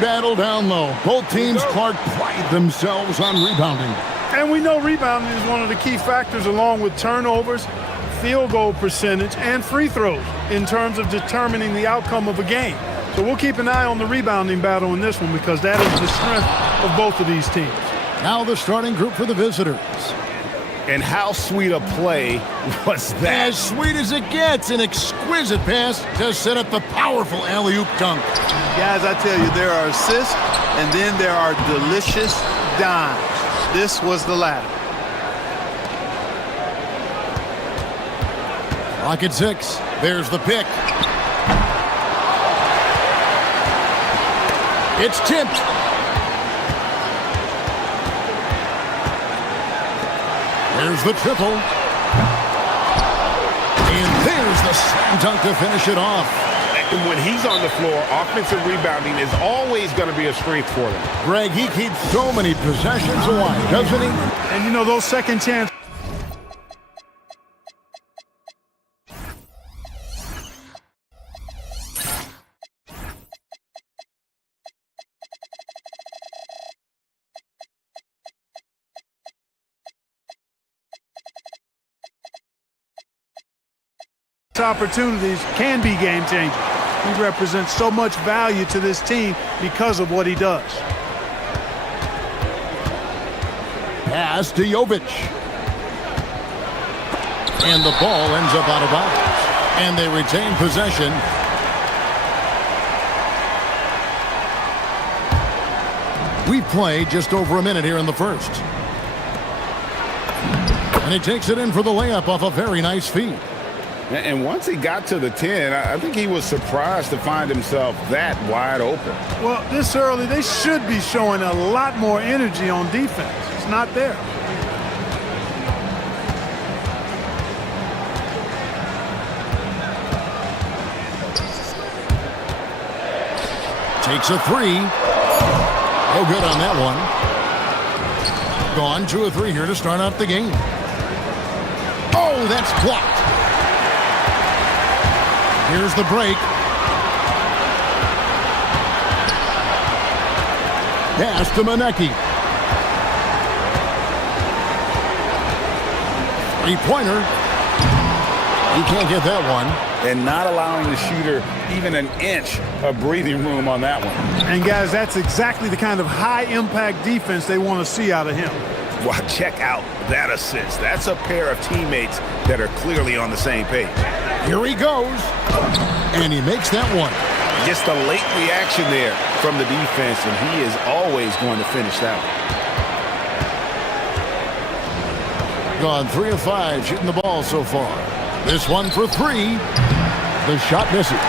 battle down low. Both teams, Clark, pride themselves on rebounding. And we know rebounding is one of the key factors along with turnovers, field goal percentage, and free throws in terms of determining the outcome of a game. So we'll keep an eye on the rebounding battle in this one because that is the strength of both of these teams. Now the starting group for the visitors. And how sweet a play was that? As sweet as it gets, an exquisite pass to set up the powerful alley-oop dunk. Guys, I tell you, there are assists, and then there are delicious dimes. This was the latter. Clock at 6. There's the pick. It's tipped. There's the triple. And there's the slam dunk to finish it off. And when he's on the floor, offensive rebounding is always going to be a strength for them. Greg, he keeps so many possessions alive, doesn't he? And you know, those second chance. Opportunities can be game-changing. He represents so much value to this team because of what he does. Pass to Jovic. And the ball ends up out of bounds. And they retain possession. We've played just over a minute here in the first. And he takes it in for the layup off a very nice feed. And once he got to the 10, I think he was surprised to find himself that wide open. Well, this early, they should be showing a lot more energy on defense. It's not there. Takes a 3. No good on that one. Gone 2 of 3 here to start out the game. Oh, that's blocked. Here's the break. Pass to Monecki. Three-pointer. He can't get that one. And not allowing the shooter even an inch of breathing room on that one. And guys, that's exactly the kind of high-impact defense they want to see out of him. Well, check out that assist. That's a pair of teammates that are clearly on the same page. Here he goes. And he makes that one. Just a late reaction there from the defense, and he is always going to finish that one. Gone 3 of 5 shooting the ball so far. This one for 3. The shot misses.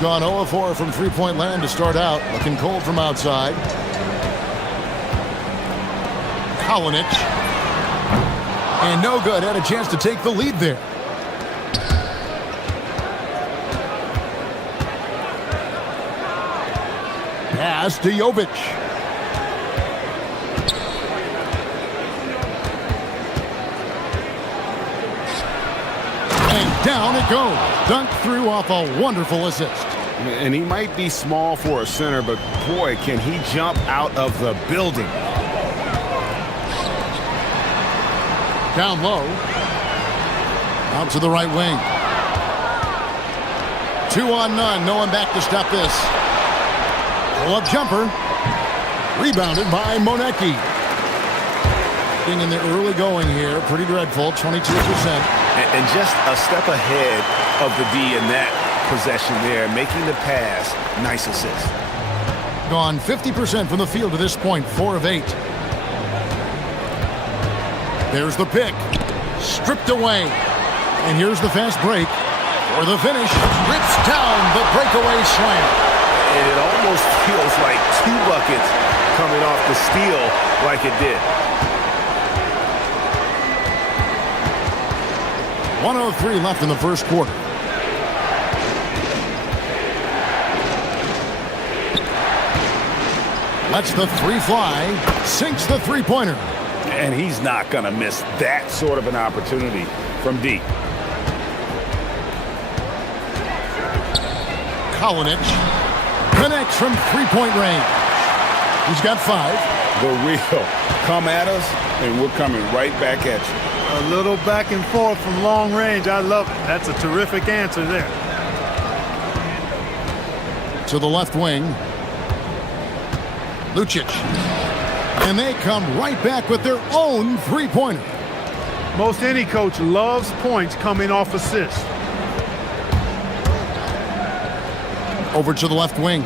Gone 0 of 4 from three-point land to start out. Looking cold from outside. Kalinic. And no good. Had a chance to take the lead there. Pass to Jovic. And down it goes. Dunked through off a wonderful assist. And he might be small for a center, but boy, can he jump out of the building. Down low. Out to the right wing. 2 on none. No one back to stop this. Pull-up jumper. Rebounded by Monecki. Being in the early going here. Pretty dreadful. 22%. And just a step ahead of the D in that possession there. Making the pass. Nice assist. Gone 50% from the field to this point. 4 of 8. There's the pick. Stripped away. And here's the fast break. For the finish. Rips down the breakaway slam. And it almost feels like 2 buckets coming off the steal like it did. 1:03 left in the first quarter. Lets the three fly, sinks the three-pointer. And he's not going to miss that sort of an opportunity from deep. Kalinic connects from three-point range. He's got 5. The real come at us, and we're coming right back at you. A little back and forth from long range. I love it. That's a terrific answer there. To the left wing. Lucic. And they come right back with their own three-pointer. Most any coach loves points coming off assists. Over to the left wing.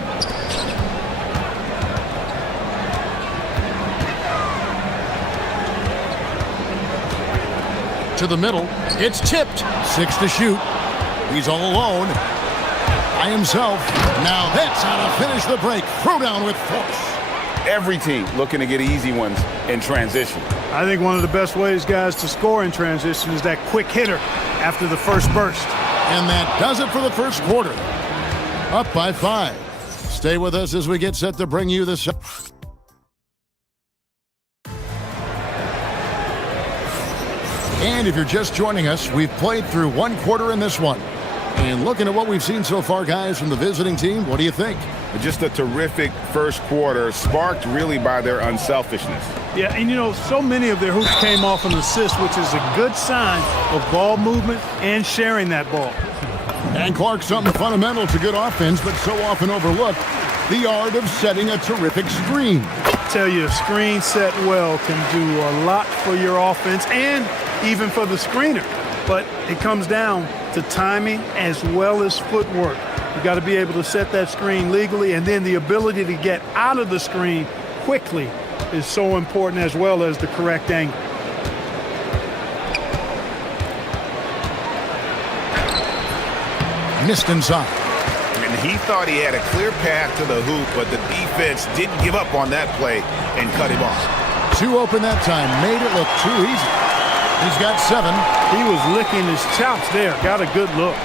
To the middle. It's tipped. 6 to shoot. He's all alone. By himself. Now that's how to finish the break. Throw down with force. Every team looking to get easy ones in transition. I think one of the best ways, guys, to score in transition is that quick hitter after the first burst. And that does it for the first quarter. Up by 5. Stay with us as we get set to bring you this. And if you're just joining us, we've played through one quarter in this one. And looking at what we've seen so far, guys, from the visiting team, what do you think? Just a terrific first quarter, sparked really by their unselfishness. Yeah, and you know, so many of their hoops came off an assist, which is a good sign of ball movement and sharing that ball. And Clark, something fundamental to good offense, but so often overlooked, the art of setting a terrific screen. I tell you, a screen set well can do a lot for your offense and even for the screener. But it comes down to timing as well as footwork. You got to be able to set that screen legally, and then the ability to get out of the screen quickly is so important, as well as the correct angle. Missed inside. And he thought he had a clear path to the hoop, but the defense didn't give up on that play and cut him off. 2 open that time, made it look too easy. He's got 7. He was licking his chops there. Got a good look.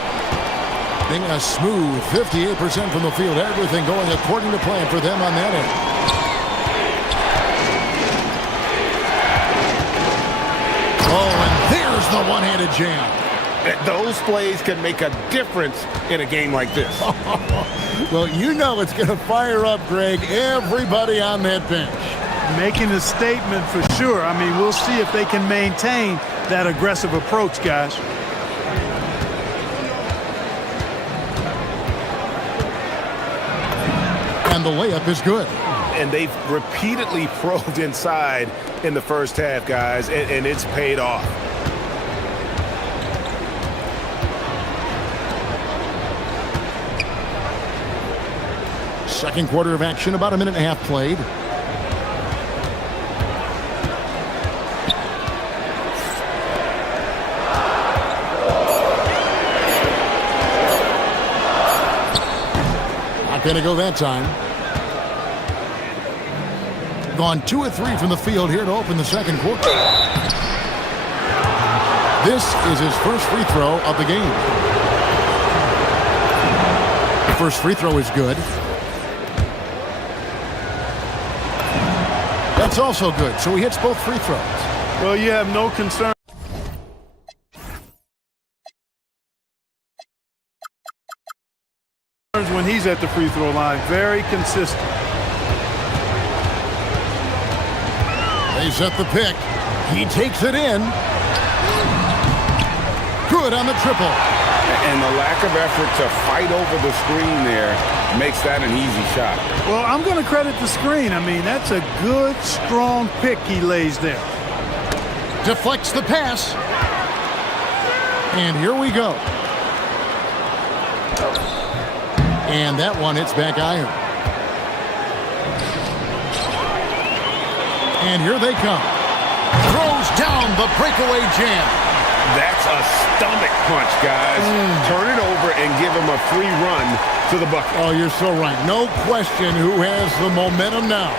Being a smooth 58% from the field. Everything going according to plan for them on that end. Oh, and there's the one-handed jam. Those plays can make a difference in a game like this. Well, you know it's going to fire up, Greg, everybody on that bench. Making a statement for sure. I mean, we'll see if they can maintain that aggressive approach, guys. And the layup is good. And they've repeatedly probed inside in the first half, guys, and it's paid off. Second quarter of action, about a minute and a half played. Not going to go that time. Gone 2 of 3 from the field here to open the second quarter. This is his first free throw of the game. The first free throw is good. That's also good, so he hits both free throws. Well, you have no concern when he's at the free throw line. Very consistent. They set the pick. He takes it in. Good on the triple. And the lack of effort to fight over the screen there makes that an easy shot. Well, I'm going to credit the screen. I mean, that's a good, strong pick he lays there. Deflects the pass. And here we go. And that one hits back iron. And here they come. Throws down the breakaway jam. That's a stomach punch, guys. Turn it over and give him a free run to the bucket. Oh, you're so right. No question who has the momentum now.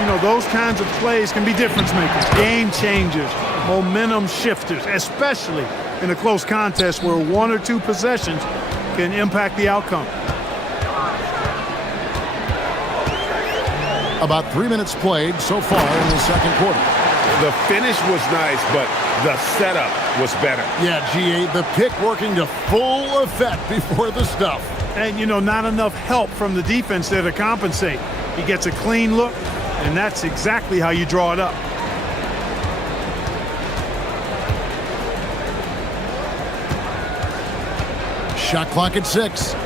You know, those kinds of plays can be difference makers, game changers, momentum shifters, especially in a close contest where 1 or 2 possessions can impact the outcome. About 3 minutes played so far in the second quarter. The finish was nice, but the setup was better. Yeah, GA, the pick working to full effect before the stuff. And, you know, not enough help from the defense there to compensate. He gets a clean look, and that's exactly how you draw it up. Shot clock at 6.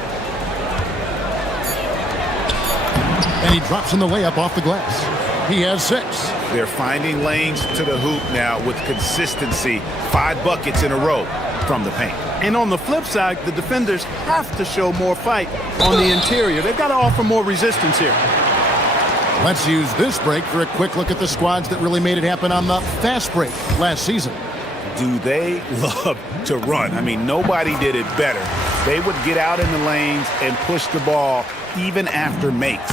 And he drops in the layup off the glass. He has 6. They're finding lanes to the hoop now with consistency. 5 buckets in a row from the paint. And on the flip side, the defenders have to show more fight on the interior. They've got to offer more resistance here. Let's use this break for a quick look at the squads that really made it happen on the fast break last season. Do they love to run? I mean, nobody did it better. They would get out in the lanes and push the ball even after makes.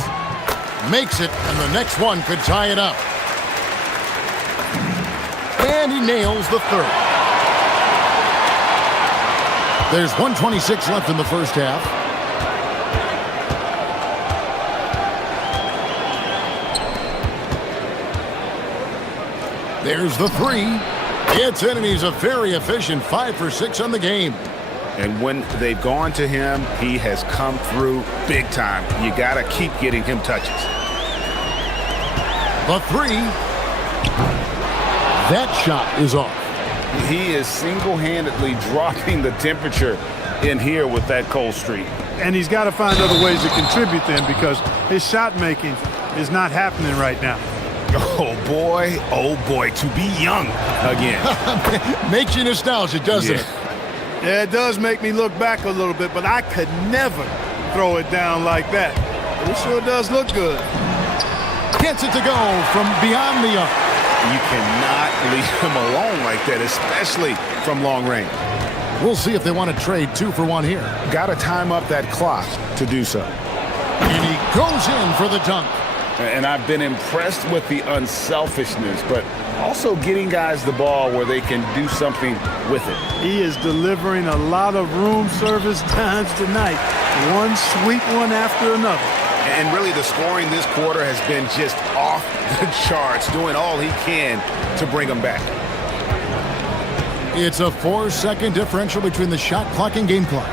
Makes it, and the next one could tie it up. And he nails the third. There's 1:26 left in the first half. There's the 3. It's in, and he's a very efficient 5 for 6 on the game. And when they've gone to him, he has come through big time. You got to keep getting him touches. The 3. That shot is off. He is single-handedly dropping the temperature in here with that cold streak. And he's got to find other ways to contribute then, because his shot making is not happening right now. Oh boy, to be young again. Makes you nostalgic, doesn't it? Yeah, it does make me look back a little bit, but I could never throw it down like that. But it sure does look good. Gets it to go from beyond the arc. You cannot leave him alone like that, especially from long range. We'll see if they want to trade 2 for 1 here. Got to time up that clock to do so. And he goes in for the dunk. And I've been impressed with the unselfishness, but also getting guys the ball where they can do something with it. He is delivering a lot of room service times tonight. One sweet one after another. And really the scoring this quarter has been just off the charts, doing all he can to bring them back. It's a 4-second differential between the shot clock and game clock.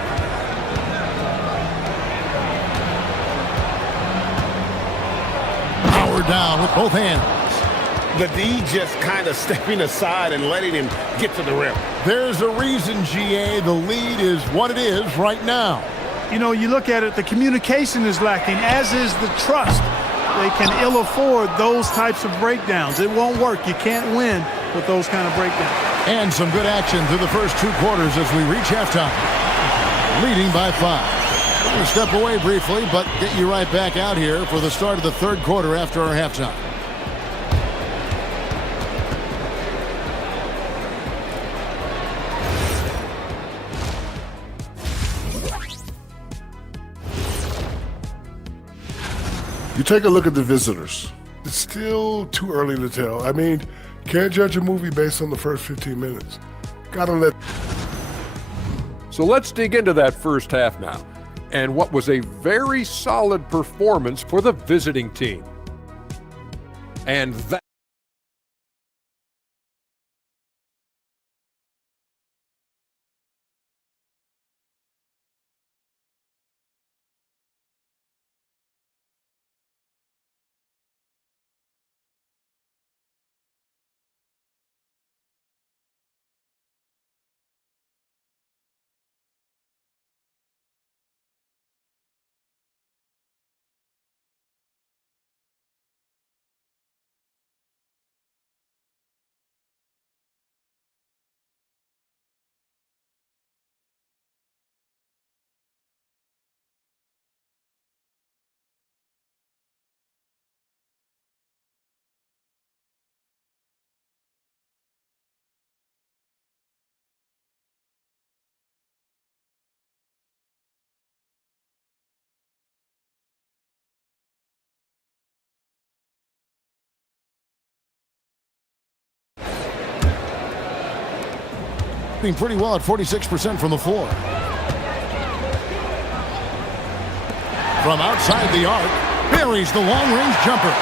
Power down with both hands. The D just kind of stepping aside and letting him get to the rim. There's a reason, GA, the lead is what it is right now. You know, you look at it, the communication is lacking, as is the trust. They can ill afford those types of breakdowns. It won't work. You can't win with those kind of breakdowns. And some good action through the first 2 quarters as we reach halftime. Leading by 5. We're going to step away briefly, but get you right back out here for the start of the third quarter after our halftime. You take a look at the visitors. It's still too early to tell. I mean, can't judge a movie based on the first 15 minutes. Gotta let... So let's dig into that first half now, and what was a very solid performance for the visiting team. And that... Being pretty well at 46% from the floor. From outside the arc, buries the long-range jumper.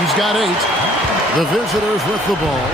He's got 8. The visitors with the ball.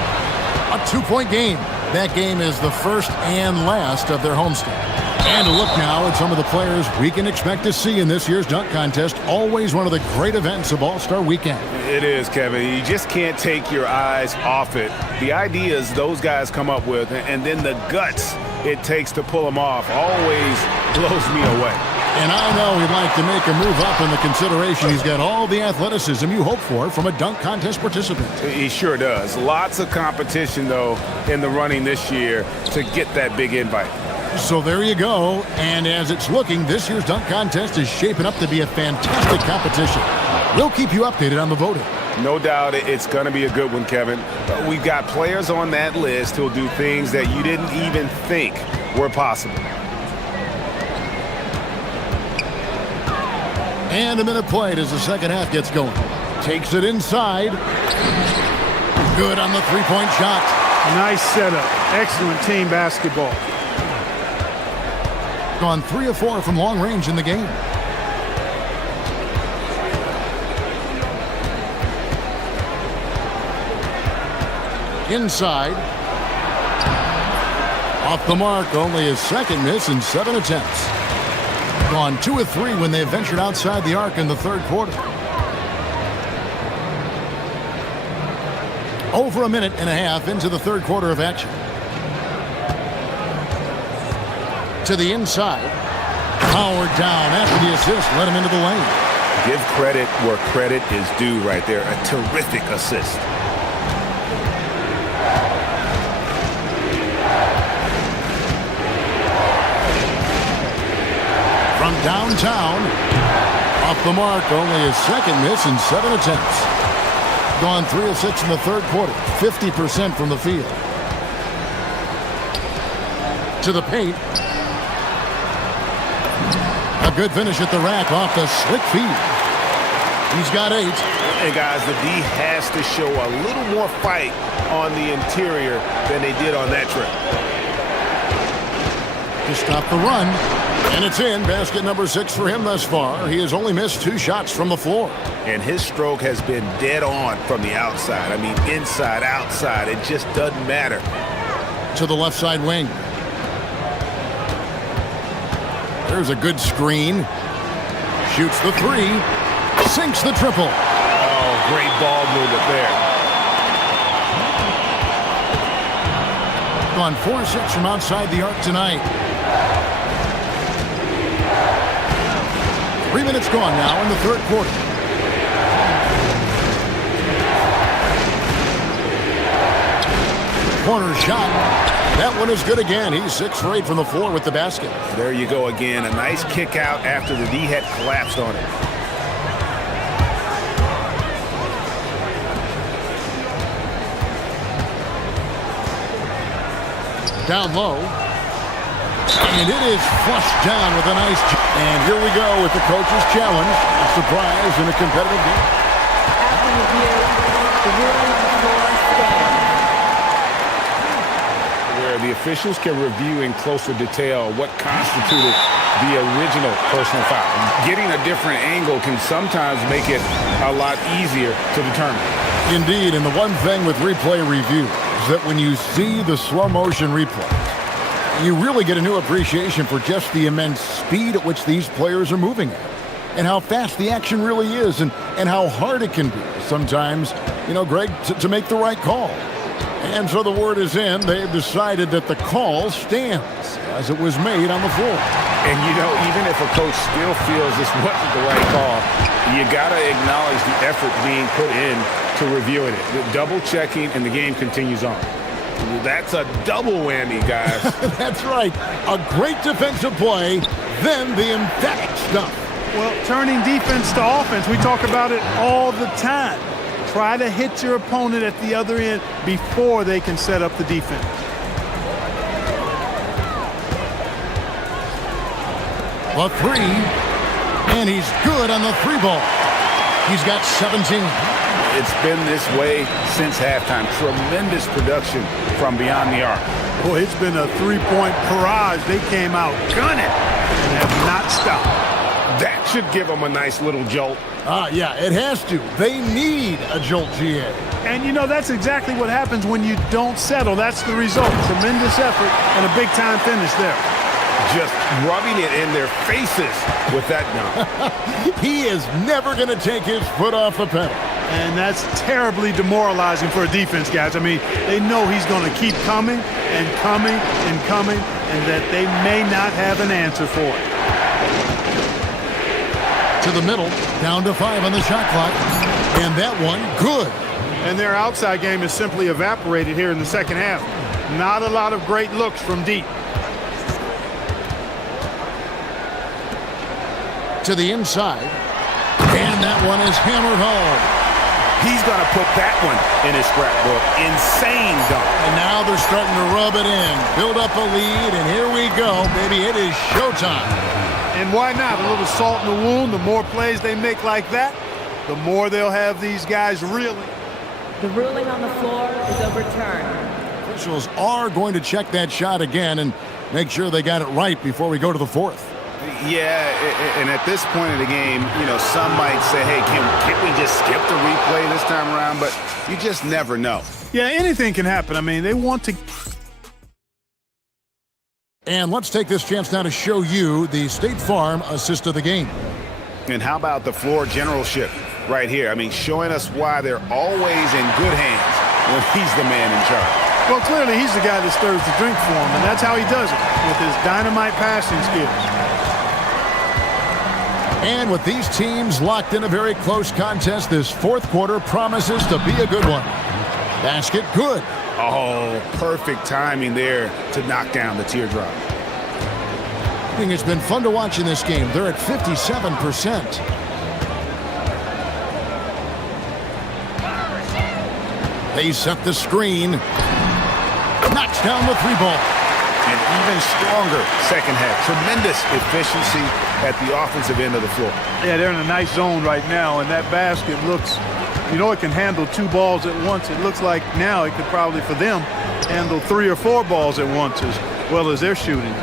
A 2-point game. That game is the first and last of their homestand. And a look now at some of the players we can expect to see in this year's dunk contest. Always one of the great events of All-Star Weekend. It is, Kevin. You just can't take your eyes off it. The ideas those guys come up with, and then the guts it takes to pull them off, always blows me away. And I know he'd like to make a move up in the consideration. He's got all the athleticism you hope for from a dunk contest participant. He sure does. Lots of competition, though, in the running this year to get that big invite. So there you go. And as it's looking, this year's dunk contest is shaping up to be a fantastic competition. We'll keep you updated on the voting. No doubt it's going to be a good one, Kevin. We've got players on that list who'll do things that you didn't even think were possible. And a minute played as the second half gets going. Takes it inside. Good on the three-point shot. Nice setup. Excellent team basketball. Gone 3 of 4 from long range in the game. Inside. Off the mark, only his second miss in 7 attempts. Gone 2 of 3 when they ventured outside the arc in the third quarter. Over a minute and a half into the third quarter of action. To the inside. Powered down after the assist, let him into the lane. Give credit where credit is due right there. A terrific assist. From downtown, off the mark, only his second miss in 7 attempts. Gone 3 of 6 in the third quarter, 50% from the field. To the paint. A good finish at the rack off the slick feed. He's got 8. And guys, the D has to show a little more fight on the interior than they did on that trip. To stop the run. And it's in. Basket number 6 for him thus far. He has only missed 2 shots from the floor. And his stroke has been dead on from the outside. I mean, inside, outside. It just doesn't matter. To the left side wing. There's a good screen. Shoots the 3. Sinks the triple. Oh, great ball movement there. Gone 4-6 from outside the arc tonight. 3 minutes gone now in the third quarter. Corner shot. That one is good again. He's 6 for 8 from the floor with the basket. There you go again. A nice kick out after the D had collapsed on it. Down low. And it is flushed down with a nice... And here we go with the coach's challenge. A surprise in a competitive game. After review, the ruling on the floor stands. Where the officials can review in closer detail what constituted the original personal foul. Getting a different angle can sometimes make it a lot easier to determine. Indeed, and the one thing with replay review is that when you see the slow motion replay, you really get a new appreciation for just the immense speed at which these players are moving at, and how fast the action really is, and how hard it can be sometimes, you know, Greg, to make the right call. And so the word is in. They've decided that the call stands as it was made on the floor. And, you know, even if a coach still feels this wasn't the right call, you got to acknowledge the effort being put in to reviewing it. The double checking, and the game continues on. That's a double whammy, guys. That's right. A great defensive play, then the emphatic stuff. Well, turning defense to offense, we talk about it all the time. Try to hit your opponent at the other end before they can set up the defense. A 3, and he's good on the 3 ball. He's got 17. It's been this way since halftime. Tremendous production from beyond the arc. Boy, it's been a 3-point barrage. They came out gunning and have not stopped. That should give them a nice little jolt. Yeah, it has to. They need a jolt, GA. And you know, that's exactly what happens when you don't settle. That's the result. Tremendous effort and a big-time finish there. Just rubbing it in their faces with that dunk. He is never going to take his foot off the pedal. And that's terribly demoralizing for a defense, guys. I mean, they know he's going to keep coming and coming and coming, and that they may not have an answer for it. To the middle, down to 5 on the shot clock. And that one, good. And their outside game is simply evaporated here in the second half. Not a lot of great looks from deep. To the inside. And that one is hammered home. He's going to put that one in his scrapbook. Insane dunk. And now they're starting to rub it in. Build up a lead, and here we go. Baby, it is showtime. And why not? A little salt in the wound. The more plays they make like that, the more they'll have these guys reeling. The ruling on the floor is overturned. Officials are going to check that shot again and make sure they got it right before we go to the fourth. Yeah, and at this point of the game, you know, some might say, hey, can't we just skip the replay this time around? But you just never know. Yeah, anything can happen. I mean, they want to... And let's take this chance now to show you the State Farm assist of the game. And how about the floor generalship right here? I mean, showing us why they're always in good hands when he's the man in charge. Well, clearly he's the guy that stirs the drink for him, and that's how he does it, with his dynamite passing skills. And with these teams locked in a very close contest, this fourth quarter promises to be a good one. Basket good. Oh, perfect timing there to knock down the teardrop. I think it's been fun to watch in this game. They're at 57%. They set the screen. Knocks down the three ball. An even stronger second half. Tremendous efficiency at the offensive end of the floor. Yeah, they're in a nice zone right now, and that basket looks, you know, it can handle 2 balls at once. It looks like now it could probably, for them, handle 3 or 4 balls at once as well as they're shooting.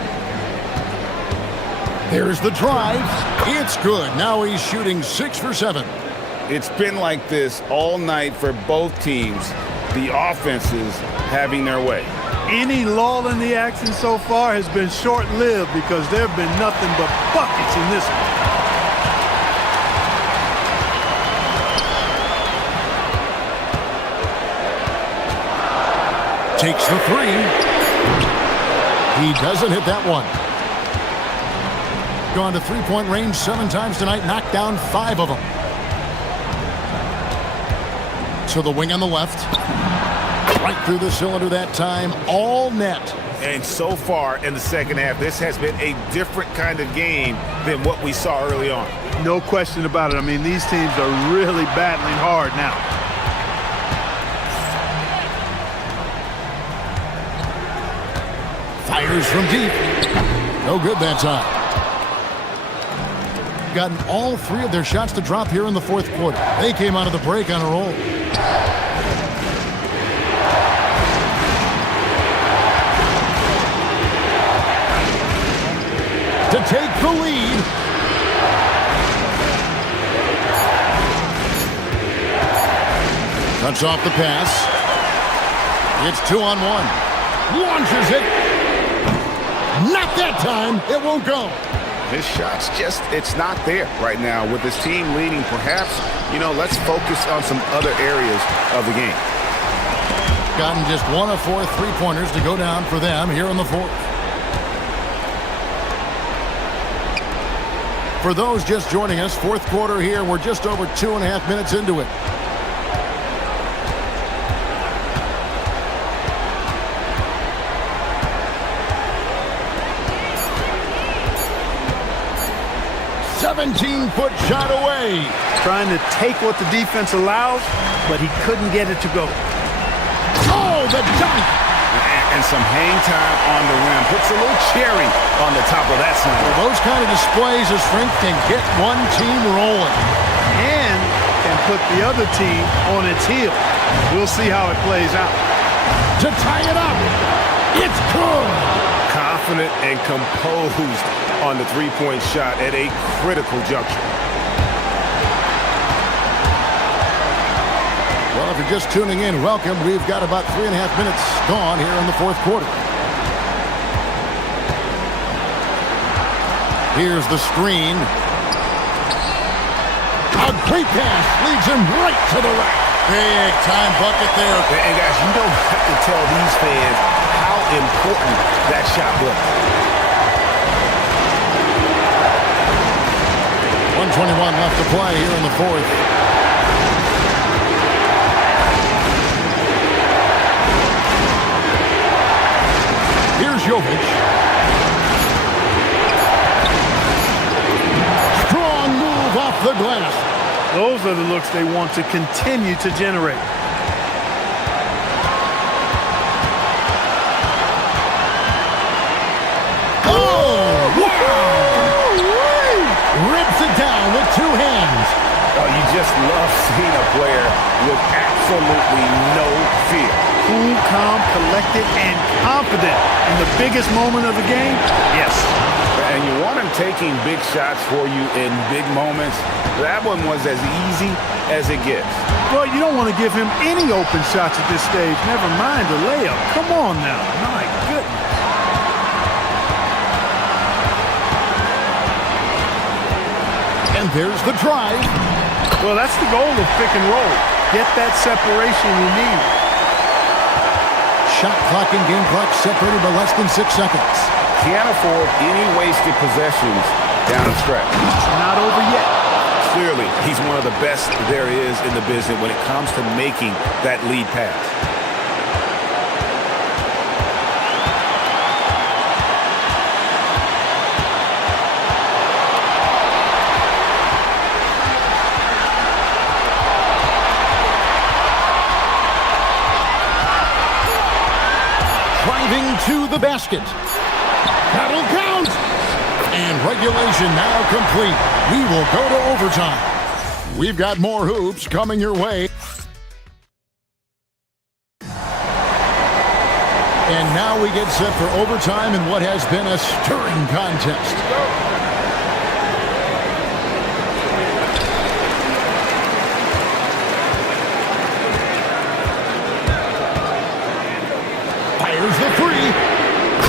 There's the drive. It's good. Now he's shooting 6 for 7. It's been like this all night for both teams. The offenses having their way. Any lull in the action so far has been short-lived because there have been nothing but buckets in this one. Takes the 3. He doesn't hit that one. Gone to three-point range 7 times tonight, knocked down 5 of them. To the wing on the left. Right through the cylinder that time, all net. And so far in the second half, this has been a different kind of game than what we saw early on. No question about it. I mean, these teams are really battling hard now. Fires from deep. No good that time. Gotten all 3 of their shots to drop here in the fourth quarter. They came out of the break on a roll. To take the lead. Cuts off the pass. It's 2-on-1. Launches it. Not that time. It won't go. His shot's just, it's not there right now. With his team leading, perhaps, you know, let's focus on some other areas of the game. Gotten just 1 of 4 3-pointers to go down for them here in the fourth. For those just joining us, fourth quarter here, we're just over 2.5 minutes into it. Foot shot away. Trying to take what the defense allows, but he couldn't get it to go. Oh, the dunk! And some hang time on the rim. Puts a little cherry on the top of that slam. Well, those kind of displays of strength can get one team rolling. And can put the other team on its heel. We'll see how it plays out. To tie it up. It's good. Confident and composed on the three-point shot at a critical juncture. Well, if you're just tuning in, welcome. We've got about 3.5 minutes gone here in the fourth quarter. Here's the screen. A great pass leads him right to the rack. Big time bucket there. And guys, you don't have to tell these fans how important that shot was. 1:21 left to play here in the fourth. Here's Jovic. Strong move off the glass. Those are the looks they want to continue to generate. Oh, wow! Rips it down with two hands. Oh, you just love seeing a player with absolutely no fear. Cool, calm, collected, and confident in the biggest moment of the game? Yes. And you want him taking big shots for you in big moments. That one was as easy as it gets. Well, you don't want to give him any open shots at this stage. Never mind a layup. Come on now. My goodness. And there's the drive. Well, that's the goal of pick and roll. Get that separation you need. Shot clock and game clock separated by less than 6 seconds. Can't afford any wasted possessions down the stretch. It's not over yet. Clearly, he's one of the best there is in the business when it comes to making that lead pass. Driving to the basket. That'll count. And regulation now complete. We will go to overtime. We've got more hoops coming your way. And now we get set for overtime in what has been a stirring contest. Fires the three.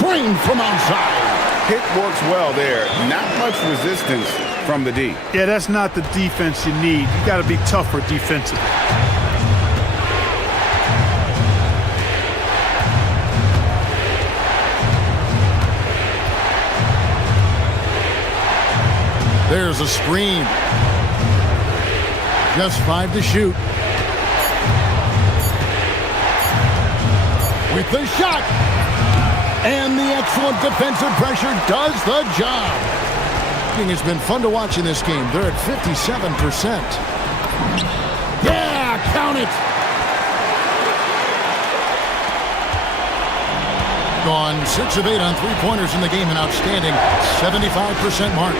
Crane from outside. Hit works well there. Not much resistance from the D. Yeah, that's not the defense you need. You got to be tougher defensively. There's a screen. Just 5 to shoot. With the shot. And the excellent defensive pressure does the job. It's been fun to watch in this game. They're at 57%. Yeah, count it. Gone 6 of 8 on three-pointers in the game, an outstanding 75% mark.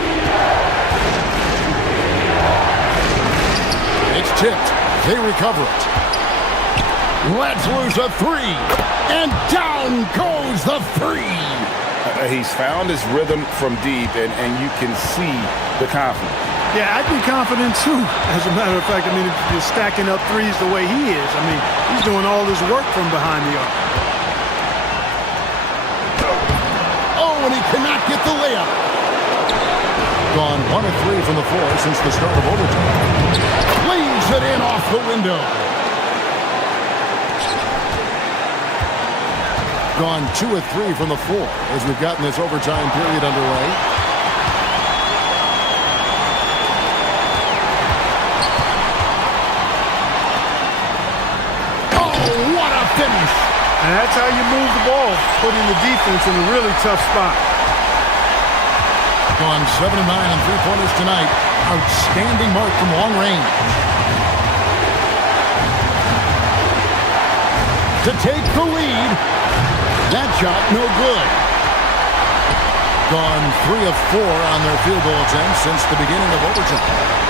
It's tipped. They recover it. Let's lose a three. And down goes the three. He's found his rhythm from deep, and you can see the confidence. Yeah, I'd be confident too. As a matter of fact, I mean, if you're stacking up threes the way he is, I mean, he's doing all his work from behind the arc. Oh, and he cannot get the layup. Gone 1 of 3 from the floor since the start of overtime. Leaves it in off the window. Gone 2 of 3 from the floor as we've gotten this overtime period underway. Oh, what a finish! And that's how you move the ball, putting the defense in a really tough spot. Gone 7 of 9 on three-pointers tonight. Outstanding mark from long range. To take the lead. That shot, no good. Gone 3 of 4 on their field goal attempts since the beginning of overtime.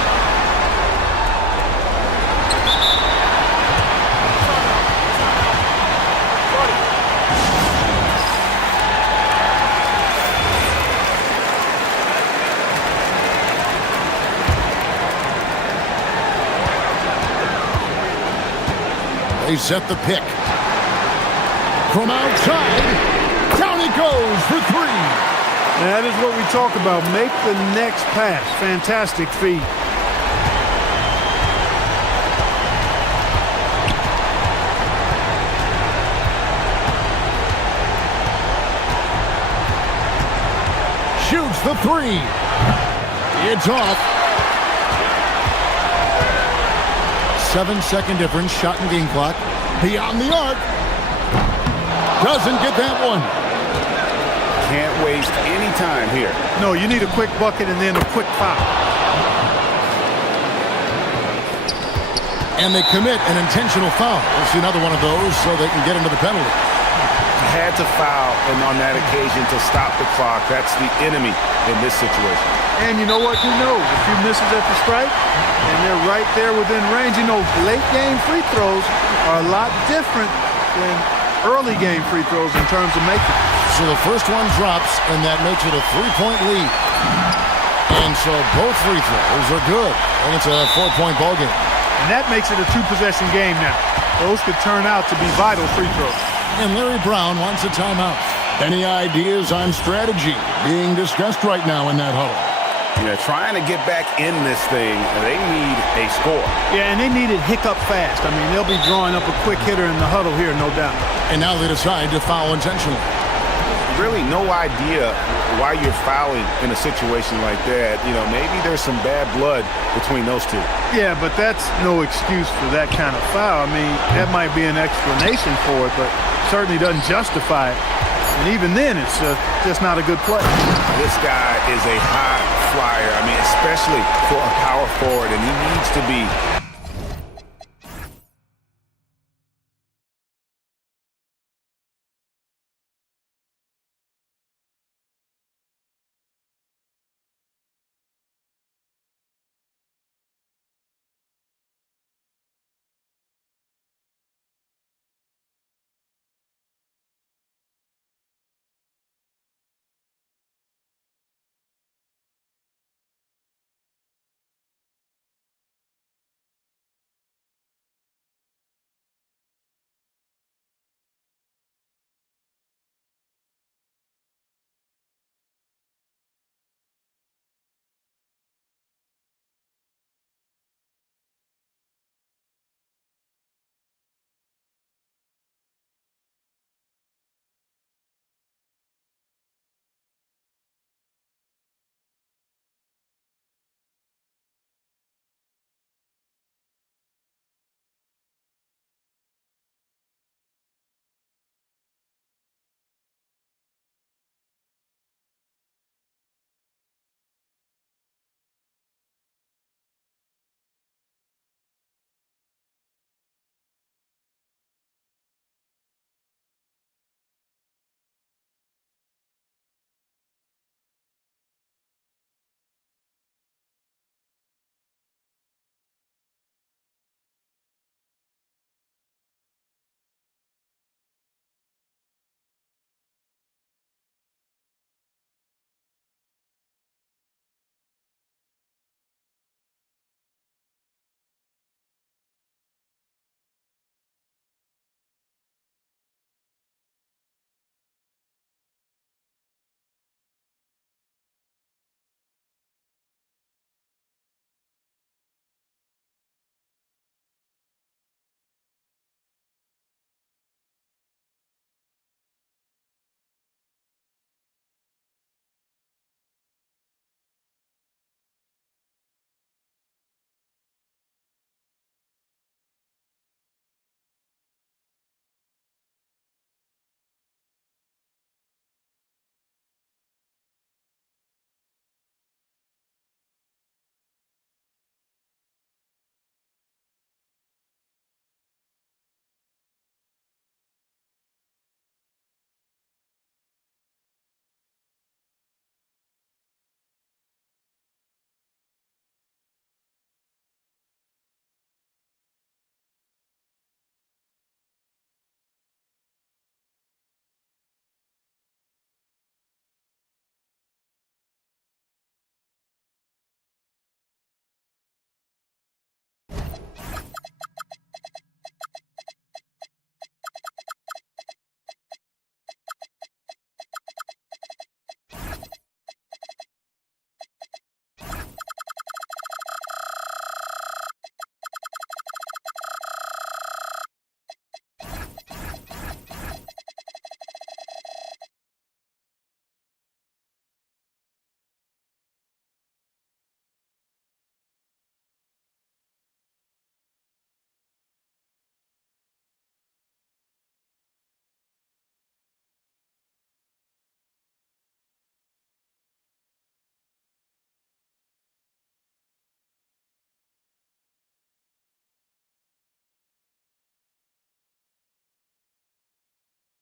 They set the pick. From outside, down he goes for three. That is what we talk about. Make the next pass. Fantastic feed. Shoots the three. It's off. 7-second difference, shot and game clock. Beyond the arc. Doesn't get that one. Can't waste any time here. No, you need a quick bucket and then a quick foul. And they commit an intentional foul. We'll see another one of those so they can get into the penalty. Had to foul and on that occasion to stop the clock. That's the enemy in this situation. And you know what? You know, if he misses at the strike and they're right there within range, you know, late game free throws are a lot different than early game free throws in terms of making. So the first one drops, and that makes it a 3-point lead. And so both free throws are good, and it's a 4-point ball game. And that makes it a 2-possession game now. Those could turn out to be vital free throws. And Larry Brown wants a timeout. Any ideas on strategy being discussed right now in that huddle? You know, trying to get back in this thing, they need a score. Yeah, and they need it hiccup fast. I mean, they'll be drawing up a quick hitter in the huddle here, no doubt. And now they decide to foul intentionally. Really no idea why you're fouling in a situation like that. You know, maybe there's some bad blood between those two. Yeah, but that's no excuse for that kind of foul. I mean, that might be an explanation for it, but certainly doesn't justify it. And even then, it's just not a good play. This guy is a high flyer. I mean, especially for a power forward, and he needs to be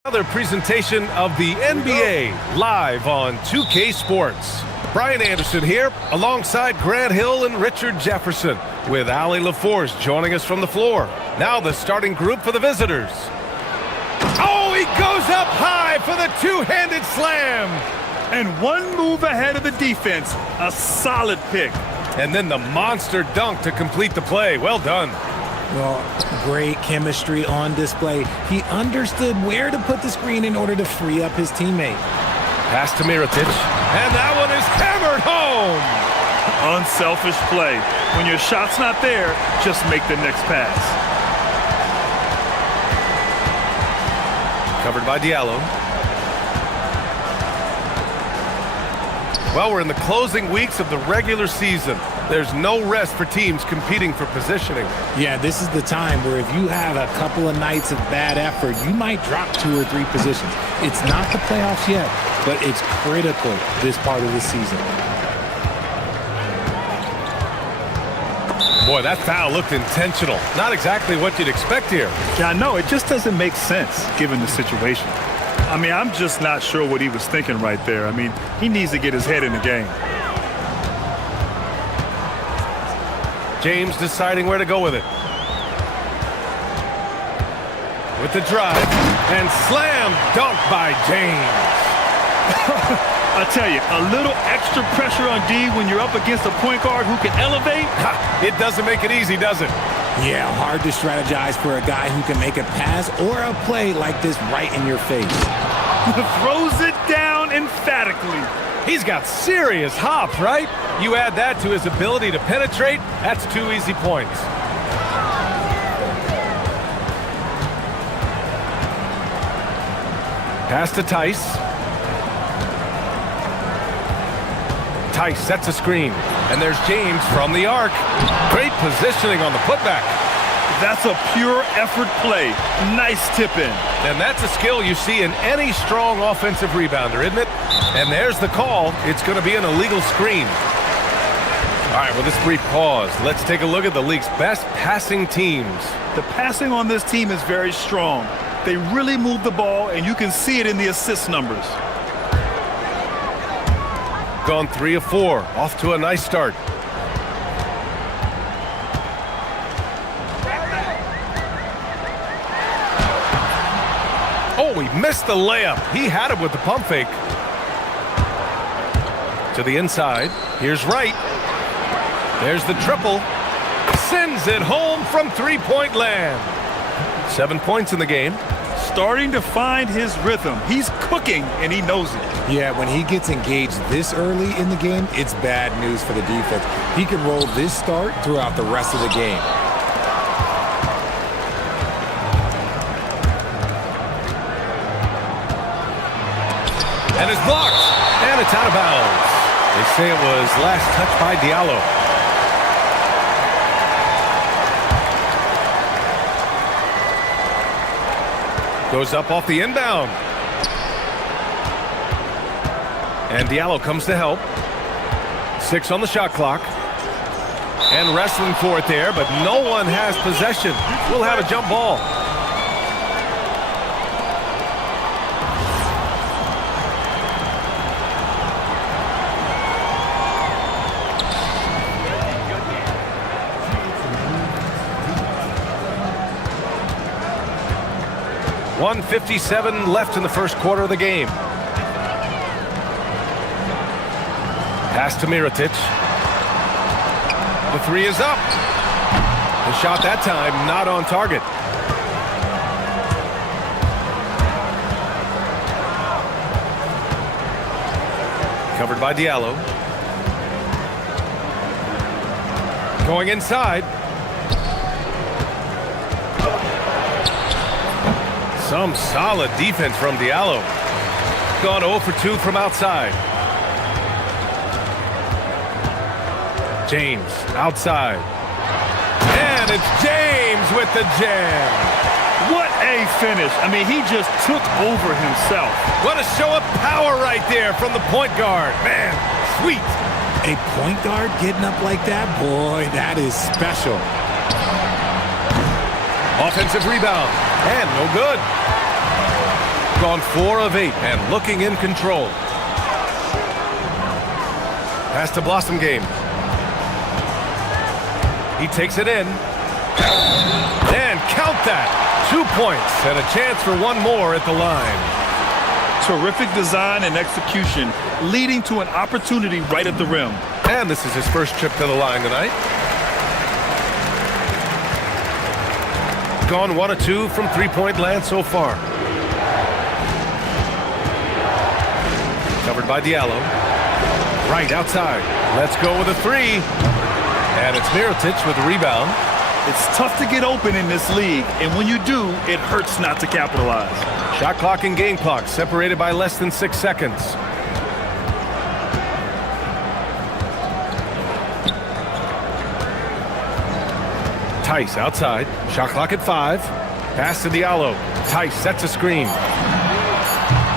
Another presentation of the NBA live on 2K Sports. Brian Anderson here alongside Grant Hill and Richard Jefferson with Ali LaForce joining us from the floor. Now the starting group for the visitors. Oh, he goes up high for the two-handed slam. And one move ahead of the defense. A solid pick. And then the monster dunk to complete the play. Well done. Well, great chemistry on display. He understood where to put the screen in order to free up his teammate. Pass to Mirotic. And that one is hammered home. Unselfish play. When your shot's not there, just make the next pass. Covered by Diallo. Well, we're in the closing weeks of the regular season. There's no rest for teams competing for positioning. Yeah, this is the time where if you have a couple of nights of bad effort, you might drop 2 or 3 positions. It's not the playoffs yet, but it's critical this part of the season. Boy, that foul looked intentional. Not exactly what you'd expect here. Yeah, I know. It just doesn't make sense given the situation. I mean, I'm just not sure what he was thinking right there. I mean, he needs to get his head in the game. James deciding where to go with it. With the drive, and slam dunk by James. I tell you, a little extra pressure on D when you're up against a point guard who can elevate. It doesn't make it easy, does it? Yeah, hard to strategize for a guy who can make a pass or a play like this right in your face. Throws it down emphatically. He's got serious hop, right? You add that to his ability to penetrate, that's 2 easy points. Pass to Tice. Tice sets a screen, and there's James from the arc. Great positioning on the putback. That's a pure effort play. Nice tip in. And that's a skill you see in any strong offensive rebounder, isn't it? And there's the call. It's going to be an illegal screen. All right, with this brief pause, let's take a look at the league's best passing teams. The passing on this team is very strong. They really move the ball, and you can see it in the assist numbers. Gone 3 of 4. Off to a nice start. Oh, he missed the layup. He had it with the pump fake. To the inside. Here's Wright. There's the triple. Sends it home from three-point land. 7 points in the game. Starting to find his rhythm. He's cooking, and he knows it. Yeah, when he gets engaged this early in the game, it's bad news for the defense. He can roll this start throughout the rest of the game. And it's blocked. And it's out of bounds. They say it was last touched by Diallo. Goes up off the inbound. And Diallo comes to help. 6 on the shot clock. And wrestling for it there, but no one has possession. We'll have a jump ball. .157 left in the first quarter of the game. Pass to Mirotic. The 3 is up. The shot that time not on target. Covered by Diallo. Going inside. Some solid defense from Diallo. Gone 0 for 2 from outside. James outside. And it's James with the jam. What a finish. I mean, he just took over himself. What a show of power right there from the point guard. Man, sweet. A point guard getting up like that? Boy, that is special. Offensive rebound. And no good. gone 4 of 8 and looking in control. Pass to Blossom Game. He takes it in. And count that. 2 points and a chance for one more at the line. Terrific design and execution, leading to an opportunity right at the rim. And this is his first trip to the line tonight. Gone 1 of 2 from three-point land so far. Covered by Diallo. Right outside. Let's go with a 3. And it's Mirotic with the rebound. It's tough to get open in this league, and when you do, it hurts not to capitalize. Shot clock and game clock separated by less than 6 seconds. Tice outside. Shot clock at 5. Pass to Diallo. Tice sets a screen.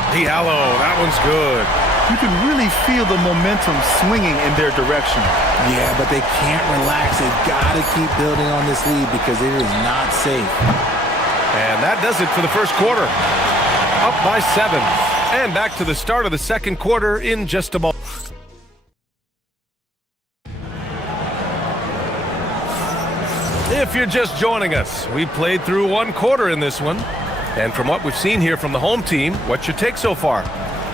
Diallo, that one's good. You can really feel the momentum swinging in their direction. Yeah, but they can't relax. They've got to keep building on this lead because it is not safe. And that does it for the first quarter. Up by 7. And back to the start of the second quarter in just a moment. If you're just joining us, we played through 1 quarter in this one. And from what we've seen here from the home team, what's your take so far?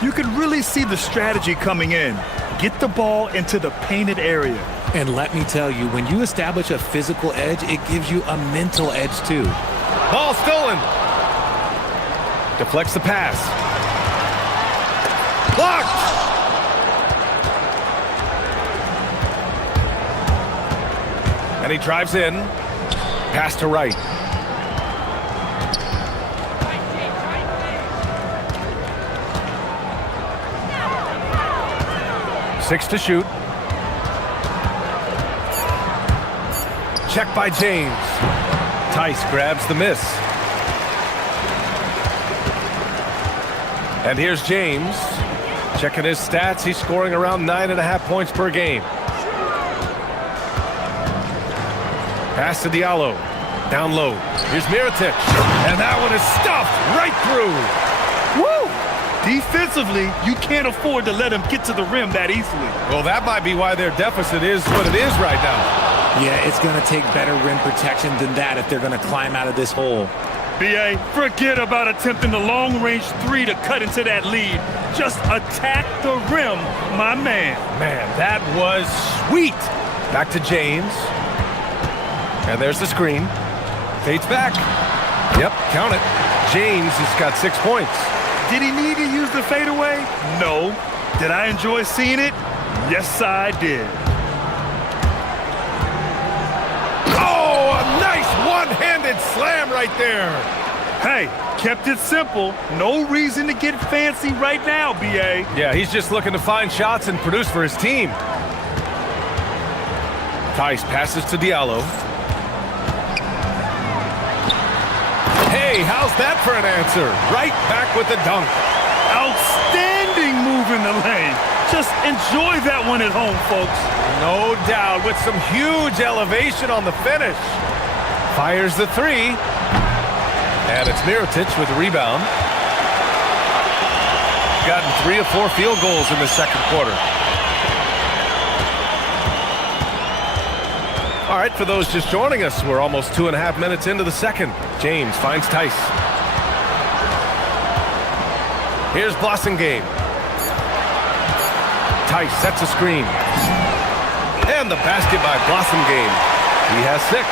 You can really see the strategy coming in. Get the ball into the painted area. And let me tell you, when you establish a physical edge, it gives you a mental edge too. Ball stolen. Deflects the pass. Blocked. And he drives in. Pass to right. Six to shoot. Check by James. Tice grabs the miss. And here's James. Checking his stats, he's scoring around 9.5 points per game. Pass to Diallo. Down low. Here's Mirotic. And that one is stuffed right through. Woo! Defensively, you can't afford to let him get to the rim that easily. Well, that might be why their deficit is what it is right now. Yeah, it's going to take better rim protection than that if they're going to climb out of this hole. BA, forget about attempting the long-range 3 to cut into that lead. Just attack the rim, my man. Man, that was sweet. Back to James. And there's the screen. Fades back. Yep, count it. James has got 6 points. Did he need to use the fadeaway? No. Did I enjoy seeing it? Yes, I did. Oh, a nice one-handed slam right there. Hey, kept it simple. No reason to get fancy right now, BA. Yeah, he's just looking to find shots and produce for his team. Tice passes to Diallo. Hey, how's that for an answer? Right back with the dunk. Outstanding move in the lane. Just enjoy that one at home, folks. No doubt, with some huge elevation on the finish. Fires the 3. And it's Mirotic with the rebound. Gotten 3 of 4 field goals in the second quarter. All right, for those just joining us, we're almost 2.5 minutes into the second. James finds Tice. Here's Blossom Game. Tice sets a screen. And the basket by Blossom Game. He has 6.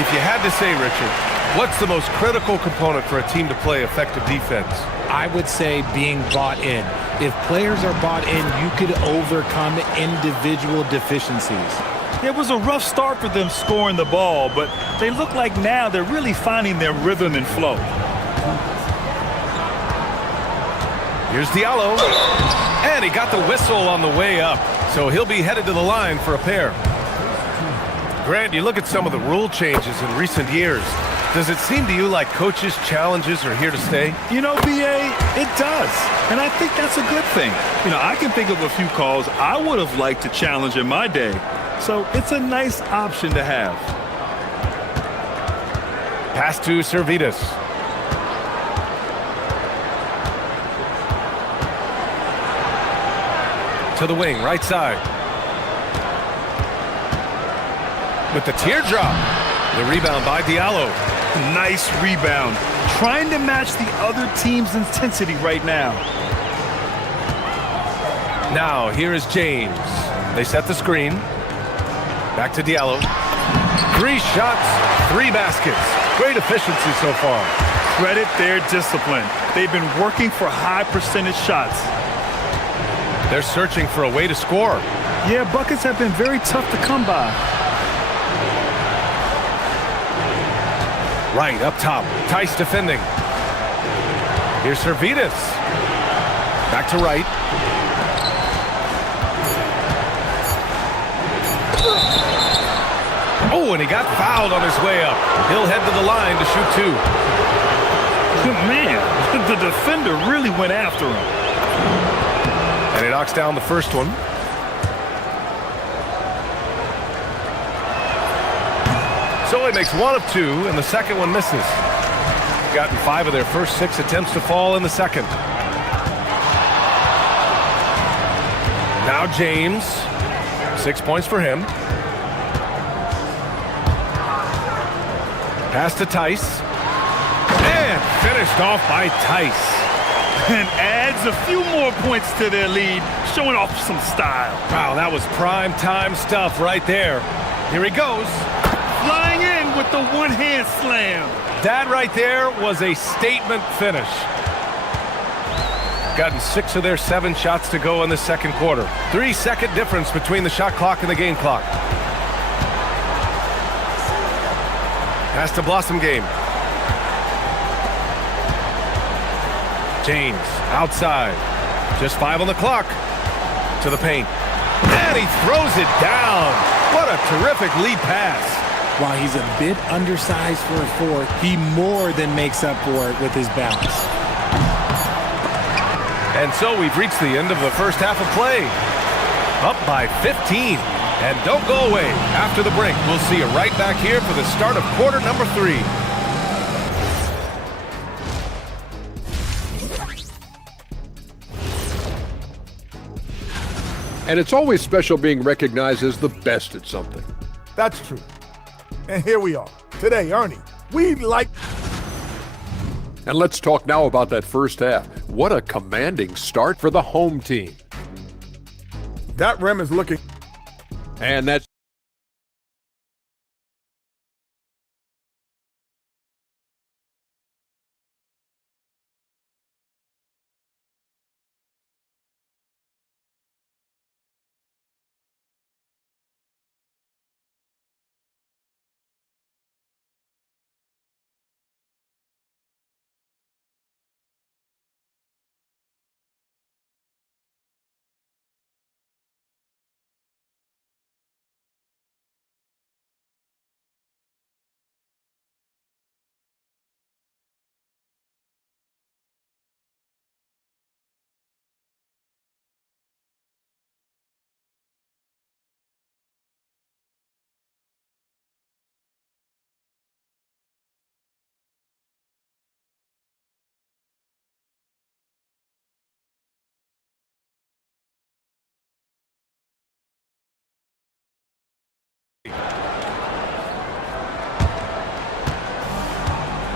If you had to say, Richard, what's the most critical component for a team to play effective defense? I would say being bought in. If players are bought in, you could overcome individual deficiencies. It was a rough start for them scoring the ball, but they look like now they're really finding their rhythm and flow. Here's Diallo. And he got the whistle on the way up, so he'll be headed to the line for a pair. Grant, you look at some of the rule changes in recent years. Does it seem to you like coaches' challenges are here to stay? You know, BA, it does. And I think that's a good thing. You know, I can think of a few calls I would have liked to challenge in my day. So it's a nice option to have. Pass to Servetus. to the wing, right side. With the teardrop. The rebound by Diallo. Nice rebound. Trying to match the other team's intensity right now. Now, here is James. They set the screen. Back to Diallo. 3 shots, 3 baskets. Great efficiency so far. Credit their discipline. They've been working for high percentage shots. They're searching for a way to score. Yeah, buckets have been very tough to come by. Right, up top. Tice defending. Here's Servetus. Back to right. Oh, and he got fouled on his way up. He'll head to the line to shoot 2. Man, the defender really went after him. And he knocks down the first one. So he makes 1 of 2, and the second one misses. Gotten 5 of their first 6 attempts to fall in the second. Now James. 6 points for him. Pass to Tice. And finished off by Tice. And adds a few more points to their lead, showing off some style. Wow, that was prime time stuff right there. Here he goes. Flying in with the one-hand slam. That right there was a statement finish. Gotten 6 of their 7 shots to go in the second quarter. 3-second difference between the shot clock and the game clock. Pass to Blossom Game. James outside. Just 5 on the clock. To the paint. And he throws it down. What a terrific lead pass. While he's a bit undersized for a 4, he more than makes up for it with his balance. And so we've reached the end of the first half of play. Up by 15. And don't go away. After the break, we'll see you right back here for the start of quarter number 3. And it's always special being recognized as the best at something. That's true. And here we are. Today, Ernie, we'd like... And let's talk now about that first half. What a commanding start for the home team. That rim is looking... And that's...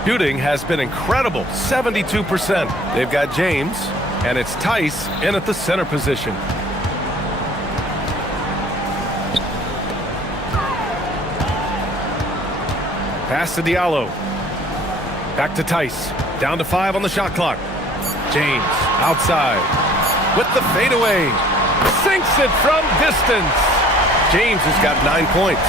Shooting has been incredible, 72%. They've got James, and it's Tice in at the center position. Pass to Diallo. Back to Tice. Down to 5 on the shot clock. James outside with the fadeaway. Sinks it from distance. James has got 9 points.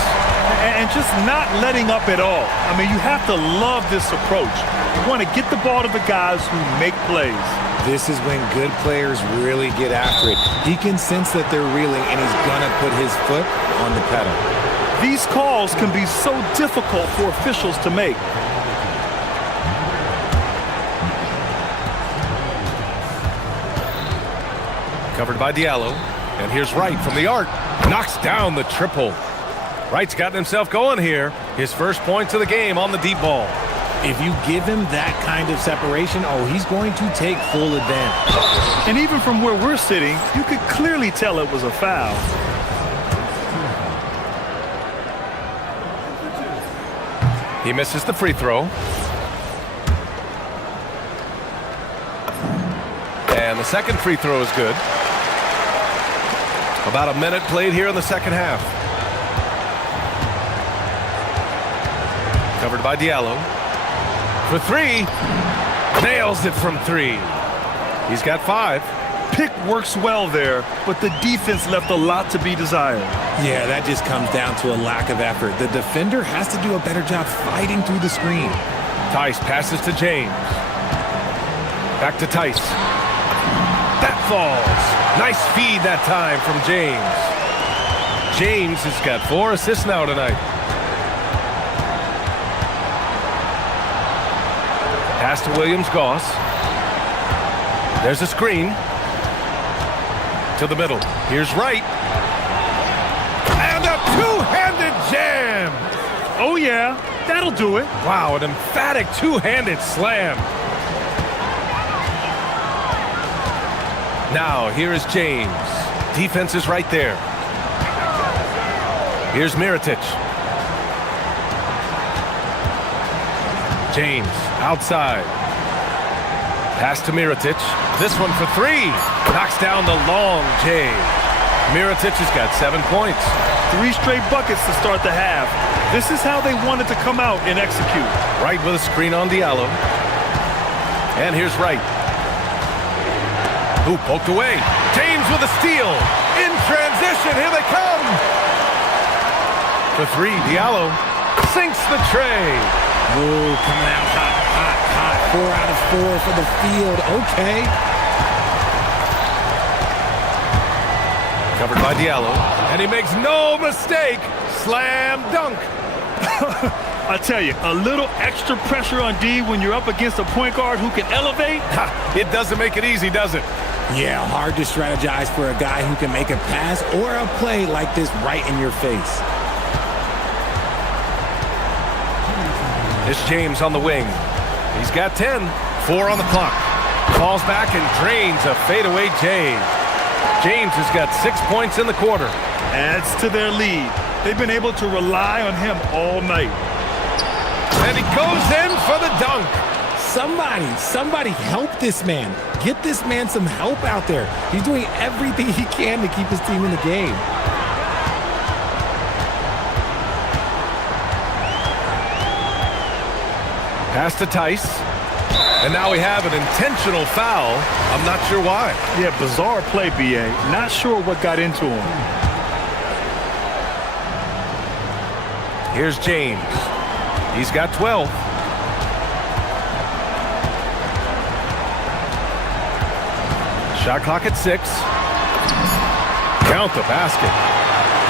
And just not letting up at all. I mean, you have to love this approach. You want to get the ball to the guys who make plays. This is when good players really get after it. He can sense that they're reeling, and he's going to put his foot on the pedal. These calls can be so difficult for officials to make. Covered by Diallo. And here's Wright from the arc. Knocks down the triple. Wright's gotten himself going here. His first points of the game on the deep ball. If you give him that kind of separation, oh, he's going to take full advantage. And even from where we're sitting, you could clearly tell it was a foul. He misses the free throw. And the second free throw is good. About a minute played here in the second half. Covered by Diallo. For three. Nails it from three. He's got 5. Pick works well there, but the defense left a lot to be desired. Yeah, that just comes down to a lack of effort. The defender has to do a better job fighting through the screen. Tice passes to James. Back to Tice. That falls. Nice feed that time from James. James has got 4 assists now tonight. Pass to Williams-Goss. There's a screen. To the middle. Here's Wright. And a two-handed jam. Oh, yeah, that'll do it. Wow, an emphatic two-handed slam. Now, here is James. Defense is right there. Here's Mirotic. James, outside. Pass to Mirotic. This one for 3. Knocks down the long J. Mirotic has got 7 points. 3 straight buckets to start the half. This is how they wanted to come out and execute. Wright with a screen on Diallo. And here's Wright. Who poked away. James with a steal. In transition, here they come. For 3, Diallo sinks the tray. Ooh, coming out hot, hot, hot. 4 out of 4 for the field. Okay. Covered by Diallo. And he makes no mistake. Slam dunk. I tell you, a little extra pressure on D when you're up against a point guard who can elevate. It doesn't make it easy, does it? Yeah, hard to strategize for a guy who can make a pass or a play like this right in your face. It's James on the wing. He's got 10. 4 on the clock. Falls back and drains a fadeaway J. James has got 6 points in the quarter. Adds to their lead. They've been able to rely on him all night. And he goes in for the dunk. Somebody help this man. Get this man some help out there. He's doing everything he can to keep his team in the game. Pass to Tice. And now we have an intentional foul. I'm not sure why. Yeah, bizarre play, B.A. Not sure what got into him. Here's James. He's got 12. Shot clock at 6. Count the basket.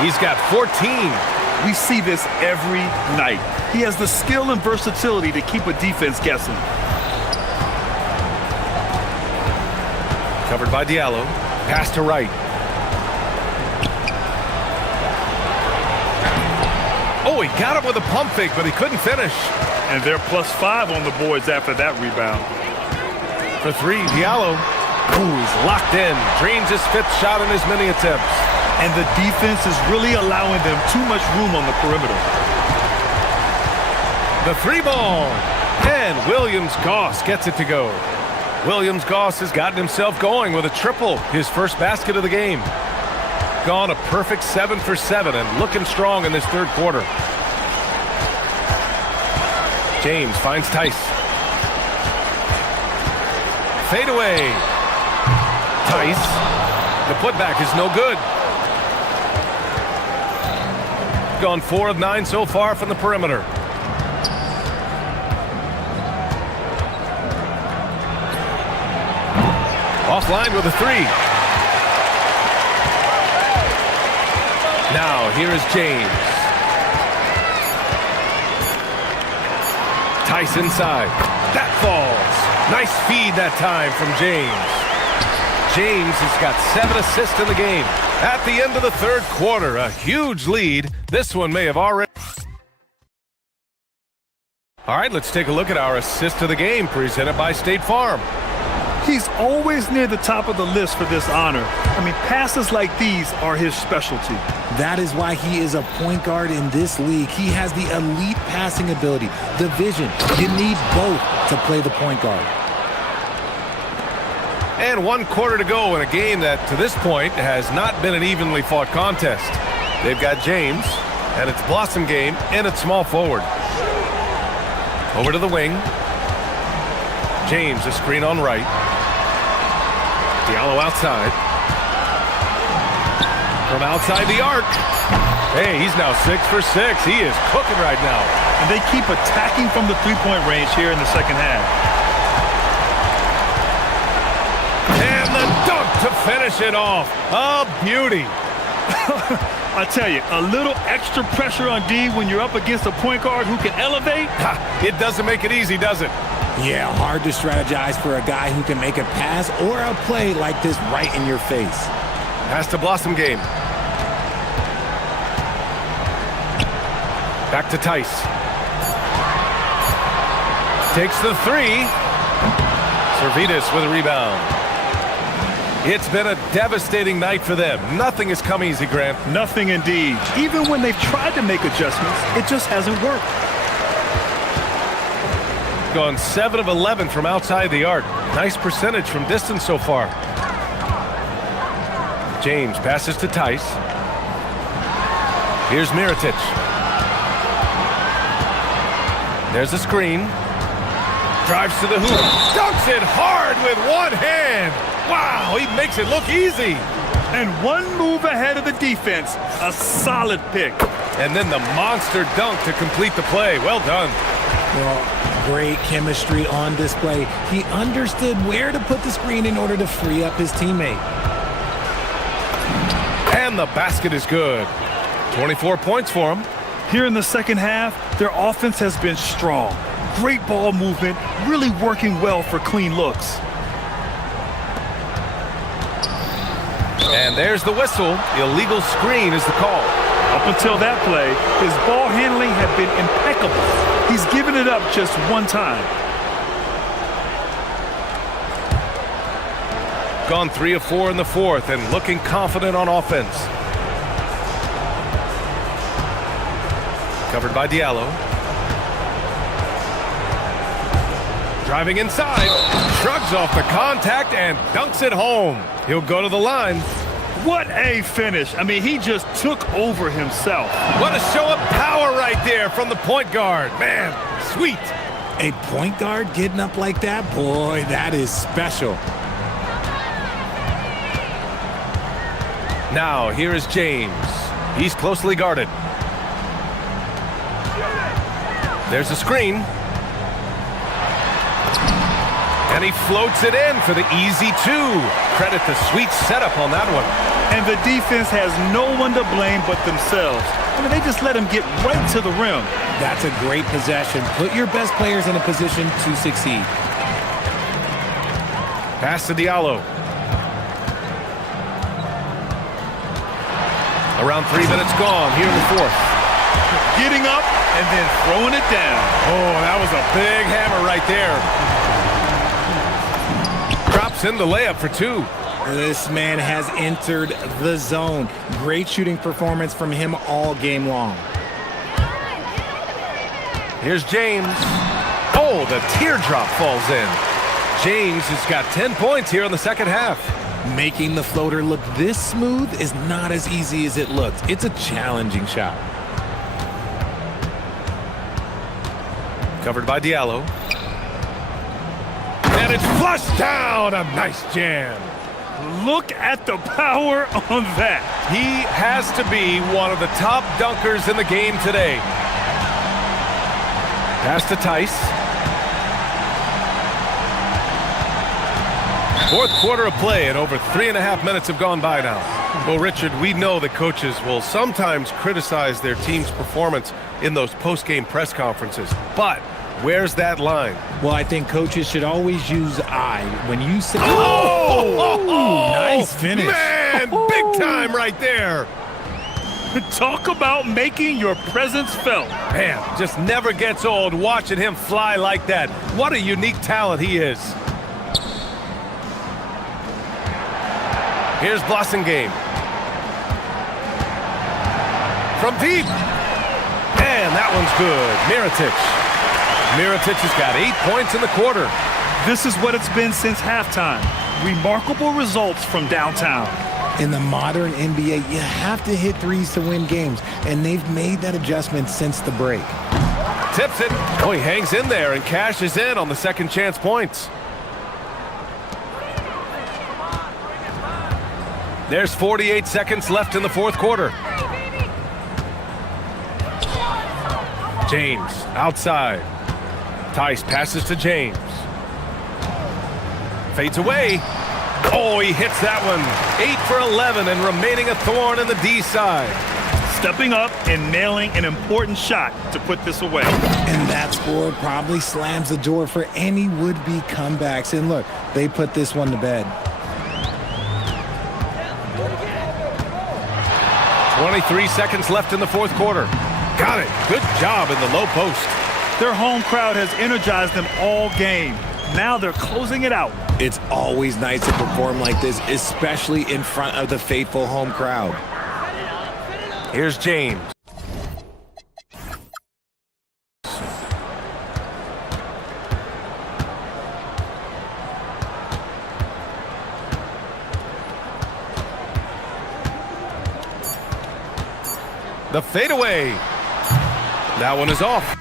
He's got 14. We see this every night. He has the skill and versatility to keep a defense guessing. Covered by Diallo. Pass to Wright. Oh, he got him with a pump fake, but he couldn't finish. And they're +5 on the boards after that rebound. For 3, Diallo. Ooh, he's locked in. Drains his 5th shot in as many attempts. And the defense is really allowing them too much room on the perimeter. The 3 ball. And Williams-Goss gets it to go. Williams-Goss has gotten himself going with a triple, his first basket of the game. Gone a perfect 7 for 7 and looking strong in this third quarter. James finds Tice. Fade away. Tice. The putback is no good. Gone 4 of 9 so far from the perimeter. Offline with a 3. Now, here is James. Tice inside. That falls. Nice feed that time from James. James has got 7 assists in the game. At the end of the third quarter, a huge lead. This one may have already... All right, let's take a look at our assist of the game presented by State Farm. He's always near the top of the list for this honor. I mean, passes like these are his specialty. That is why he is a point guard in this league. He has the elite passing ability, the vision. You need both to play the point guard. And 1 quarter to go in a game that, to this point, has not been an evenly fought contest. They've got James, and it's Blossom game, and it's small forward. Over to the wing. James, a screen on right. Diallo outside. From outside the arc. Hey, he's now 6 for 6. He is cooking right now. And they keep attacking from the three-point range here in the second half. And the dunk to finish it off. A beauty. I tell you, a little extra pressure on D when you're up against a point guard who can elevate. It doesn't make it easy, does it? Yeah, hard to strategize for a guy who can make a pass or a play like this right in your face. Pass to Blossom game. Back to Tice. Takes the three. Servetus with a rebound. It's been a devastating night for them. Nothing has come easy, Grant. Nothing indeed. Even when they've tried to make adjustments, it just hasn't worked. Gone 7 of 11 from outside the arc. Nice percentage from distance so far. James passes to Tice. Here's Mirotic. There's a screen. Drives to the hoop. Dunks it hard with one hand. Wow, he makes it look easy. And one move ahead of the defense. A solid pick. And then the monster dunk to complete the play. Well done. Well, great chemistry on display. He understood where to put the screen in order to free up his teammate. And the basket is good. 24 points for him. Here in the second half, their offense has been strong. Great ball movement, really working well for clean looks. And there's the whistle. Illegal screen is the call. Up until that play, his ball handling had been impeccable. He's given it up just one time. Gone 3 of 4 in the fourth and looking confident on offense. Covered by Diallo. Driving inside, shrugs off the contact and dunks it home. He'll go to the line. What a finish. I mean, he just took over himself. What a show of power right there from the point guard. Man, sweet. A point guard getting up like that? Boy, that is special. Now, here is James. He's closely guarded. There's a screen. And he floats it in for the easy two. Credit the sweet setup on that one. And the defense has no one to blame but themselves. I mean, they just let him get right to the rim. That's a great possession. Put your best players in a position to succeed. Pass to Diallo. Around 3 minutes gone here in the fourth. Getting up and then throwing it down. Oh, that was a big hammer right there. Drops in the layup for 2. This man has entered the zone. Great shooting performance from him all game long. Here's James. Oh, the teardrop falls in. James has got 10 points here in the second half. Making the floater look this smooth is not as easy as it looks. It's a challenging shot. Covered by Diallo. And it's flushed down. A nice jam. Look at the power on that. He has to be one of the top dunkers in the game today. Pass to Tice. Fourth quarter of play and over 3.5 minutes have gone by now. Well, Richard, we know that coaches will sometimes criticize their team's performance in those post-game press conferences. But where's that line? Well, I think coaches should always use I when you say, Oh! Nice finish. Man, big time right there. Talk about making your presence felt. Man, just never gets old watching him fly like that. What a unique talent he is. Here's Blossengame. From deep. And that one's good. Mirotic has got 8 points in the quarter. This is what it's been since halftime. Remarkable results from downtown. In the modern NBA, you have to hit threes to win games, and they've made that adjustment since the break. Tips it. Oh, he hangs in there and cashes in on the second chance points. There's 48 seconds left in the fourth quarter. James outside. Tice passes to James. Fades away. Oh, he hits that one. 8 for 11 and remaining a thorn in the D side. Stepping up and nailing an important shot to put this away. And that score probably slams the door for any would-be comebacks. And look, they put this one to bed. 23 seconds left in the fourth quarter. Got it. Good job in the low post. Their home crowd has energized them all game. Now they're closing it out. It's always nice to perform like this, especially in front of the faithful home crowd. Here's James. The fadeaway. That one is off.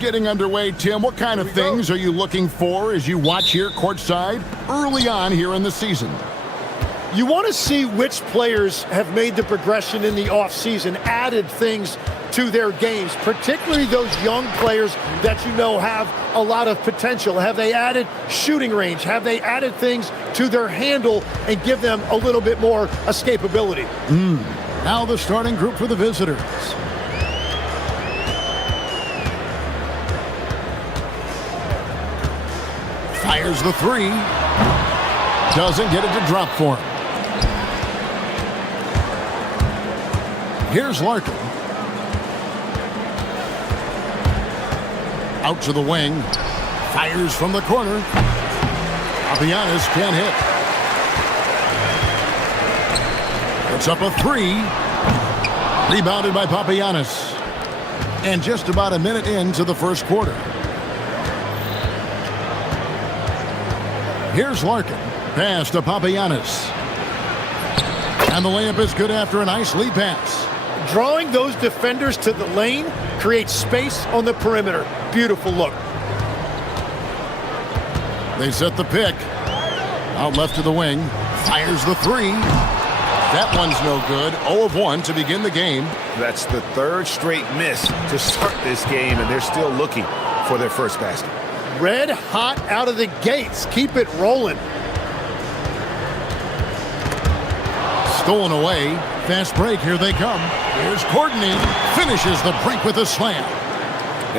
Getting underway, Tim, what kind of things are you looking for as you watch here courtside early on here in the season? You want to see which players have made the progression in the offseason, added things to their games, particularly those young players that you know have a lot of potential. Have they added shooting range? Have they added things to their handle and give them a little bit more escapability? Now the starting group for the visitors. Fires the three. Doesn't get it to drop for him. Here's Larkin. Out to the wing. Fires from the corner. Papagiannis can't hit. Puts up a three. Rebounded by Papagiannis. And just about a minute into the first quarter. Here's Larkin. Pass to Papagiannis. And the layup is good after a nice lead pass. Drawing those defenders to the lane creates space on the perimeter. Beautiful look. They set the pick. Out left to the wing. Fires the three. That one's no good. 0 of 1 to begin the game. That's the third straight miss to start this game, and they're still looking for their first basket. Red hot out of the gates. Keep it rolling. Stolen away. Fast break. Here they come. Here's Courtney. Finishes the break with a slam.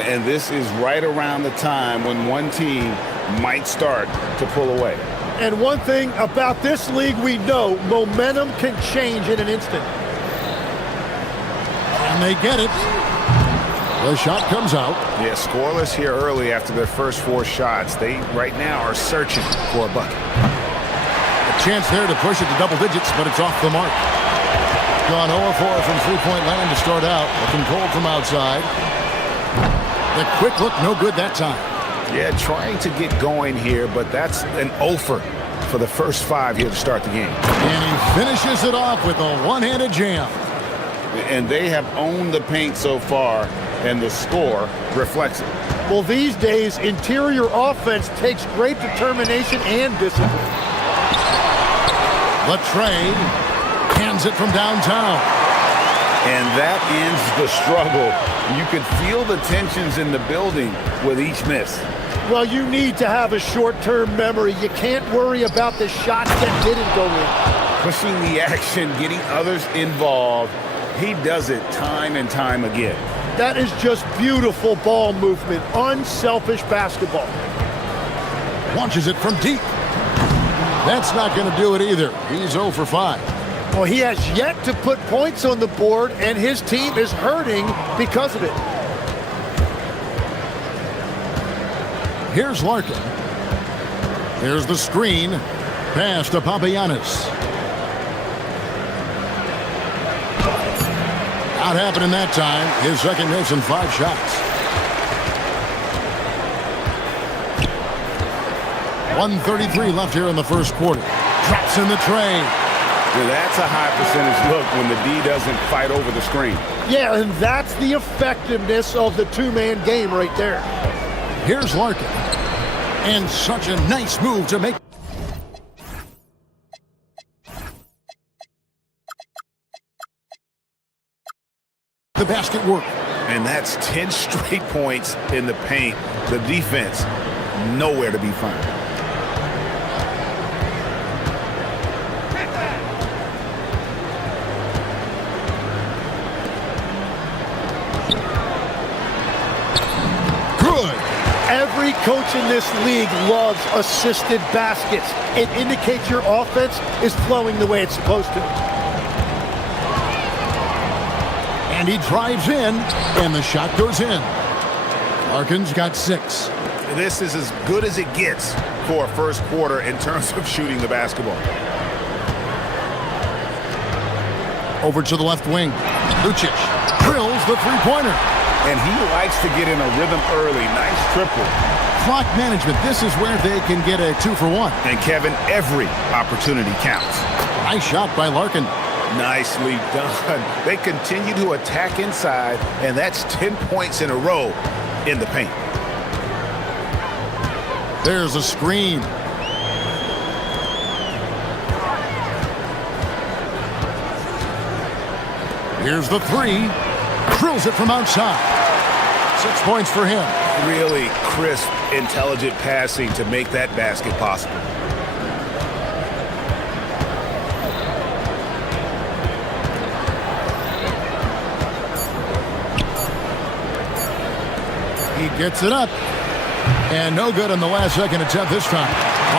And this is right around the time when one team might start to pull away. And one thing about this league we know, momentum can change in an instant. And they get it. The shot comes out. Yeah, scoreless here early after their first 4 shots. They right now are searching for a bucket. A chance there to push it to double digits, but it's off the mark. Gone 0-4 from three-point land to start out. Looking cold from outside. The quick look, no good that time. Yeah, trying to get going here, but that's an offer for the first 5 here to start the game. And he finishes it off with a one-handed jam. And they have owned the paint so far, and the score reflects it. Well, these days, interior offense takes great determination and discipline. The trade hands it from downtown. And that ends the struggle. You could feel the tensions in the building with each miss. Well, you need to have a short-term memory. You can't worry about the shots that didn't go in. Pushing the action, getting others involved. He does it time and time again. That is just beautiful ball movement, unselfish basketball. Launches it from deep. That's not going to do it either. He's 0 for 5. Well, he has yet to put points on the board, and his team is hurting because of it. Here's Larkin. Here's the screen. Pass to Papagiannis. Not happening that time. His second miss in 5 shots. 1:33 left here in the first quarter. Drops in the tray. Well, that's a high percentage look when the D doesn't fight over the screen. Yeah, and that's the effectiveness of the two-man game right there. Here's Larkin. And such a nice move to make the basket work. And that's 10 straight points in the paint. The defense, nowhere to be found. Every coach in this league loves assisted baskets. It indicates your offense is flowing the way it's supposed to. And he drives in, and the shot goes in. Larkin's got 6. This is as good as it gets for a first quarter in terms of shooting the basketball. Over to the left wing. Lucic drills the three-pointer. And he likes to get in a rhythm early. Nice triple. Clock management. This is where they can get a 2 for 1. And Kevin, every opportunity counts. Nice shot by Larkin. Nicely done. They continue to attack inside, and that's 10 points in a row in the paint. There's a screen. Here's the three. Drills it from outside. 6 points for him. Really crisp, intelligent passing to make that basket possible. He gets it up. And no good on the last second attempt this time.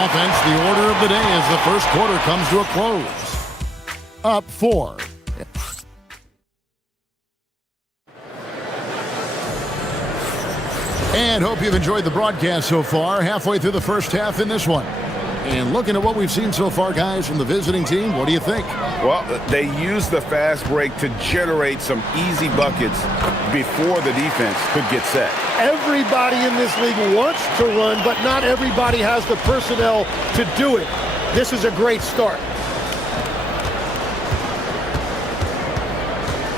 Offense, the order of the day as the first quarter comes to a close. Up 4. And hope you've enjoyed the broadcast so far. Halfway through the first half in this one. And looking at what we've seen so far, guys, from the visiting team, what do you think? Well, they used the fast break to generate some easy buckets before the defense could get set. Everybody in this league wants to run, but not everybody has the personnel to do it. This is a great start.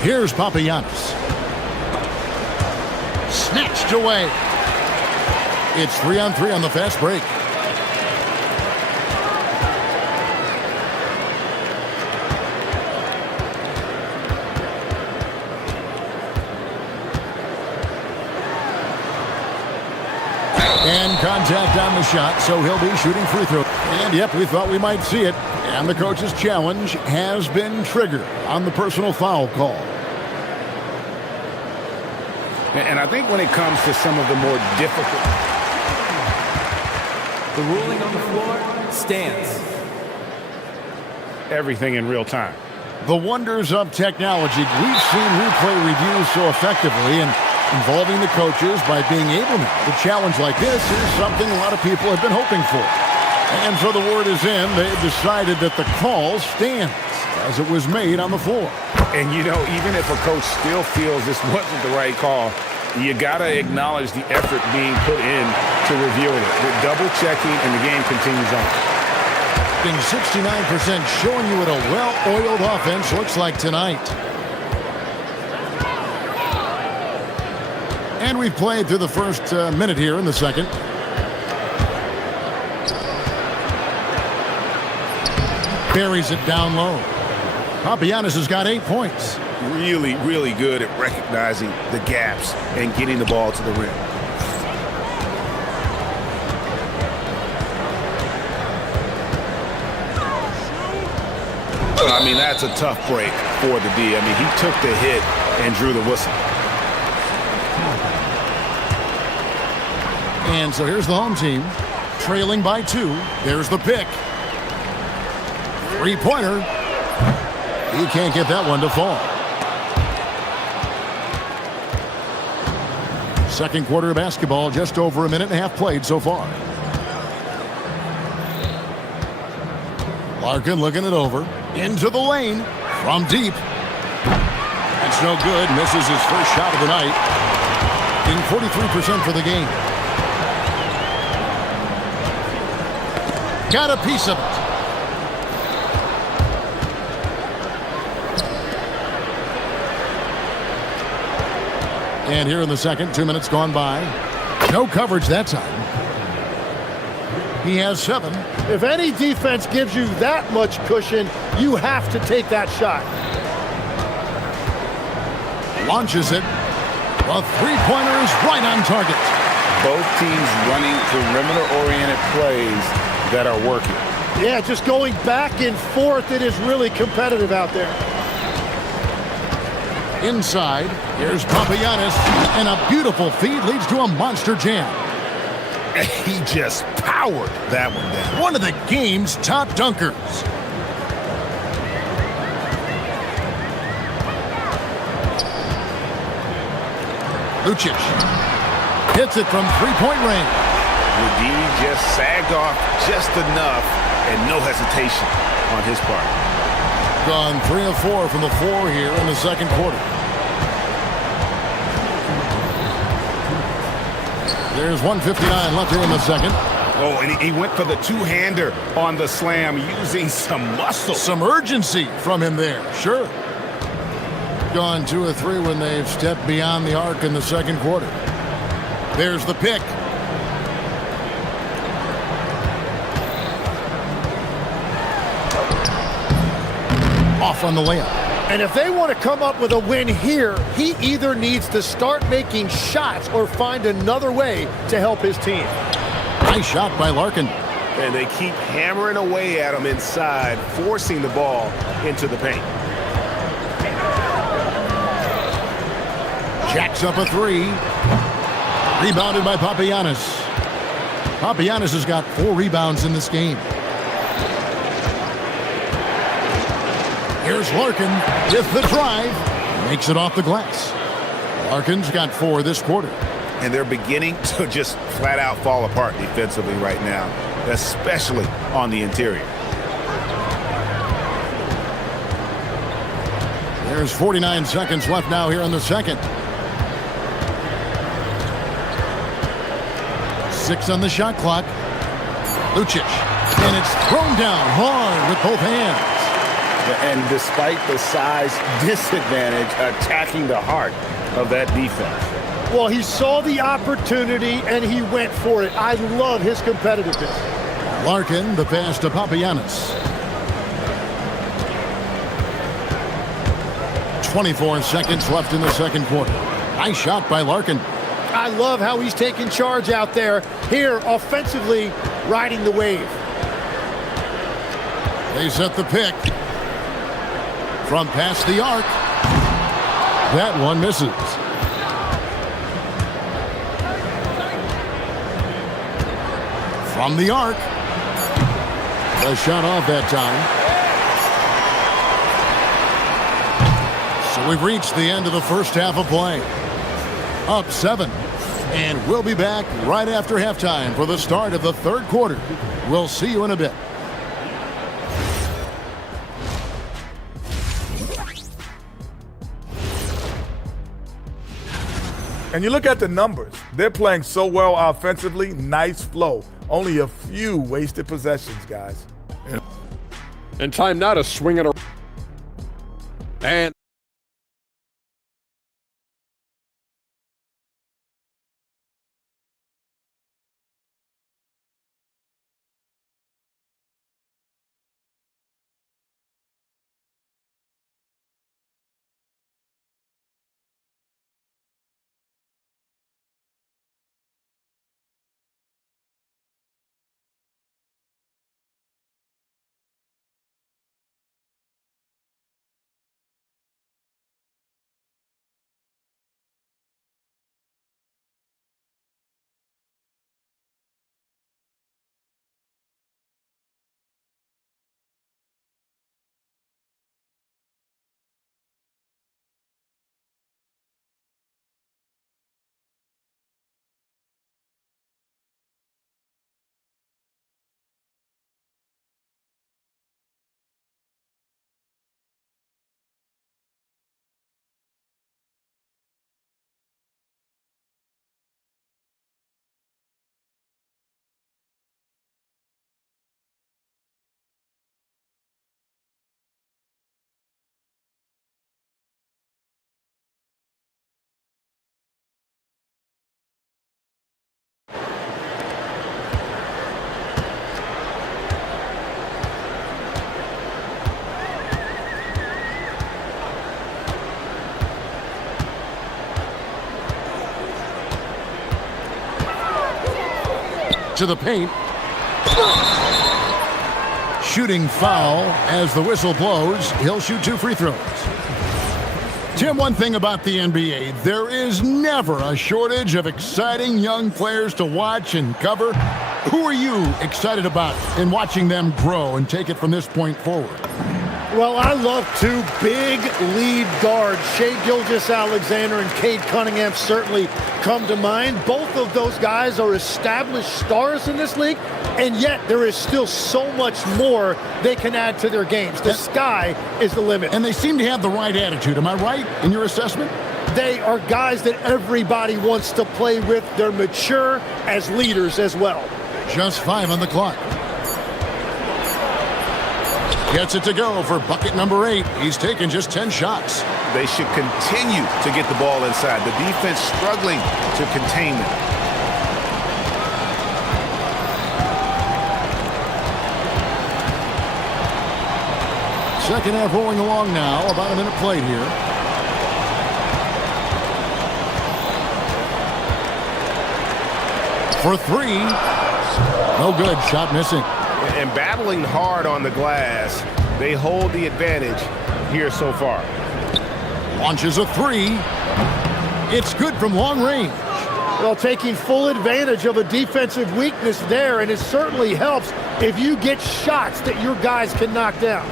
Here's Papagiannis. Snatched away. It's 3-on-3 on the fast break. And contact on the shot, so he'll be shooting free throw. And yep, we thought we might see it. And the coach's challenge has been triggered on the personal foul call. And I think when it comes to some of the more difficult... The ruling on the floor stands. Everything in real time. The wonders of technology. We've seen replay reviews so effectively and involving the coaches by being able to challenge like this is something a lot of people have been hoping for. And so the word is in. They've decided that the call stands as it was made on the floor. And, you know, even if a coach still feels this wasn't the right call, you got to acknowledge the effort being put in to reviewing it. With double-checking, and the game continues on. Being 69% showing you what a well-oiled offense looks like tonight. And we've played through the first minute here in the second. Buries it down low. Papagiannis has got 8 points. Really, really good at recognizing the gaps and getting the ball to the rim. I mean, that's a tough break for the D. I mean, he took the hit and drew the whistle. And so here's the home team, trailing by 2. There's the pick. Three-pointer. He can't get that one to fall. Second quarter of basketball, just over a minute and a half played so far. Larkin looking it over. Into the lane. From deep. That's no good. Misses his first shot of the night. In 43% for the game. Got a piece of it. And here in the second, 2 minutes gone by. No coverage that time. He has 7. If any defense gives you that much cushion, you have to take that shot. Launches it. A three-pointer is right on target. Both teams running perimeter-oriented plays that are working. Yeah, just going back and forth, it is really competitive out there. Inside, here's Papagiannis, and a beautiful feed leads to a monster jam. He just powered that one down. One of the game's top dunkers. Lucic hits it from three-point range. The D just sagged off just enough and no hesitation on his part. Gone 3 of 4 from the floor here in the second quarter. There's 1:59 left here in the second. Oh, and he went for the two-hander on the slam, using some muscle. Some urgency from him there, sure. Gone 2 of 3 when they've stepped beyond the arc in the second quarter. There's the pick. Off on the layup. And if they want to come up with a win here, he either needs to start making shots or find another way to help his team. Nice shot by Larkin. And they keep hammering away at him inside, forcing the ball into the paint. Jacks up a three. Rebounded by Papagiannis. Papagiannis has got 4 rebounds in this game. Here's Larkin with the drive. Makes it off the glass. Larkin's got 4 this quarter. And they're beginning to just flat out fall apart defensively right now, especially on the interior. There's 49 seconds left now here in the second. 6 on the shot clock. Lucic. And it's thrown down hard with both hands. And despite the size disadvantage, attacking the heart of that defense. Well, he saw the opportunity and he went for it. I love his competitiveness. Larkin, the pass to Papagiannis. 24 seconds left in the second quarter. Nice shot by Larkin. I love how he's taking charge out there. Here, offensively, riding the wave. They set the pick. From past the arc. That one misses. From the arc. The shot off that time. So we've reached the end of the first half of play. Up 7. And we'll be back right after halftime for the start of the third quarter. We'll see you in a bit. And you look at the numbers. They're playing so well offensively. Nice flow. Only a few wasted possessions, guys. And time now to swing it around. And to the paint. Shooting foul as the whistle blows. He'll shoot 2 free throws. Tim, one thing about the NBA, there is never a shortage of exciting young players to watch and cover. Who are you excited about in watching them grow and take it from this point forward? Well, I love 2 big lead guards. Shai Gilgeous-Alexander and Cade Cunningham certainly come to mind. Both of those guys are established stars in this league, and yet there is still so much more they can add to their games. The sky is the limit. And they seem to have the right attitude. Am I right in your assessment? They are guys that everybody wants to play with. They're mature as leaders as well. Just 5 on the clock. Gets it to go for bucket number 8. He's taken just 10 shots. They should continue to get the ball inside. The defense struggling to contain them. Second half rolling along now. About a minute played here. For three. No good. Shot missing. And battling hard on the glass, they hold the advantage here so far. Launches a three. It's good from long range. Well, taking full advantage of a defensive weakness there, and it certainly helps if you get shots that your guys can knock down.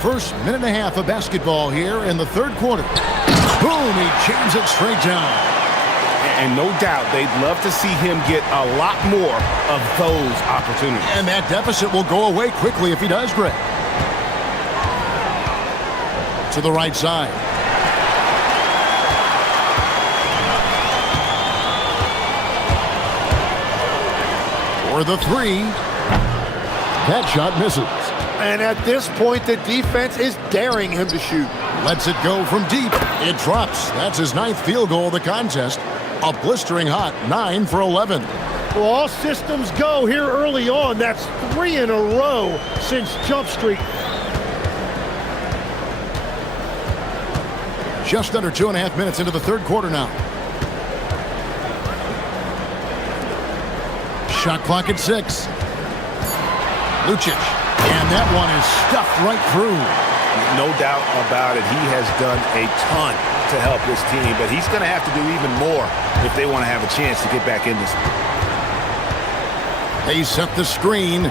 First minute and a half of basketball here in the third quarter. Boom, he jams it straight down. And no doubt they'd love to see him get a lot more of those opportunities. And that deficit will go away quickly if he does, Greg. To the right side. For the three. That shot misses. And at this point, the defense is daring him to shoot. Lets it go from deep. It drops. That's his 9th field goal of the contest. A blistering hot 9 for 11. Well, all systems go here early on. That's 3 in a row since Jump Street. Just under 2.5 minutes into the third quarter now. Shot clock at 6. Lucic. And that one is stuffed right through. No doubt about it. He has done a ton to help this team, but he's going to have to do even more if they want to have a chance to get back in this. They set the screen.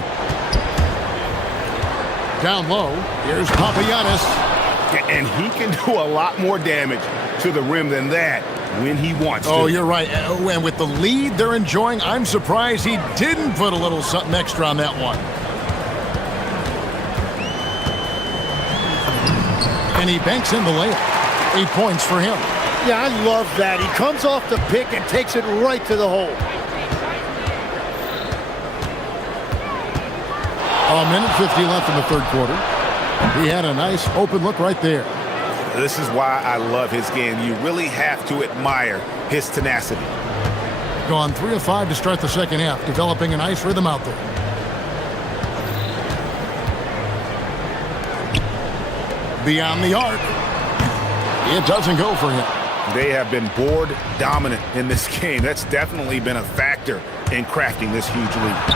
Down low. Here's Papagiannis. And he can do a lot more damage to the rim than that when he wants to. Oh, you're right. And with the lead they're enjoying, I'm surprised he didn't put a little something extra on that one. And he banks in the layup. 8 points for him. Yeah, I love that. He comes off the pick and takes it right to the hole. A minute 50 left in the third quarter. He had a nice open look right there. This is why I love his game. You really have to admire his tenacity. Gone 3 of 5 to start the second half, developing a nice rhythm out there. Beyond the arc. It doesn't go for him. They have been board dominant in this game. That's definitely been a factor in crafting this huge lead.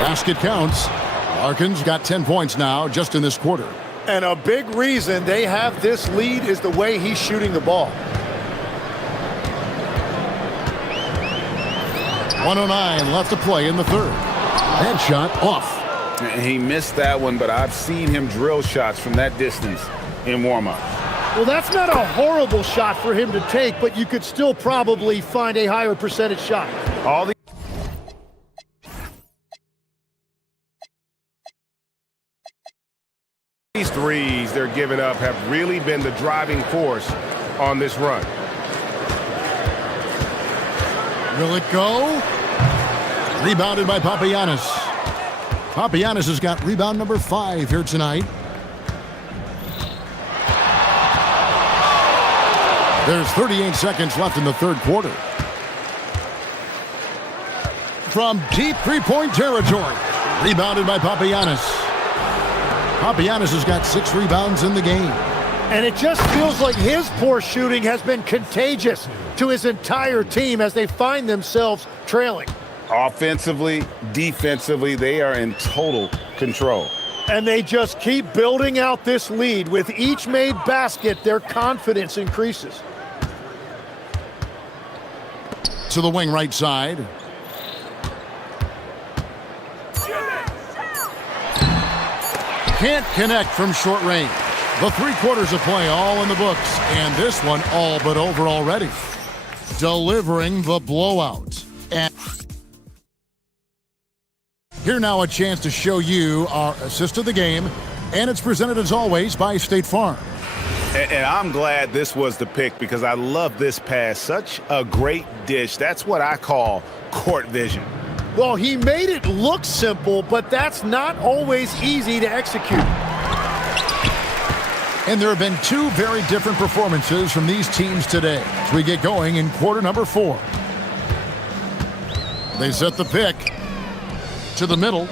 Basket counts. Larkin's got 10 points now just in this quarter. And a big reason they have this lead is the way he's shooting the ball. 109 left to play in the third. That shot off. He missed that one, but I've seen him drill shots from that distance in warm-up. Well, that's not a horrible shot for him to take, but you could still probably find a higher percentage shot. All these threes they're giving up have really been the driving force on this run. Will it go? Rebounded by Papagiannis. Papagiannis has got rebound number 5 here tonight. There's 38 seconds left in the third quarter. From deep three-point territory. Rebounded by Papagiannis. Papagiannis has got 6 rebounds in the game. And it just feels like his poor shooting has been contagious to his entire team as they find themselves trailing. Offensively, defensively, they are in total control. And they just keep building out this lead. With each made basket, their confidence increases. To the wing right side. Can't connect from short range. The 3 quarters of play all in the books, and this one all but over already. Delivering the blowout. And here now a chance to show you our assist of the game, and it's presented as always by State Farm. And I'm glad this was the pick because I love this pass. Such a great dish. That's what I call court vision. Well, he made it look simple, but that's not always easy to execute. And there have been 2 very different performances from these teams today as we get going in quarter number 4. They set the pick to the middle.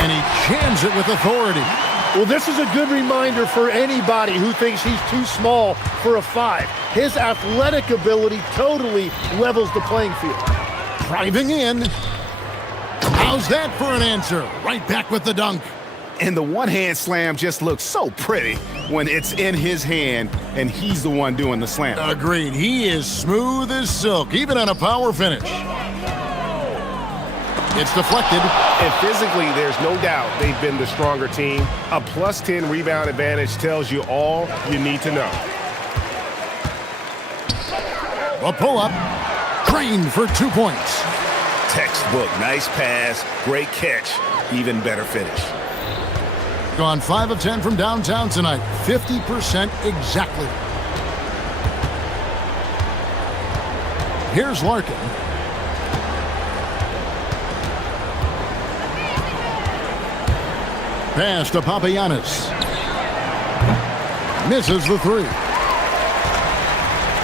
And he jams it with authority. Well, this is a good reminder for anybody who thinks he's too small for a 5. His athletic ability totally levels the playing field. Driving in. How's that for an answer? Right back with the dunk. And the one-hand slam just looks so pretty when it's in his hand and he's the one doing the slam. Agreed. He is smooth as silk, even on a power finish. It's deflected. And physically, there's no doubt they've been the stronger team. A plus 10 rebound advantage tells you all you need to know. A pull-up. Crane for 2 points. Textbook, nice pass, great catch, even better finish. Gone 5 of 10 from downtown tonight. 50% exactly. Here's Larkin. Pass to Papagiannis. Misses the 3.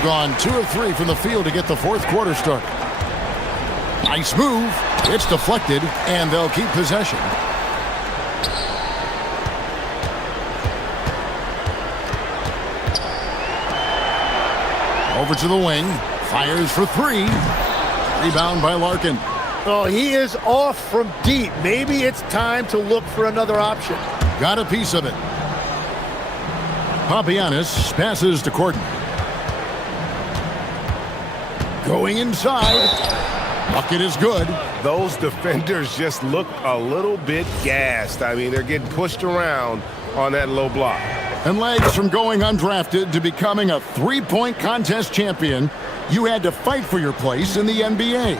Gone 2 of 3 from the field to get the fourth quarter started. Nice move. It's deflected, and they'll keep possession. Over to the wing. Fires for 3. Rebound by Larkin. Oh, he is off from deep. Maybe it's time to look for another option. Got a piece of it. Papagiannis passes to Corden. Going inside. Bucket is good. Those defenders just look a little bit gassed. I mean, they're getting pushed around on that low block. And legs from going undrafted to becoming a three-point contest champion, you had to fight for your place in the NBA.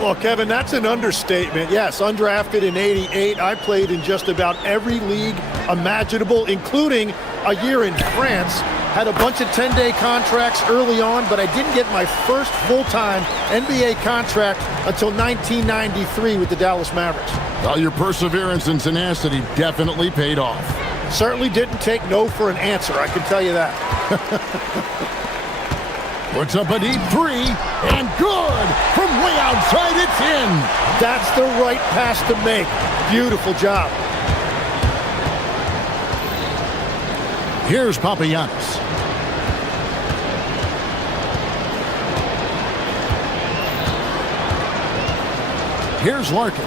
Well, Kevin, that's an understatement. Yes, undrafted in '88. I played in just about every league imaginable, including a year in France. Had a bunch of 10-day contracts early on, but I didn't get my first full-time NBA contract until 1993 with the Dallas Mavericks. Well, your perseverance and tenacity definitely paid off. Certainly didn't take no for an answer, I can tell you that. Puts up a deep 3, and good! From way outside, it's in! That's the right pass to make. Beautiful job. Here's Papagiannis. Here's Larkin.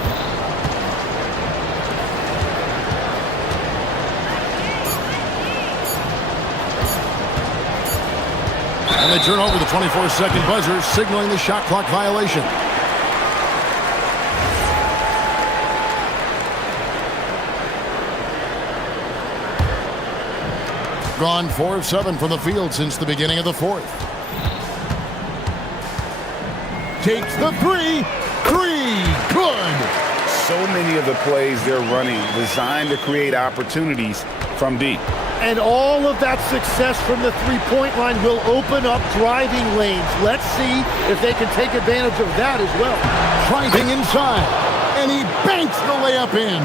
And they turn over the 24-second buzzer, signaling the shot clock violation. Gone 4 of 7 from the field since the beginning of the fourth. Takes the 3. 3. Good. So many of the plays they're running designed to create opportunities from deep. And all of that success from the three-point line will open up driving lanes. Let's see if they can take advantage of that as well. Driving inside, and he banks the layup in.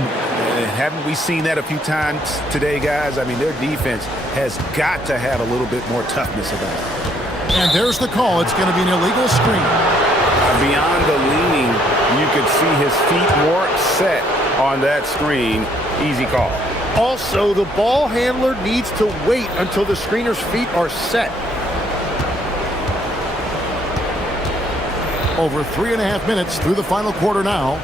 And haven't we seen that a few times today, guys? I mean, their defense has got to have a little bit more toughness about it. And there's the call. It's going to be an illegal screen. Beyond the leaning, you could see his feet more set on that screen. Easy call. Also, the ball handler needs to wait until the screener's feet are set. Over 3.5 minutes through the final quarter now.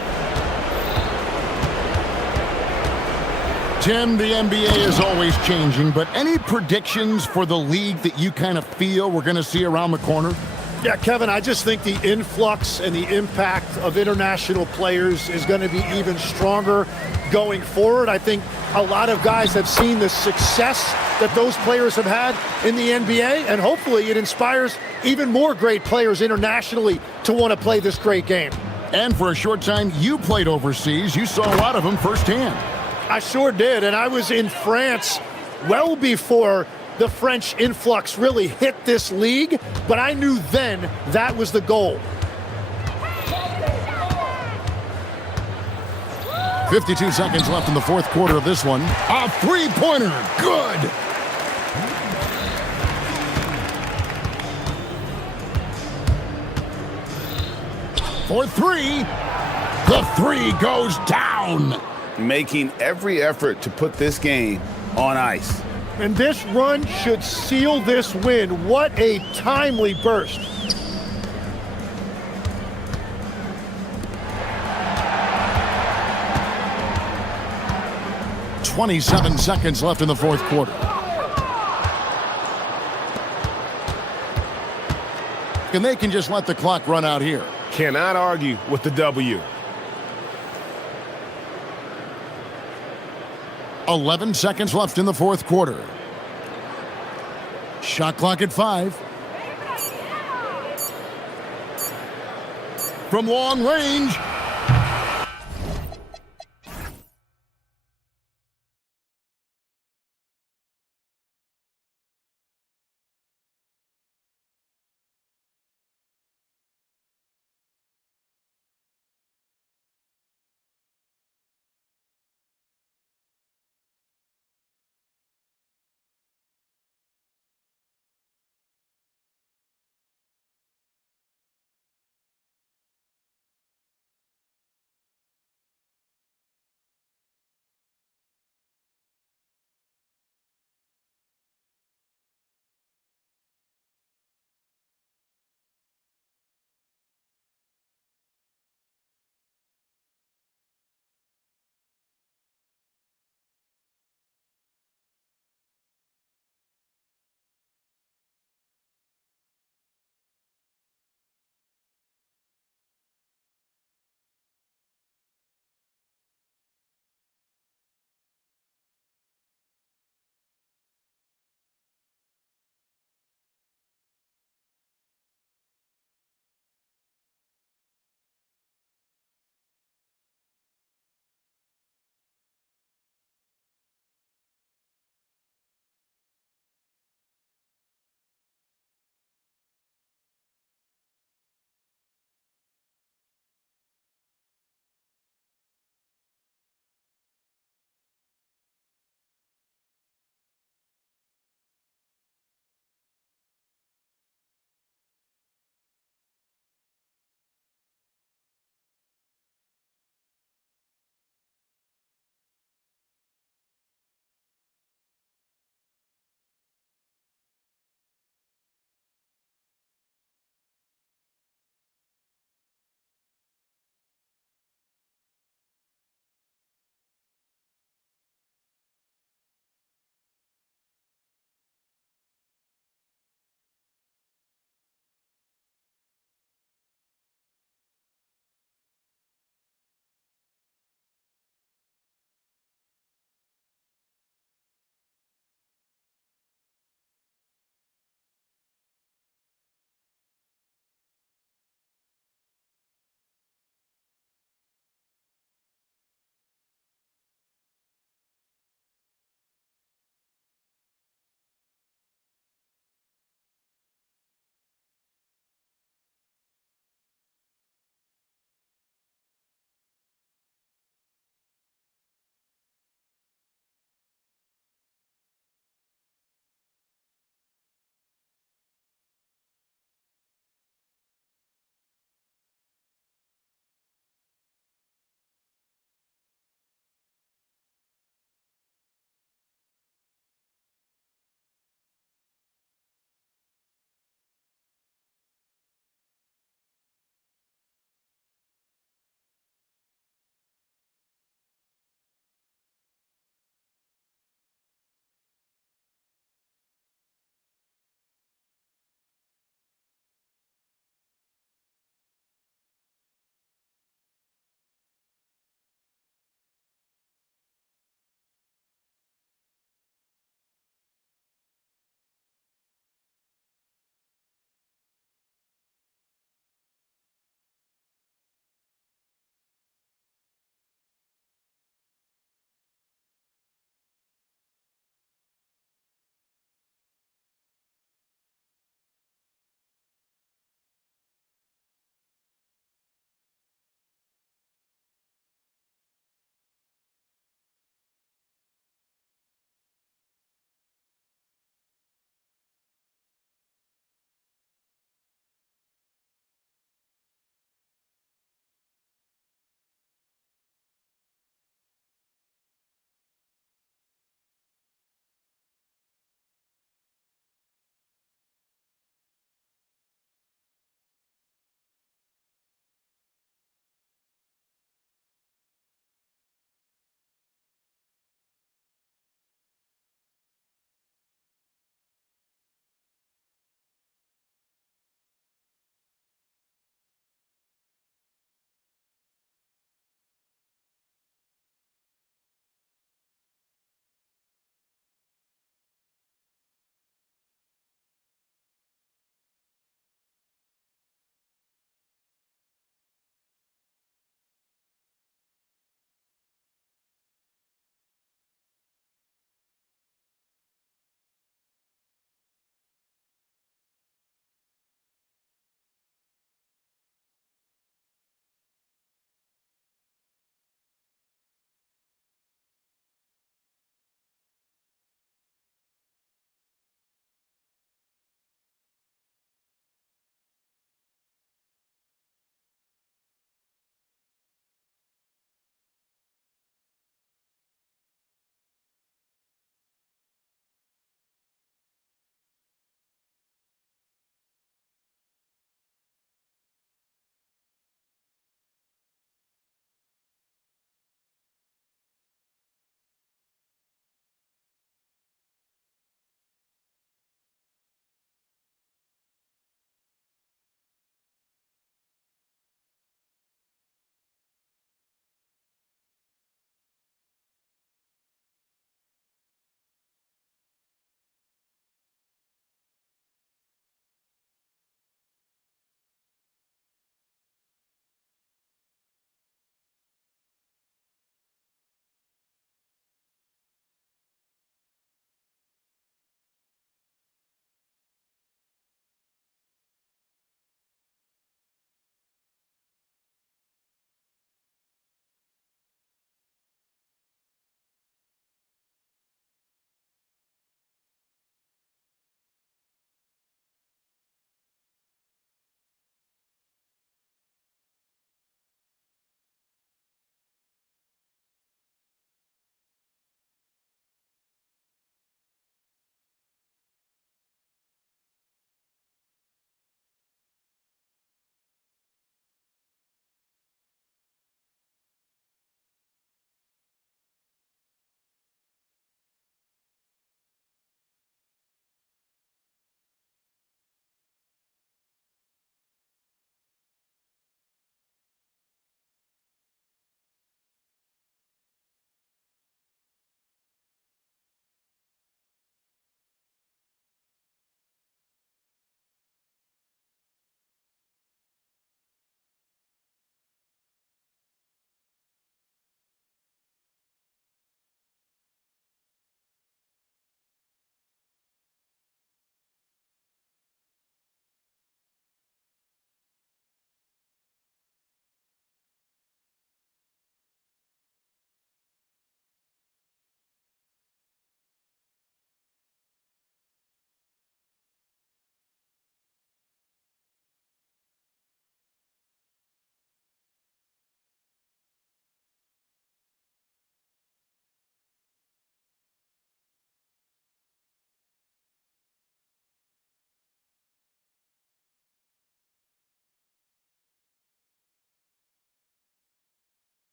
Tim, the NBA is always changing, but any predictions for the league that you kind of feel we're going to see around the corner? Yeah, Kevin, I just think the influx and the impact of international players is going to be even stronger going forward. I think a lot of guys have seen the success that those players have had in the NBA, and hopefully it inspires even more great players internationally to want to play this great game. And for a short time, you played overseas. You saw a lot of them firsthand. I sure did, and I was in France well before the French influx really hit this league, but I knew then that was the goal. 52 seconds left in the fourth quarter of this one. A three-pointer, good! For 3, the 3 goes down. making every effort to put this game on ice. And this run should seal this win. What a timely burst. .27 seconds left in the fourth quarter. And they can just let the clock run out here. Cannot argue with the W. 11 seconds left in the fourth quarter. Shot clock at 5. From long range.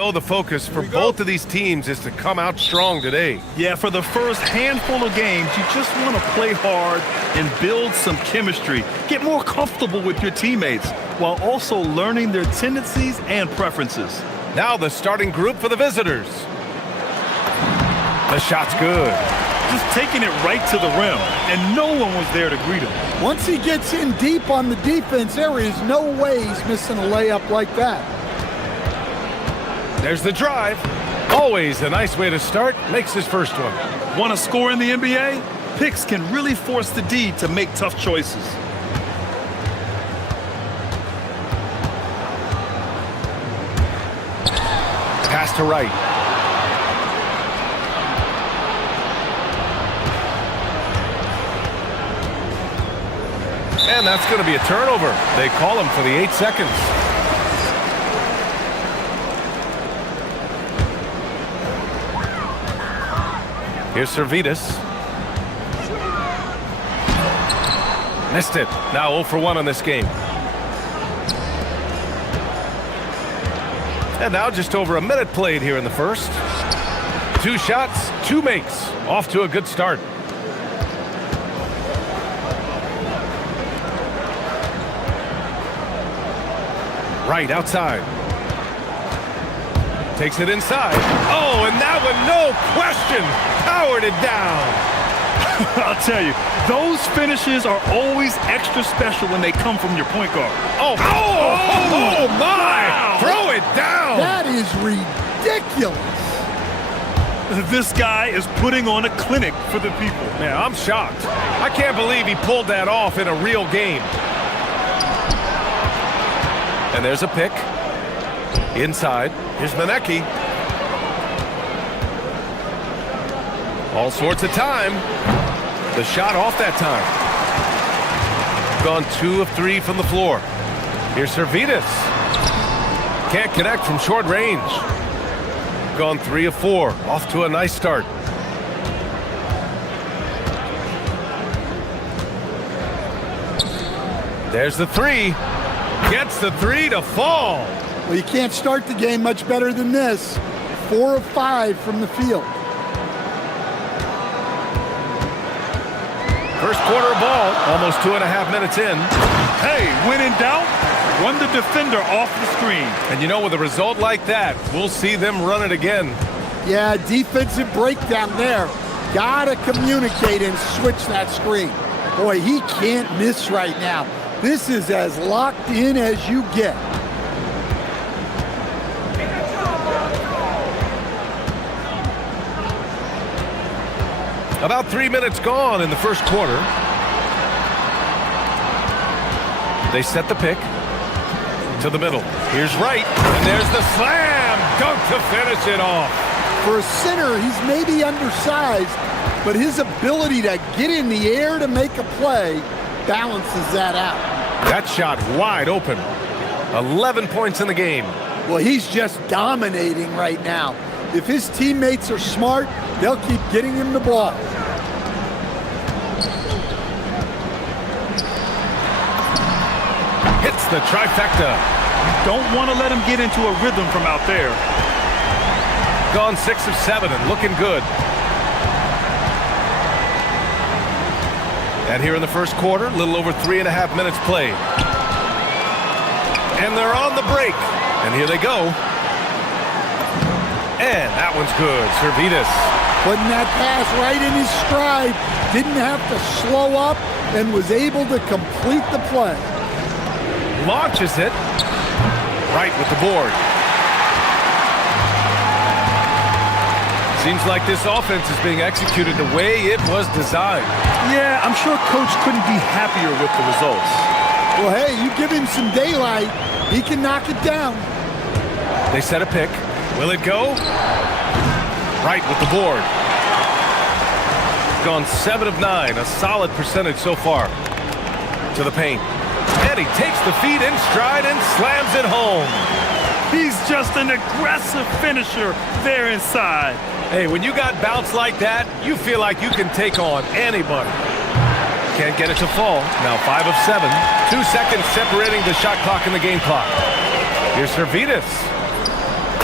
Oh, the focus for both of these teams is to come out strong today. Yeah, for the first handful of games, you just want to play hard and build some chemistry. Get more comfortable with your teammates while also learning their tendencies and preferences. Now the starting group for the visitors. The shot's good. Just taking it right to the rim, and no one was there to greet him. Once he gets in deep on the defense, there is no way he's missing a layup like that. There's the drive. Always a nice way to start. Makes his first one. Want to score in the NBA? Picks can really force the D to make tough choices. Pass to right. And that's going to be a turnover. They call him for the 8 seconds. Here's Servetus. Missed it. Now 0 for 1 on this game. And now just over a minute played here in the first. 2 shots, 2 makes. Off to a good start. Right outside. Takes it inside. Oh, and that one, no question, powered it down. I'll tell you, those finishes are always extra special when they come from your point guard. Oh my! Wow. Throw it down! That is ridiculous. This guy is putting on a clinic for the people. Yeah, I'm shocked. I can't believe he pulled that off in a real game. And there's a pick. Inside. Here's Manecki. All sorts of time. The shot off that time. Gone 2 of 3 from the floor. Here's Servetus. Can't connect from short range. Gone 3 of 4. Off to a nice start. There's the 3. Gets the 3 to fall. Well, you can't start the game much better than this. 4 of 5 from the field. First quarter ball, almost 2.5 minutes in. Hey, when in doubt, run the defender off the screen. And you know, with a result like that, we'll see them run it again. Yeah, defensive breakdown there. Gotta communicate and switch that screen. Boy, he can't miss right now. This is as locked in as you get. About 3 minutes gone in the first quarter. They set the pick to the middle. Here's Wright, and there's the slam dunk to finish it off. For a center, he's maybe undersized, but his ability to get in the air to make a play balances that out. That shot wide open. 11 points in the game. Well, he's just dominating right now. If his teammates are smart, they'll keep getting him the ball. Hits the trifecta. You don't want to let him get into a rhythm from out there. Gone 6 of 7 and looking good. And here in the first quarter, a little over 3.5 minutes played. And they're on the break. And here they go. And that one's good. Servetus. Putting that pass right in his stride. Didn't have to slow up and was able to complete the play. Launches it. Right with the board. Seems like this offense is being executed the way it was designed. Yeah, I'm sure Coach couldn't be happier with the results. Well, hey, you give him some daylight, he can knock it down. They set a pick. Will it go? Right with the board. Gone 7 of 9, a solid percentage so far. To the paint. And he takes the feet in stride and slams it home. He's just an aggressive finisher there inside. Hey, when you got bounce like that, you feel like you can take on anybody. Can't get it to fall. Now 5 of 7. 2 seconds separating the shot clock and the game clock. Here's Servetus.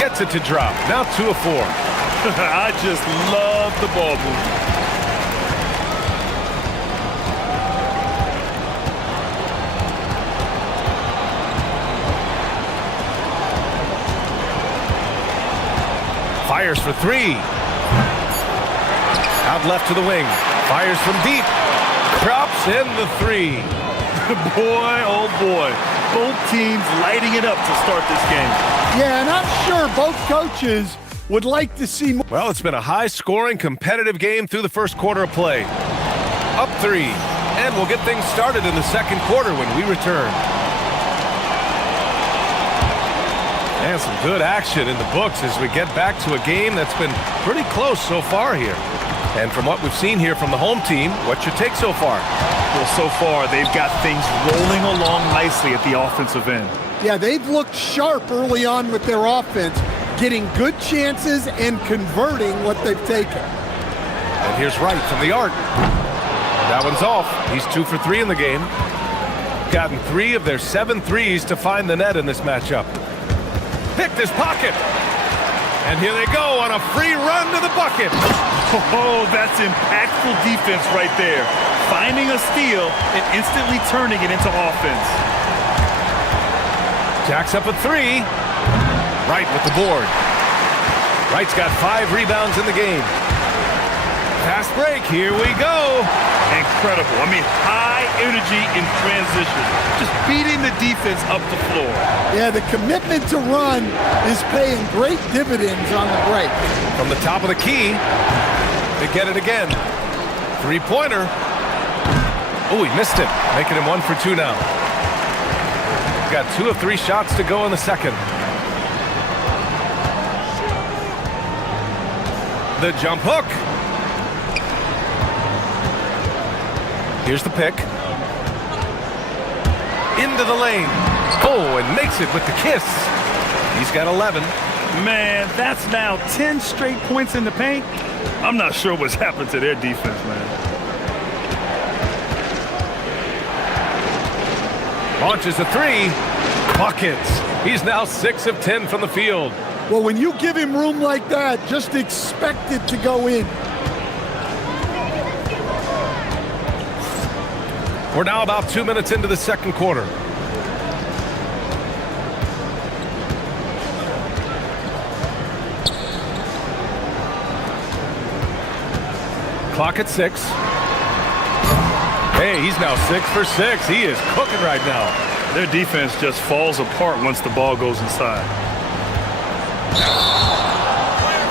Gets it to drop. Now 2 of 4. I just love the ball movement. Fires for 3. Out left to the wing. Fires from deep. Drops in the 3. Boy, oh boy. Both teams lighting it up to start this game. Yeah, and I'm sure both coaches would like to see more. Well, it's been a high-scoring, competitive game through the first quarter of play. Up 3. And we'll get things started in the second quarter when we return. And some good action in the books as we get back to a game that's been pretty close so far here. And from what we've seen here from the home team, what's your take so far? Well, so far, they've got things rolling along nicely at the offensive end. Yeah, they've looked sharp early on with their offense, getting good chances and converting what they've taken. And here's Wright from the arc. That one's off. He's 2 for 3 in the game. Gotten 3 of their 7 threes to find the net in this matchup. Picked his pocket. And here they go on a free run to the bucket. Oh, that's impactful defense right there. Finding a steal and instantly turning it into offense. Jacks up a 3. Wright with the board. Wright's got 5 rebounds in the game. Fast break, here we go. Incredible. I mean, high energy in transition. Just beating the defense up the floor. Yeah, the commitment to run is paying great dividends on the break. From the top of the key, they get it again. 3-pointer. Oh, he missed it. Making him 1 for 2 now. Got 2 of 3 shots to go in the second. The jump hook. Here's the pick. Into the lane. Oh, and makes it with the kiss. He's got 11. Man, that's now 10 straight points in the paint. I'm not sure what's happened to their defense, man. Launches a 3. Buckets. He's now 6 of 10 from the field. Well, when you give him room like that, just expect it to go in. We're now about 2 minutes into the second quarter. Clock at 6. Hey, he's now 6 for 6. He is cooking right now. Their defense just falls apart once the ball goes inside.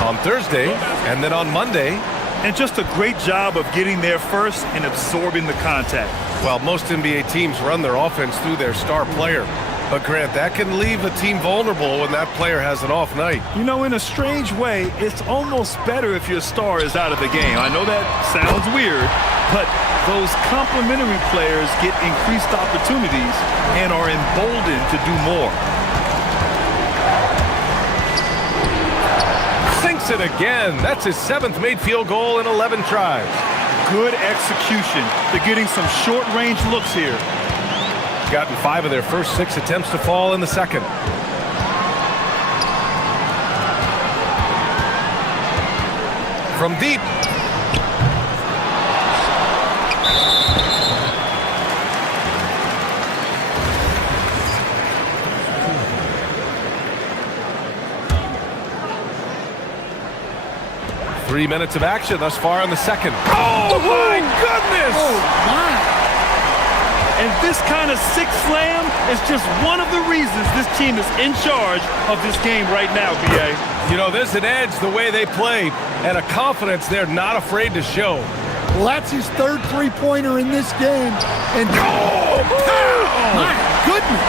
On Thursday, and then on Monday. And just a great job of getting there first and absorbing the contact. Well, most NBA teams run their offense through their star player. But Grant, that can leave a team vulnerable when that player has an off night. You know, in a strange way, it's almost better if your star is out of the game. I know that sounds weird, but those complementary players get increased opportunities and are emboldened to do more. Sinks it again. That's his 7th made field goal in 11 tries. Good execution. They're getting some short-range looks here. Gotten 5 of their first 6 attempts to fall in the second. From deep. Three minutes of action thus far in the second. Oh, my goodness! Oh, my. And this kind of sick slam is just one of the reasons this team is in charge of this game right now, B.A. You know, there's an edge the way they play and a confidence they're not afraid to show. Well, that's his 3rd 3-pointer in this game. And oh, my goodness.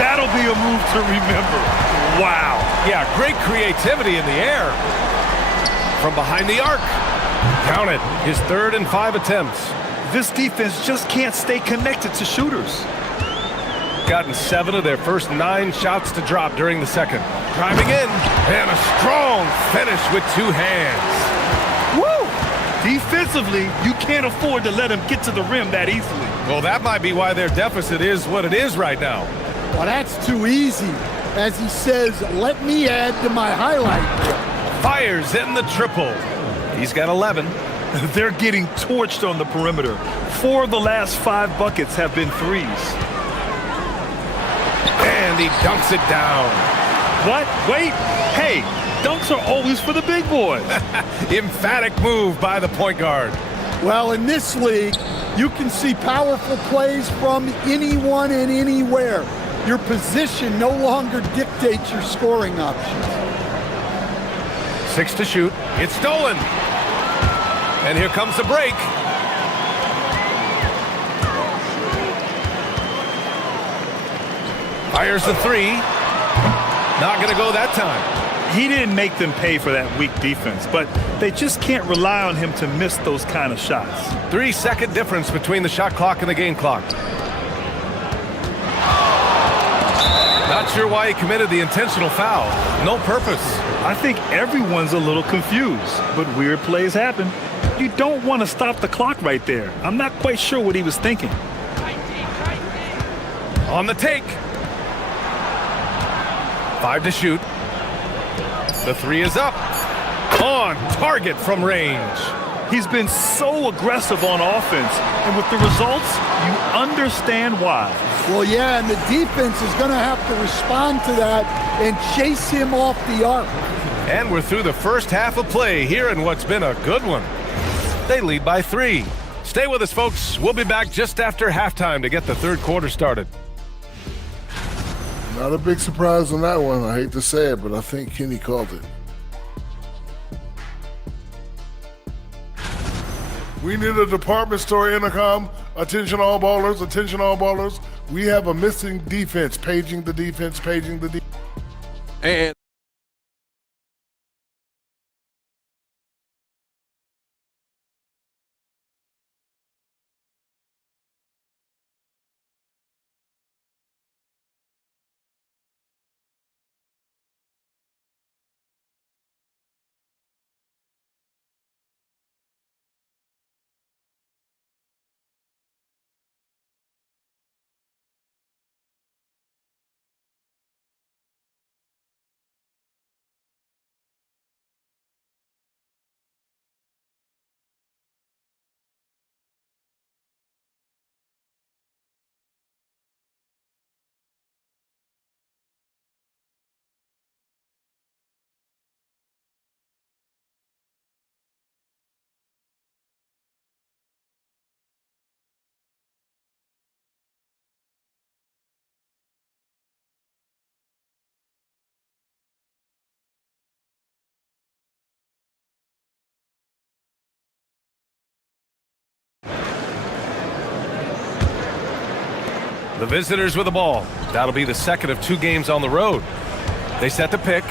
That'll be a move to remember. Wow. Yeah, great creativity in the air. From behind the arc. Count it. His 3rd and 5 attempts. This defense just can't stay connected to shooters. Gotten 7 of their first 9 shots to drop during the second. Driving in. And a strong finish with 2 hands. Woo! Defensively, you can't afford to let him get to the rim that easily. Well, that might be why their deficit is what it is right now. Well, that's too easy. as he says, let me add to my highlight reel. Fires in the triple. He's got 11. They're getting torched on the perimeter. 4 of the last 5 buckets have been threes. And he dunks it down. What? Wait. Hey, dunks are always for the big boys. Emphatic move by the point guard. Well, in this league, you can see powerful plays from anyone and anywhere. Your position no longer dictates your scoring options. 6 to shoot. It's stolen. And here comes the break. Fires the 3. Not going to go that time. He didn't make them pay for that weak defense, but they just can't rely on him to miss those kind of shots. 3-second difference between the shot clock and the game clock. Not sure why he committed the intentional foul. No purpose. I think everyone's a little confused, but weird plays happen. You don't want to stop the clock right there. I'm not quite sure what he was thinking. On the take. 5 to shoot. The 3 is up. On target from range. He's been so aggressive on offense, and with the results, you understand why. Well, yeah, and the defense is going to have to respond to that and chase him off the arc. And we're through the first half of play here in what's been a good one. They lead by 3. Stay with us, folks. We'll be back just after halftime to get the third quarter started. Not a big surprise on that one. I hate to say it, but I think Kenny called it. We need a department store intercom. Attention all ballers, attention all ballers. We have a missing defense. Paging the defense, paging the defense. And the visitors with the ball. That'll be the second of 2 games on the road. They set the pick.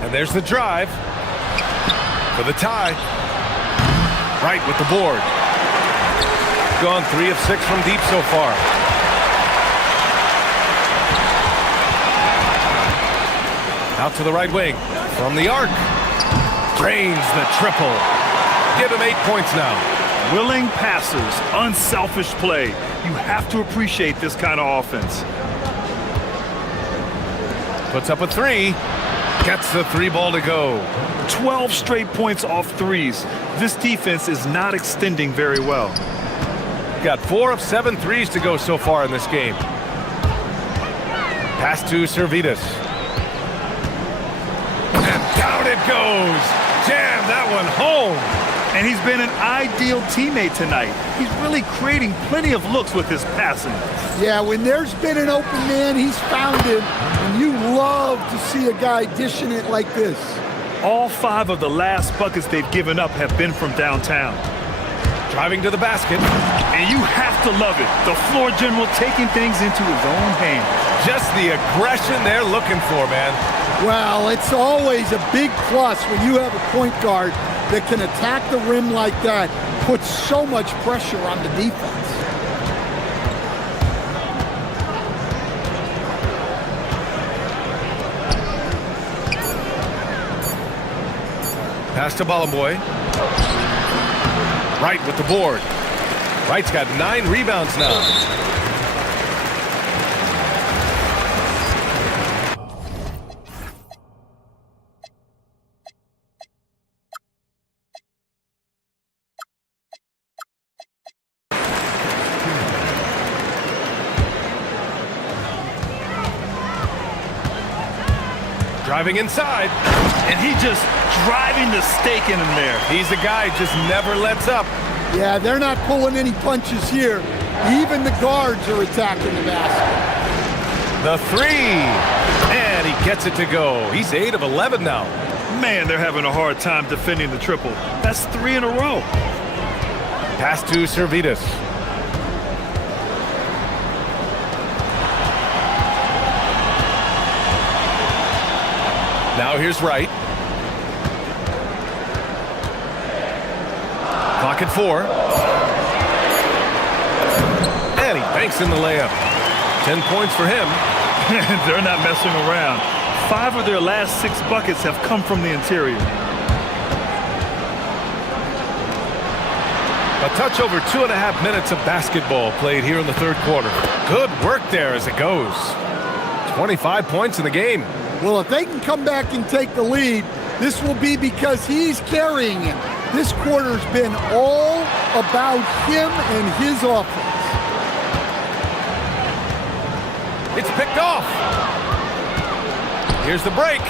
And there's the drive for the tie. Right with the board. Gone 3 of 6 from deep so far. Out to the right wing. From the arc. Drains the triple. Give him 8 points now. Willing passers, unselfish play. You have to appreciate this kind of offense. Puts up a 3. Gets the 3 ball to go. 12 straight points off threes. This defense is not extending very well. Got 4 of 7 threes to go so far in this game. Pass to Servetus. And down it goes. Jam that one home. And he's been an ideal teammate tonight. He's really creating plenty of looks with his passing. Yeah, when there's been an open man, he's found him. And you love to see a guy dishing it like this. All 5 of the last buckets they've given up have been from downtown. Driving to the basket. And you have to love it. The floor general taking things into his own hands. Just the aggression they're looking for, man. Well, it's always a big plus when you have a point guard that can attack the rim like that, puts so much pressure on the defense. Pass to Balaboy. Wright with the board. Wright's got 9 rebounds now. Driving inside. And he just driving the stake in him there. He's a guy who just never lets up. Yeah, they're not pulling any punches here. Even the guards are attacking the basket. The three. And he gets it to go. He's 8 of 11 now. Man, they're having a hard time defending the triple. That's 3 in a row. Pass to Servidis. Now here's Wright. Clock at 4. And he banks in the layup. 10 points for him. They're not messing around. 5 of their last 6 buckets have come from the interior. A touch over 2.5 minutes of basketball played here in the third quarter. Good work there as it goes. 25 points in the game. Well, if they can come back and take the lead, this will be because he's carrying it. This quarter's been all about him and his offense. It's picked off. Here's the break.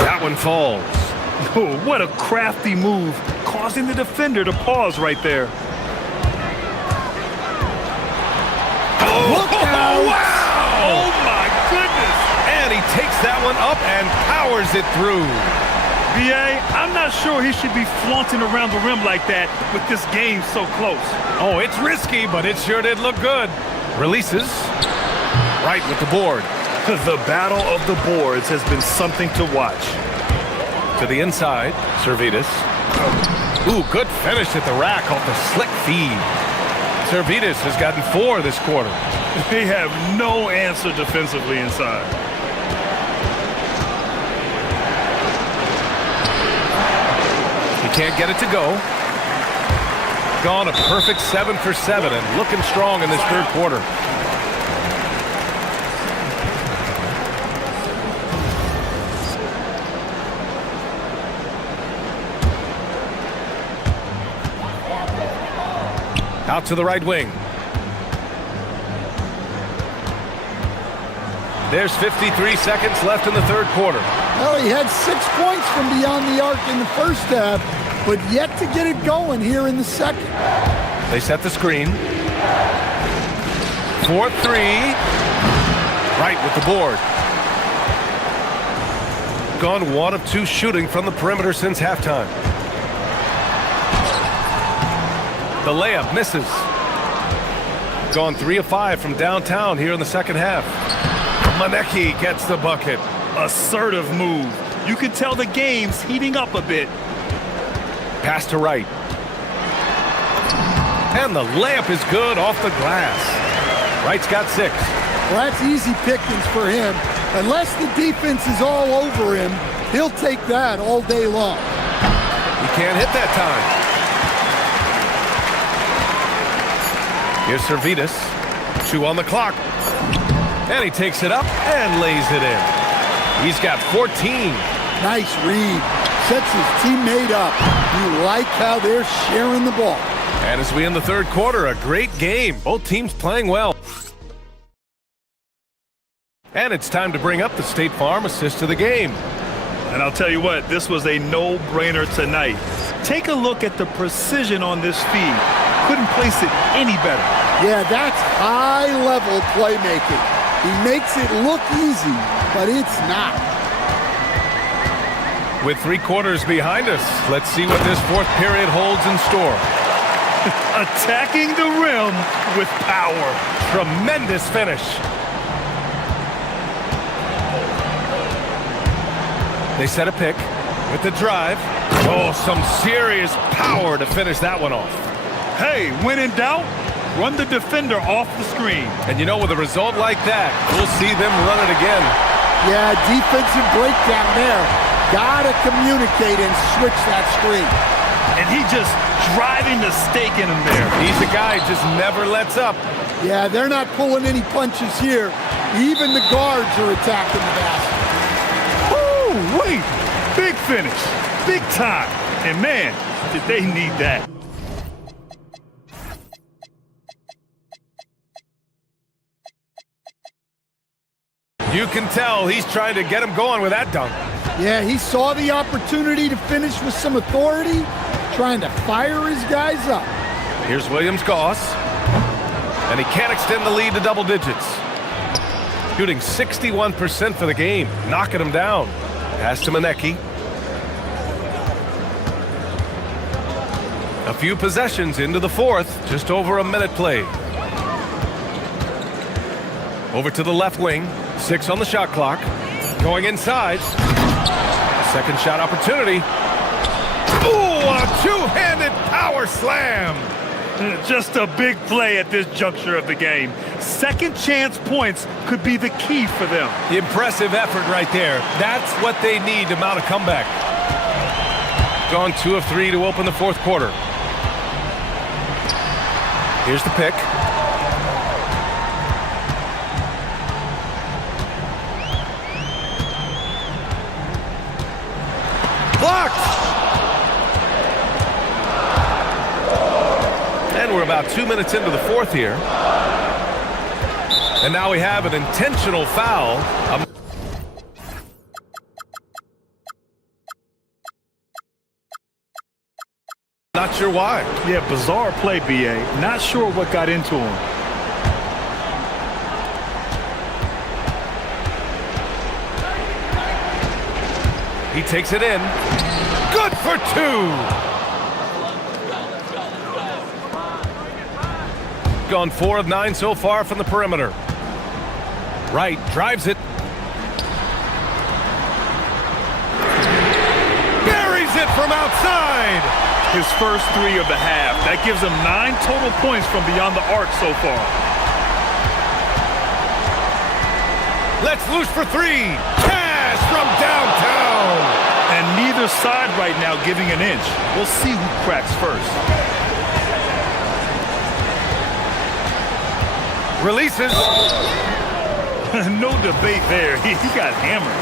That one falls. Oh, what a crafty move, causing the defender to pause right there. Look out! Wow! Oh, my goodness! And he takes that one up and powers it through. B.A., I'm not sure he should be flaunting around the rim like that with this game so close. Oh, it's risky, but it sure did look good. Releases. Right with the board. The battle of the boards has been something to watch. To the inside, Servidis. Ooh, good finish at the rack off the slick feed. Servidis has gotten 4 this quarter. They have no answer defensively inside. He can't get it to go. Gone a perfect 7 for 7 and looking strong in this third quarter. Out to the right wing. There's 53 seconds left in the third quarter. Well, he had 6 points from beyond the arc in the first half, but yet to get it going here in the second. They set the screen. 4-3. Right with the board. Gone 1 of 2 shooting from the perimeter since halftime. The layup misses. Gone 3 of 5 from downtown here in the second half. Maneki gets the bucket. Assertive move. You can tell the game's heating up a bit. Pass to Wright. And the layup is good off the glass. Wright's got 6. Well, that's easy pickings for him. Unless the defense is all over him, he'll take that all day long. He can't hit that time. Here's Servidis. 2 on the clock. And he takes it up and lays it in. He's got 14. Nice read. Sets his teammate up. You like how they're sharing the ball. And as we end the third quarter, a great game. Both teams playing well. And it's time to bring up the State Farm assist of the game. And I'll tell you what, this was a no-brainer tonight. Take a look at the precision on this feed. Couldn't place it any better. Yeah, that's high-level playmaking. He makes it look easy, but it's not. With 3 quarters behind us, let's see what this fourth period holds in store. Attacking the rim with power. Tremendous finish. They set a pick with the drive. Oh, some serious power to finish that one off. Hey, when in doubt, run the defender off the screen. And you know, with a result like that, we'll see them run it again. Yeah, defensive breakdown there. Gotta communicate and switch that screen. And he just driving the stake in him there. He's a guy who just never lets up. Yeah, they're not pulling any punches here. Even the guards are attacking the basket. Woo, wait, big finish, big time. And man, did they need that. You can tell he's trying to get him going with that dunk. Yeah, he saw the opportunity to finish with some authority, trying to fire his guys up. Here's Williams-Goss, and he can't extend the lead to double digits. Shooting 61% for the game, knocking him down. Pass to Manecki. A few possessions into the fourth, just over a minute played. Over to the left wing, 6 on the shot clock. Going inside. Second shot opportunity. Ooh, a two-handed power slam. Just a big play at this juncture of the game. Second chance points could be the key for them. Impressive effort right there. That's what they need to mount a comeback. Gone 2 of 3 to open the fourth quarter. Here's the pick. Blocked! And we're about 2 minutes into the fourth here. And now we have an intentional foul. Not sure why. Yeah, bizarre play, BA. Not sure what got into him. He takes it in. Good for 2. Gone 4 of 9 so far from the perimeter. Wright drives it. Buries it from outside. His first 3 of the half. That gives him 9 total points from beyond the arc so far. Let's loose for 3. Cash from downtown. And neither side right now giving an inch. We'll see who cracks first. Releases. No debate there. He got hammered.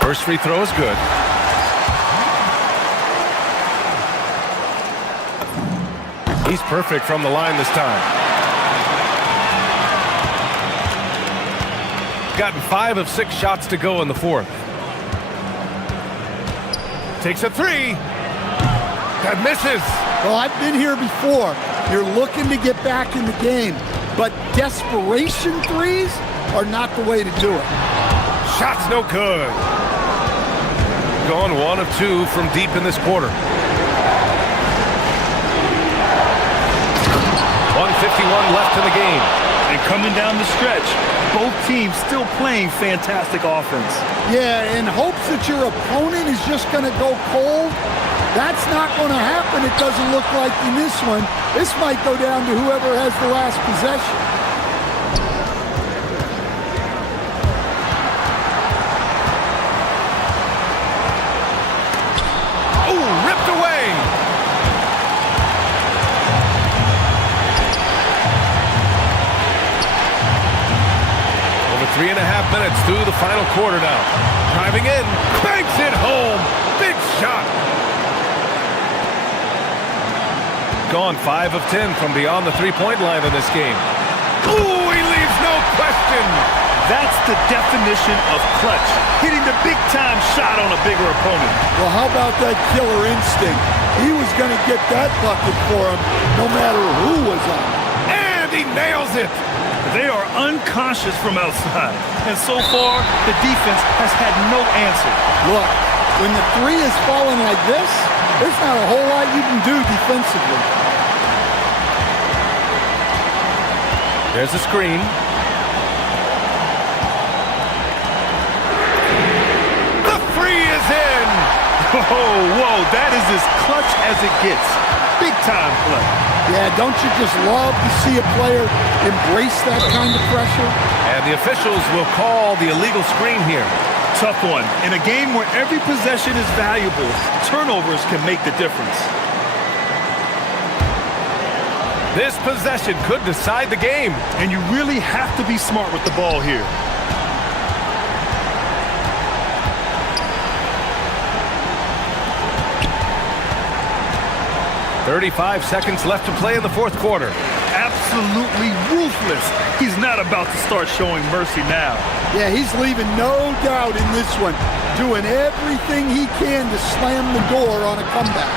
First free throw is good. He's perfect from the line this time. Gotten 5 of 6 shots to go in the fourth. Takes a 3. That misses. Well, I've been here before. You're looking to get back in the game, but desperation threes are not the way to do it. Shot's no good. Gone 1 of 2 from deep in this quarter. 1:51 left in the game. And coming down the stretch, both teams still playing fantastic offense. Yeah, in hopes that your opponent is just going to go cold. That's not going to happen. It doesn't look like in this one. This might go down to whoever has the last possession. Ooh, ripped away. Over 3.5 minutes through the final quarter now. Driving in, banks it home. Big shot. Gone 5 of 10 from beyond the three-point line in this game. Ooh, he leaves no question. That's the definition of clutch. Hitting the big-time shot on a bigger opponent. Well, how about that killer instinct? He was going to get that bucket for him no matter who was on. And he nails it. They are unconscious from outside. And so far, the defense has had no answer. Look, when the 3 is falling like this, there's not a whole lot you can do defensively. There's a screen. The 3 is in. Whoa, that is as clutch as it gets. Big time play. Yeah, don't you just love to see a player embrace that kind of pressure? And the officials will call the illegal screen here. Tough one. In a game where every possession is valuable, turnovers can make the difference. This possession could decide the game. And you really have to be smart with the ball here. 35 seconds left to play in the fourth quarter. Absolutely. absolutely ruthless. He's not about to start showing mercy now. Yeah, he's leaving no doubt in this one, doing everything he can to slam the door on a comeback.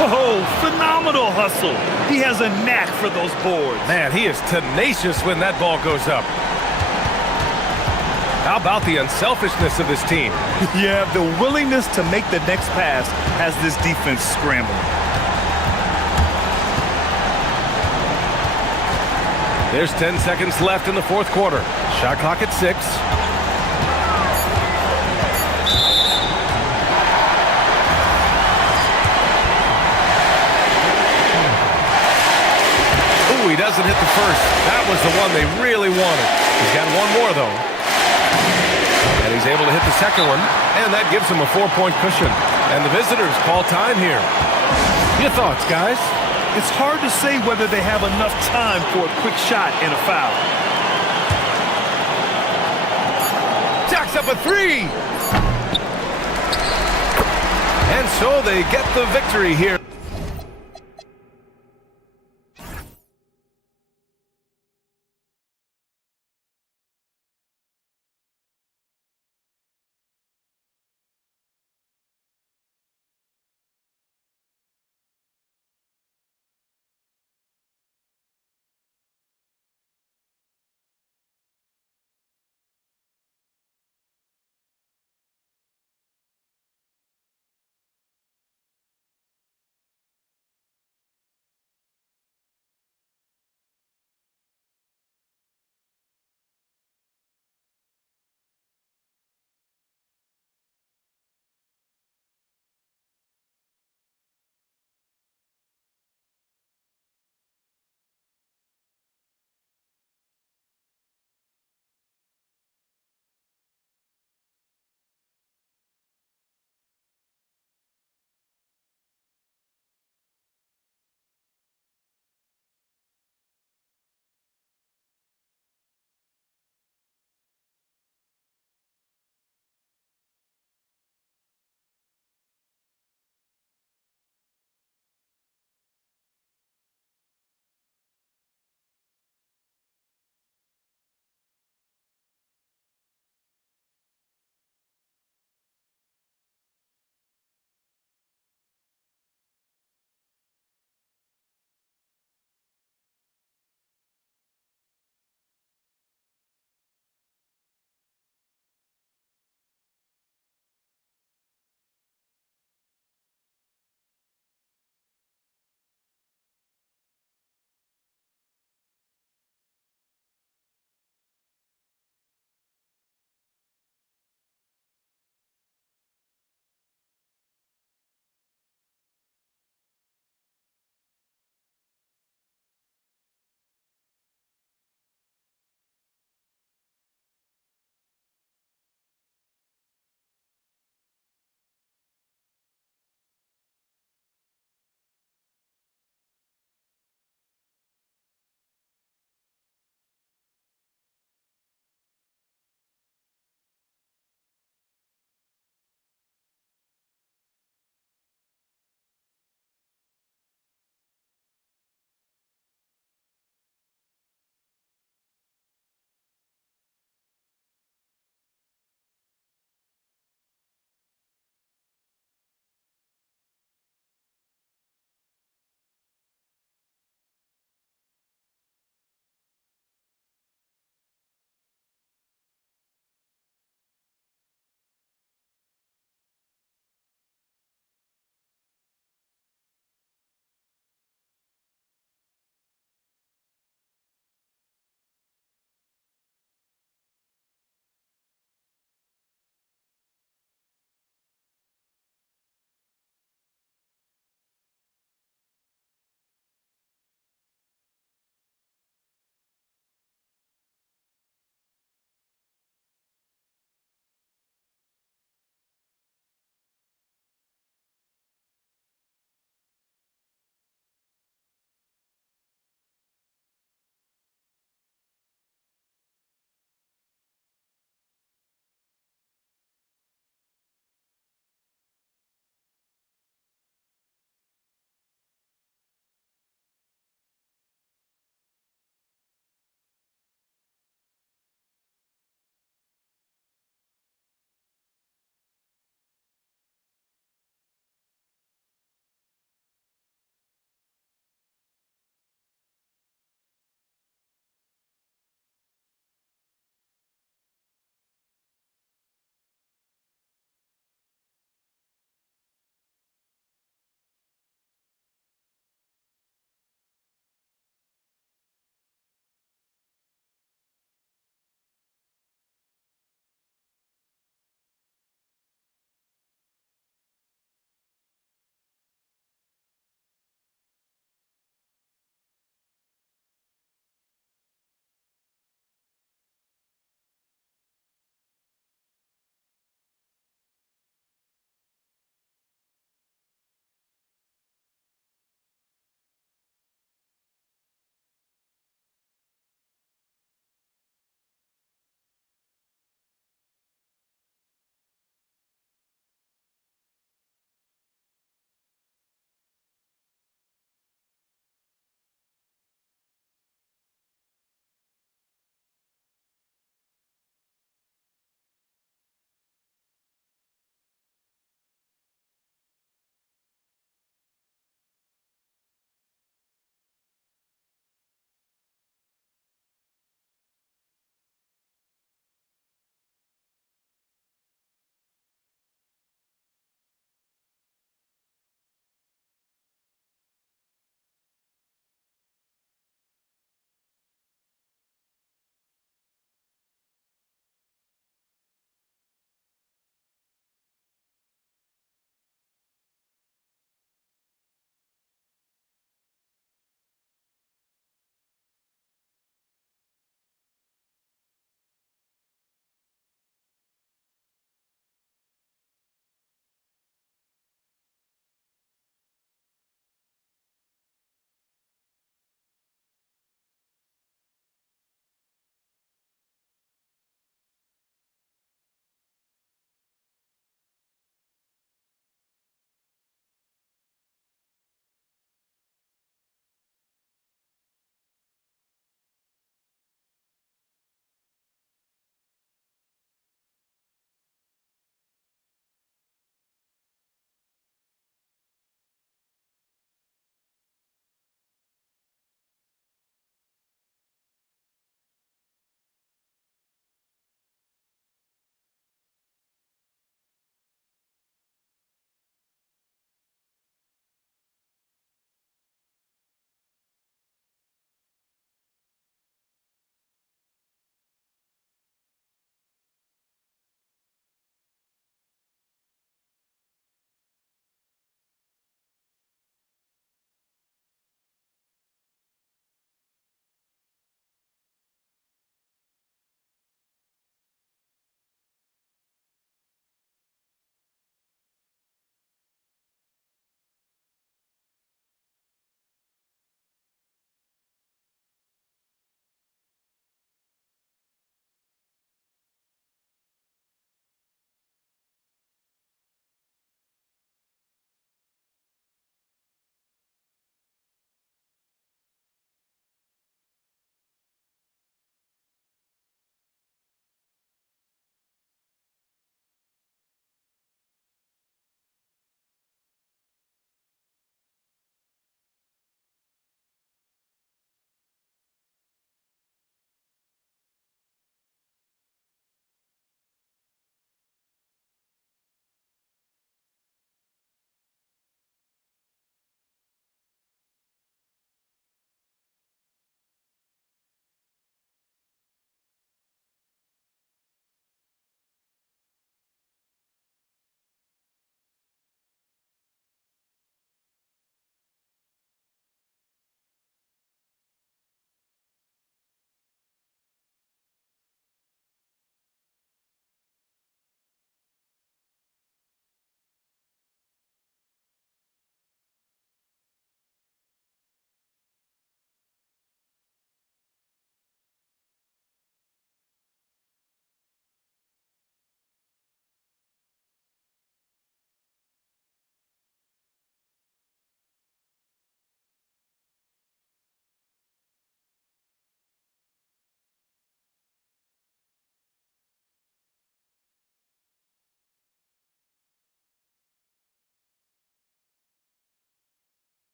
Oh, phenomenal hustle. He has a knack for those boards. Man, he is tenacious when that ball goes up. How about the unselfishness of this team? Yeah, the willingness to make the next pass has this defense scrambling. There's 10 seconds left in the fourth quarter. Shot clock at 6. Ooh, he doesn't hit the first. That was the one they really wanted. He's got one more, though. And he's able to hit the second one, and that gives him a 4-point cushion. And the visitors call time here. Your thoughts, guys? It's hard to say whether they have enough time for a quick shot and a foul. Jacks up a 3! And so they get the victory here.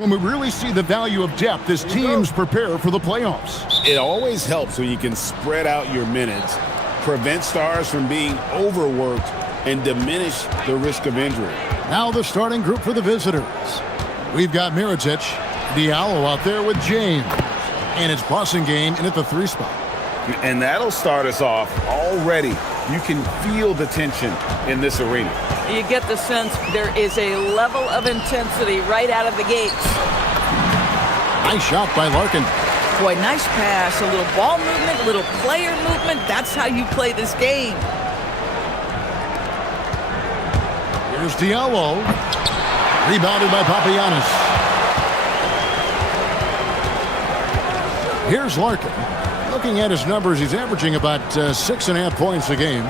when we really see the value of depth as teams prepare for the playoffs. It always helps when you can spread out your minutes, prevent stars from being overworked, and diminish the risk of injury. Now the starting group for the visitors. We've got Mirotic, Diallo out there with James, and it's Game in at the 3 spot. And that'll start us off already. You can feel the tension in this arena. You get the sense there is a level of intensity right out of the gates. Nice shot by Larkin. Boy, nice pass, a little ball movement, a little player movement. That's how you play this game. Here's Diallo. Rebounded by Papagiannis. Here's Larkin. Looking at his numbers, he's averaging about 6.5 points a game.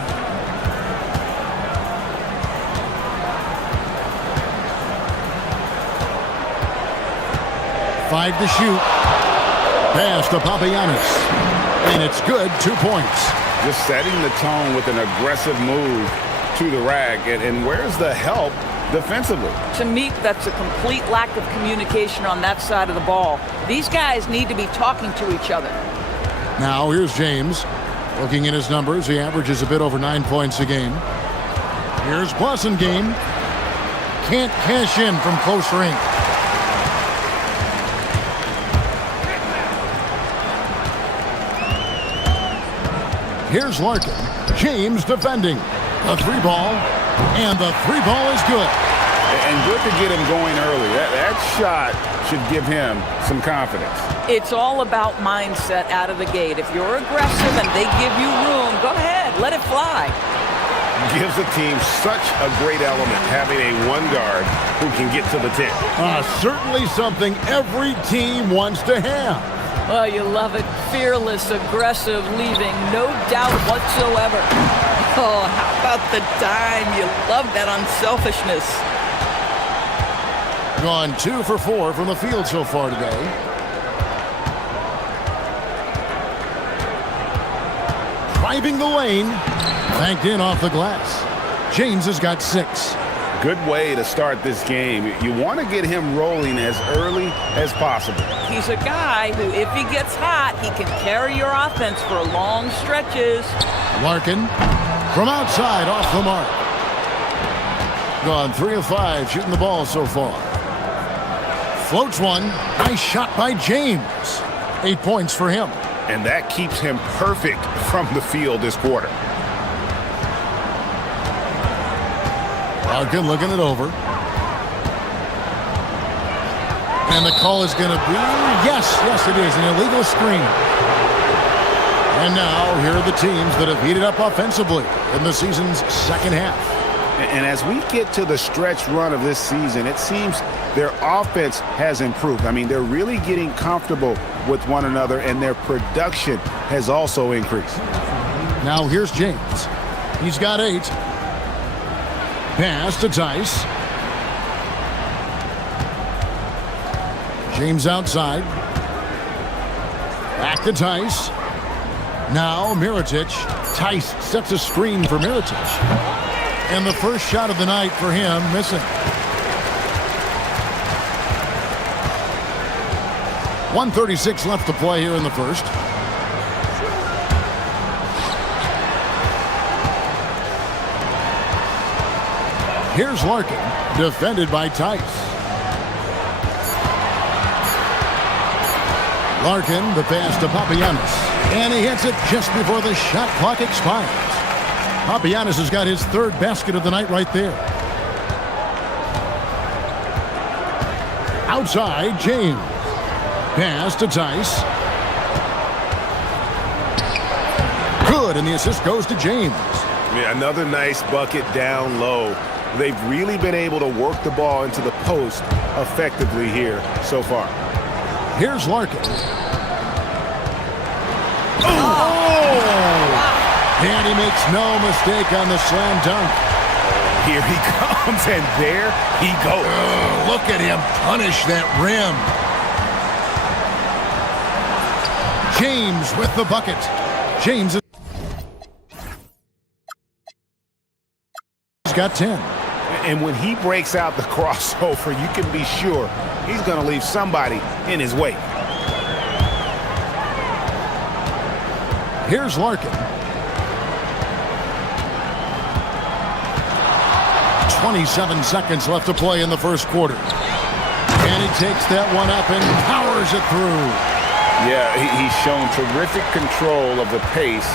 Five to shoot. Pass to Papagiannis. And it's good, 2 points. Just setting the tone with an aggressive move to the rack. And where's the help defensively? To me, that's a complete lack of communication on that side of the ball. These guys need to be talking to each other. Now here's James. Looking at his numbers, he averages a bit over 9 points a game. Here's Game. Can't cash in from close range. Here's Larkin. James defending. The 3 ball. And the 3 ball is good. And good to get him going early. That shot should give him some confidence. It's all about mindset out of the gate. If you're aggressive and they give you room, go ahead, let it fly. Gives the team such a great element having a 1 guard who can get to the 10. Certainly something every team wants to have. Oh, you love it. Fearless, aggressive, leaving no doubt whatsoever. Oh, how about the dime? You love that unselfishness. Gone 2 for 4 from the field so far today. Driving the lane. Banked in off the glass. James has got 6. Good way to start this game. You want to get him rolling as early as possible. He's a guy who, if he gets hot, he can carry your offense for long stretches. Larkin from outside off the mark. Gone 3 of 5 shooting the ball so far. Floats one. Nice shot by James. 8 points for him. And that keeps him perfect from the field this quarter. Larkin looking it over. And the call is going to be, yes, it is, an illegal screen. And now here are the teams that have heated up offensively in the season's second half. And as we get to the stretch run of this season, it seems their offense has improved. I mean, they're really getting comfortable with one another, and their production has also increased. Now here's James. He's got 8. Pass to Tice. James outside. Back to Tice. Now Mirotic. Tice sets a screen for Mirotic. And the first shot of the night for him, missing. 1:36 left to play here in the first. Here's Larkin, defended by Tice. Larkin, the pass to Papagiannis. And he hits it just before the shot clock expires. Papagiannis has got his 3rd basket of the night right there. Outside, James. Pass to Tice. Good, and the assist goes to James. Yeah, another nice bucket down low. They've really been able to work the ball into the post effectively here so far. Here's Larkin. And he makes no mistake on the slam dunk. Here he comes, and there he goes. Look at him punish that rim. James with the bucket. James has got 10. And when he breaks out the crossover, you can be sure he's going to leave somebody in his wake. Here's Larkin. 27 seconds left to play in the first quarter. And he takes that one up and powers it through. Yeah, he's shown terrific control of the pace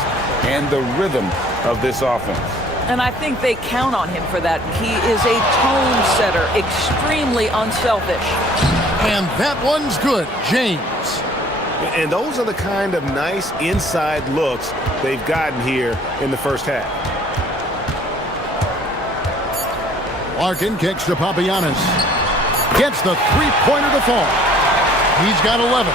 and the rhythm of this offense. And I think they count on him for that. He is a tone setter, extremely unselfish. And that one's good, James. And those are the kind of nice inside looks they've gotten here in the first half. Larkin kicks to Papagiannis. Gets the three-pointer to fall. He's got 11.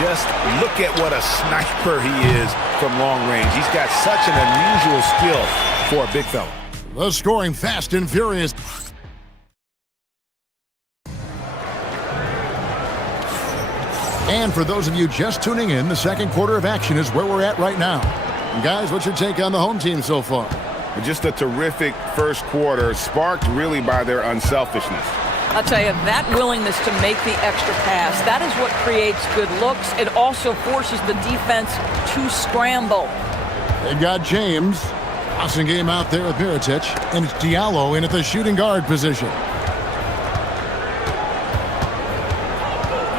Just look at what a sniper he is from long range. He's got such an unusual skill for a big fella. The scoring fast and furious. And for those of you just tuning in, the second quarter of action is where we're at right now. And guys, what's your take on the home team so far? Just a terrific first quarter, sparked really by their unselfishness. I'll tell you, that willingness to make the extra pass, that is what creates good looks. It also forces the defense to scramble. They've got James. Passing game out there with Mirotic. And it's Diallo in at the shooting guard position.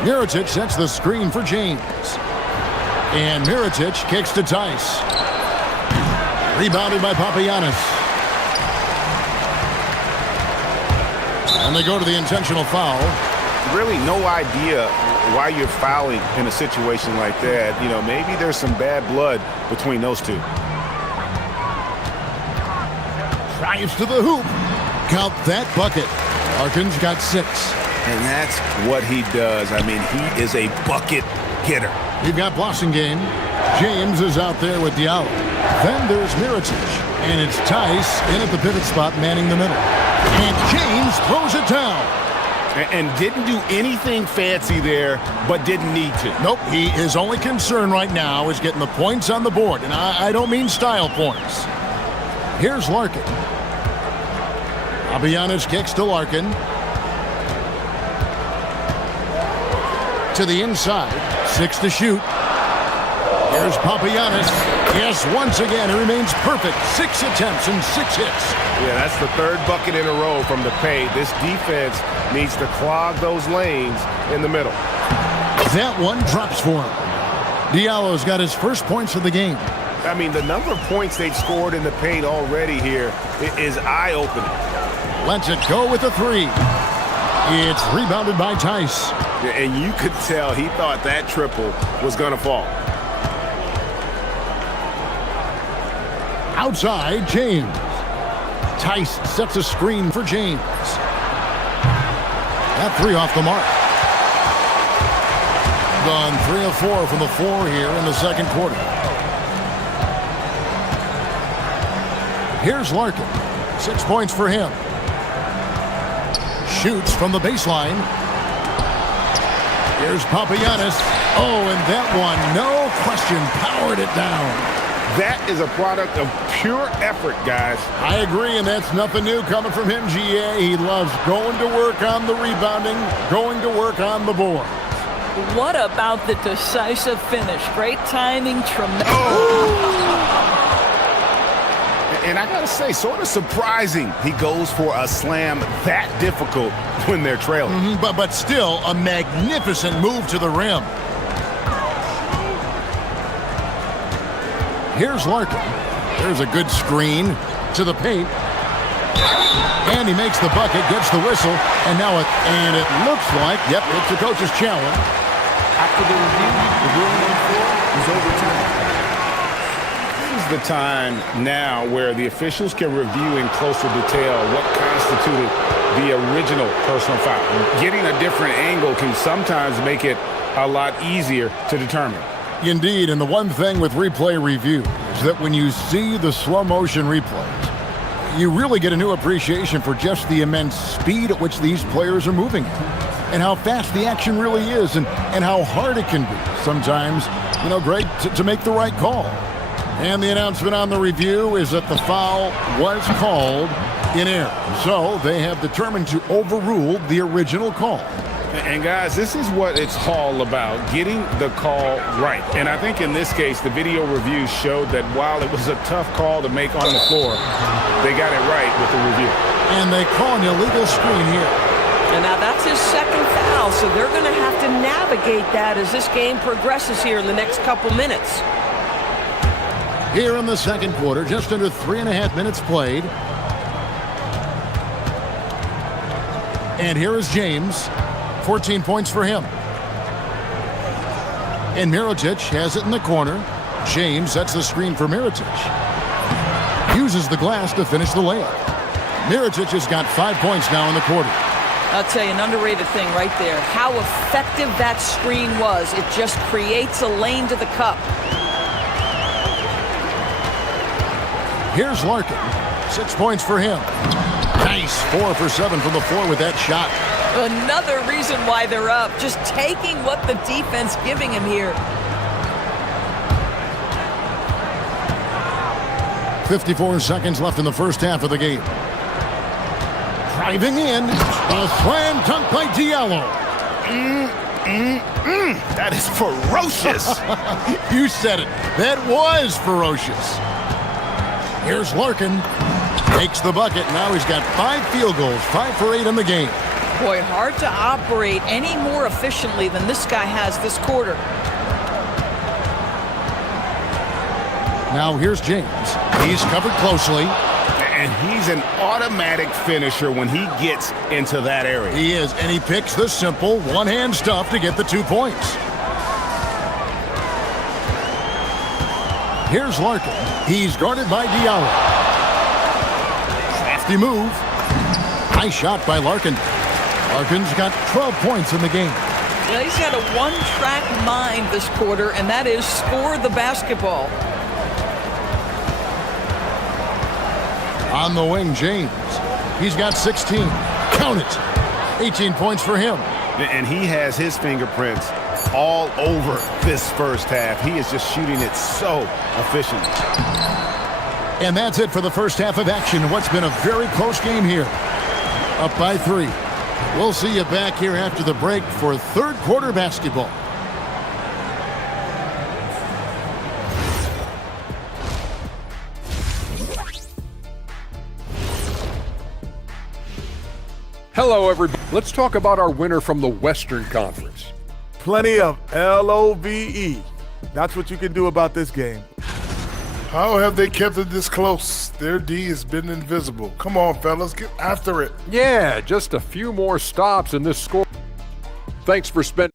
Mirotic sets the screen for James. And Mirotic kicks to Tice. Rebounded by Papagiannis. And they go to the intentional foul. Really no idea why you're fouling in a situation like that. You know, maybe there's some bad blood between those two. Drives to the hoop. Count that bucket. Larkin's got 6. And that's what he does. I mean, he is a bucket getter. We've got Blossingame. James is out there with Diallo. Then there's Mirotic. And it's Tice in at the pivot spot, manning the middle. And James throws it down. And didn't do anything fancy there, but didn't need to. Nope, his only concern right now is getting the points on the board. And I don't mean style points. Here's Larkin. Papagiannis kicks to Larkin. To the inside. 6 to shoot. Here's Papagiannis. Yes, once again, he remains perfect. 6 attempts and 6 hits. Yeah, that's the third bucket in a row from the paint. This defense needs to clog those lanes in the middle. That one drops for him. Diallo's got his first points of the game. I mean, the number of points they've scored in the paint already here is eye-opening. Lets it go with a 3. It's rebounded by Tice. And you could tell he thought that triple was going to fall. Outside, James. Tice sets a screen for James. That 3 off the mark. Gone 3 of 4 from the floor here in the second quarter. Here's Larkin. 6 points for him. Shoots from the baseline. Here's Papagiannis. Oh, and that one, no question, powered it down. That is a product of pure effort, guys. I agree, and that's nothing new coming from him, GA. He loves going to work on the rebounding, going to work on the board. What about the decisive finish? Great timing, tremendous. And I gotta say, sort of surprising he goes for a slam that difficult when they're trailing. But still, a magnificent move to the rim. Here's Larkin. There's a good screen to the paint. And he makes the bucket, gets the whistle, and now it looks like, yep, it's the coach's challenge. After the review, the ruling on the floor is overturned. This is the time now where the officials can review in closer detail what constituted the original personal foul. Getting a different angle can sometimes make it a lot easier to determine. Indeed, and the one thing with replay review is that when you see the slow motion replays, you really get a new appreciation for just the immense speed at which these players are moving and how fast the action really is and how hard it can be sometimes, Greg, to make the right call. And the announcement on the review is that the foul was called in air. So they have determined to overrule the original call. And guys, this is what it's all about, getting the call right. And I think in this case, the video review showed that while it was a tough call to make on the floor, they got it right with the review. And they call an illegal screen here. And now that's his second foul, so they're going to have to navigate that as this game progresses here in the next couple minutes. Here in the second quarter, just under 3.5 minutes played. And here is James. 14 points for him. And Mirotic has it in the corner. James sets the screen for Mirotic. Uses the glass to finish the layup. Mirotic has got 5 points now in the quarter. I'll tell you, an underrated thing right there. How effective that screen was. It just creates a lane to the cup. Here's Larkin. 6 points for him. Nice. 4 for 7 from the floor with that shot. Another reason why they're up. Just taking what the defense giving him here. 54 seconds left in the first half of the game. Driving in. A slam dunk by Diallo. That is ferocious. You said it. That was ferocious. Here's Larkin. Takes the bucket. Now he's got 5 field goals. 5 for 8 in the game. Boy, hard to operate any more efficiently than this guy has this quarter. Now here's James. He's covered closely. And he's an automatic finisher when he gets into that area. He is, and he picks the simple one-hand stuff to get the 2 points. Here's Larkin. He's guarded by Diallo. Crafty move. Nice shot by Larkin. Larkin's got 12 points in the game. Yeah, he's got a one-track mind this quarter, and that is score the basketball. On the wing, James. He's got 16. Count it. 18 points for him. And he has his fingerprints all over this first half. He is just shooting it so efficiently. And that's it for the first half of action. What's been a very close game here. Up by 3. We'll see you back here after the break for third quarter basketball. Hello, everybody. Let's talk about our winner from the Western Conference. Plenty of LOVE. That's what you can do about this game. How have they kept it this close? Their D has been invisible. Come on, fellas, get after it. Yeah, just a few more stops in this score. Thanks for spending.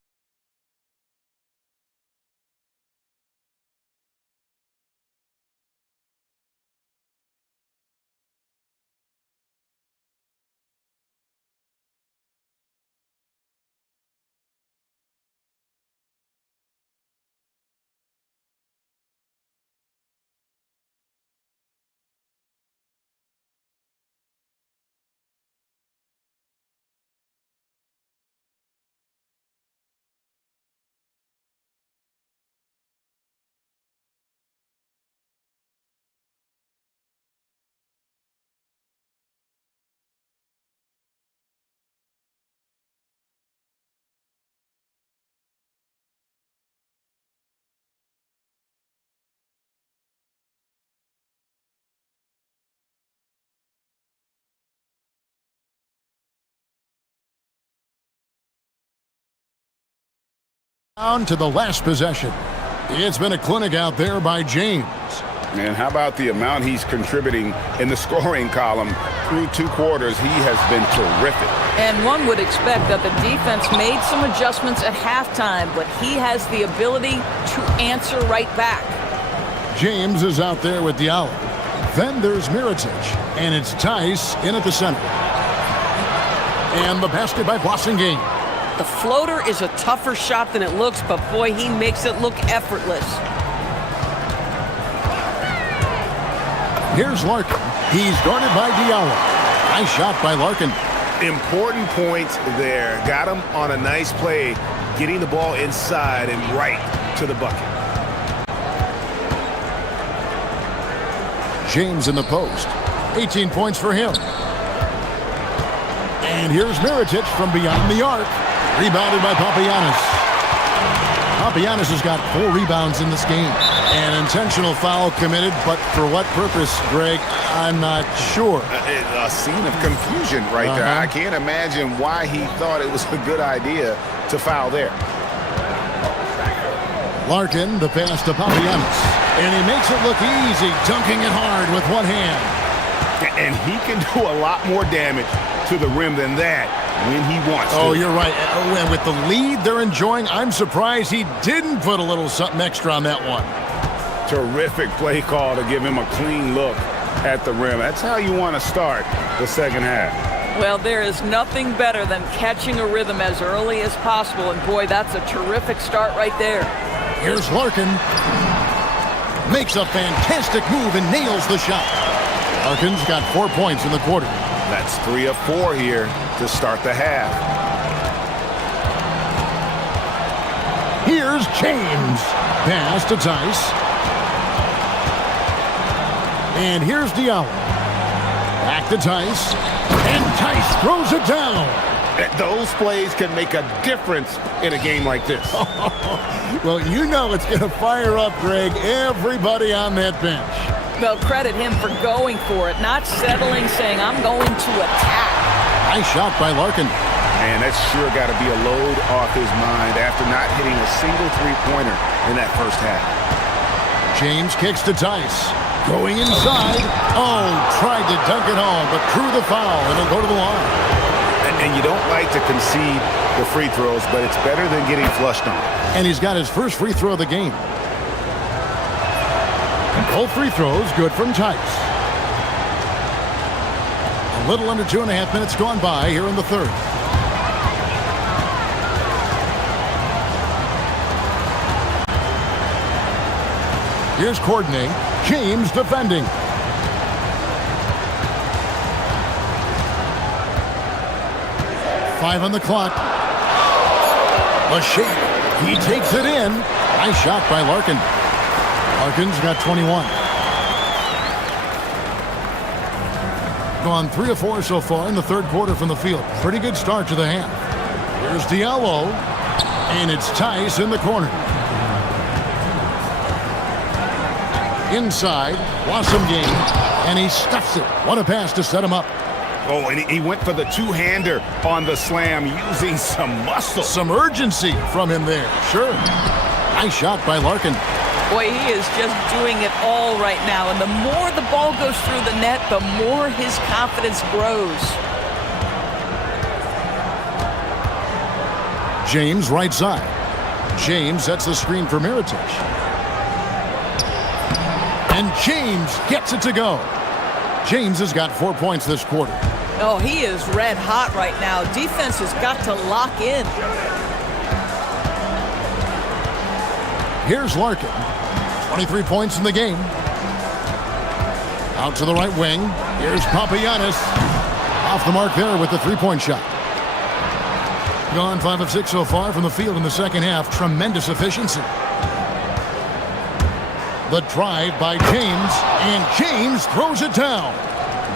On to the last possession. It's been a clinic out there by James. And how about the amount he's contributing in the scoring column through 2 quarters? He has been terrific. And one would expect that the defense made some adjustments at halftime, but he has the ability to answer right back. James is out there with Diallo. Then there's Mirotic, and it's Tice in at the center. And the basket by Bossingame. The floater is a tougher shot than it looks, but boy, he makes it look effortless. Here's Larkin. He's guarded by Diallo. Nice shot by Larkin. Important points there. Got him on a nice play, getting the ball inside and right to the bucket. James in the post. 18 points for him. And here's Mirotic from beyond the arc. Rebounded by Papagiannis. Papagiannis has got 4 rebounds in this game. An intentional foul committed, but for what purpose, Greg, I'm not sure. A scene of confusion right there. I can't imagine why he thought it was a good idea to foul there. Larkin, the pass to Papagiannis. And he makes it look easy, dunking it hard with one hand. And he can do a lot more damage to the rim than that when he wants to. Oh, you're right. And with the lead they're enjoying, I'm surprised he didn't put a little something extra on that one. Terrific play call to give him a clean look at the rim. That's how you want to start the second half. Well, there is nothing better than catching a rhythm as early as possible. And boy, that's a terrific start right there. Here's Larkin. Makes a fantastic move and nails the shot. Larkin's got 4 points in the quarter. That's 3 of 4 here to start the half. Here's James. Pass to Tice. And here's Diallo. Back to Tice. And Tice throws it down. Those plays can make a difference in a game like this. Well, you know it's going to fire up, Greg, everybody on that bench. Well, credit him for going for it, not settling, saying, I'm going to attack. Nice shot by Larkin. Man, that's sure got to be a load off his mind after not hitting a single three-pointer in that first half. James kicks to Tice. Going inside. Oh, tried to dunk it home, but drew the foul, and he'll go to the line. And you don't like to concede the free throws, but it's better than getting flushed on. And he's got his first free throw of the game. Both free throws good from Tice. A little under 2.5 minutes gone by here in the third. Here's Courtney. James defending. Five on the clock. A shake. He takes it in. Nice shot by Larkin. Larkin's got 21. Gone 3 of 4 so far in the third quarter from the field. Pretty good start to the half. Here's Diallo. And it's Tice in the corner. Inside. Awesome game. And he stuffs it. What a pass to set him up. Oh, and he went for the two-hander on the slam using some muscle. Some urgency from him there. Sure. Nice shot by Larkin. Boy, he is just doing it all right now. And the more the ball goes through the net, the more his confidence grows. James right side. James sets the screen for Mirotic. And James gets it to go. James has got 4 points this quarter. Oh, he is red hot right now. Defense has got to lock in. Here's Larkin. 23 points in the game. Out to the right wing. Here's Papagiannis. Off the mark there with the three-point shot. Gone 5 of 6 so far from the field in the second half. Tremendous efficiency. The drive by James, and James throws it down.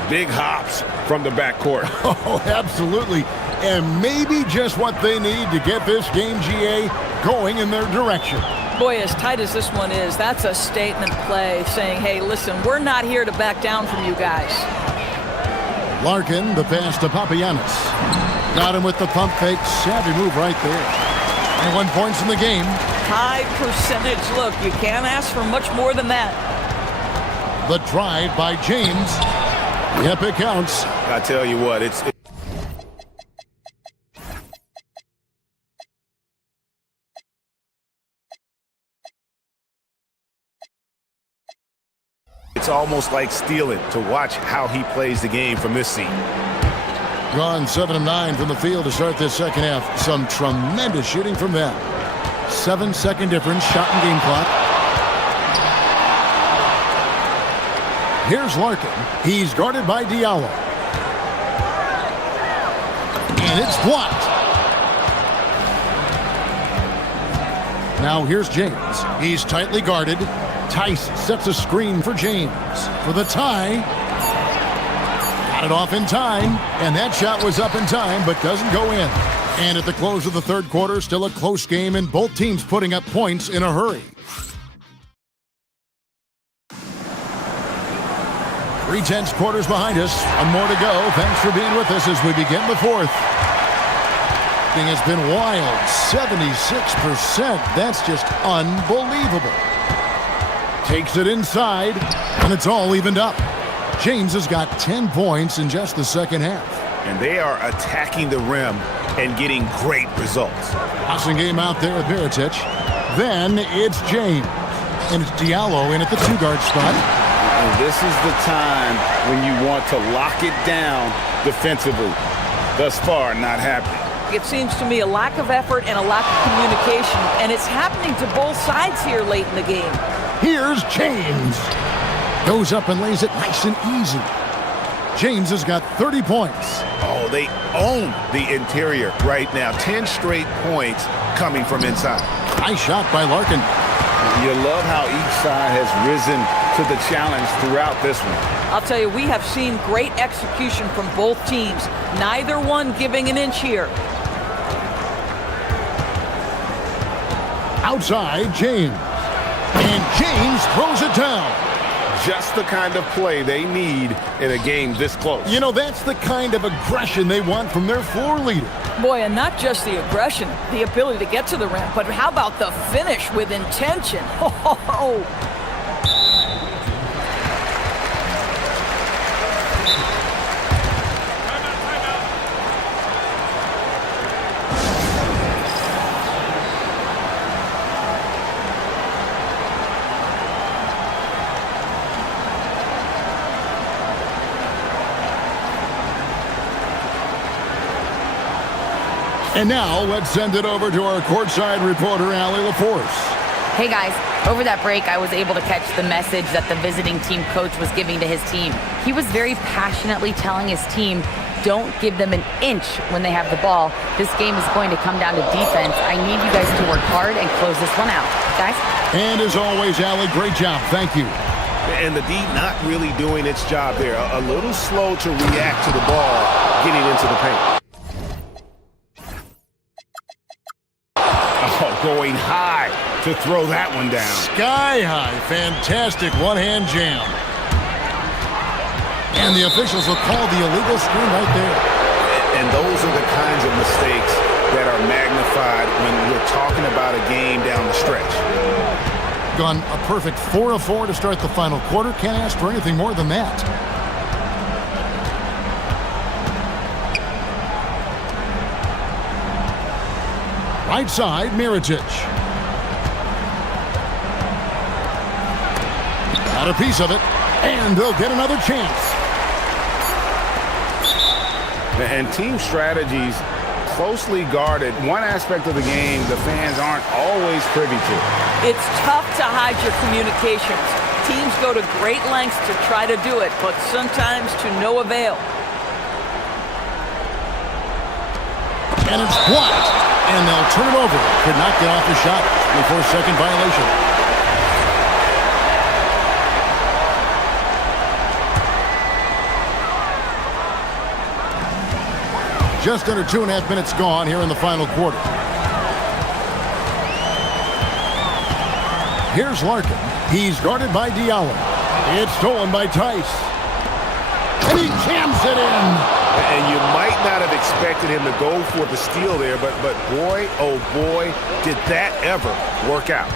Big hops from the backcourt. Oh, absolutely. And maybe just what they need to get this game, GA, going in their direction. Boy, as tight as this one is, that's a statement play saying, hey, listen, we're not here to back down from you guys. Larkin, the pass to Papagiannis. Got him with the pump fake. Savvy move right there. 21 points in the game. High percentage. Look, you can't ask for much more than that. The drive by James. Yep, it counts. I tell you what, it's almost like stealing to watch how he plays the game from this seat. Gone 7 of 9 from the field to start this second half. Some tremendous shooting from them. 7-second difference, shot and game clock. Here's Larkin. He's guarded by Diallo. And it's blocked. Now here's James. He's tightly guarded. Tice sets a screen for James. For the tie. Got it off in time, and that shot was up in time, but doesn't go in. And at the close of the third quarter, still a close game, and both teams putting up points in a hurry. 3/10 quarters behind us. One more to go. Thanks for being with us as we begin the fourth. Thing has been wild. 76%. That's just unbelievable. Takes it inside, and it's all evened up. James has got 10 points in just the second half. And they are attacking the rim and getting great results. Passing game out there with Mirotic. Then it's James. And it's Diallo in at the two-guard spot. And this is the time when you want to lock it down defensively. Thus far, not happening. It seems to me a lack of effort and a lack of communication, and it's happening to both sides here late in the game. Here's James. Goes up and lays it nice and easy. James has got 30 points. Oh, they own the interior right now. 10 straight points coming from inside. Nice shot by Larkin. You love how each side has risen to the challenge throughout this one. I'll tell you, we have seen great execution from both teams. Neither one giving an inch here. Outside, James. And James throws it down. Just the kind of play they need in a game this close. You know, that's the kind of aggression they want from their floor leader. Boy, and not just the aggression, the ability to get to the rim, but how about the finish with intention? Oh. And now, let's send it over to our courtside reporter, Allie LaForce. Hey guys, over that break, I was able to catch the message that the visiting team coach was giving to his team. He was very passionately telling his team, don't give them an inch when they have the ball. This game is going to come down to defense. I need you guys to work hard and close this one out. Guys? And as always, Allie, great job. Thank you. And the D not really doing its job there. A little slow to react to the ball getting into the paint. Going high to throw that one down. Sky high. Fantastic one-hand jam. And the officials will call the illegal screen right there. And those are the kinds of mistakes that are magnified when we're talking about a game down the stretch. Gone a perfect 4 of 4 to start the final quarter. Can't ask for anything more than that. Right side, Mirotic. Got a piece of it, and they'll get another chance. And team strategies closely guarded. One aspect of the game the fans aren't always privy to. It's tough to hide your communications. Teams go to great lengths to try to do it, but sometimes to no avail. And it's blocked. And they'll turn it over. Could not get off the shot. 24-second violation. Just under 2.5 minutes gone here in the final quarter. Here's Larkin. He's guarded by Diallo. It's stolen by Tice. And he jams it in. And you might not have expected him to go for the steal there, but boy, oh boy, did that ever work out.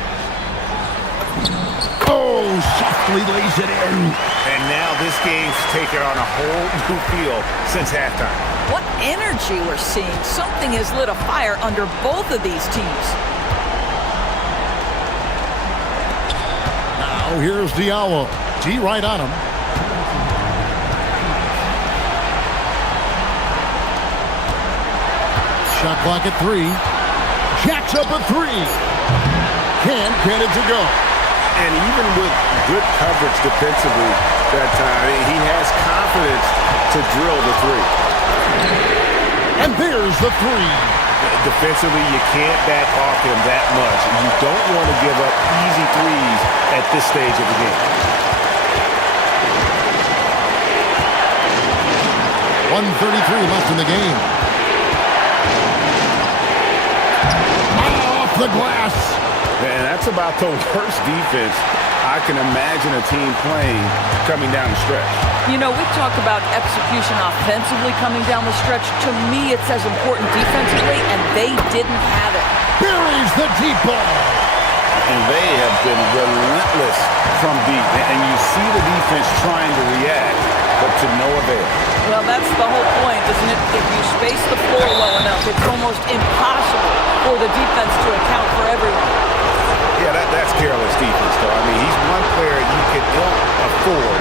Oh, softly lays it in. And now this game's taken on a whole new feel since halftime. What energy we're seeing. Something has lit a fire under both of these teams. Now here's Diallo. D right on him. Shot clock at 3. Jacks up a 3. Can't get it to go. And even with good coverage defensively that time, he has confidence to drill the 3. And there's the 3. Defensively, you can't back off him that much. You don't want to give up easy threes at this stage of the game. 1:33 left in the game. Off the glass. And that's about the worst defense I can imagine a team playing coming down the stretch. You know, we talk about execution offensively coming down the stretch. To me, it's as important defensively, and they didn't have it. Buries the deep ball. And they have been relentless from deep. And you see the defense trying to react, but to no avail. Well, that's the whole point, isn't it? If you space the floor well enough, it's almost impossible for the defense to account for everyone. Yeah, that's careless defense, though. I mean, he's one player you can ill afford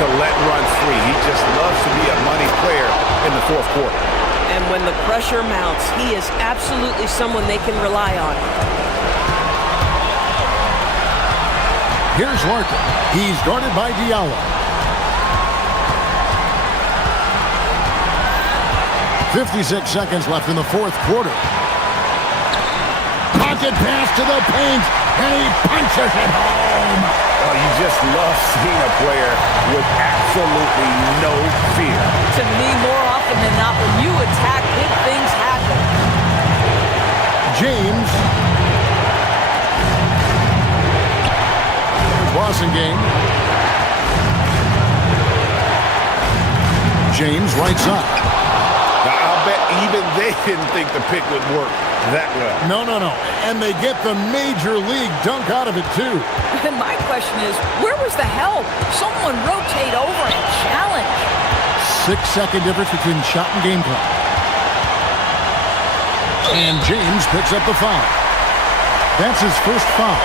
to let run free. He just loves to be a money player in the fourth quarter. And when the pressure mounts, he is absolutely someone they can rely on. Here's Larkin. He's guarded by Diallo. 56 seconds left in the fourth quarter. Pocket pass to the paint, and he punches it home. Oh, you just love seeing a player with absolutely no fear. To me, more often than not, when you attack, big things happen. James. Boston game. James right side. I'll bet even they didn't think the pick would work that well. No. And they get the major league dunk out of it, too. And my question is, where was the help? Someone rotate over and challenge. 6-second difference between shot and game clock. And James picks up the foul. That's his first foul.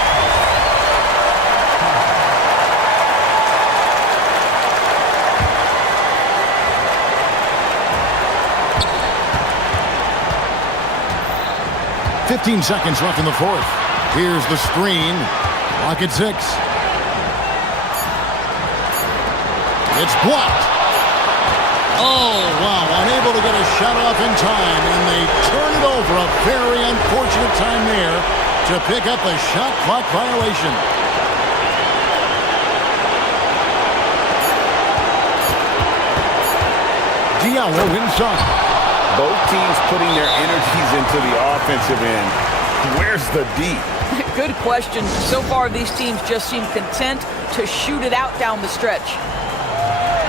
.15 seconds left in the fourth. Here's the screen. Clock at 6. It's blocked. Oh, wow. Unable to get a shot off in time, and they turn it over. A very unfortunate time there to pick up a shot clock violation. Diallo inside. Both teams putting their energies into the offensive end. Where's the D? Good question. So far, these teams just seem content to shoot it out down the stretch.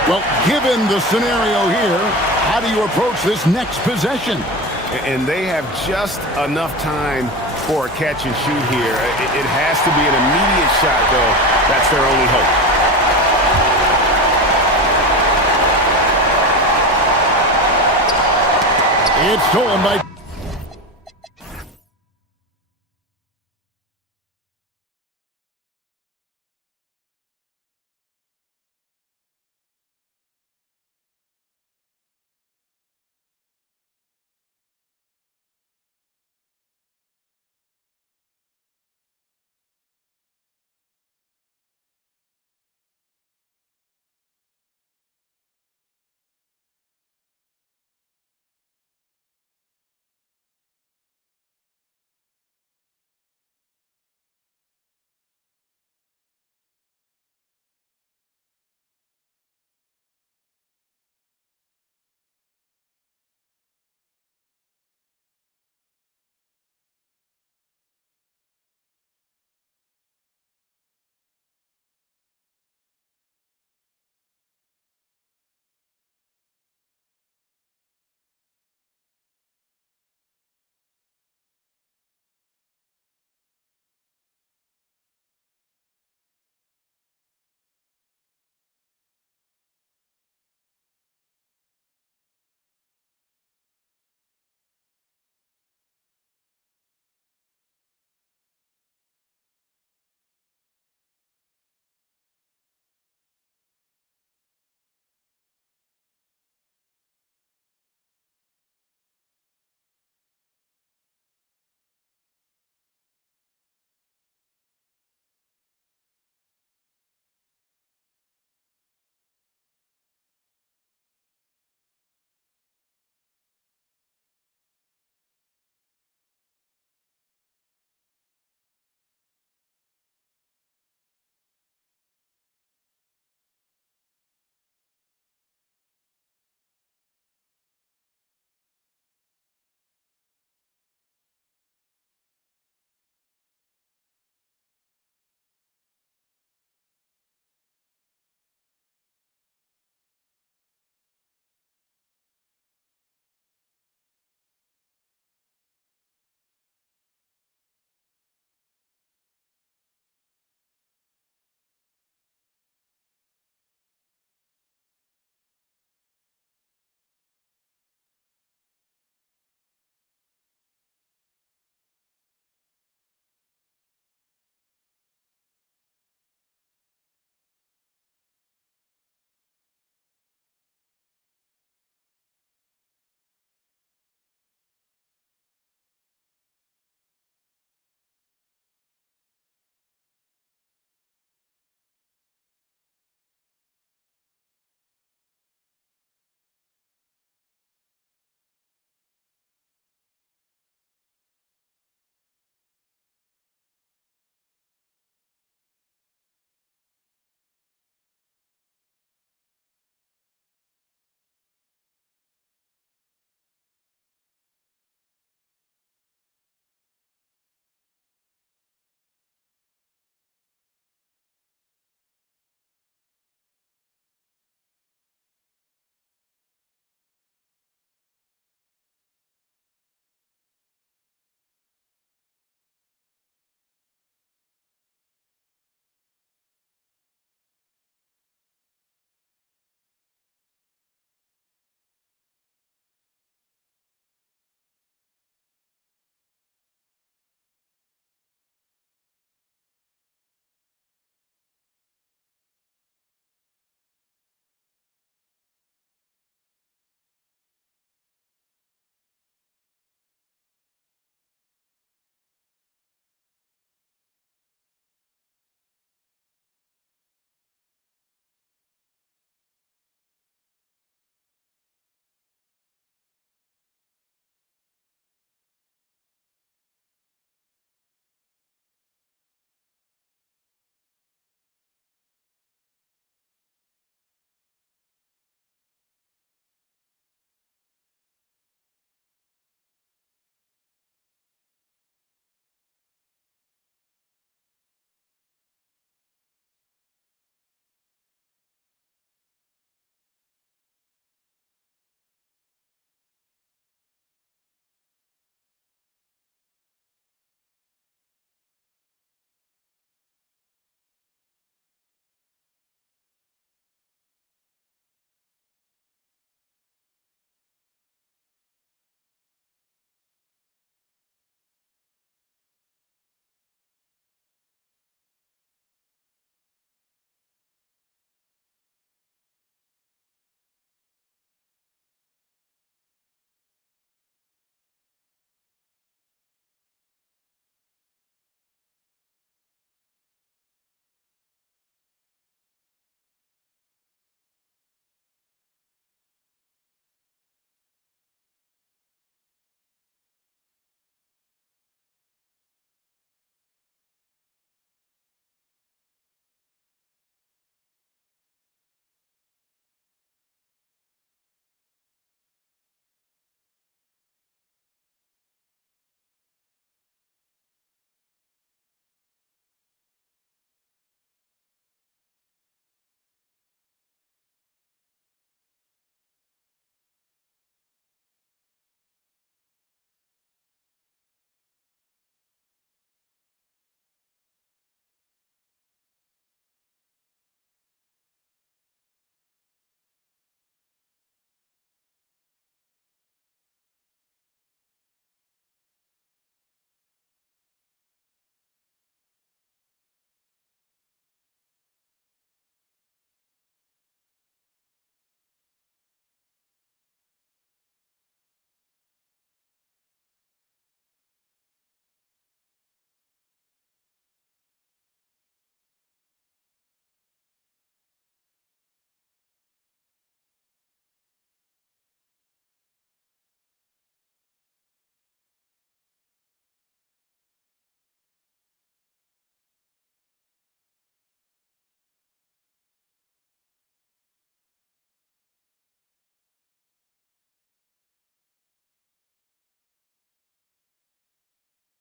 Well, given the scenario here, how do you approach this next possession? And they have just enough time for a catch and shoot here. It has to be an immediate shot, though. That's their only hope. It's stolen by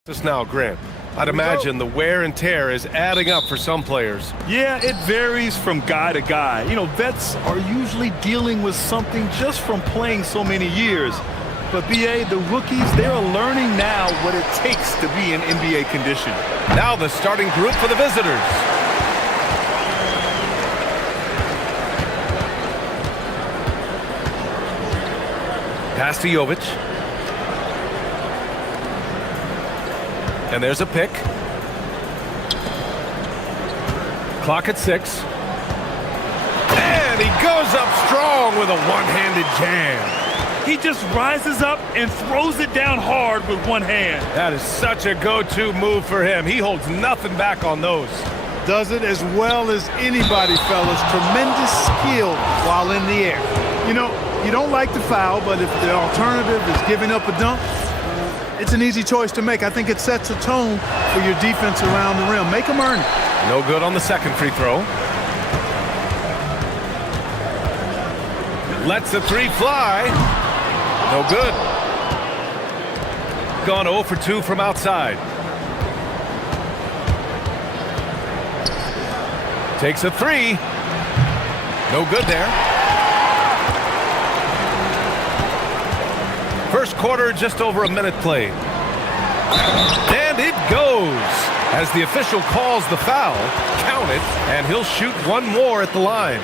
Just now, Grant. I'd imagine the wear and tear is adding up for some players. Yeah, it varies from guy to guy. You know, vets are usually dealing with something just from playing so many years. But BA, the rookies, they're learning now what it takes to be in NBA condition. Now the starting group for the visitors. Pass to Jovic. And there's a pick. Clock at 6. And he goes up strong with a one-handed jam. He just rises up and throws it down hard with one hand. That is such a go-to move for him. He holds nothing back on those. Does it as well as anybody, fellas. Tremendous skill while in the air. You know, you don't like the foul, but if the alternative is giving up a dunk, it's an easy choice to make. I think it sets a tone for your defense around the rim. Make them earn it. No good on the second free throw. Lets the three fly. No good. Gone 0 for 2 from outside. Takes a three. No good there. First quarter, just over a minute played. And it goes. As the official calls the foul, count it, and he'll shoot one more at the line.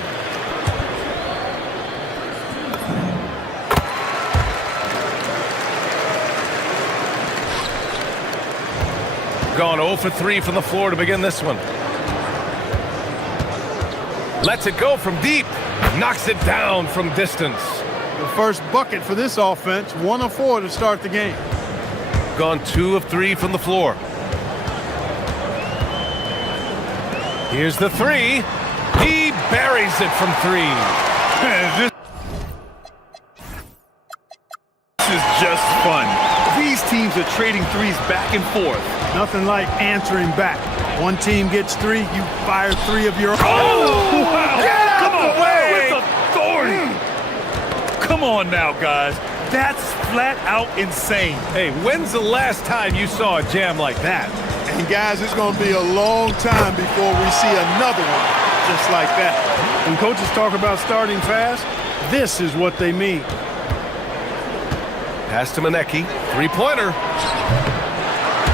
Gone 0 for 3 from the floor to begin this one. Lets it go from deep. Knocks it down from distance. The first bucket for this offense, 1 of 4 to start the game. Gone 2 of 3 from the floor. Here's the three. He buries it from 3. This is just fun. These teams are trading threes back and forth. Nothing like answering back. One team gets 3, you fire 3 of your own. Oh, wow. Come on, with authority. Come on now, guys. That's flat out insane. Hey, when's the last time you saw a jam like that? And guys, it's going to be a long time before we see another one just like that. When coaches talk about starting fast, this is what they mean. Pass to Manecki. Three-pointer.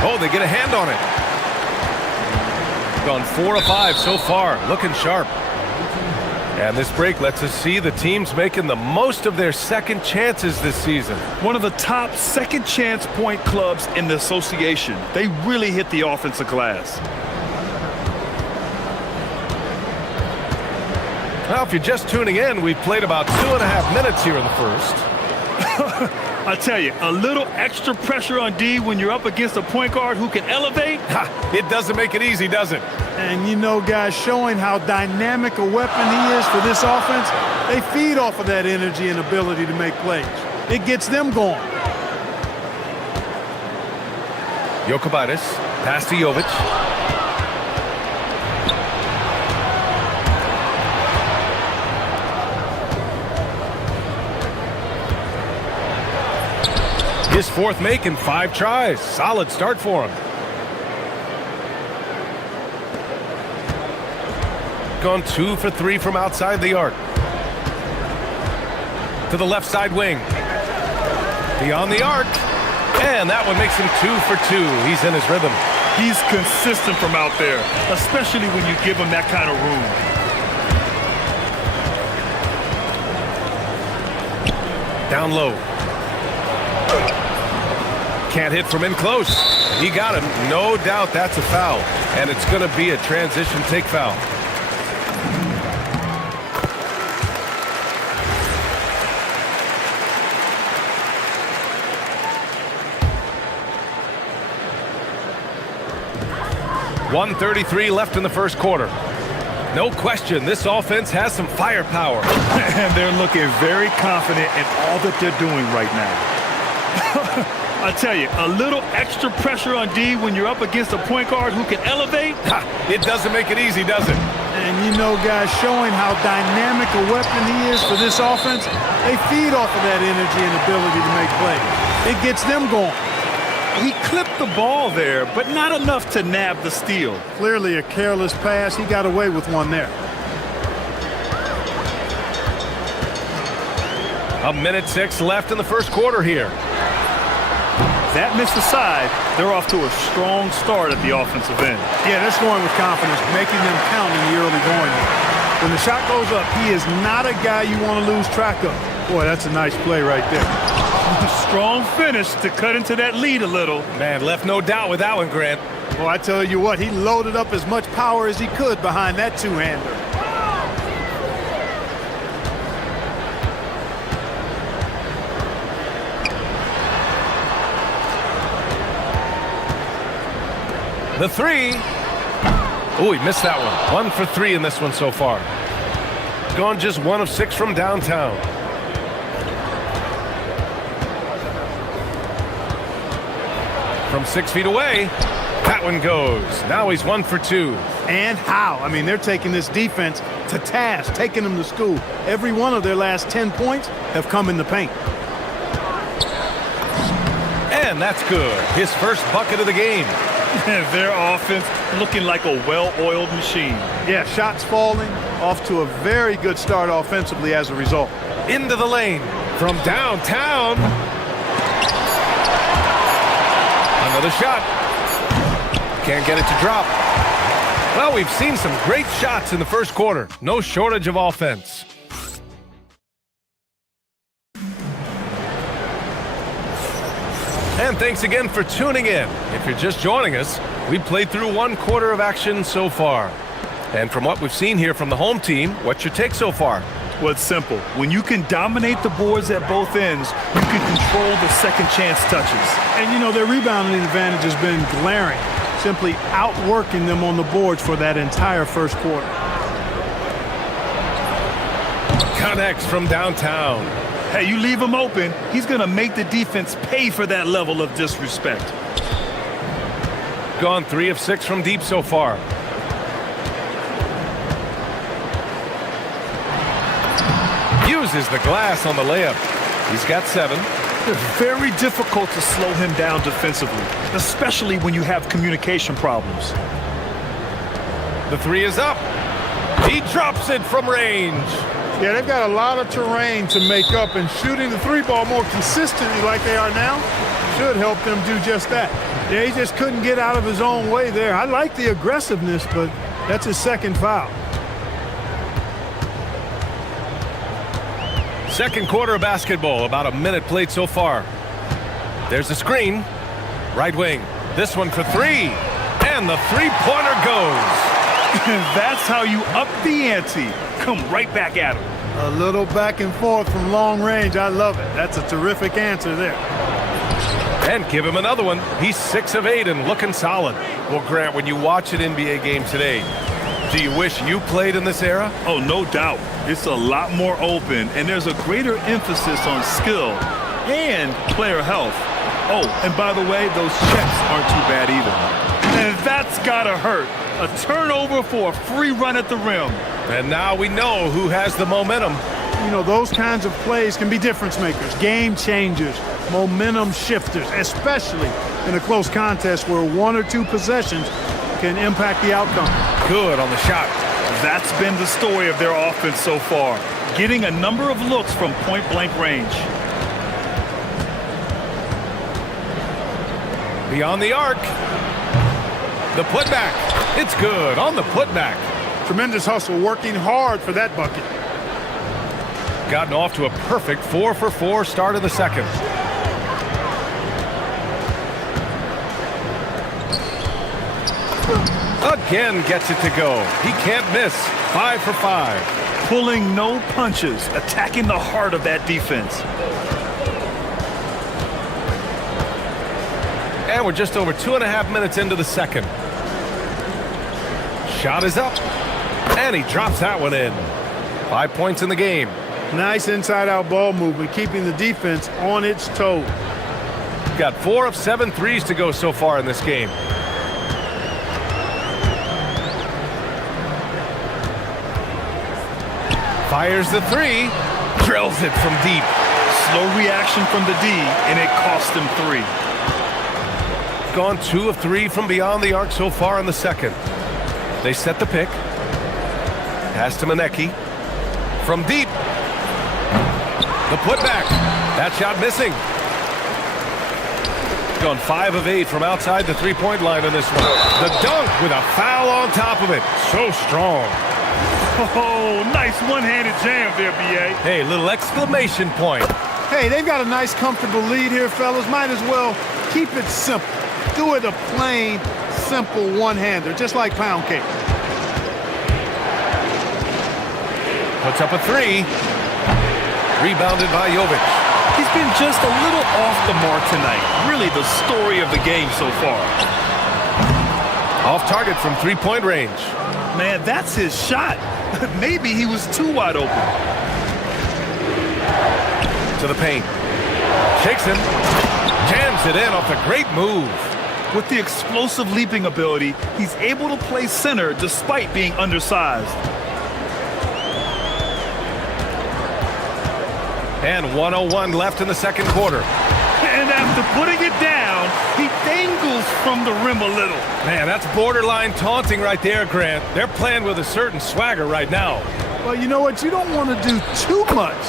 Oh, they get a hand on it. Gone 4 of 5 so far. Looking sharp. And this break lets us see the teams making the most of their second chances this season. One of the top second chance point clubs in the association. They really hit the offensive glass. Well, if you're just tuning in, we've played about 2.5 minutes here in the first. I tell you, a little extra pressure on D when you're up against a point guard who can elevate. It doesn't make it easy, does it? And you know, guys, showing how dynamic a weapon he is for this offense, they feed off of that energy and ability to make plays. It gets them going. Jokubaitis, pass to Jovic. His fourth make in 5 tries. Solid start for him. Gone 2 for 3 from outside the arc. To the left side wing. Beyond the arc. And that one makes him 2 for 2. He's in his rhythm. He's consistent from out there, especially when you give him that kind of room. Down low. Can't hit from in close. He got him. No doubt that's a foul. And it's going to be a transition take foul. .133 left in the first quarter. No question, this offense has some firepower. And they're looking very confident in all that they're doing right now. I tell you, a little extra pressure on D when you're up against a point guard who can elevate. It doesn't make it easy, does it? And you know, guys, showing how dynamic a weapon he is for this offense, they feed off of that energy and ability to make plays. It gets them going. He clipped the ball there, but not enough to nab the steal. Clearly a careless pass. He got away with one there. A minute 6 left in the first quarter here. That missed aside, they're off to a strong start at the offensive end. Yeah, they're scoring with confidence, making them count in the early going. When the shot goes up, he is not a guy you want to lose track of. Boy, that's a nice play right there. Strong finish to cut into that lead a little. Man, left no doubt with that one, Grant. Well, I tell you what, he loaded up as much power as he could behind that two-hander. The three. Oh, he missed that one. 1 for 3 in this one so far. Gone just 1 of 6 from downtown. From 6 feet away, that one goes. Now he's 1 for 2. And how? I mean, they're taking this defense to task, taking them to school. Every one of their last 10 points have come in the paint. And that's good. His first bucket of the game. Their offense looking like a well-oiled machine. Yeah, shots falling, off to a very good start offensively as a result. Into the lane from downtown. Another shot. Can't get it to drop. Well, we've seen some great shots in the first quarter. No shortage of offense. And thanks again for tuning in. If you're just joining us, we played through 1 quarter of action so far. And from what we've seen here from the home team, what's your take so far? Well, it's simple. When you can dominate the boards at both ends, you can control the second chance touches. And, you know, their rebounding advantage has been glaring, simply outworking them on the boards for that entire first quarter. Connects from downtown. Hey, you leave him open, he's going to make the defense pay for that level of disrespect. Gone 3 of 6 from deep so far. Uses the glass on the layup. He's got 7. It's very difficult to slow him down defensively, especially when you have communication problems. The 3 is up. He drops it from range. Yeah, they've got a lot of terrain to make up, and shooting the 3-ball more consistently like they are now should help them do just that. Yeah, he just couldn't get out of his own way there. I like the aggressiveness, but that's his second foul. Second quarter of basketball, about a minute played so far. There's the screen. Right wing. This one for 3. And the three-pointer goes. That's how you up the ante. Come right back at him. A little back and forth from long range. I love it. That's a terrific answer there. And give him another one. He's 6 of 8 and looking solid. Well, Grant, when you watch an NBA game today, do you wish you played in this era? Oh, no doubt. It's a lot more open, and there's a greater emphasis on skill and player health. Oh, and by the way, those checks aren't too bad either. And that's gotta hurt. A turnover for a free run at the rim. And now we know who has the momentum. You know, those kinds of plays can be difference makers, game changers, momentum shifters, especially in a close contest where 1 or 2 possessions can impact the outcome. Good on the shot. That's been the story of their offense so far, getting a number of looks from point-blank range. Beyond the arc. The putback. It's good on the putback. Tremendous hustle, working hard for that bucket. Gotten off to a perfect 4 for 4 start of the second. Again gets it to go. He can't miss. 5 for 5. Pulling no punches, attacking the heart of that defense. And we're just over 2.5 minutes into the second. Shot is up. And he drops that one in. 5 points in the game. Nice inside-out ball movement, keeping the defense on its toes. Got 4 of 7 threes to go so far in this game. Fires the 3. Drills it from deep. Slow reaction from the D, and it cost him 3. gone 2 of 3 from beyond the arc so far in the second. They set the pick. Pass to Manecki. From deep. The putback. That shot missing. Gone 5 of 8 from outside the three-point line in this one. The dunk with a foul on top of it. So strong. Oh, nice one-handed jam there, B.A. Hey, little exclamation point. Hey, they've got a nice, comfortable lead here, fellas. Might as well keep it simple. Do it a plain, simple one-hander, just like pound cake. Puts up a 3. Rebounded by Jovic. He's been just a little off the mark tonight. Really the story of the game so far. Off target from three-point range. Man, that's his shot. Maybe he was too wide open. To the paint. Shakes him. Jams it in off a great move. With the explosive leaping ability, he's able to play center despite being undersized. And 1:01 left in the second quarter. And after putting it down, he dangles from the rim a little. Man, that's borderline taunting right there, Grant. They're playing with a certain swagger right now. Well, you know what? You don't want to do too much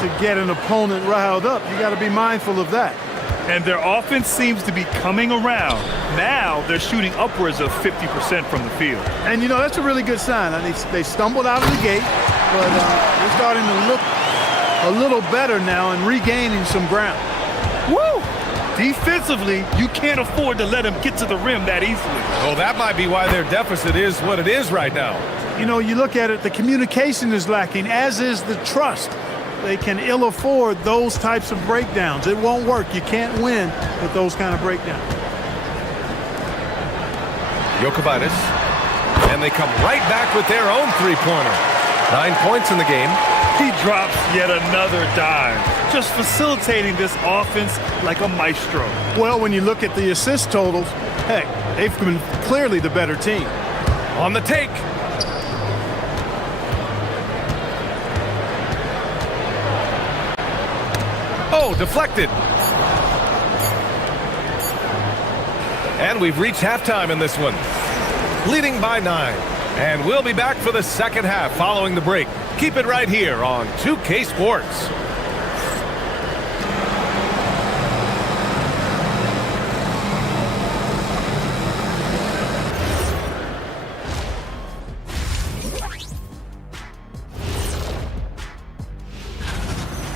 to get an opponent riled up. You got to be mindful of that. And their offense seems to be coming around. Now they're shooting upwards of 50% from the field. And, you know, that's a really good sign. They stumbled out of the gate, but they're starting to look a little better now and regaining some ground. Woo! Defensively, you can't afford to let him get to the rim that easily. Well, that might be why their deficit is what it is right now. You know, you look at it, the communication is lacking, as is the trust. They can ill afford those types of breakdowns. It won't work. You can't win with those kind of breakdowns. Jokovitis. And they come right back with their own three-pointer. 9 points in the game. He drops yet another dime, just facilitating this offense like a maestro. Well, when you look at the assist totals, heck, they've been clearly the better team. On the take. Oh, deflected. And we've reached halftime in this one. Leading by 9. And we'll be back for the second half following the break. Keep it right here on 2K Sports.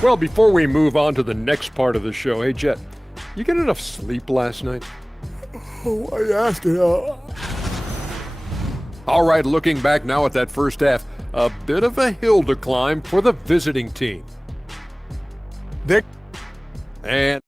Well, before we move on to the next part of the show, hey, Jet, you get enough sleep last night? Oh, I asked it. All right, looking back now at that first half, a bit of a hill to climb for the visiting team. And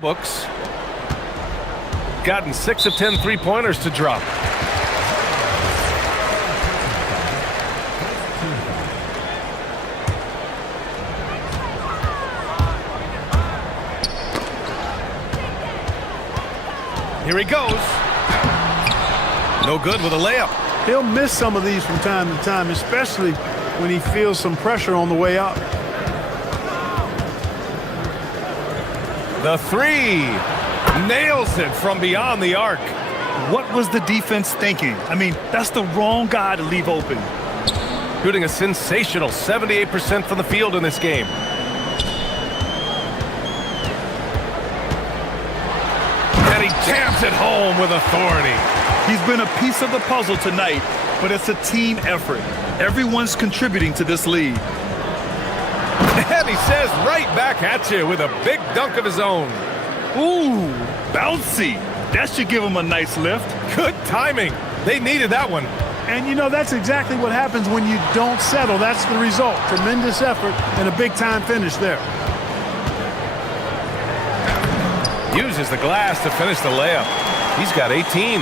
books. Gotten 6 of 10 three-pointers to drop. Here he goes. No good with a layup. He'll miss some of these from time to time, especially when he feels some pressure on the way up. The 3 nails it from beyond the arc. What was the defense thinking? I mean, that's the wrong guy to leave open. Shooting a sensational 78% from the field in this game. And he tamps Drives it home with authority. He's been a piece of the puzzle tonight, but it's a team effort. Everyone's contributing to this lead. And he says right back at you with a big dunk of his own. Ooh, bouncy. That should give him a nice lift. Good timing. They needed that one. And you know, that's exactly what happens when you don't settle. That's the result. Tremendous effort and a big-time finish there. Uses the glass to finish the layup. He's got 18.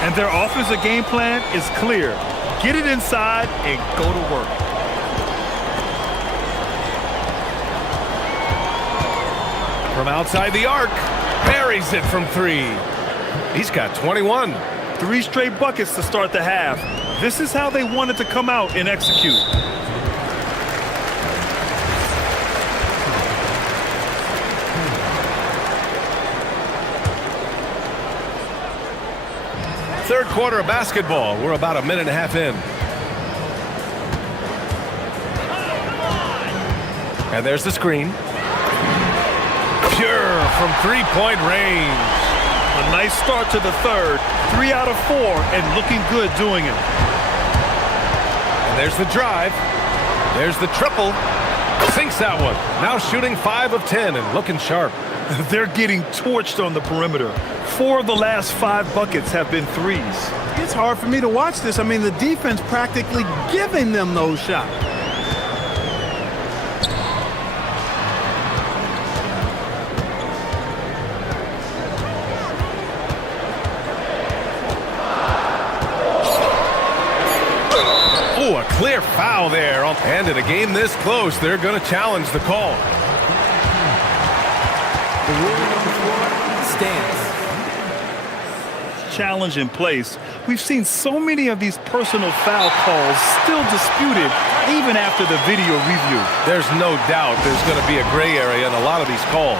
And their offensive game plan is clear. Get it inside and go to work. From outside the arc, buries it from three. He's got 21. 3 straight buckets to start the half. This is how they wanted to come out and execute. Third quarter of basketball. We're about a minute and a half in. And there's the screen. Pure from three-point range. A nice start to the third. 3 out of 4 and looking good doing it. And there's the drive. There's the triple. Sinks that one. Now shooting 5 of 10 and looking sharp. They're getting torched on the perimeter. 4 of the last 5 buckets have been threes. It's hard for me to watch this. I mean, the defense practically giving them those shots. Oh, a clear foul there. And in a game this close, they're going to challenge the call. The rule number 4 stands. Challenge in place. We've seen so many of these personal foul calls still disputed even after the video review. There's no doubt there's going to be a gray area in a lot of these calls.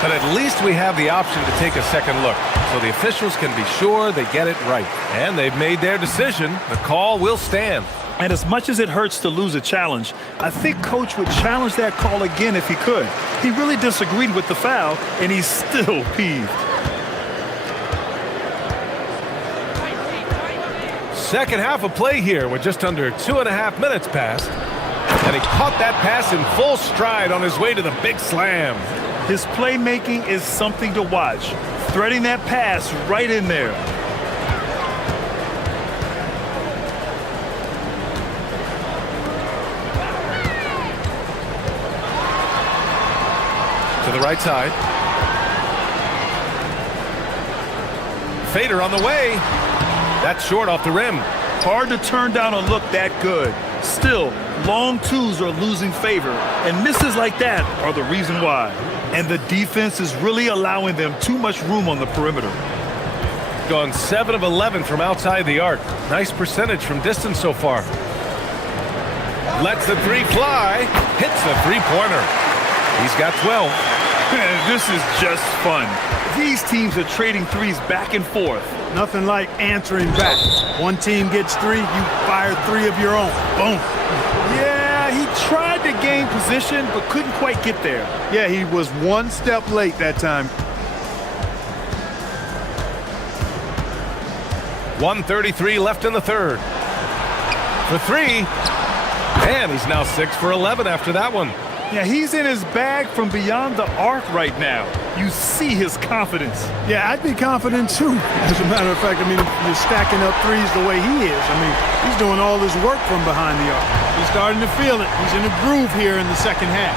But at least we have the option to take a second look, so the officials can be sure they get it right. And they've made their decision. The call will stand. And as much as it hurts to lose a challenge, I think Coach would challenge that call again if he could. He really disagreed with the foul, and he's still peeved. Second half of play here with just under 2.5 minutes passed. And he caught that pass in full stride on his way to the big slam. His playmaking is something to watch. Threading that pass right in there. To the right side. Fader on the way. That's short off the rim. Hard to turn down a look that good. Still, long twos are losing favor, and misses like that are the reason why. And the defense is really allowing them too much room on the perimeter. Gone 7 of 11 from outside the arc. Nice percentage from distance so far. Lets the three fly. Hits the three-pointer. He's got 12. This is just fun. These teams are trading threes back and forth. Nothing like answering back. One team gets 3, you fire 3 of your own. Boom. Yeah, he tried to gain position, but couldn't quite get there. Yeah, he was 1 step late that time. 1:33 left in the third. For 3. And he's now 6 for 11 after that one. Yeah, he's in his bag from beyond the arc right now. You see his confidence. Yeah, I'd be confident too. As a matter of fact, I mean, if you're stacking up threes the way he is, I mean, he's doing all his work from behind the arc. He's starting to feel it. He's in a groove here in the second half.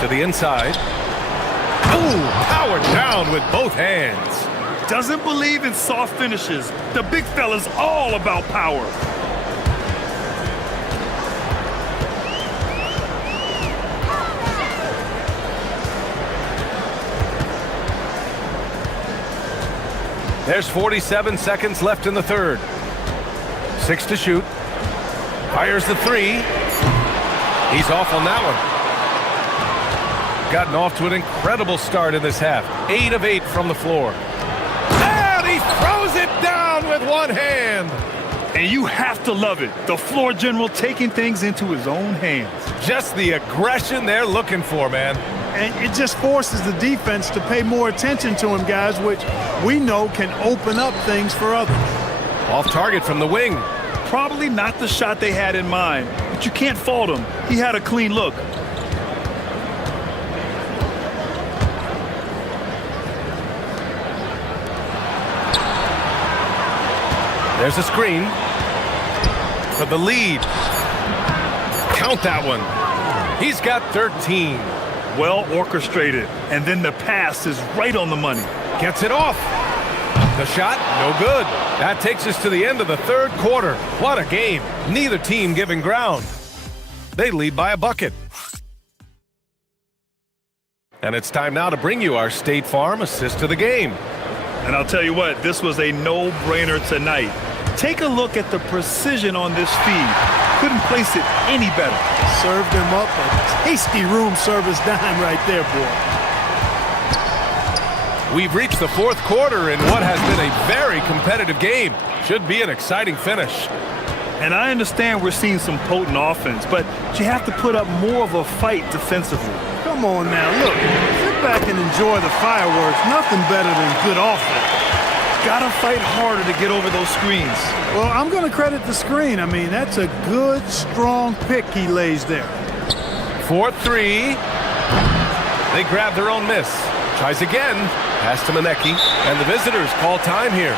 To the inside. Ooh, powered down with both hands. Doesn't believe in soft finishes. The big fella's all about power. There's 47 seconds left in the third. 6 to shoot. Fires the 3. He's off on that one. Gotten off to an incredible start in this half. 8 of 8 from the floor. And he throws it down with one hand. And you have to love it. The floor general taking things into his own hands. Just the aggression they're looking for, man. And it just forces the defense to pay more attention to him, guys, which we know can open up things for others. Off target from the wing. Probably not the shot they had in mind, but you can't fault him. He had a clean look. There's a screen for the lead. Count that one. He's got 13. Well orchestrated, and then the pass is right on the money. Gets it off. The shot, no good. That takes us to the end of the third quarter. What a game. Neither team giving ground. They lead by a bucket. And it's time now to bring you our State Farm assist to the game. And I'll tell you what, this was a no-brainer tonight. Take a look at the precision on this feed. Couldn't place it any better. Served him up a tasty room service dime right there, boy. We've reached the fourth quarter in what has been a very competitive game. Should be an exciting finish. And I understand we're seeing some potent offense, but you have to put up more of a fight defensively. Come on now, look. Sit back and enjoy the fireworks. Nothing better than good offense. Gotta fight harder to get over those screens. Well, I'm going to credit the screen. I mean, that's a good, strong pick he lays there. 4-3. They grab their own miss. Tries again. Pass to Manecki. And the visitors call time here.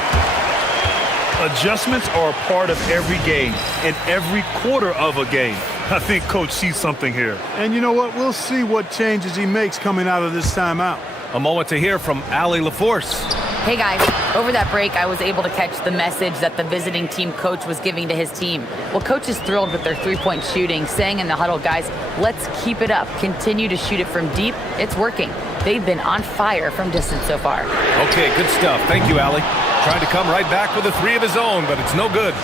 Adjustments are a part of every game and every quarter of a game. I think Coach sees something here. And you know what? We'll see what changes he makes coming out of this timeout. A moment to hear from Allie LaForce. Hey guys, over that break, I was able to catch the message that the visiting team coach was giving to his team. Well, coach is thrilled with their three-point shooting, saying in the huddle, guys, let's keep it up. Continue to shoot it from deep. It's working. They've been on fire from distance so far. Okay, good stuff. Thank you, Allie. Trying to come right back with a three of his own, but it's no good.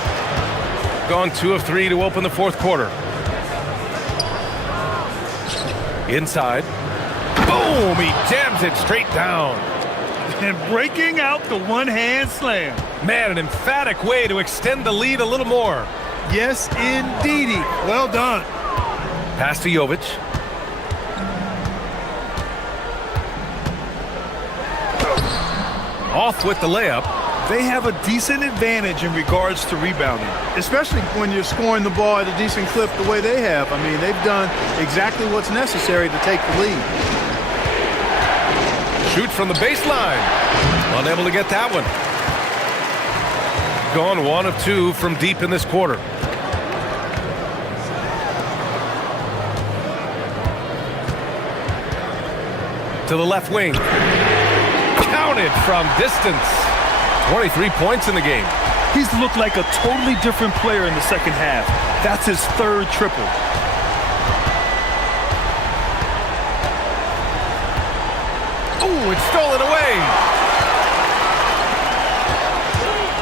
Gone 2 of 3 to open the fourth quarter. Inside. Boom! He jams it straight down. And breaking out the one-hand slam. Man, an emphatic way to extend the lead a little more. Yes, indeedy. Well done. Pass to Jovic. Off with the layup. They have a decent advantage in regards to rebounding. Especially when you're scoring the ball at a decent clip the way they have. I mean, they've done exactly what's necessary to take the lead. Shoot from the baseline. Unable to get that one. Gone 1 of 2 from deep in this quarter. To the left wing. Counted from distance. 23 points in the game. He's looked like a totally different player in the second half. That's his third triple. Ooh, it's stolen away.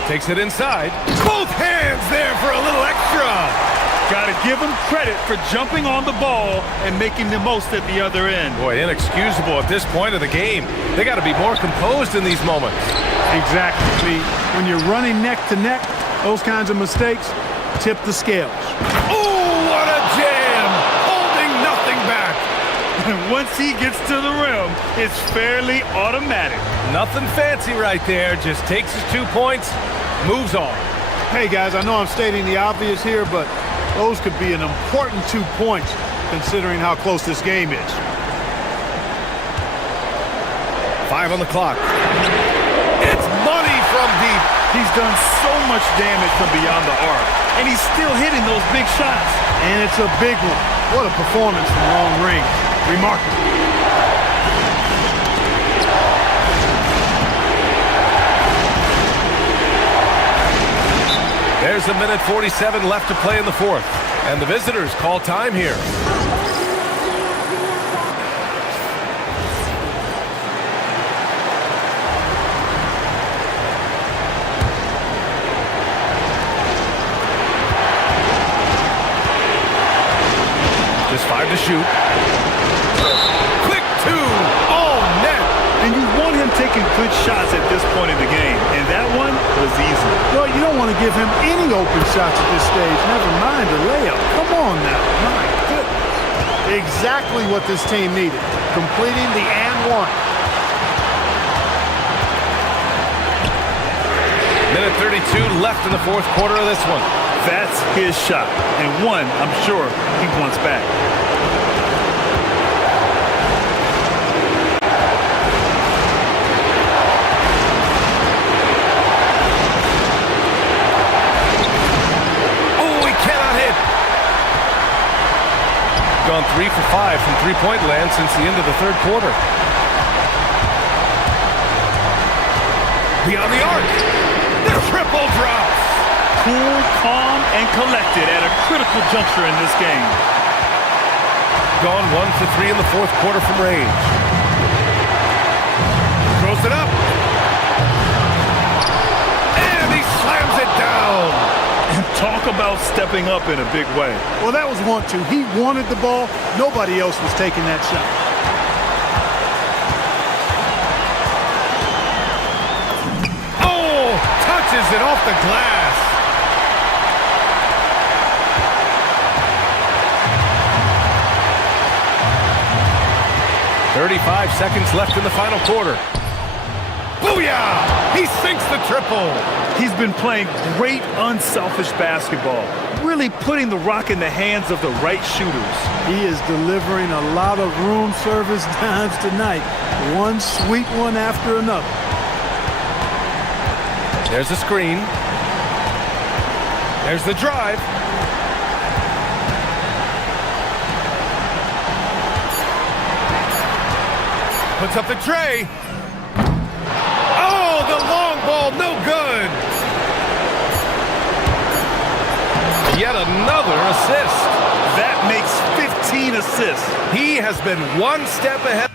Takes it inside. Both hands there for a little extra. Got to give him credit for jumping on the ball and making the most at the other end. Boy, inexcusable at this point of the game. They got to be more composed in these moments. Exactly. When you're running neck to neck, those kinds of mistakes tip the scales. Oh, what a jam! Holding nothing back. And once he gets to the rim, it's fairly automatic. Nothing fancy right there. Just takes his 2 points, moves on. Hey, guys, I know I'm stating the obvious here, but those could be an important 2 points considering how close this game is. 5 on the clock. It's money from deep. He's done so much damage from beyond the arc, and he's still hitting those big shots. And it's a big one. What a performance from long range. Remarkable. There's a minute 47 left to play in the fourth, and the visitors call time here. Just 5 to shoot. Quick 2. Oh, net. And you want him taking good shots at this point in the game, and that one was easy. Well, you don't want to give him any open shots at this stage, never mind a layup. Come on now. My goodness. Exactly what this team needed. completing the and one. Minute 32 left in the fourth quarter of this one. That's his shot, and one I'm sure he wants back. Oh, he cannot hit. Gone 3 for 5 from three-point land since the end of the third quarter. Beyond the arc. The triple drops. Cool, calm, and collected at a critical juncture in this game. Gone 1 for 3 in the fourth quarter from range. Throws it up. And he slams it down. And talk about stepping up in a big way. Well, that was 1-2. He wanted the ball. Nobody else was taking that shot. Oh, touches it off the glass. "35 seconds left in the final quarter. Booyah! He sinks the triple. He's been playing great, unselfish basketball, really putting the rock in the hands of the right shooters. He is delivering a lot of room service dimes tonight. One sweet one after another. There's the screen. There's the drive. Puts up the tray. Oh, the long ball, no good. Yet another assist. That makes 15 assists. He has been one step ahead.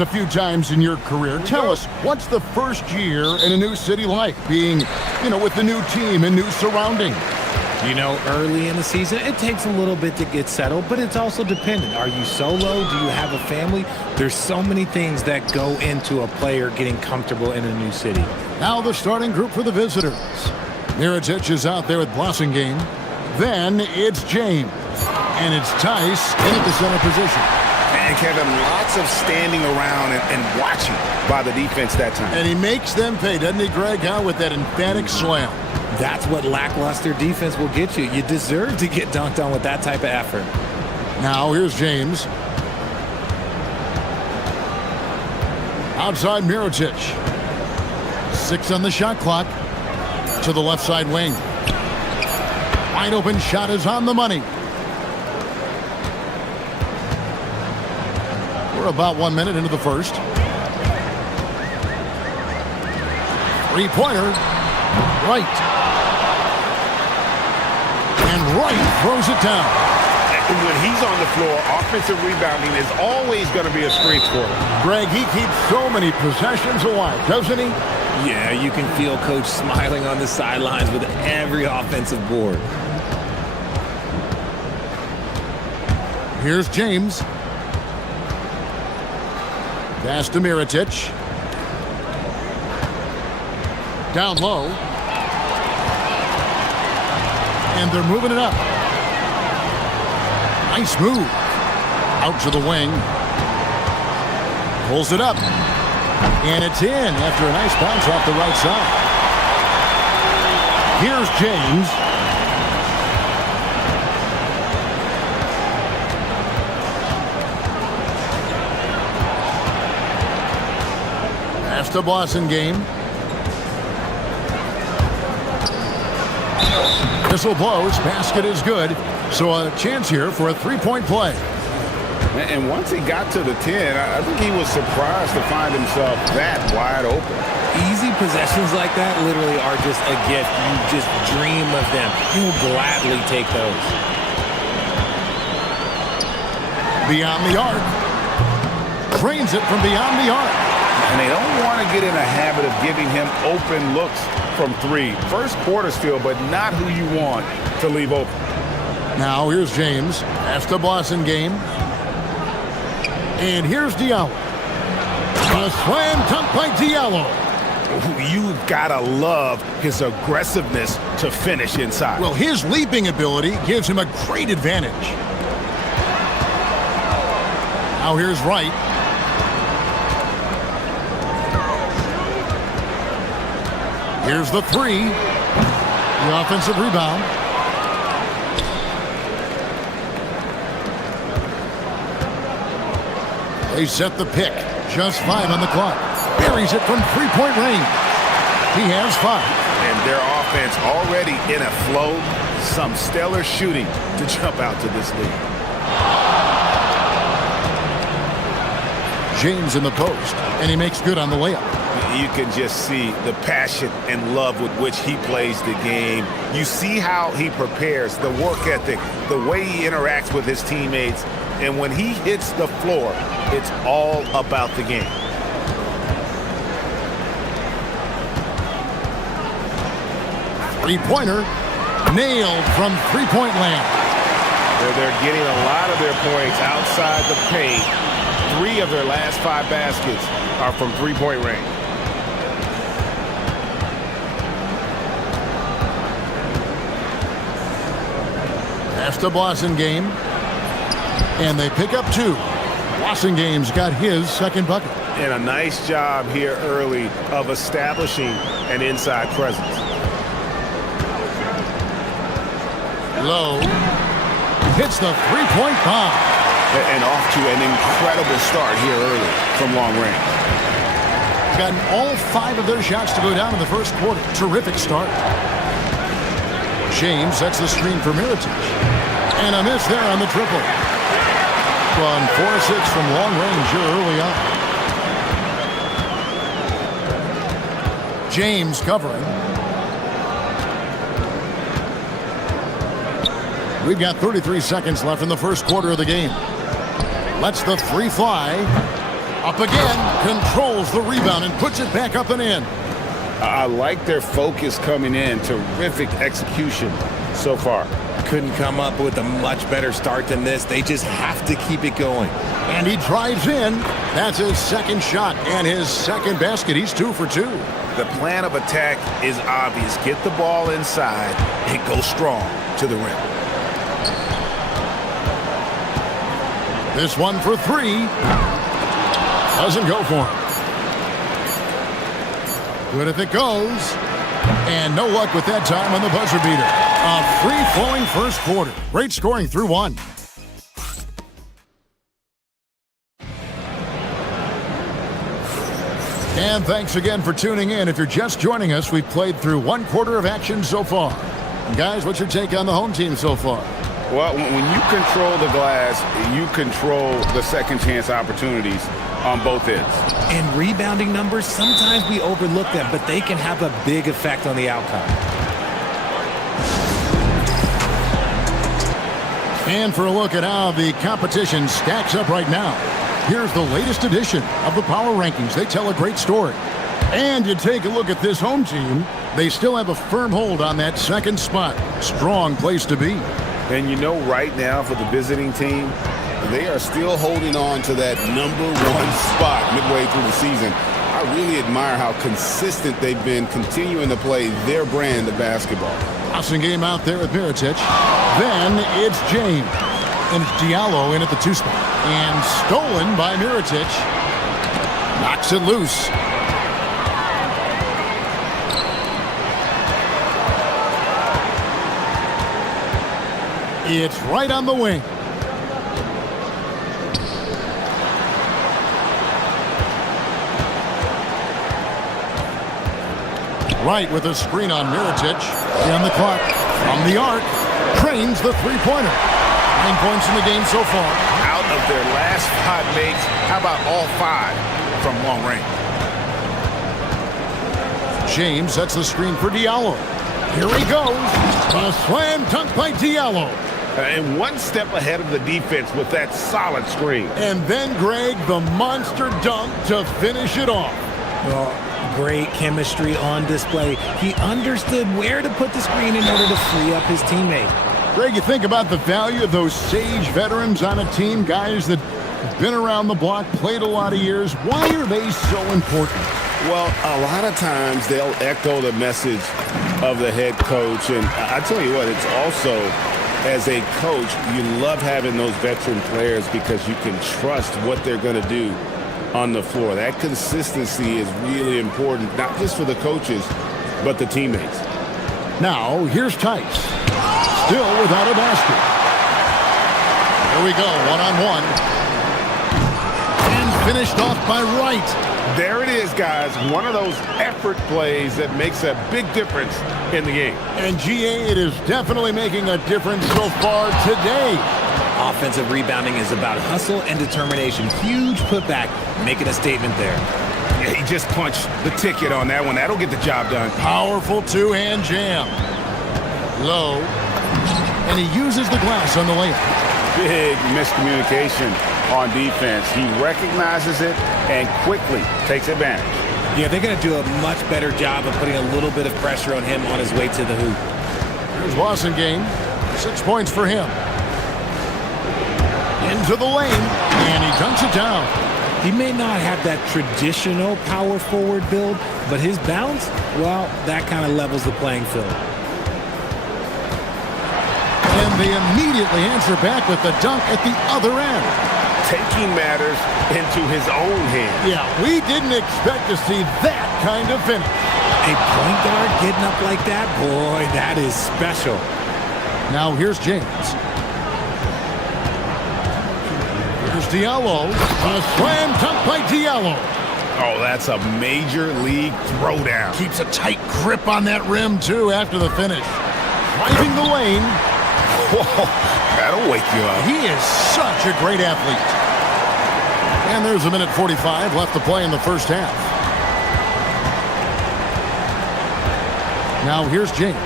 A few times in your career. Tell us, what's the first year in a new city like, being, with the new team and new surroundings? Early in the season, it takes a little bit to get settled, but it's also dependent. Are you solo? Do you have a family? There's so many things that go into a player getting comfortable in a new city. Now the starting group for the visitors. Mirotic is out there with Blossingame. Then it's James. And it's Tice in at the center position. And Kevin, lots of standing around and watching by the defense that time. And he makes them pay, doesn't he, Greg, with that emphatic slam? That's what lackluster defense will get you. You deserve to get dunked on with that type of effort. Now here's James. Outside Mirotic. 6 on the shot clock. To the left side wing. Wide open shot is on the money. We're about 1 minute into the first. Three-pointer. Right. And Wright throws it down. When he's on the floor, offensive rebounding is always going to be a strength for him. Greg, he keeps so many possessions alive, doesn't he? Yeah, you can feel Coach smiling on the sidelines with every offensive board. Here's James. Pass to Mirotic. Down low. And they're moving it up. Nice move. Out to the wing. Pulls it up. And it's in after a nice bounce off the right side. Here's James. Pass to Blossingame. Whistle blows. Basket is good. So a chance here for a three-point play. And once he got to the 10, I think he was surprised to find himself that wide open. Easy possessions like that literally are just a gift. You just dream of them. You will gladly take those. Beyond the arc. Trains it from beyond the arc. And they don't want to get in a habit of giving him open looks from three. First quarter still, but not who you want to leave open. Now here's James. That's the Blossingame. And here's Diallo. A slam dunk by Diallo. You've got to love his aggressiveness to finish inside. Well, his leaping ability gives him a great advantage. Now here's Wright. Here's the three. The offensive rebound. They set the pick. Just 5 on the clock. Buries it from three-point range. He has 5. And their offense already in a flow. Some stellar shooting to jump out to this lead. James in the post, and he makes good on the layup. You can just see the passion and love with which he plays the game. You see how he prepares, the work ethic, the way he interacts with his teammates. And when he hits the floor, it's all about the game. Three-pointer, nailed from three-point land. They're getting a lot of their points outside the paint. 3 of their last 5 baskets are from three-point range. Pass to Blossingame. And they pick up 2. Blossingame's got his second bucket. And a nice job here early of establishing an inside presence. Low. Hits the three-point bomb. And off to an incredible start here early from long range. Gotten all 5 of their shots to go down in the first quarter. Terrific start. James sets the screen for Mirotic. And a miss there on the triple. Run 4-6 from long range here early on. James covering. We've got 33 seconds left in the first quarter of the game. Lets the 3 fly. Up again, controls the rebound and puts it back up and in. I like their focus coming in. Terrific execution so far. Couldn't come up with a much better start than this. They just have to keep it going. And he drives in. That's his second shot and his second basket. He's 2 for 2. The plan of attack is obvious. Get the ball inside and go strong to the rim. This one for 3. Doesn't go for him. Good if it goes. And no luck with that time on the buzzer beater. A free-flowing first quarter. Great scoring through 1. And thanks again for tuning in. If you're just joining us, we've played through 1 quarter of action so far. And guys, what's your take on the home team so far? Well, when you control the glass, you control the second chance opportunities on both ends. And rebounding numbers, sometimes we overlook them, but they can have a big effect on the outcome. And for a look at how the competition stacks up right now, here's the latest edition of the Power Rankings. They tell a great story. And you take a look at this home team, they still have a firm hold on that second spot. Strong place to be. And you know, right now for the visiting team, they are still holding on to that #1 spot midway through the season. I really admire how consistent they've been continuing to play their brand of basketball. Awesome game out there with Mirotic. Then it's James. And it's Diallo in at the 2 spot. And stolen by Mirotic. Knocks it loose. It's right on the wing. Right with a screen on Mirotic. On the clock. From the arc. Trains the three-pointer. 9 points in the game so far. Out of their last 5 makes, how about all 5 from long range? James sets the screen for Diallo. Here he goes. A slam dunk by Diallo. And 1 step ahead of the defense with that solid screen. And then, Greg, the monster dunk to finish it off. Well, great chemistry on display. He understood where to put the screen in order to free up his teammate. Greg, you think about the value of those sage veterans on a team, guys that have been around the block, played a lot of years. Why are they so important? Well, a lot of times they'll echo the message of the head coach. And I tell you what, it's also, as a coach, you love having those veteran players because you can trust what they're going to do on the floor. That consistency is really important, not just for the coaches, but the teammates. Now, here's Tice. Still without a basket. Here we go, one-on-one. And finished off by Wright. There it is, guys. One of those effort plays that makes a big difference in the game. And GA, it is definitely making a difference so far today. Offensive rebounding is about hustle and determination. Huge putback, making a statement there. Yeah, he just punched the ticket on that one. That'll get the job done. Powerful two-hand jam. Low. And he uses the glass on the layup. Big miscommunication on defense. He recognizes it and quickly takes advantage. Yeah, they're going to do a much better job of putting a little bit of pressure on him on his way to the hoop. Here's Boston game. 6 points for him. Into the lane, and he dunks it down. He may not have that traditional power forward build, but his bounce, well, that kind of levels the playing field. And they immediately answer back with the dunk at the other end. Taking matters into his own hands. Yeah, we didn't expect to see that kind of finish. A point guard getting up like that, boy, that is special. Now here's James. Here's Diallo. A slam dunk by Diallo. Oh, that's a major league throwdown. Keeps a tight grip on that rim, too, after the finish. Driving the lane. Whoa, that'll wake you up. He is such a great athlete. And there's 1:45 left to play in the first half. Now here's James.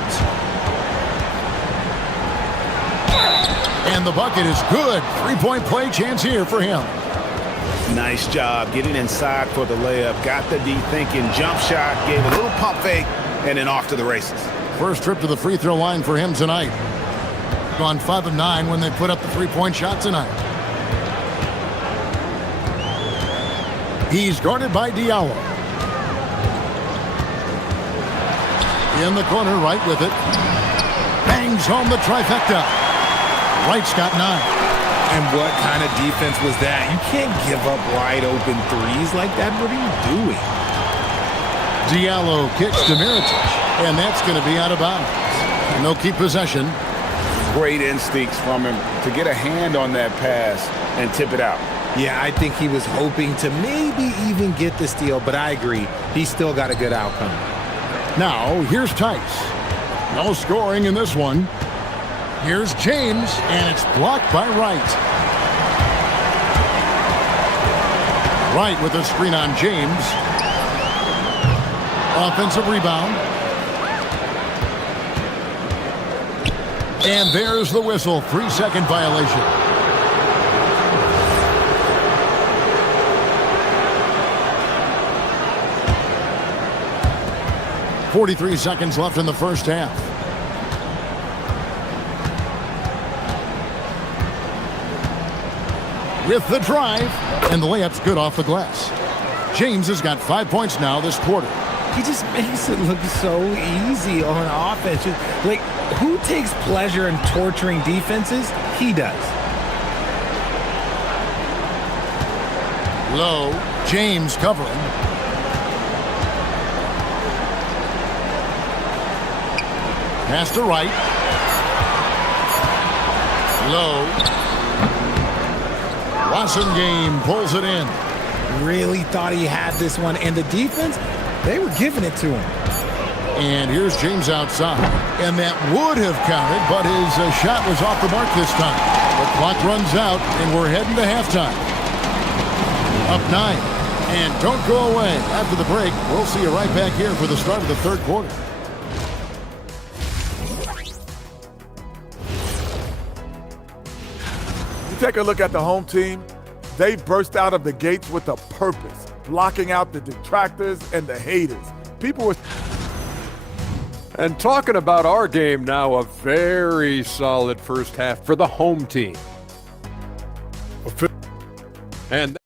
And the bucket is good. 3-point play chance here for him. Nice job getting inside for the layup. Got the D thinking. Jump shot. Gave a little pump fake. And then off to the races. First trip to the free throw line for him tonight. Gone 5 of 9 when they put up the three-point shot tonight. He's guarded by Diallo. In the corner, right with it. Bangs home the trifecta. Wright's got 9. And what kind of defense was that? You can't give up wide open threes like that. What are you doing? Diallo kicks to Mirotic, and that's going to be out of bounds. No keep possession. Great instincts from him to get a hand on that pass and tip it out. Yeah, I think he was hoping to maybe even get the steal, but I agree. He still got a good outcome. Now, here's Tice. No scoring in this one. Here's James, and it's blocked by Wright. Wright with a screen on James. Offensive rebound. And there's the whistle. 3-second violation. .43 seconds left in the first half. With the drive, and the layup's good off the glass. James has got 5 points now this quarter. He just makes it look so easy on offense. Like, who takes pleasure in torturing defenses? He does. Low, James covering. Pass to Wright. Low. Game pulls it in. Really thought he had this one, and the defense, they were giving it to him. And here's James outside, and that would have counted, but his shot was off the mark this time. The clock runs out, and we're heading to halftime. Up 9, and don't go away. After the break, we'll see you right back here for the start of the third quarter. Take a look at the home team. They burst out of the gates with a purpose, blocking out the detractors and the haters. People were... And talking about our game now, a very solid first half for the home team. And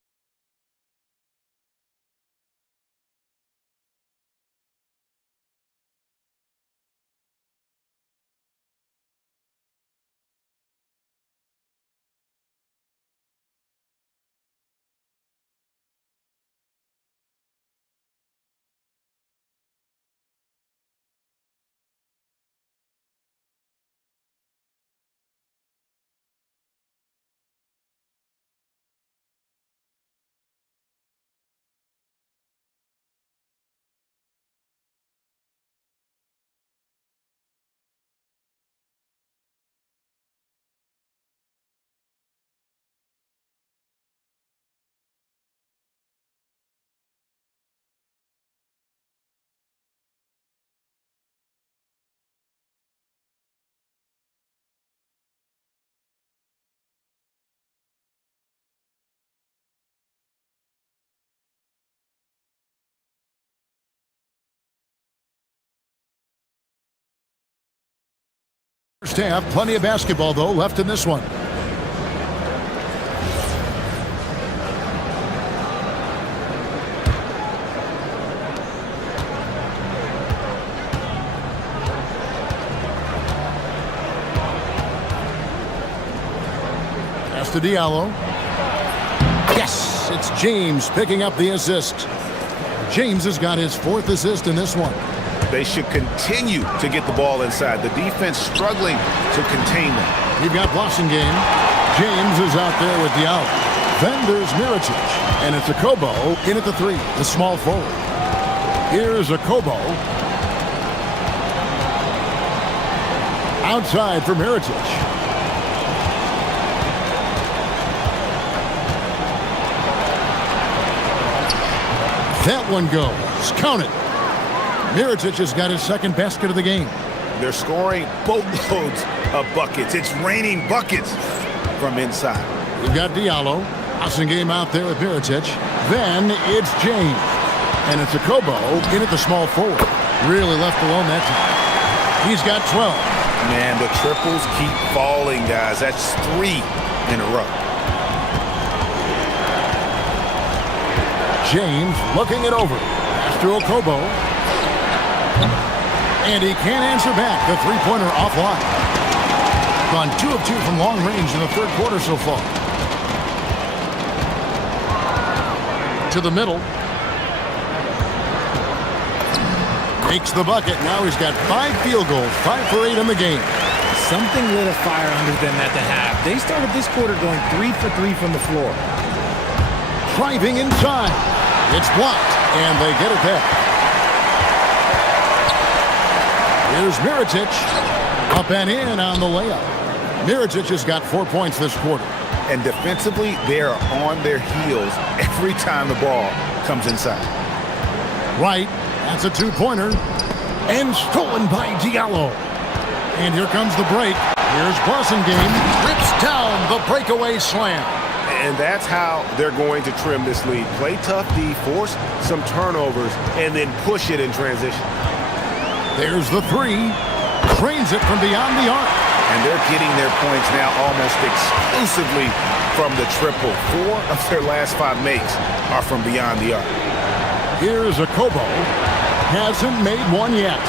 First half, plenty of basketball, though, left in this one. Pass to Diallo. Yes, it's James picking up the assist. James has got his 4th assist in this one. They should continue to get the ball inside. The defense struggling to contain them. You've got Game. James is out there with the out. Then there's Mirotic, and it's a Kobo in at the 3, the small forward. Here's a Kobo. Outside for Mirotic. That one goes. Count it. Mirotic has got his 2nd basket of the game. They're scoring boatloads of buckets. It's raining buckets from inside. We've got Diallo. Passing game out there with Mirotic. Then it's James. And it's a Kobo in at the small forward. Really left alone that time. He's got 12. Man, the triples keep falling, guys. That's 3 in a row. James looking it over. Pass to Okobo. And he can't answer back. The three-pointer offline. Gone 2 of 2 from long range in the third quarter so far. To the middle. Makes the bucket. Now he's got 5 field goals, 5 for 8 in the game. Something lit a fire under them at the half. They started this quarter going 3 for 3 from the floor. Driving inside. It's blocked, and they get it back. Here's Mirotic. Up and in on the layup. Mirotic has got 4 points this quarter. And defensively, they are on their heels every time the ball comes inside. Right. That's a 2-pointer. And stolen by Diallo. And here comes the break. Here's Blasingame. Rips down the breakaway slam. And that's how they're going to trim this lead. Play tough D, force some turnovers, and then push it in transition. There's the 3. Trains it from beyond the arc. And they're getting their points now almost exclusively from the triple. 4 of their last 5 makes are from beyond the arc. Here's a Kobo. Hasn't made one yet.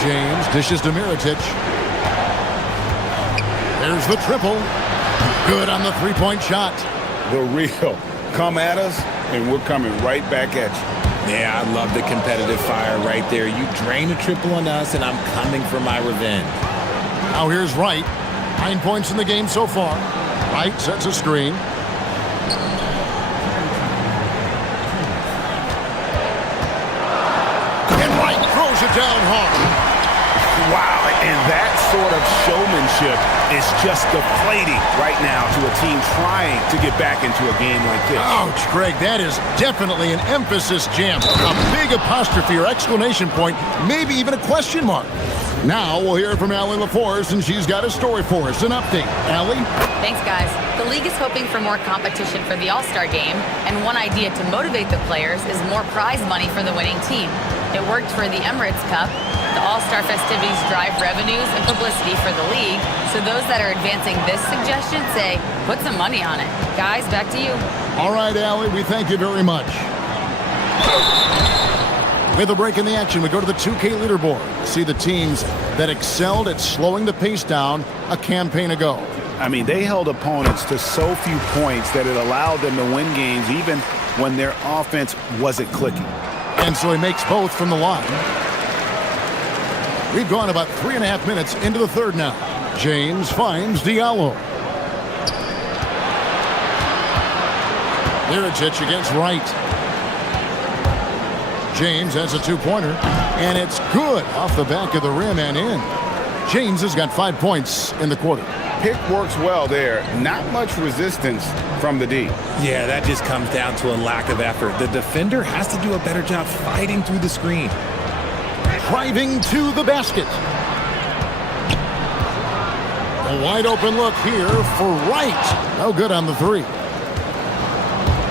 James dishes to Mirotic. There's the triple. Good on the three-point shot. The real. Come at us, and we're coming right back at you. Yeah, I love the competitive fire right there. You drain a triple on us, and I'm coming for my revenge. Now here's Wright. 9 points in the game so far. Wright sets a screen. And Wright throws it down hard. Wow, and that sort of showmanship is just deflating right now to a team trying to get back into a game like this. Ouch, Greg, that is definitely an emphasis jam. A big apostrophe or exclamation point, maybe even a question mark. Now we'll hear from Allie LaForce, and she's got a story for us, an update. Allie? Thanks, guys. The league is hoping for more competition for the All-Star game, and one idea to motivate the players is more prize money for the winning team. It worked for the Emirates Cup. The All-Star festivities drive revenues and publicity for the league, so those that are advancing this suggestion say, put some money on it. Guys, back to you. All right, Allie, we thank you very much. With a break in the action, we go to the 2K leaderboard. See the teams that excelled at slowing the pace down a campaign ago. I mean, they held opponents to so few points that it allowed them to win games even when their offense wasn't clicking. And so he makes both from the line. We've gone about 3.5 minutes into the third now. James finds Diallo. Mirotic against Wright. James has a 2-pointer, and it's good off the back of the rim and in. James has got 5 points in the quarter. Pick works well there. Not much resistance from the D. Yeah, that just comes down to a lack of effort. The defender has to do a better job fighting through the screen. Driving to the basket. A wide open look here for Wright. No good on the 3.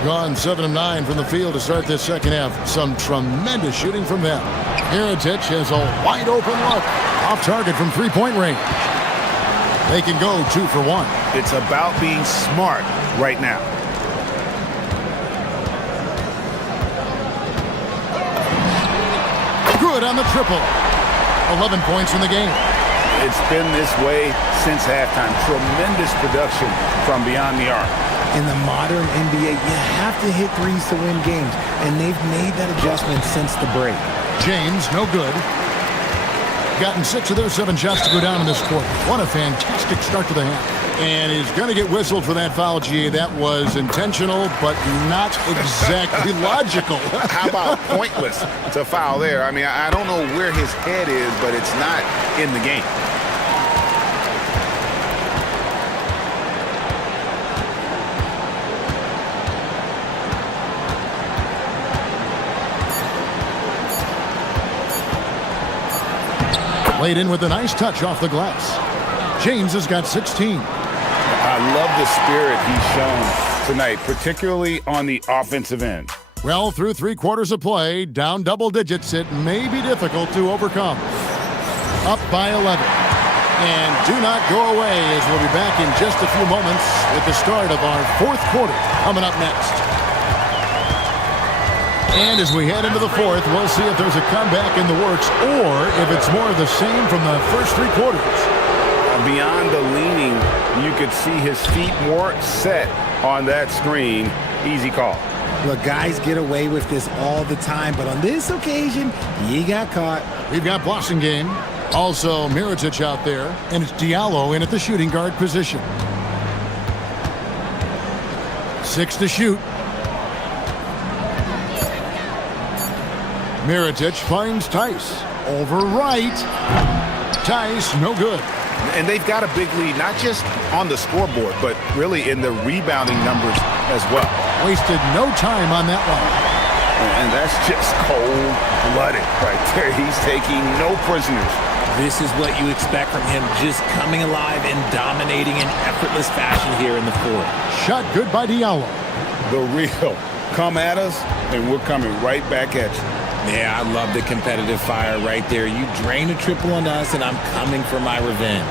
Gone 7 of 9 from the field to start this second half. Some tremendous shooting from them. Mirotic has a wide open look. Off target from 3-point range. They can go 2 for 1. It's about being smart right now. Good on the triple. 11 points in the game. It's been this way since halftime. Tremendous production from beyond the arc. In the modern NBA, you have to hit threes to win games, and they've made that adjustment since the break. James, no good. Gotten 6 of their 7 shots to go down in this quarter. What a fantastic start to the half. And he's going to get whistled for that foul, G. That was intentional, but not exactly logical. How about pointless to foul there? I mean, I don't know where his head is, but it's not in the game. Laid in with a nice touch off the glass. James has got 16. love the spirit he's shown tonight, particularly on the offensive end. Well, through 3 quarters of play, down double digits, it may be difficult to overcome. Up by 11. And do not go away, as we'll be back in just a few moments with the start of our 4th quarter coming up next. And as we head into the 4th, we'll see if there's a comeback in the works or if it's more of the same from the first 3 quarters. Beyond the leaning, you could see his feet more set on that screen. Easy call. Look, guys get away with this all the time, but on this occasion, he got caught. We've got Blossingame. Also, Mirotic out there, and it's Diallo in at the shooting guard position. 6 to shoot. Mirotic finds Tice. Over right. Tice, no good. And they've got a big lead, not just on the scoreboard, but really in the rebounding numbers as well. Wasted no time on that one. And that's just cold-blooded right there. He's taking no prisoners. This is what you expect from him, just coming alive and dominating in effortless fashion here in the 4th. Shot good by Diallo. The real. Come at us, and we're coming right back at you. Yeah, I love the competitive fire right there. You drain a triple on us, and I'm coming for my revenge.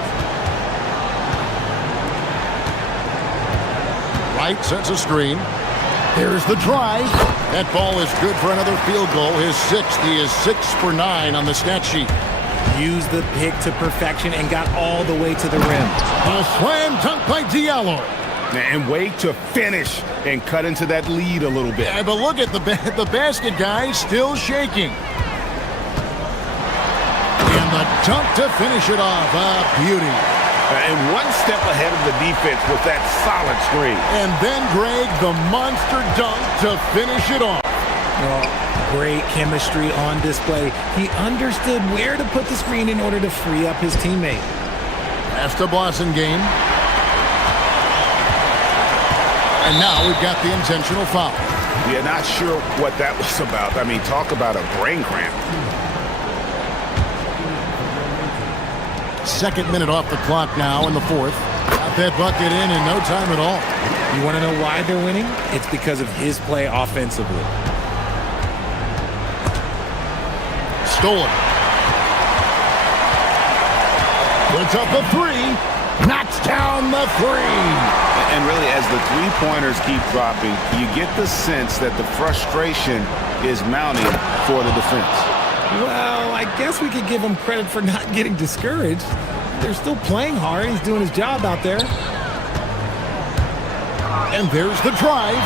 Wright sets a screen. There's the drive. That ball is good for another field goal. His 6th. He is 6 for 9 on the stat sheet. Used the pick to perfection and got all the way to the rim. A slam dunk by Diallo. And wait to finish and cut into that lead a little bit. Yeah, but look at the basket guy still shaking. And the dunk to finish it off. A beauty. And one step ahead of the defense with that solid screen. And then Greg, the monster dunk to finish it off. Well, great chemistry on display. He understood where to put the screen in order to free up his teammate. That's the Blossingame. And now we've got the intentional foul. Yeah, not sure what that was about. I mean, talk about a brain cramp. 2nd minute off the clock now in the 4th. Got that bucket in no time at all. You want to know why they're winning? It's because of his play offensively. Stolen. Puts up the 3. Knocks down the 3. And really, as the three-pointers keep dropping, you get the sense that the frustration is mounting for the defense. Well, I guess we could give him credit for not getting discouraged. They're still playing hard. He's doing his job out there. And there's the drive.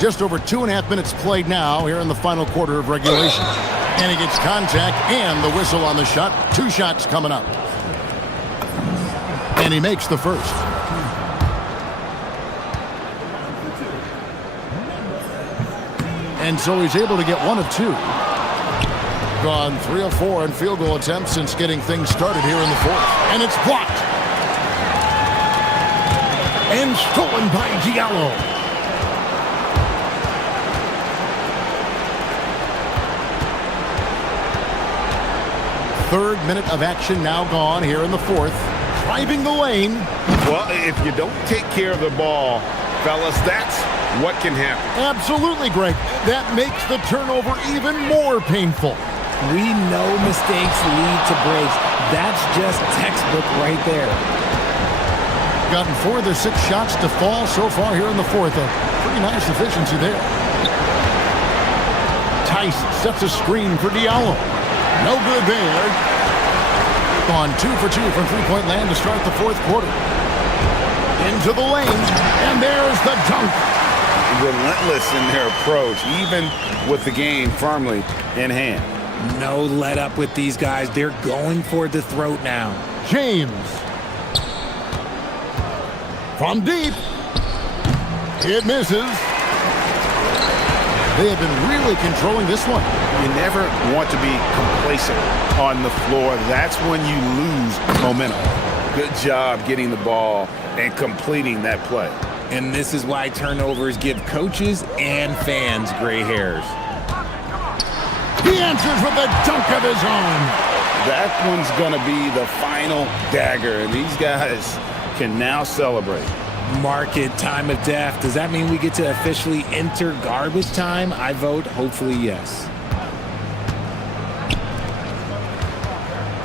Just over 2.5 minutes played now here in the final quarter of regulation. And he gets contact and the whistle on the shot. 2 shots coming up. And he makes the first. And so he's able to get 1 of 2. Gone 3 of 4 in field goal attempts since getting things started here in the 4th. And it's blocked. And stolen by Diallo. Third minute of action now gone here in the 4th. Driving the lane. Well, if you don't take care of the ball, fellas, that's what can happen. Absolutely, Greg. That makes the turnover even more painful. We know mistakes lead to breaks. That's just textbook right there. Gotten 4 of their 6 shots to fall so far here in the 4th. A pretty nice efficiency there. Tice sets a screen for Diallo. No good there. Gone 2 for 2 from three-point land to start the 4th quarter. Into the lane, and there's the dunk. Relentless in their approach, even with the game firmly in hand. No let up with these guys. They're going for the throat now. James. From deep. It misses. They have been really controlling this one. You never want to be complacent on the floor. That's when you lose momentum. Good job getting the ball and completing that play. And this is why turnovers give coaches and fans gray hairs. He answers with a dunk of his own. That one's going to be the final dagger, and these guys can now celebrate. Mark it time of death. Does that mean we get to officially enter garbage time? I vote hopefully yes.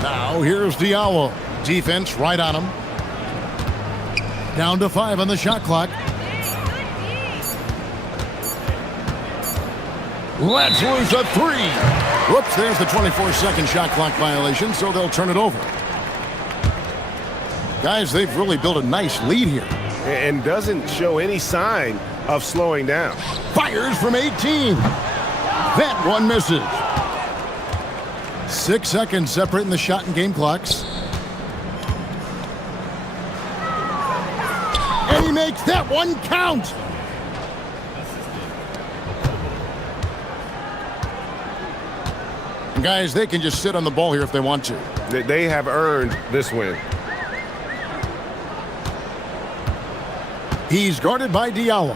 Now here's Diallo. Defense right on him. Down to 5 on the shot clock. Let's lose a 3. Whoops, there's the 24-second shot clock violation, so they'll turn it over. Guys, they've really built a nice lead here. And doesn't show any sign of slowing down. Fires from 18. That one misses. 6 seconds separating the shot and game clocks. And he makes that one count. And guys, they can just sit on the ball here if they want to. They have earned this win. He's guarded by Diallo.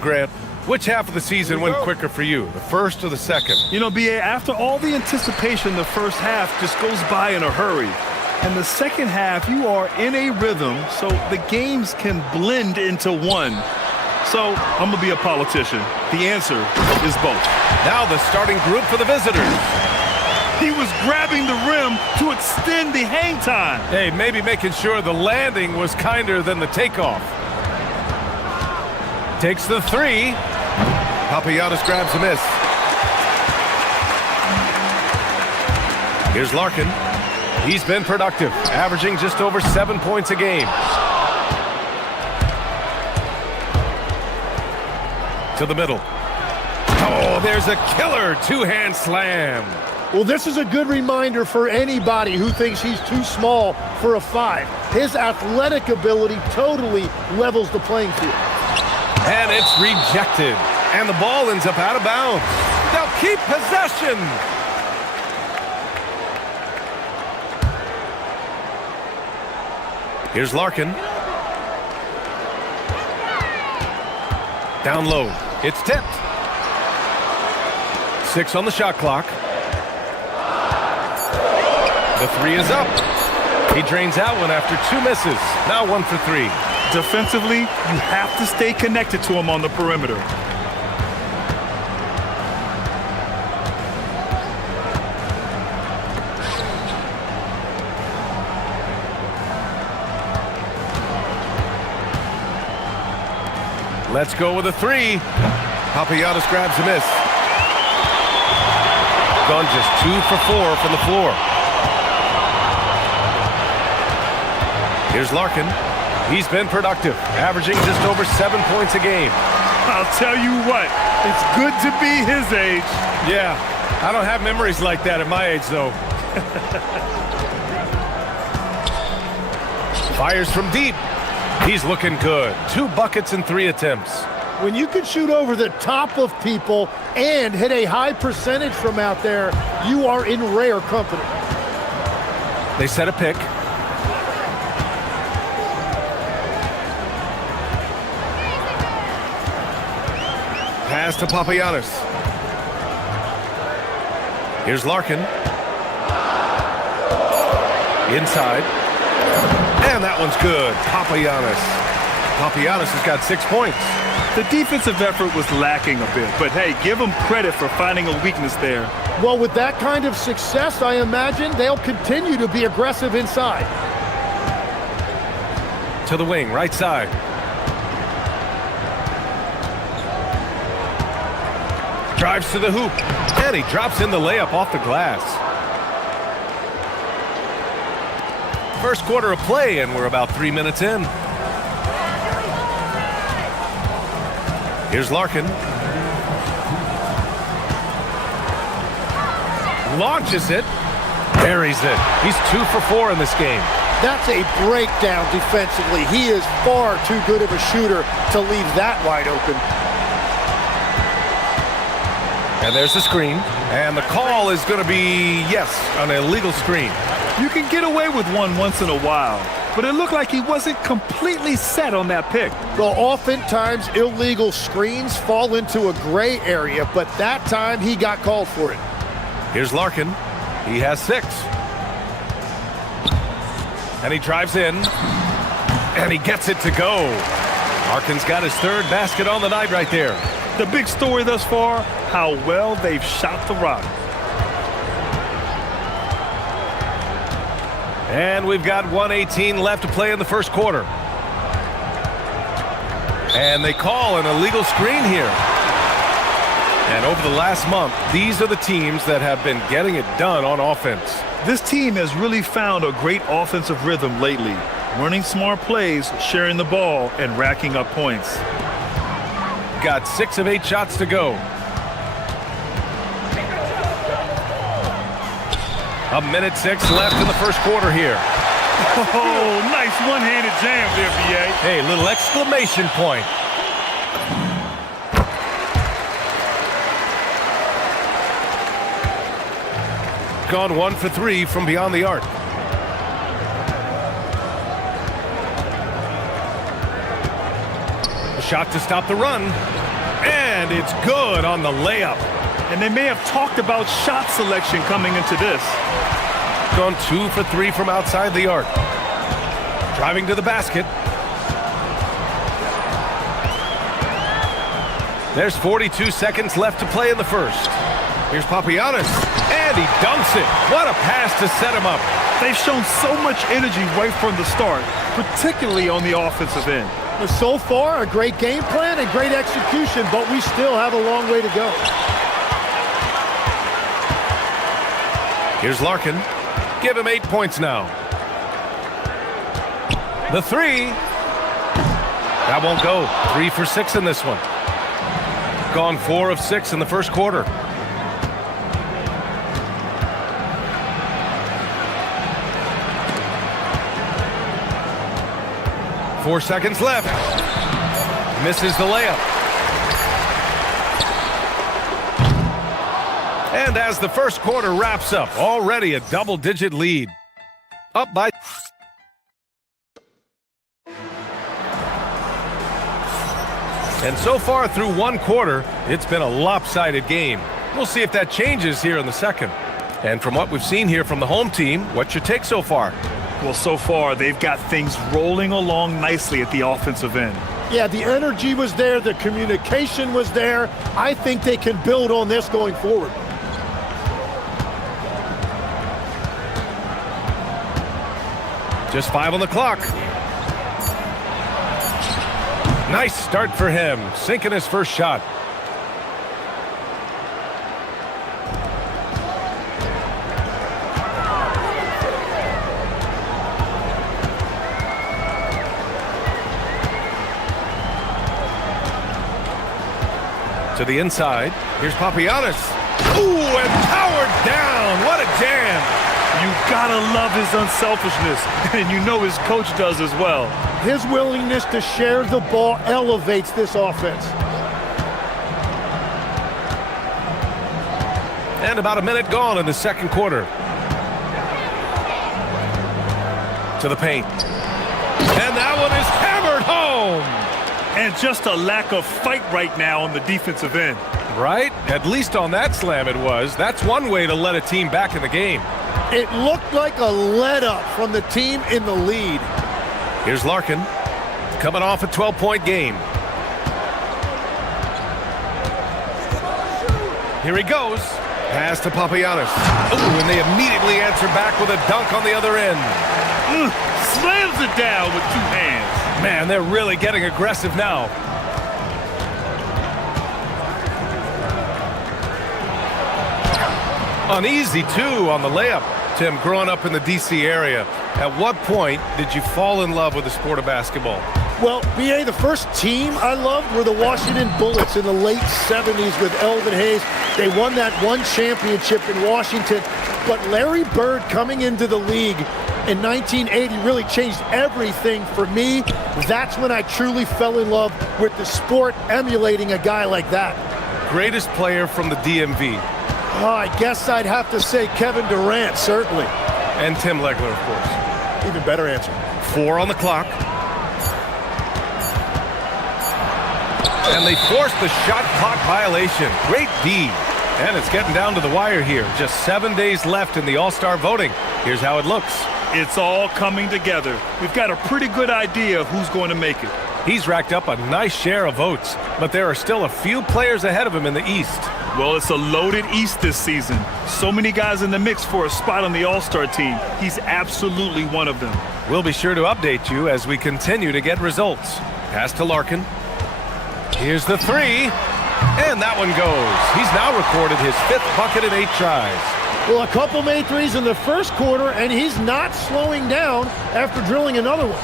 Grant, which half of the season went quicker for you, the first or the second? You know, B.A., after all the anticipation, the first half just goes by in a hurry. And the second half, you are in a rhythm, so the games can blend into one. So I'm going to be a politician. The answer is both. Now the starting group for the visitors. He was grabbing the rim to extend the hang time. Hey, maybe making sure the landing was kinder than the takeoff. Takes the three. Papagiannis grabs a miss. Here's Larkin. He's been productive, averaging just over 7 points a game. To the middle. Oh, there's a killer two-hand slam. Well, this is a good reminder for anybody who thinks he's too small for a 5. His athletic ability totally levels the playing field. And it's rejected. And the ball ends up out of bounds. They'll keep possession. Here's Larkin. Down low. It's tipped. 6 on the shot clock. The three is up. He drains that one after 2 misses. Now 1 for 3. Defensively, you have to stay connected to him on the perimeter. Let's go with a 3. Papagiannis grabs a miss. Gone just 2 for 4 from the floor. Here's Larkin. He's been productive, averaging just over 7 points a game. I'll tell you what, it's good to be his age. Yeah, I don't have memories like that at my age, though. Fires from deep. He's looking good. 2 buckets in 3 attempts. When you can shoot over the top of people and hit a high percentage from out there, you are in rare company. They set a pick. Pass to Papagiannis. Here's Larkin. Inside. And that one's good. Papagiannis. Papagiannis has got 6 points. The defensive effort was lacking a bit, but hey, give them credit for finding a weakness there. Well, with that kind of success, I imagine they'll continue to be aggressive inside. To the wing, right side. Drives to the hoop, and he drops in the layup off the glass. First quarter of play, and we're about 3 minutes in. Here's Larkin. Launches it. Buries it. He's 2 for 4 in this game. That's a breakdown defensively. He is far too good of a shooter to leave that wide open. And there's the screen. And the call is going to be, yes, an illegal screen. You can get away with one once in a while, but it looked like he wasn't completely set on that pick. Well, oftentimes illegal screens fall into a gray area, but that time he got called for it. Here's Larkin. He has 6. And he drives in. And he gets it to go. Larkin's got his 3rd basket on the night right there. The big story thus far, how well they've shot the rock. And we've got 1:18 left to play in the first quarter. And they call an illegal screen here. And over the last month, these are the teams that have been getting it done on offense. This team has really found a great offensive rhythm lately, running smart plays, sharing the ball, and racking up points. Got 6 of 8 shots to go. A minute 6 left in the first quarter here. Oh, nice one-handed jam there, B.A. Hey, little exclamation point. Gone 1 for 3 from beyond the arc. A shot to stop the run. And it's good on the layup. And they may have talked about shot selection coming into this. Gone 2 for 3 from outside the arc. Driving to the basket. There's 42 seconds left to play in the first. Here's Papagiannis, and he dunks it. What a pass to set him up. They've shown so much energy right from the start, particularly on the offensive end. So far, a great game plan and great execution, but we still have a long way to go. Here's Larkin. Give him 8 points now. The three. That won't go. 3 for 6 in this one. Gone 4 of 6 in the first quarter. Four seconds left. Misses the layup. And as the first quarter wraps up, already a double-digit lead. Up by... And so far through one quarter, it's been a lopsided game. We'll see if that changes here in the second. And from what we've seen here from the home team, what's your take so far? Well, so far, they've got things rolling along nicely at the offensive end. Yeah, the energy was there, the communication was there. I think they can build on this going forward. Just 5 on the clock. Nice start for him, sinking his first shot. To the inside. Here's Papagiannis. Ooh, and powered down. What a jam. You gotta love his unselfishness, and you know his coach does as well. His willingness to share the ball elevates this offense. And about a minute gone in the second quarter. To the paint. And that one is hammered home. And just a lack of fight right now on the defensive end. Right? At least on that slam it was. That's one way to let a team back in the game. It looked like a let-up from the team in the lead. Here's Larkin, coming off a 12-point game. Here he goes. Pass to Papagiannis. Ooh, and they immediately answer back with a dunk on the other end. Slams it down with 2 hands. Man, they're really getting aggressive now. Uneasy, too, on the layup. Tim, growing up in the D.C. area, at what point did you fall in love with the sport of basketball? Well, B.A., the first team I loved were the Washington Bullets in the late 70s with Elvin Hayes. They won that one championship in Washington. But Larry Bird coming into the league in 1980 really changed everything for me. That's when I truly fell in love with the sport, emulating a guy like that. Greatest player from the DMV? Oh, I guess I'd have to say Kevin Durant, certainly. And Tim Legler, of course. Even better answer. 4 on the clock. And they forced the shot clock violation. Great D. And it's getting down to the wire here. Just 7 days left in the All-Star voting. Here's how it looks. It's all coming together. We've got a pretty good idea of who's going to make it. He's racked up a nice share of votes, but there are still a few players ahead of him in the East. Well, it's a loaded East this season. So many guys in the mix for a spot on the All-Star team. He's absolutely one of them. We'll be sure to update you as we continue to get results. Pass to Larkin. Here's the three. And that one goes. He's now recorded his 5th bucket in 8 tries. Well, a couple made threes in the first quarter, and he's not slowing down after drilling another one.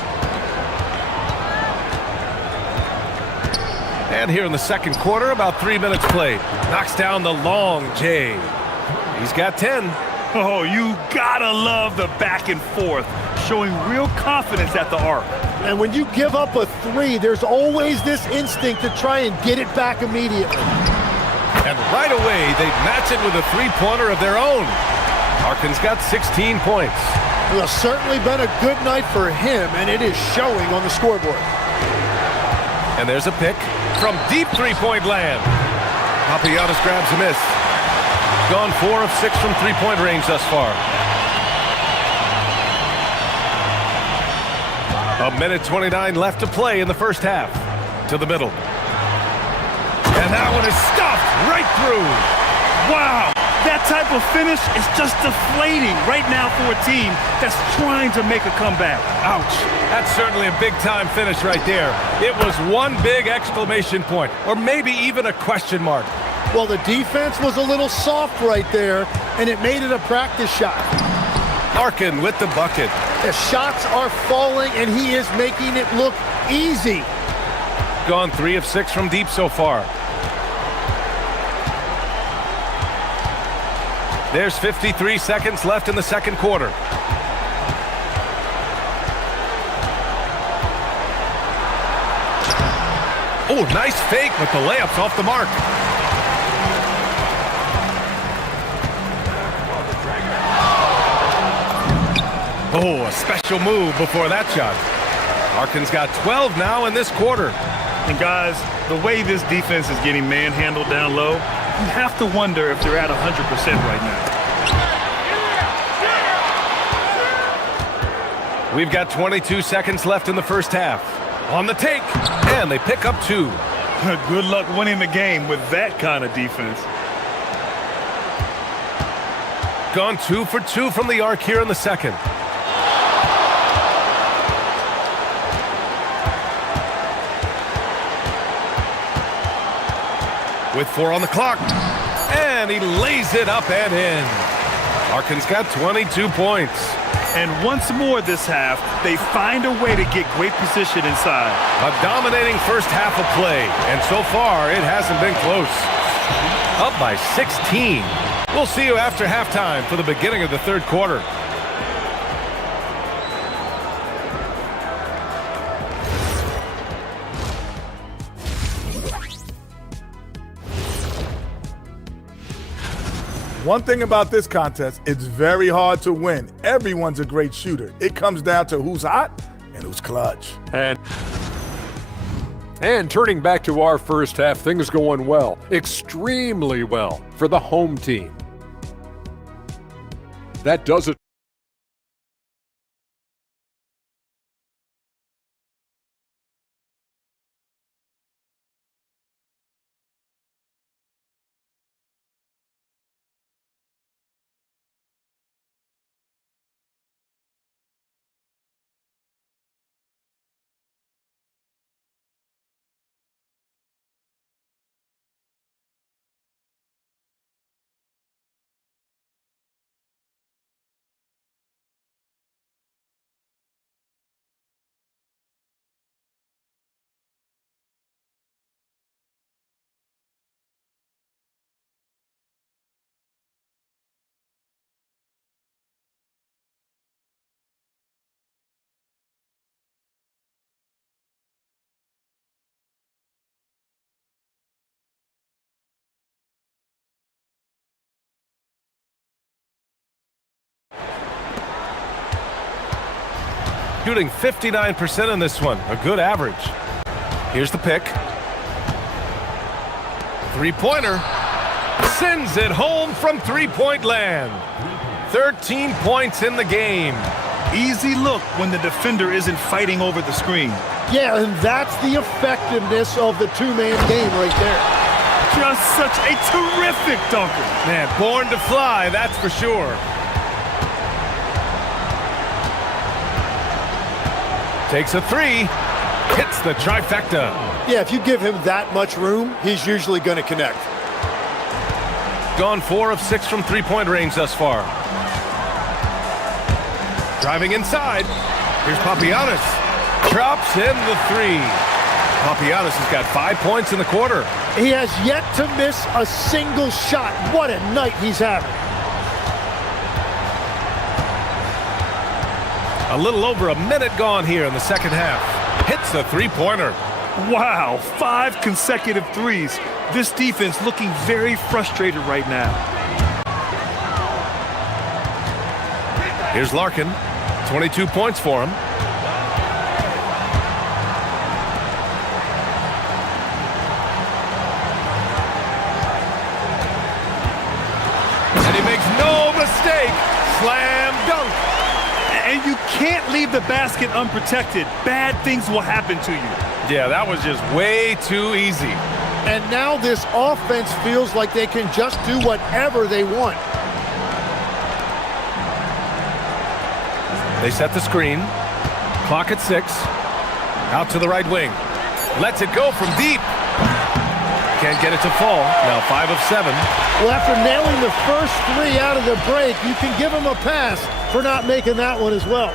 And here in the second quarter, about 3 minutes played. Knocks down the long J. He's got 10. Oh, you gotta love the back and forth, showing real confidence at the arc. And when you give up a 3, there's always this instinct to try and get it back immediately. And right away, they match it with a 3-pointer of their own. Larkin's got 16 points. Well, it's certainly been a good night for him, and it is showing on the scoreboard. And there's a pick from deep 3-point land. Papagiannis grabs a miss. Gone 4 of 6 from three-point range thus far. A minute 29 left to play in the first half. To the middle. And that one is stuffed right through. Wow, that type of finish is just deflating right now for a team that's trying to make a comeback. Ouch. That's certainly a big-time finish right there. It was one big exclamation point, or maybe even a question mark. Well, the defense was a little soft right there, and it made it a practice shot. Larkin with the bucket. The shots are falling, and he is making it look easy. Gone 3 of 6 from deep so far. There's 53 seconds left in the second quarter. Oh, nice fake, but the layup's off the mark. Oh, a special move before that shot. Larkin's got 12 now in this quarter. And guys, the way this defense is getting manhandled down low, you have to wonder if they're at 100% right now. We've got 22 seconds left in the first half. On the take, and they pick up 2. Good luck winning the game with that kind of defense. Gone 2 for 2 from the arc here in the second. With 4 on the clock, and he lays it up and in. Larkin's got 22 points. And once more this half, they find a way to get great position inside. A dominating first half of play, and so far it hasn't been close. Up by 16. We'll see you after halftime for the beginning of the third quarter. One thing about this contest, it's very hard to win. Everyone's a great shooter. It comes down to who's hot and who's clutch. And turning back to our first half, things going well, extremely well for the home team. That does it. Shooting 59% in this one, a good average. Here's the pick. Three-pointer. Sends it home from three-point land. 13 points in the game. Easy look when the defender isn't fighting over the screen. Yeah, and that's the effectiveness of the two-man game right there. Just such a terrific dunker. Man, born to fly, that's for sure. Takes a 3, hits the trifecta. Yeah, if you give him that much room, he's usually going to connect. Gone 4 of 6 from three-point range thus far. Driving inside. Here's Papagiannis. Drops in the 3. Papagiannis has got 5 points in the quarter. He has yet to miss a single shot. What a night he's having. A little over a minute gone here in the second half. Hits the three-pointer. Wow, 5 consecutive threes. This defense looking very frustrated right now. Here's Larkin. 22 points for him. mistake. Slam dunk. And you can't leave the basket unprotected. Bad things will happen to you. Yeah, that was just way too easy. And now this offense feels like they can just do whatever they want. They set the screen. Clock at 6. Out to the right wing. Lets it go from deep. Can't get it to fall. Now 5 of 7. Well, after nailing the first 3 out of the break, you can give him a pass for not making that one as well.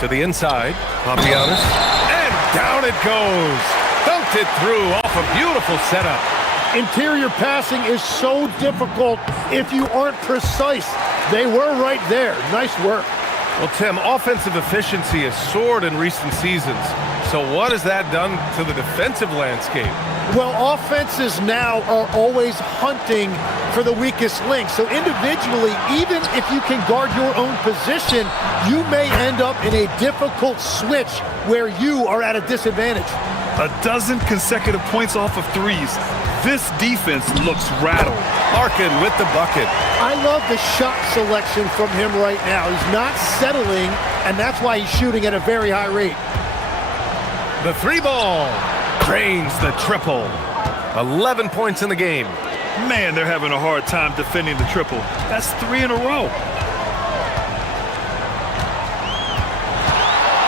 To the inside. Papianis. And down it goes. Dunked it through off a beautiful setup. Interior passing is so difficult if you aren't precise. They were right there. Nice work. Well, Tim, offensive efficiency has soared in recent seasons. So what has that done to the defensive landscape? Well, offenses now are always hunting for the weakest link. So individually, even if you can guard your own position, you may end up in a difficult switch where you are at a disadvantage. 12 consecutive points off of threes. This defense looks rattled. Larkin with the bucket. I love the shot selection from him right now. He's not settling, and that's why he's shooting at a very high rate. The 3 ball drains the triple. 11 points in the game. Man, they're having a hard time defending the triple. That's 3 in a row.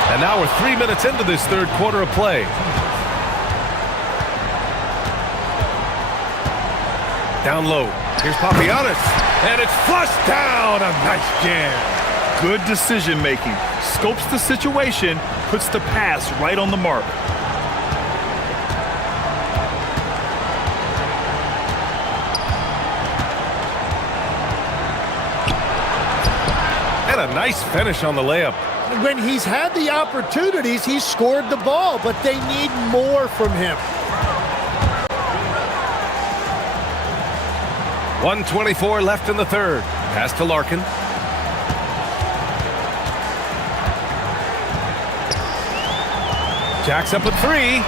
And now we're 3 minutes into this third quarter of play. Down low. Here's Papianis. And it's flushed down. A nice jam. Good decision making. Scopes the situation, puts the pass right on the mark. And a nice finish on the layup. When he's had the opportunities, he's scored the ball, but they need more from him. 1:24 left in the third. Pass to Larkin. Jacks up a 3.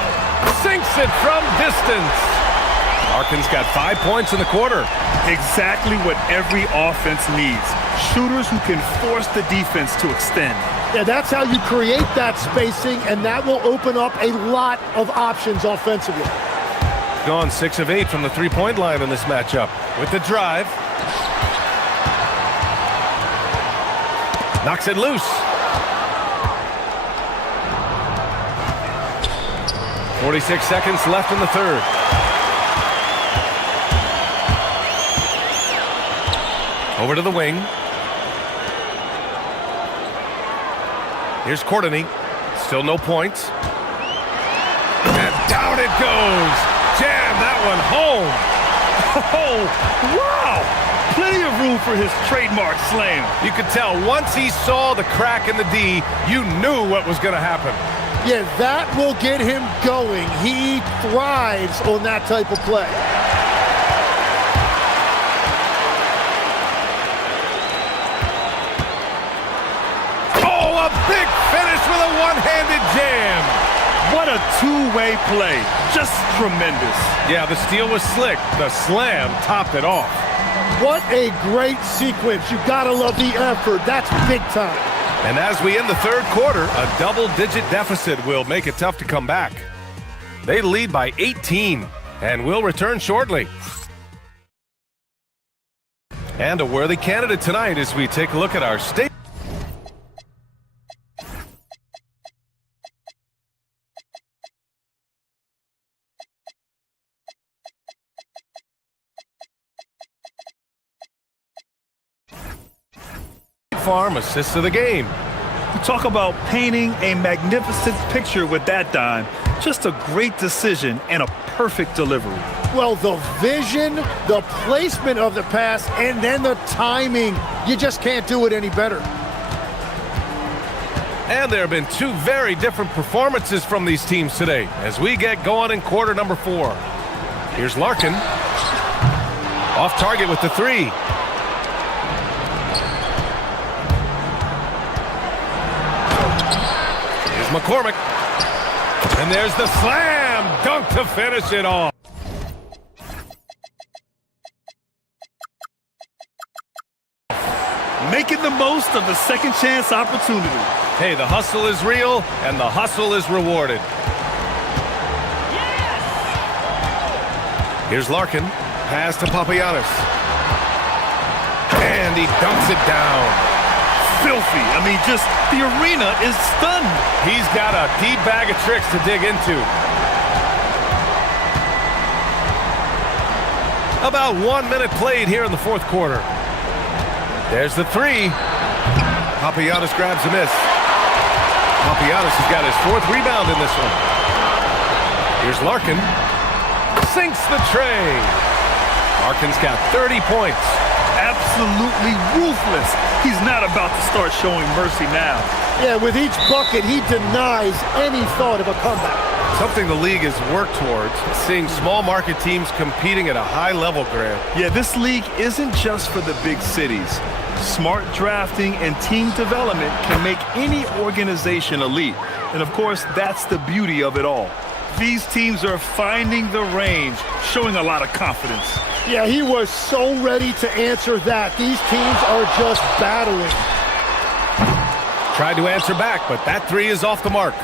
Sinks it from distance. Larkin's got 5 points in the quarter. Exactly what every offense needs. Shooters who can force the defense to extend. Yeah, that's how you create that spacing, and that will open up a lot of options offensively. Gone 6 of 8 from the three-point line in this matchup. With the drive. Knocks it loose. 46 seconds left in the third. Over to the wing. Here's Courtney. Still no points. And down it goes. Jam that one home. Oh, wow! Plenty of room for his trademark slam. You could tell once he saw the crack in the D, you knew what was going to happen. Yeah, that will get him going. He thrives on that type of play. Oh, a big finish with a one-handed jam. What a two-way play. Just tremendous. Yeah, the steal was slick. The slam topped it off. What a great sequence. You gotta love the effort. That's big time. And as we end the third quarter, a double-digit deficit will make it tough to come back. They lead by 18 and will return shortly. And a worthy candidate tonight as we take a look at our state. Farm assists of the game. Talk about painting a magnificent picture with that dime. Just a great decision and a perfect delivery. Well, the vision, the placement of the pass, and then the timing. You just can't do it any better. And there have been 2 very different performances from these teams today as we get going in quarter number 4. Here's Larkin. Off target with the 3. McCormick. And there's the slam dunk to finish it off. Making the most of the second chance opportunity. Hey, the hustle is real, and the hustle is rewarded. Here's Larkin. Pass to Papagiannis. And he dunks it down. Filthy. I mean, just the arena is stunned. He's got a deep bag of tricks to dig into. About 1 minute played here in the fourth quarter. There's the three. Papagiannis grabs a miss. Papagiannis has got his fourth rebound in this one. Here's Larkin. Sinks the tray. Larkin's got 30 points. Absolutely ruthless. He's not about to start showing mercy now. Yeah, with each bucket, he denies any thought of a comeback. Something the league has worked towards, seeing small market teams competing at a high level, Grant. Yeah, this league isn't just for the big cities. Smart drafting and team development can make any organization elite. And of course, that's the beauty of it all. These teams are finding the range, showing a lot of confidence. Yeah, he was so ready to answer that. These teams are just battling. Tried to answer back, but that three is off the mark.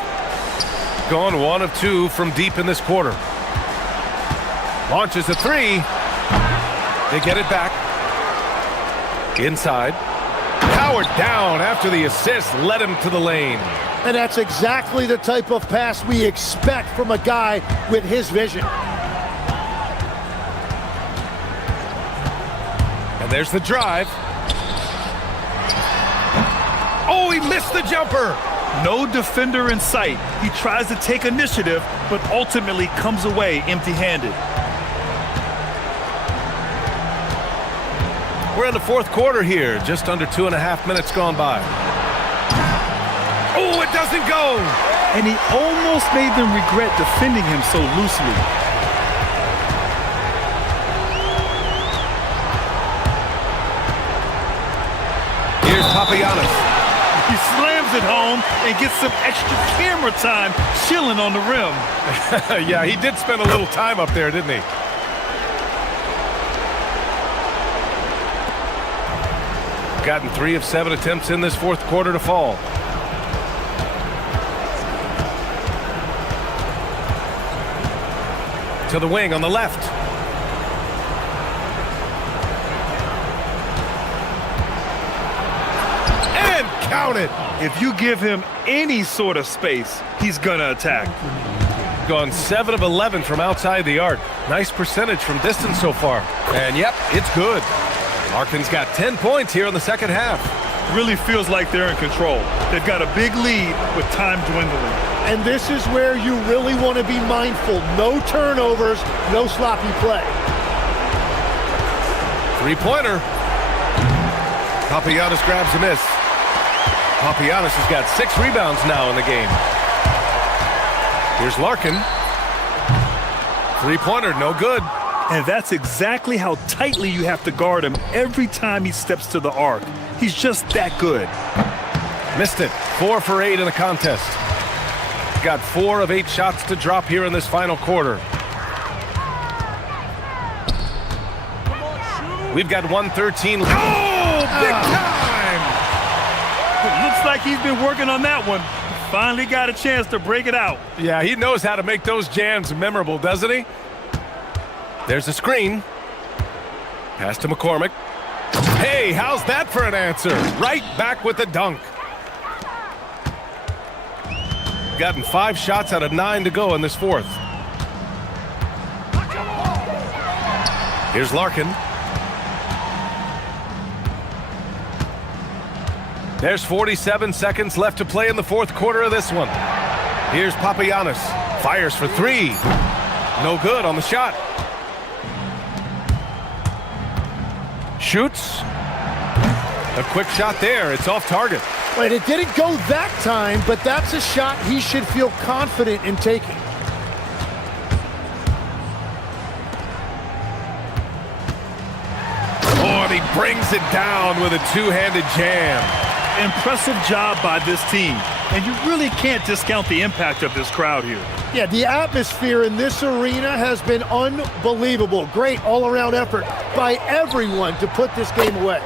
Gone 1 of 2 from deep in this quarter. Launches a three. They get it back. Inside. Powered down after the assist led him to the lane. And that's exactly the type of pass we expect from a guy with his vision. And there's the drive. Oh, he missed the jumper. No defender in sight. He tries to take initiative, but ultimately comes away empty-handed. We're in the fourth quarter here, just under 2.5 minutes gone by. Oh, it doesn't go! And he almost made them regret defending him so loosely. Here's Papagiannis. He slams it home and gets some extra camera time chilling on the rim. Yeah, he did spend a little time up there, didn't he? Gotten 3 of 7 attempts in this fourth quarter to fall. To the wing on the left. And count it. If you give him any sort of space, he's gonna attack. Gone 7 of 11 from outside the arc. Nice percentage from distance so far. And yep, it's good. Larkin's got 10 points here in the second half. Really feels like they're in control. They've got a big lead with time dwindling. And this is where you really want to be mindful. No turnovers, no sloppy play. Three-pointer. Papagiannis grabs a miss. Papagiannis has got 6 rebounds now in the game. Here's Larkin. Three-pointer, no good. And that's exactly how tightly you have to guard him every time he steps to the arc. He's just that good. Missed it. 4 for 8 in the contest. Got 4 of 8 shots to drop here in this final quarter. We've got 1:13. Oh, big time! It looks like he's been working on that one. Finally got a chance to break it out. Yeah, he knows how to make those jams memorable, doesn't he? There's a screen. Pass to McCormick. Hey, how's that for an answer? Right back with the dunk. Gotten 5 shots out of 9 to go in this fourth. Here's Larkin. There's 47 seconds left to play in the fourth quarter of this one. Here's Papagiannis. Fires for 3. No good on the shot. Shoots. A quick shot there. It's off target. Wait, it didn't go that time, but that's a shot he should feel confident in taking. Oh, and he brings it down with a two-handed jam. Impressive job by this team. And you really can't discount the impact of this crowd here. Yeah, the atmosphere in this arena has been unbelievable. Great all-around effort by everyone to put this game away.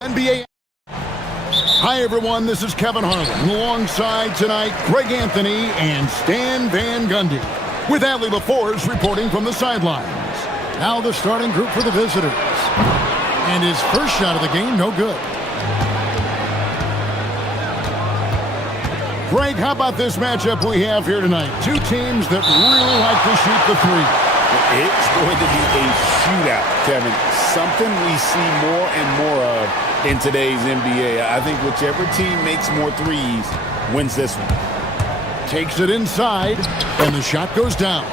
NBA. Hi, everyone. This is Kevin Harlan. Alongside tonight, Greg Anthony and Stan Van Gundy. With Allie LaForce reporting from the sidelines. Now the starting group for the visitors. And his first shot of the game, no good. Greg, how about this matchup we have here tonight? Two teams that really like to shoot the three. It's going to be a shootout, Kevin. Something we see more and more of in today's NBA. I think whichever team makes more threes wins this one. Takes it inside, and the shot goes down.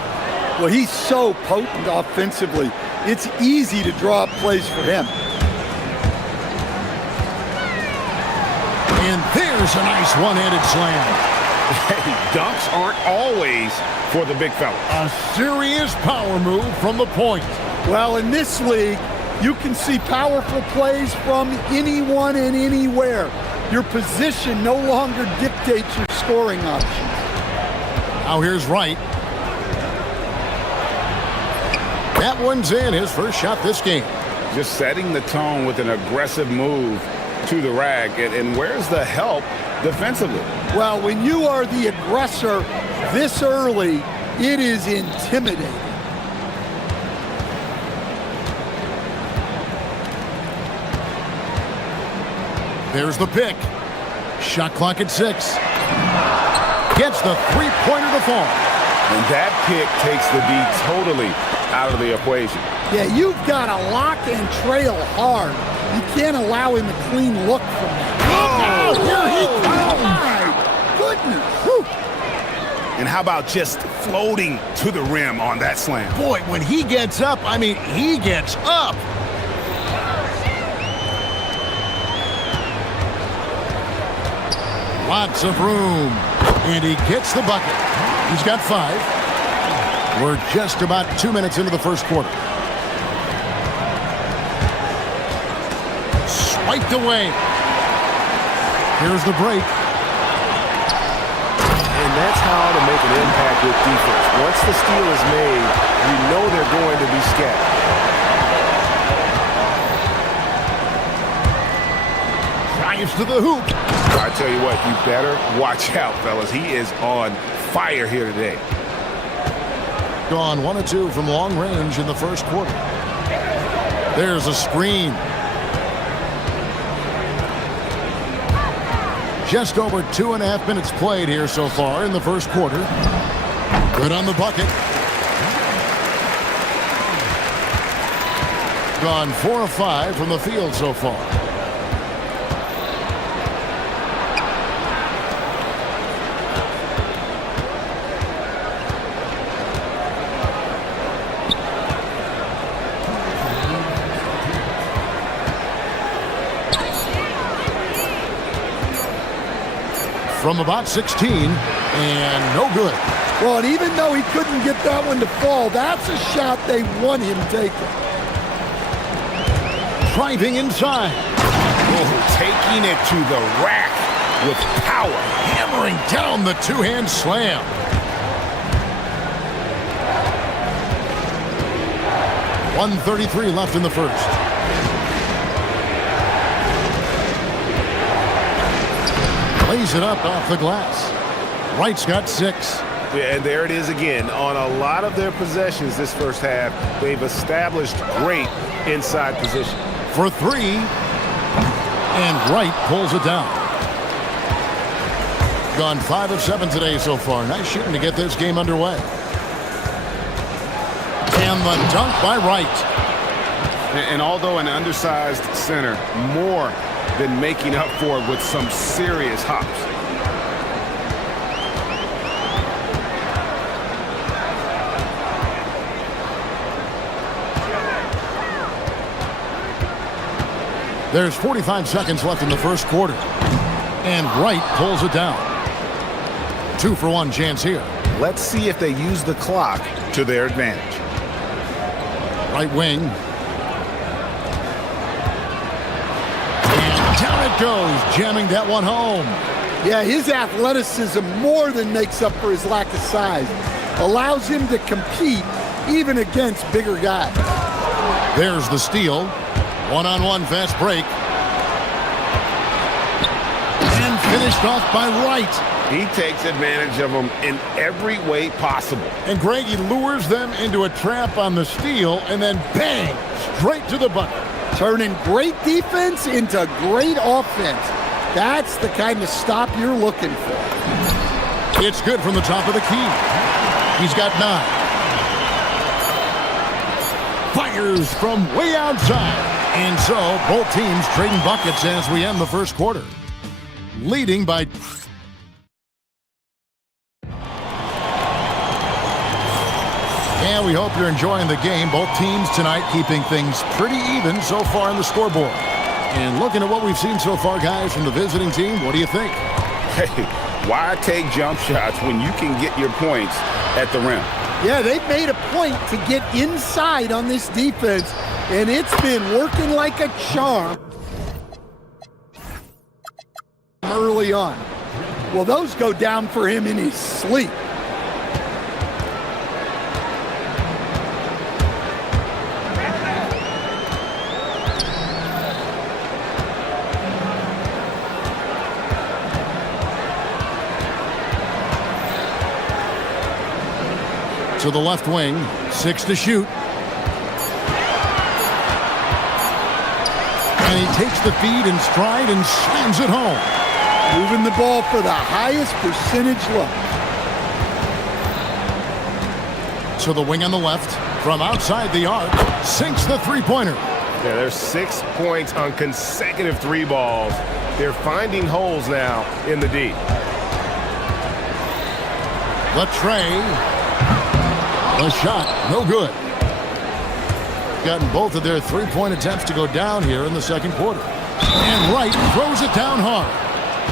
Well, he's so potent offensively. It's easy to draw up plays for him. And there's a nice one-handed slam. Hey, dunks aren't always for the big fella. A serious power move from the point. Well, in this league, you can see powerful plays from anyone and anywhere. Your position no longer dictates your scoring options. Now here's Wright. That one's in, his first shot this game. Just setting the tone with an aggressive move to the rack. And where's the help defensively? Well, when you are the aggressor this early, it is intimidating. There's the pick. Shot clock at 6. Gets the three-pointer to fall. And that pick takes the D totally out of the equation. Yeah, you've got to lock and trail hard. You can't allow him a clean look from that. Oh, here he comes. My goodness. Whew. And how about just floating to the rim on that slam? Boy, when he gets up, I mean, he gets up. Lots of room. And he gets the bucket. He's got 5. We're just about 2 minutes into the first quarter. Swiped away. Here's the break. And that's how to make an impact with defense. Once the steal is made, you know they're going to be scattered. Drives to the hoop. I tell you what, you better watch out, fellas. He is on fire here today. Gone 1 of 2 from long range in the first quarter. There's a screen. Just over 2.5 minutes played here so far in the first quarter. Good on the bucket. Gone 4 of 5 from the field so far. From about 16, and no good. Well, and even though he couldn't get that one to fall, that's a shot they want him taking. Driving inside. Oh, taking it to the rack with power. Hammering down the two-hand slam. .133 left in the first. Lays it up off the glass. Wright's got 6. Yeah, and there it is again. On a lot of their possessions this first half, they've established great inside position. For 3. And Wright pulls it down. Gone 5 of 7 today so far. Nice shooting to get this game underway. And the dunk by Wright. And although an undersized center, more than making up for it with some serious hops. There's 45 seconds left in the first quarter. And Wright pulls it down. 2 for 1 chance here. Let's see if they use the clock to their advantage. Right wing. And down it goes, jamming that one home. Yeah, his athleticism more than makes up for his lack of size. Allows him to compete even against bigger guys. There's the steal. One-on-one fast break. Finished off by Wright. He takes advantage of them in every way possible. And Greg, he lures them into a trap on the steal, and then bang, straight to the bucket. Turning great defense into great offense. That's the kind of stop you're looking for. It's good from the top of the key. He's got 9. Fires from way outside. And so, both teams trading buckets as we end the first quarter. Leading by... And we hope you're enjoying the game. Both teams tonight keeping things pretty even so far on the scoreboard. And looking at what we've seen so far, guys, from the visiting team, what do you think? Hey, why take jump shots when you can get your points at the rim? Yeah, they've made a point to get inside on this defense, and it's been working like a charm early on. Well, those go down for him in his sleep. To the left wing, 6 to shoot. And he takes the feed in stride and slams it home. Moving the ball for the highest percentage look. To the wing on the left, from outside the arc, sinks the three-pointer. Yeah, there's 6 points on consecutive 3 balls. They're finding holes now in the D. Latrey. The shot, no good. Gotten both of their three-point attempts to go down here in the second quarter. And Wright throws it down hard.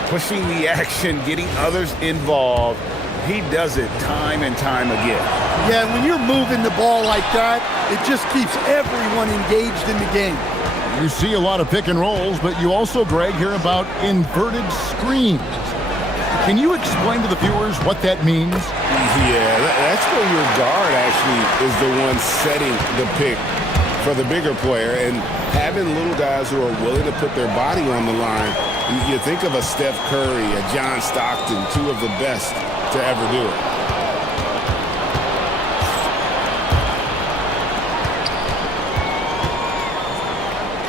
Pushing the action, getting others involved. He does it time and time again. Yeah, when you're moving the ball like that, it just keeps everyone engaged in the game. You see a lot of pick and rolls, but you also, Greg, hear about inverted screens. Can you explain to the viewers what that means? Yeah, that's where your guard actually is the one setting the pick for the bigger player, and having little guys who are willing to put their body on the line. You think of a Steph Curry, a John Stockton, 2 of the best to ever do it.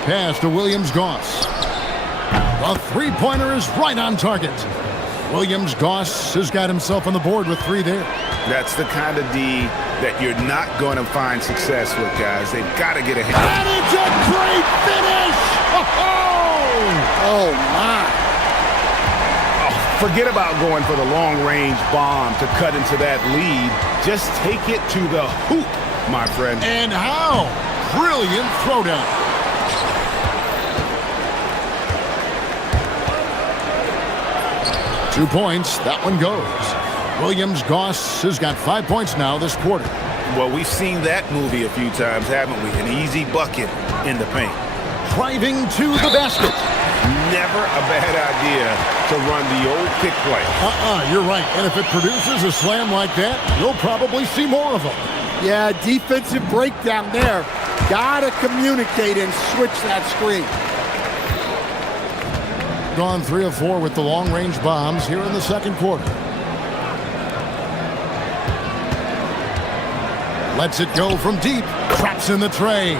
Pass to Williams-Goss. The three-pointer is right on target. Williams-Goss has got himself on the board with 3 there. That's the kind of D that you're not going to find success with, guys. They've got to get ahead. And it's a great finish! Oh, my. Forget about going for the long-range bomb to cut into that lead. Just take it to the hoop, my friend. And how? Brilliant throwdown. Two points. That one goes. Williams-Goss has got 5 points now this quarter. Well, we've seen that movie a few times, haven't we? An easy bucket in the paint. Driving to the basket. Never a bad idea to run the old kick play. You're right. And if it produces a slam like that, you'll probably see more of them. Yeah, defensive breakdown there. Gotta communicate and switch that screen. Gone 3 of 4 with the long-range bombs here in the second quarter. Lets it go from deep. Traps in the tray.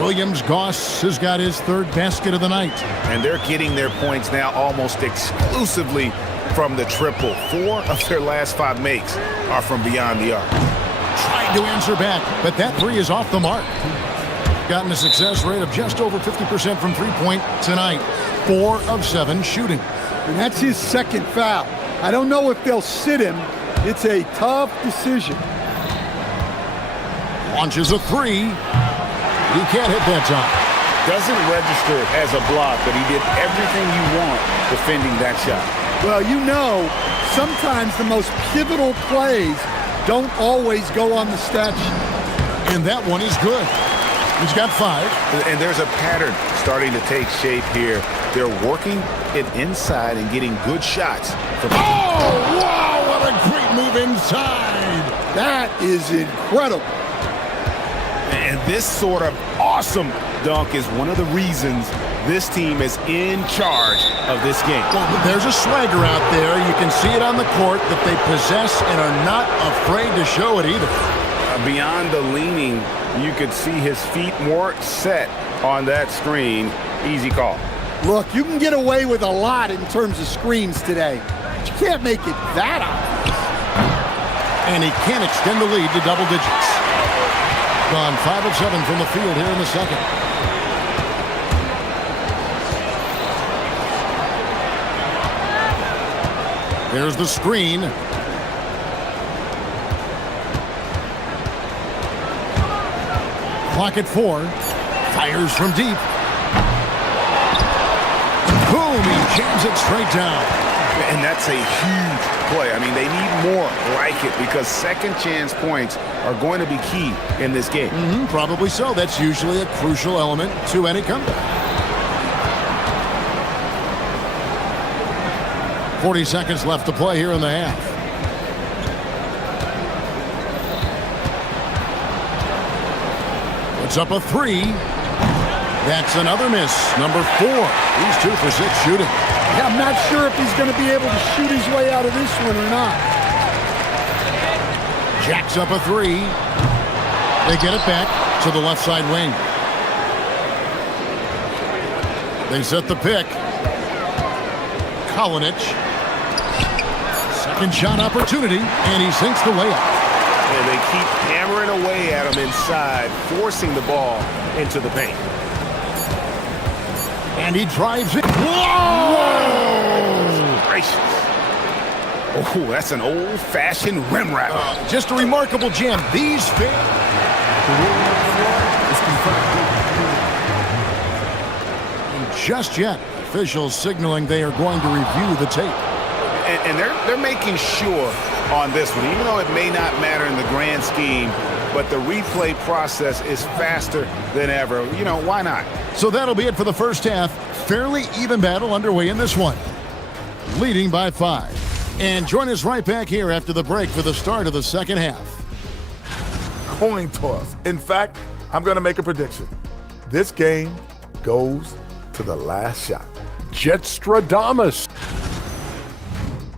Williams-Goss has got his 3rd basket of the night. And they're getting their points now almost exclusively from the triple. 4 of their last 5 makes are from beyond the arc. Trying to answer back, but that 3 is off the mark. Gotten a success rate of just over 50% from three-point tonight. 4 of 7 shooting. And that's his 2nd foul. I don't know if they'll sit him. It's a tough decision. Launches a 3. He can't hit that time. Doesn't register as a block, but he did everything you want defending that shot. Well, you know, sometimes the most pivotal plays don't always go on the stat sheet. And that one is good. He's got 5. And there's a pattern starting to take shape here. They're working it inside and getting good shots. Oh, wow, what a great move inside. That is incredible. And this sort of awesome dunk is one of the reasons this team is in charge of this game. Well, there's a swagger out there. You can see it on the court that they possess and are not afraid to show it either. Beyond the leaning, you could see his feet more set on that screen. Easy call. Look, you can get away with a lot in terms of screens today, but you can't make it that obvious. And he can't extend the lead to double digits. Gone 5 of 7 from the field here in the second. There's the screen. Clock at 4. Fires from deep. Boom! He jams it straight down. And that's a huge play. I mean, they need more like it because second chance points are going to be key in this game. Probably so. That's usually a crucial element to any comeback. 40 seconds left to play here in the half. Puts up a 3. That's another miss. Number 4. He's 2 for 6 shooting. Yeah, I'm not sure if he's going to be able to shoot his way out of this one or not. Jacks up a 3. They get it back to the left side wing. They set the pick. Kalinic. Second shot opportunity, and he sinks the layup. And they keep hammering away at him inside, forcing the ball into the paint. And he drives it. Whoa! Gracious. Oh, that's an old-fashioned rim wrapper. Just a remarkable jam. These fans. Just yet, officials signaling they are going to review the tape. And they're making sure on this one, even though it may not matter in the grand scheme, but the replay process is faster than ever. You know, why not? So that'll be it for the first half. Fairly even battle underway in this one. Leading by 5. And join us right back here after the break for the start of the second half. Coin toss. In fact, I'm going to make a prediction. This game goes to the last shot. Jetstradamus.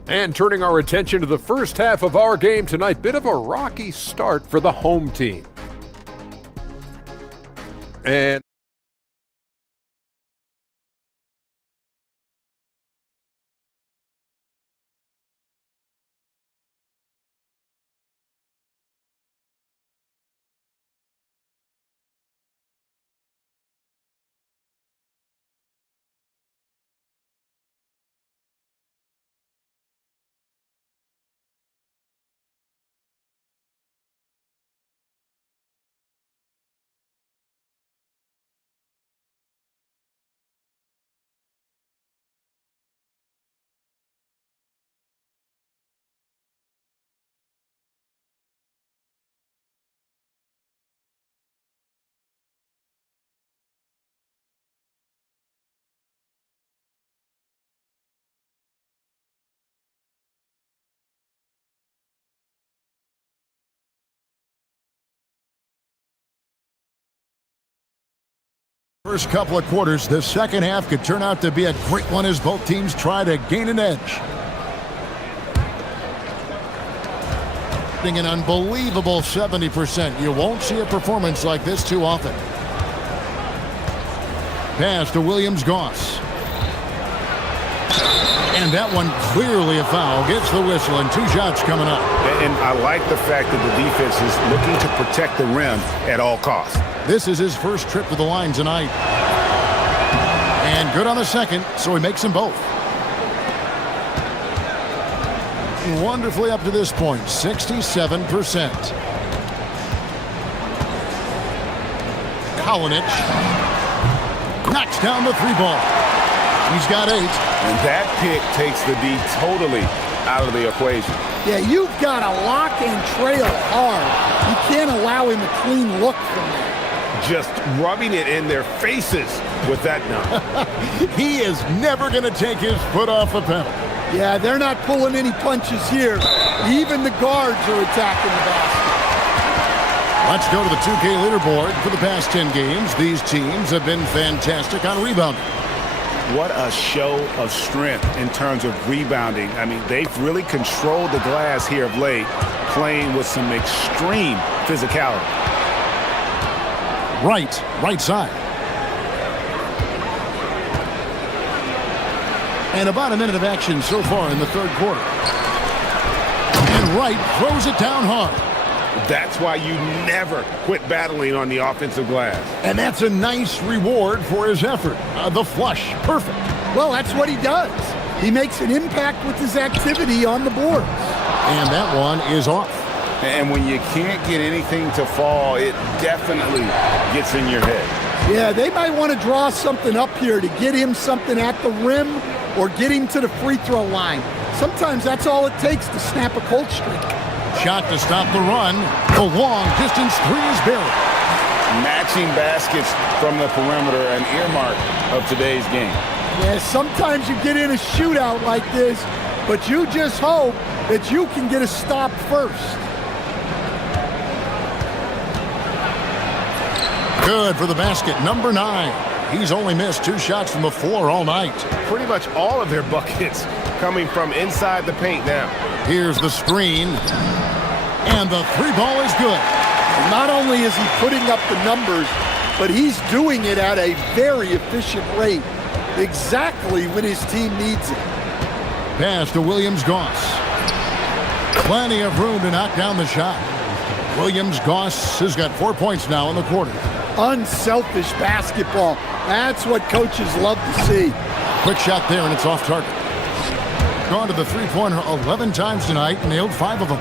And turning our attention to the first half of our game tonight, bit of a rocky start for the home team. And first couple of quarters, the second half could turn out to be a great one as both teams try to gain an edge. An unbelievable 70%. You won't see a performance like this too often. Pass to Williams-Goss. And that one clearly a foul. Gets the whistle and 2 shots coming up. And I like the fact that the defense is looking to protect the rim at all costs. This is his first trip to the line tonight. And good on the second, so he makes them both. Wonderfully up to this point, 67%. Kalinic knocks down the 3 ball. He's got 8. And that pick takes the D totally out of the equation. Yeah, you've got to lock and trail hard. You can't allow him a clean look from there. Just rubbing it in their faces with that number. He is never going to take his foot off the pedal. Yeah, they're not pulling any punches here. Even the guards are attacking the basket. Let's go to the 2K leaderboard. For the past 10 games, these teams have been fantastic on rebounding. what a show of strength in terms of rebounding. I mean, they've really controlled the glass here of late, playing with some extreme physicality. Right side. And about a minute of action so far in the third quarter. And Wright throws it down hard. That's why you never quit battling on the offensive glass. And that's a nice reward for his effort. The flush, perfect. Well, that's what he does. He makes an impact with his activity on the boards. And that one is off. And when you can't get anything to fall, it definitely gets in your head. Yeah, they might want to draw something up here to get him something at the rim or get him to the free throw line. Sometimes that's all it takes to snap a cold streak. Shot to stop the run. The long distance three is buried. Matching baskets from the perimeter, an earmark of today's game. Yeah, sometimes you get in a shootout like this, but you just hope that you can get a stop first. Good for the basket, number 9. He's only missed 2 shots from the floor all night. Pretty much all of their buckets coming from inside the paint now. Here's the screen. And the 3 ball is good. And not only is he putting up the numbers, but he's doing it at a very efficient rate. Exactly when his team needs it. Pass to Williams-Goss. Plenty of room to knock down the shot. Williams-Goss has got 4 points now in the quarter. Unselfish basketball. That's what coaches love to see. Quick shot there, and it's off target. Gone to the three-pointer 11 times tonight, and nailed 5 of them.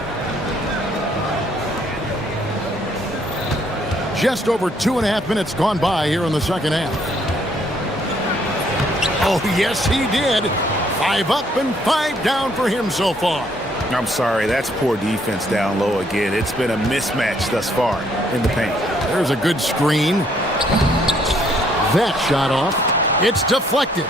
Just over 2.5 minutes gone by here in the second half. Oh, yes, he did. 5 up and 5 down for him so far. I'm sorry, that's poor defense down low again. It's been a mismatch thus far in the paint. There's a good screen. That shot off. It's deflected.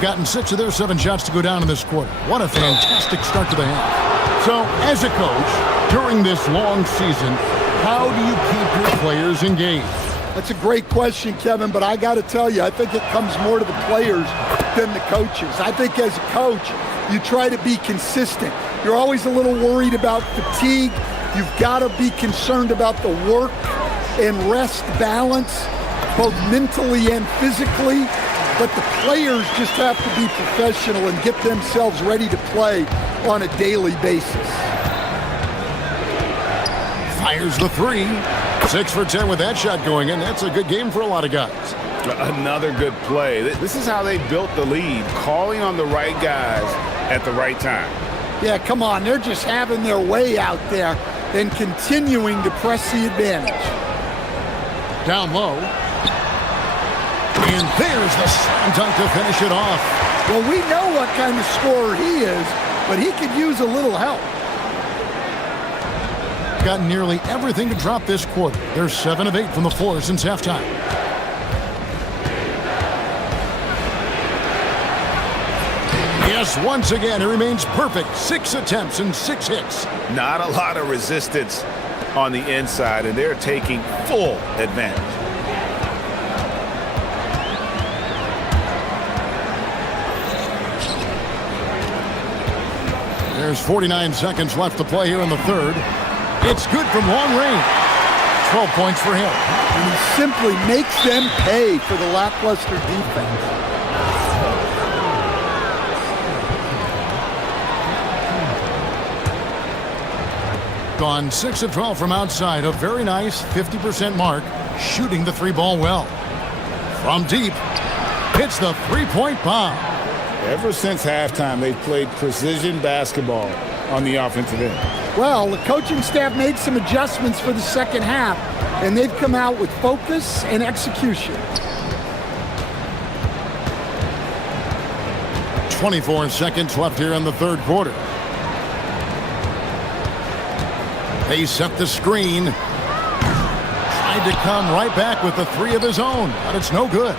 Gotten 6 of their 7 shots to go down in this quarter. What a fantastic start to the half. So, as a coach, during this long season, how do you keep your players engaged? That's a great question, Kevin, but I got to tell you, I think it comes more to the players than the coaches. I think as a coach, you try to be consistent. You're always a little worried about fatigue. You've got to be concerned about the work and rest balance, both mentally and physically. But the players just have to be professional and get themselves ready to play on a daily basis. Fires the 3. 6 for 10 with that shot going in. That's a good game for a lot of guys. Another good play. This is how they built the lead, calling on the right guys at the right time. Yeah, come on. They're just having their way out there and continuing to press the advantage. Down low. And there's the slam dunk to finish it off. Well, we know what kind of scorer he is, but he could use a little help. Got nearly everything to drop this quarter. They're 7 of 8 from the floor since halftime. Yes, once again, it remains perfect. 6 attempts and 6 hits. Not a lot of resistance on the inside, and they're taking full advantage. There's 49 seconds left to play here in the third. It's good from long range. 12 points for him. And he simply makes them pay for the lackluster defense. Gone 6 of 12 from outside. A very nice 50% mark. Shooting the 3 ball well. From deep, hits the 3-point bomb. Ever since halftime, they've played precision basketball on the offensive end. Well, the coaching staff made some adjustments for the second half, and they've come out with focus and execution. 24 seconds left here in the third quarter. They set the screen. Tried to come right back with the 3 of his own, but it's no good.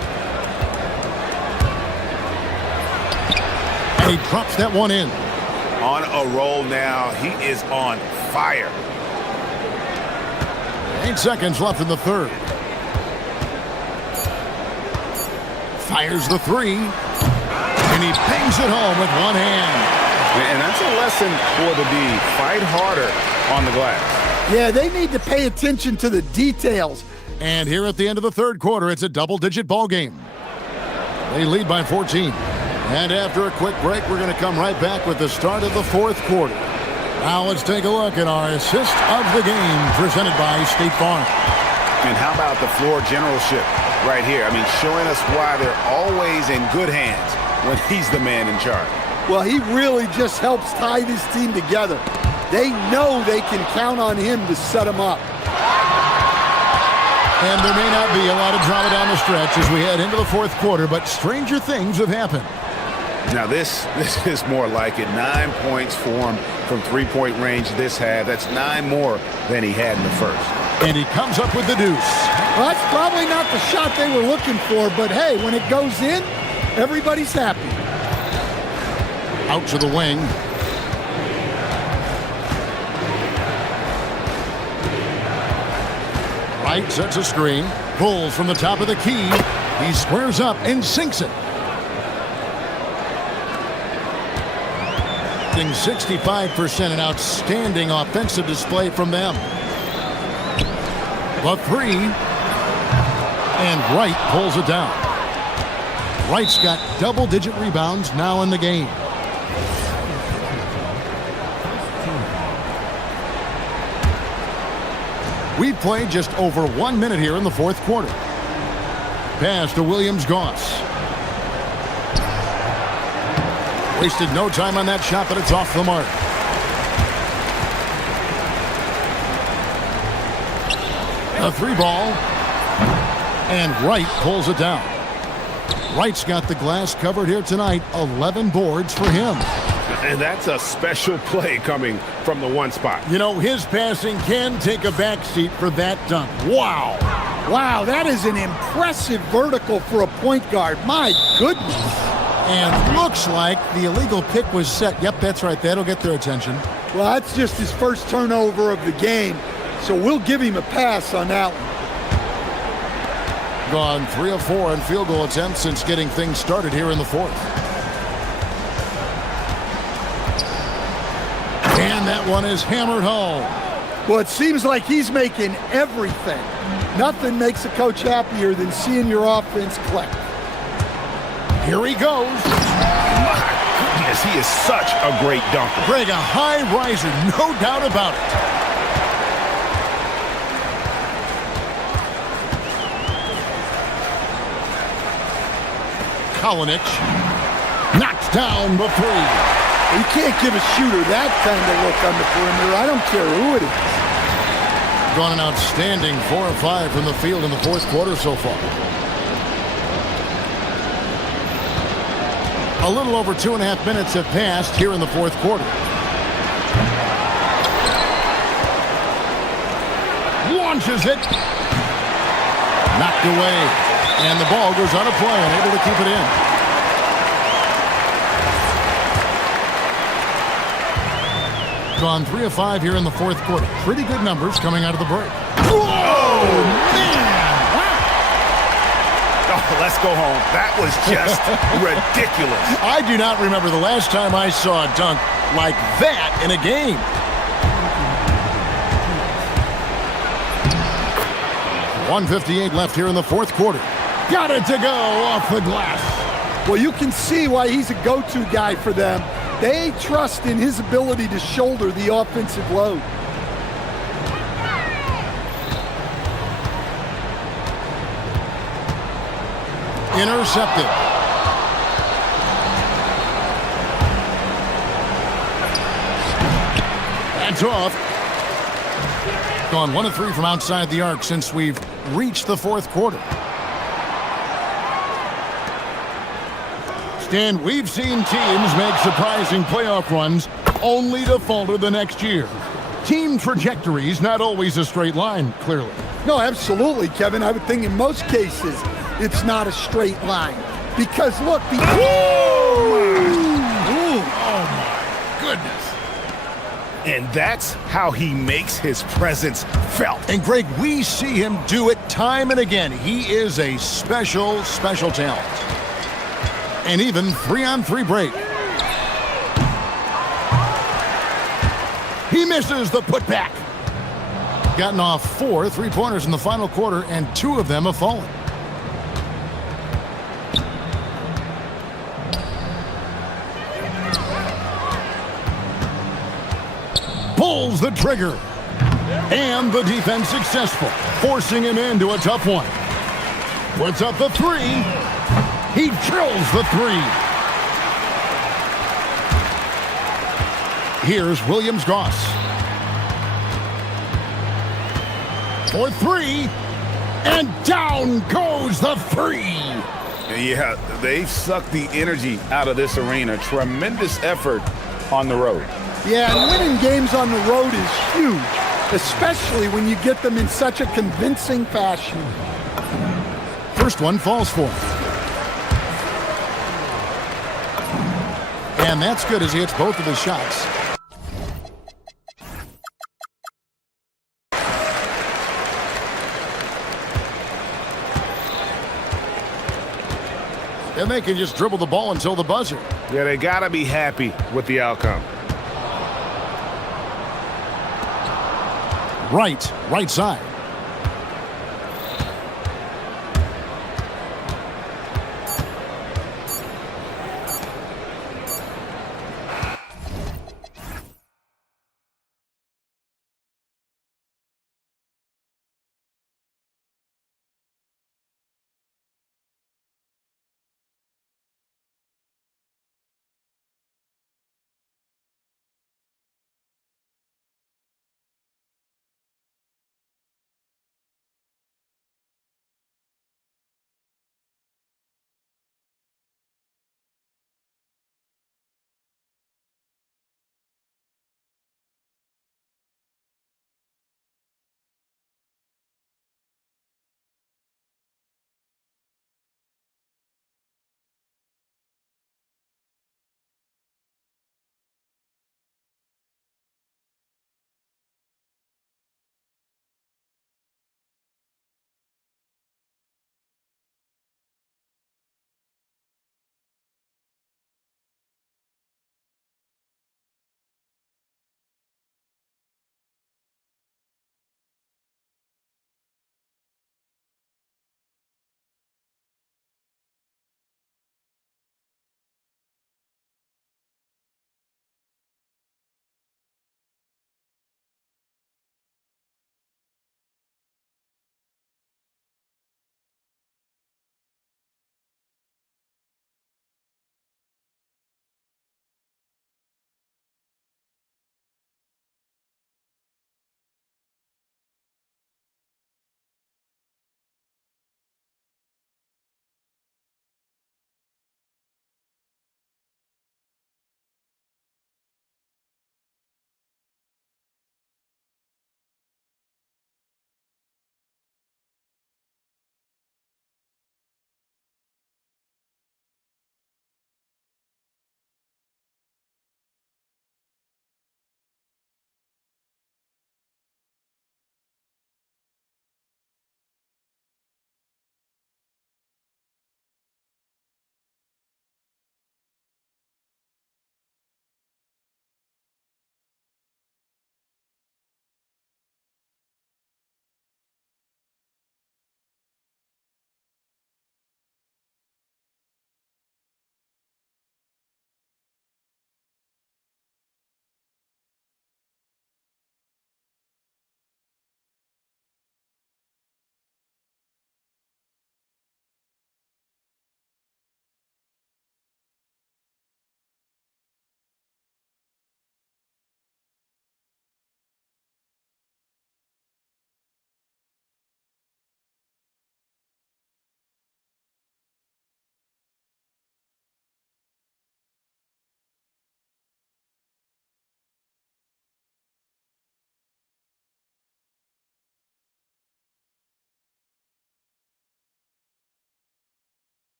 And he drops that one in. On a roll now. He is on fire. 8 seconds left in the third. Fires the three. And he bangs it home with one hand. And that's a lesson for the D. Fight harder on the glass. Yeah, they need to pay attention to the details. And here at the end of the third quarter, it's a double-digit ball game. They lead by 14. And after a quick break, we're going to come right back with the start of the fourth quarter. Now let's take a look at our assist of the game presented by State Farm. And how about the floor generalship right here? I mean, showing us why they're always in good hands when he's the man in charge. Well, he really just helps tie this team together. They know they can count on him to set them up. And there may not be a lot of drama down the stretch as we head into the fourth quarter, but stranger things have happened. Now this is more like it. 9 points for him from three-point range this half. That's 9 more than he had in the first. And he comes up with the deuce. Well, that's probably not the shot they were looking for, but hey, when it goes in, everybody's happy. Out to the wing. Wright sets a screen, pulls from the top of the key. He squares up and sinks it. 65%, an outstanding offensive display from them. The three, and Wright pulls it down. Wright's got double-digit rebounds now in the game. We've played just over 1 minute here in the fourth quarter. Pass to Williams-Goss. Wasted no time on that shot, but it's off the mark. A three ball. And Wright pulls it down. Wright's got the glass covered here tonight. 11 boards for him. And that's a special play coming from the one spot. You know, his passing can take a backseat for that dunk. Wow. Wow, that is an impressive vertical for a point guard. My goodness. And looks like the illegal pick was set. Yep, that's right. That'll get their attention. Well, that's just his first turnover of the game, so we'll give him a pass on that one. Gone 3 of 4 on field goal attempts since getting things started here in the fourth. And that one is hammered home. Well, it seems like he's making everything. Nothing makes a coach happier than seeing your offense click. Here he goes. My goodness, he is such a great dunker. Greg, a high riser, no doubt about it. Kalinic knocks down the three. You can't give a shooter that kind of look on the perimeter. I don't care who it is. Gone an outstanding 4 of 5 from the field in the fourth quarter so far. A little over 2.5 minutes have passed here in the fourth quarter. Launches it. Knocked away. And the ball goes out of play and able to keep it in. Gone 3 of 5 here in the fourth quarter. Pretty good numbers coming out of the break. Whoa, man! Oh, let's go home. That was just ridiculous. I do not remember the last time I saw a dunk like that in a game. .158 left here in the fourth quarter. Got it to go off the glass. Well, you can see why he's a go-to guy for them. They trust in his ability to shoulder the offensive load. Intercepted. That's off. Gone 1 of 3 from outside the arc since we've reached the fourth quarter. Stan, we've seen teams make surprising playoff runs only to falter the next year. Team trajectories not always a straight line, clearly. No, absolutely, Kevin. I would think in most cases it's not a straight line. Because look, oh my goodness. And that's how he makes his presence felt. And Greg, we see him do it time and again. He is a special, special talent. And even 3-on-3 break. He misses the putback. Gotten off 4 3-pointers in the final quarter, and 2 of them have fallen. Pulls the trigger. And the defense successful, forcing him into a tough one. Puts up the 3. He drills the 3. Here's Williams-Goss. For 3. And down goes the 3. Yeah, they've sucked the energy out of this arena. Tremendous effort on the road. Yeah, and winning games on the road is huge, especially when you get them in such a convincing fashion. First one falls for him. And that's good as he hits both of his shots. And they can just dribble the ball until the buzzer. Yeah, they got to be happy with the outcome. Right side.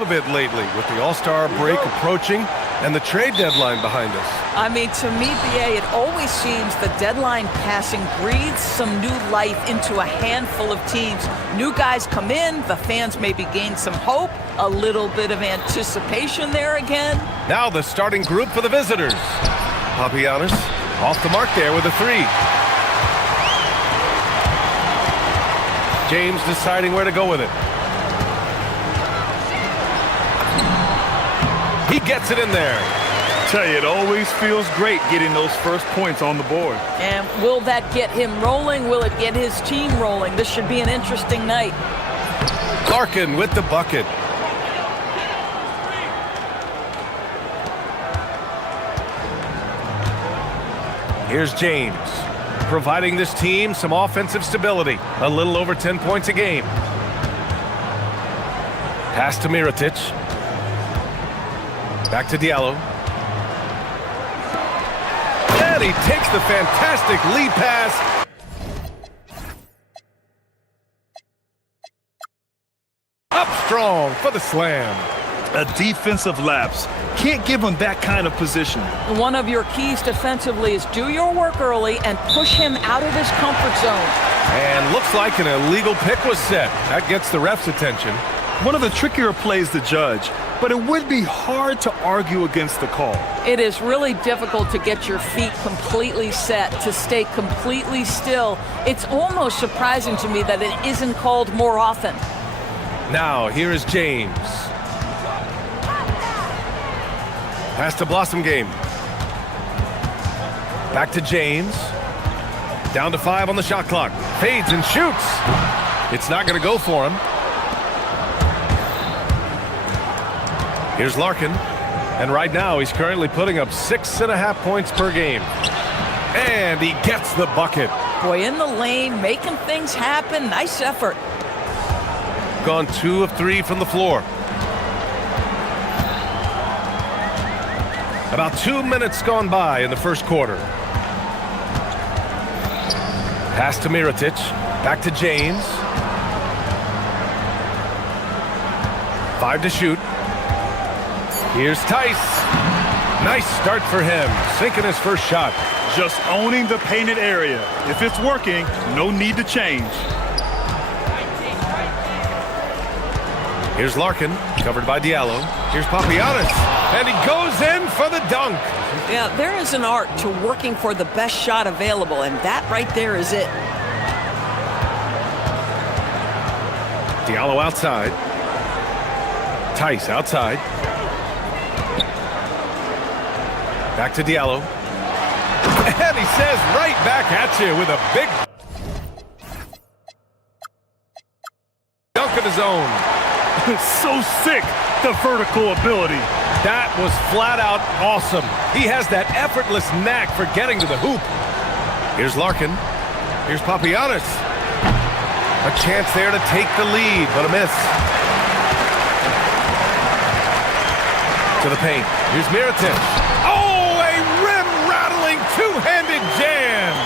A bit lately with the All-Star break approaching and the trade deadline behind us. I mean, to me, BA, it always seems the deadline passing breathes some new life into a handful of teams. New guys come in, the fans maybe gain some hope, a little bit of anticipation there again. Now the starting group for the visitors. Papagiannis off the mark there with a three. James deciding where to go with it. He gets it in there. Tell you, it always feels great getting those first points on the board. And will that get him rolling? Will it get his team rolling? This should be an interesting night. Larkin with the bucket. Here's James, providing this team some offensive stability. A little over 10 points a game. Pass to Mirotic. Back to Diallo. And he takes the fantastic lead pass. Up strong for the slam. A defensive lapse. Can't give him that kind of position. One of your keys defensively is do your work early and push him out of his comfort zone. And looks like an illegal pick was set. That gets the ref's attention. One of the trickier plays to judge, but it would be hard to argue against the call. It is really difficult to get your feet completely set, to stay completely still. It's almost surprising to me that it isn't called more often. Now, here is James. Pass to Blossom Game. Back to James. Down to 5 on the shot clock. Fades and shoots. It's not going to go for him. Here's Larkin. And right now, he's currently putting up 6.5 points per game. And he gets the bucket. Boy, in the lane, making things happen. Nice effort. Gone 2 of 3 from the floor. About 2 minutes gone by in the first quarter. Pass to Mirotic. Back to James. 5 to shoot. Here's Tice. Nice start for him. Sinking his first shot. Just owning the painted area. If it's working, no need to change. Here's Larkin, covered by Diallo. Here's Papagiannis, and he goes in for the dunk. Yeah, there is an art to working for the best shot available, and that right there is it. Diallo outside. Tice outside. Back to Diallo. And he says right back at you with a big dunk of his own. So sick, the vertical ability. That was flat out awesome. He has that effortless knack for getting to the hoop. Here's Larkin. Here's Papagiannis. A chance there to take the lead, but a miss. To the paint. Here's Mirotic. Oh, a rim-rattling two-handed jam.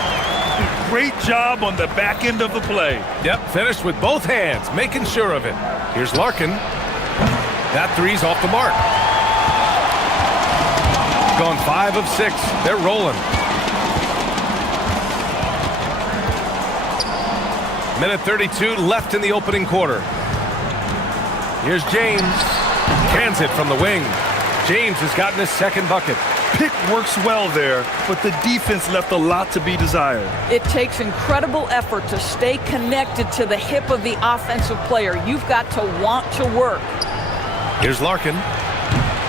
Great job on the back end of the play. Yep, finished with both hands, making sure of it. Here's Larkin. That three's off the mark. Gone 5 of 6. They're rolling. Minute 32 left in the opening quarter. Here's James. Cans it from the wing. James has gotten his second bucket. Pick works well there, but the defense left a lot to be desired. It takes incredible effort to stay connected to the hip of the offensive player. You've got to want to work. Here's Larkin.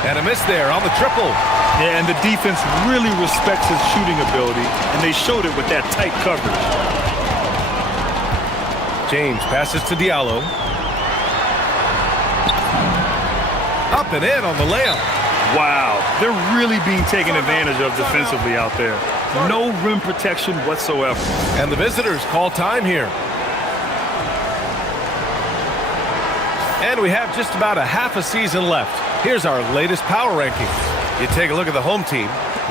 And a miss there on the triple. Yeah, and the defense really respects his shooting ability, and they showed it with that tight coverage. James passes to Diallo. Up and in on the layup. Wow, they're really being taken advantage of defensively out there. No rim protection whatsoever. And the visitors call time here. And we have just about a half a season left. Here's our latest power rankings. You take a look at the home team.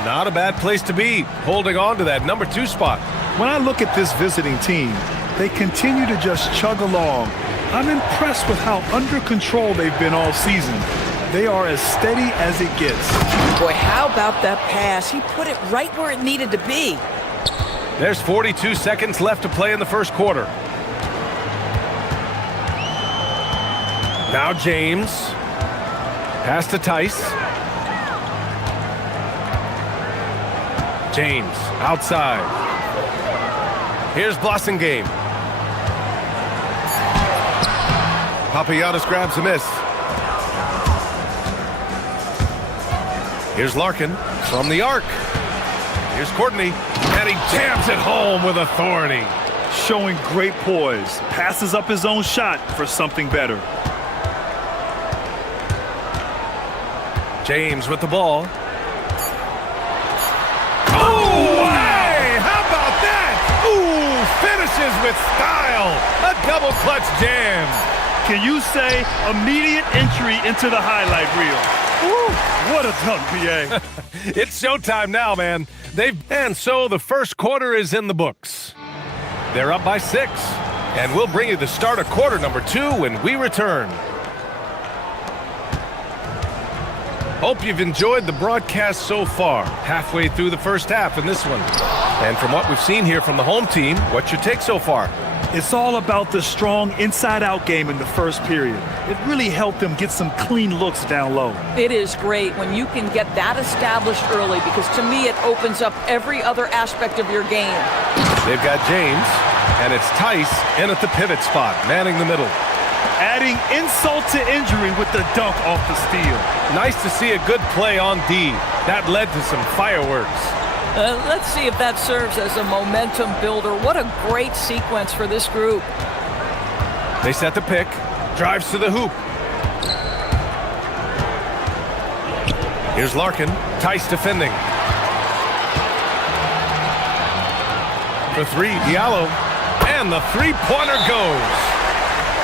Not a bad place to be, holding on to that #2 spot. When I look at this visiting team, they continue to just chug along, I'm impressed with how under control they've been all season. They are as steady as it gets. Boy, how about that pass? He put it right where it needed to be. There's 42 seconds left to play in the first quarter. Now James. Pass to Tice. James outside. Here's Blossengame. Papagiannis grabs a miss. Here's Larkin from the arc. Here's Courtney, and he jams it home with authority. Showing great poise. Passes up his own shot for something better. James with the ball. Oh, hey! How about that? Ooh, finishes with style. A double clutch jam. Can you say immediate entry into the highlight reel? Woo, what a dunk, BA. It's showtime now, man. And so the first quarter is in the books. They're up by 6. And we'll bring you the start of quarter number 2 when we return. Hope you've enjoyed the broadcast so far. Halfway through the first half in this one. And from what we've seen here from the home team, what's your take so far? It's all about the strong inside-out game in the first period. It really helped them get some clean looks down low. It is great when you can get that established early because to me it opens up every other aspect of your game. They've got James, and it's Tice in at the pivot spot, manning the middle. Adding insult to injury with the dunk off the steal. Nice to see a good play on D. That led to some fireworks. Let's see if that serves as a momentum builder. What a great sequence for this group. They set the pick. Drives to the hoop. Here's Larkin. Tice defending. For 3, Diallo. And the three-pointer goes.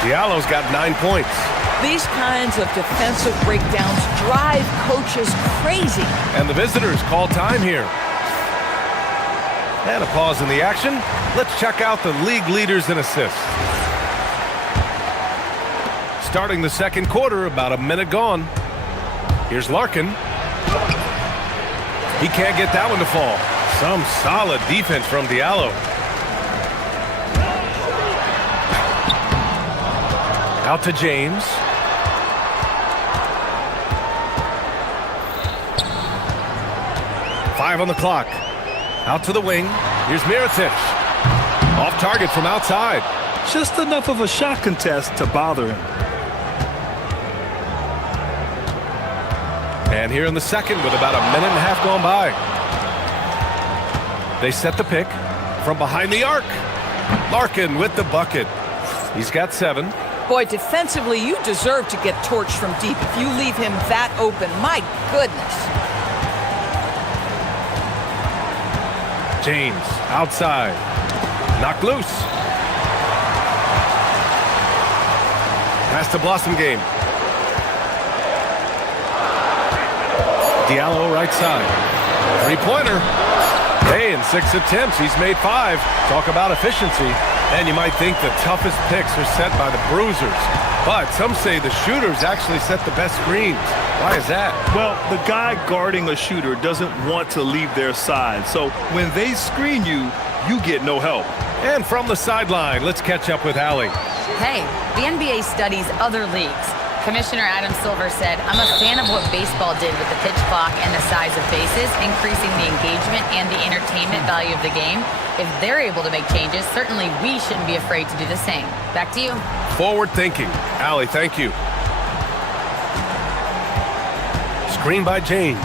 Diallo's got 9 points. These kinds of defensive breakdowns drive coaches crazy. And the visitors call time here. And a pause in the action. Let's check out the league leaders in assists. Starting the second quarter, about a minute gone. Here's Larkin. He can't get that one to fall. Some solid defense from Diallo. Out to James. Five on the clock. Out to the wing. Here's Mirotic. Off target from outside. Just enough of a shot contest to bother him. And here in the second with about a minute and a half gone by. They set the pick from behind the arc. Larkin with the bucket. He's got 7. Boy, defensively, you deserve to get torched from deep if you leave him that open. My goodness. James outside. Knocked loose. Pass to Blossengame. Diallo right side. Three-pointer. Hey, in 6 attempts, he's made 5. Talk about efficiency. And you might think the toughest picks are set by the bruisers. But some say the shooters actually set the best screens. Why is that? Well, the guy guarding a shooter doesn't want to leave their side. So when they screen you, you get no help. And from the sideline, let's catch up with Allie. Hey, the NBA studies other leagues. Commissioner Adam Silver said, I'm a fan of what baseball did with the pitch clock and the size of bases, increasing the engagement and the entertainment value of the game. If they're able to make changes, certainly we shouldn't be afraid to do the same. Back to you. Forward thinking. Allie, thank you. Screen by James.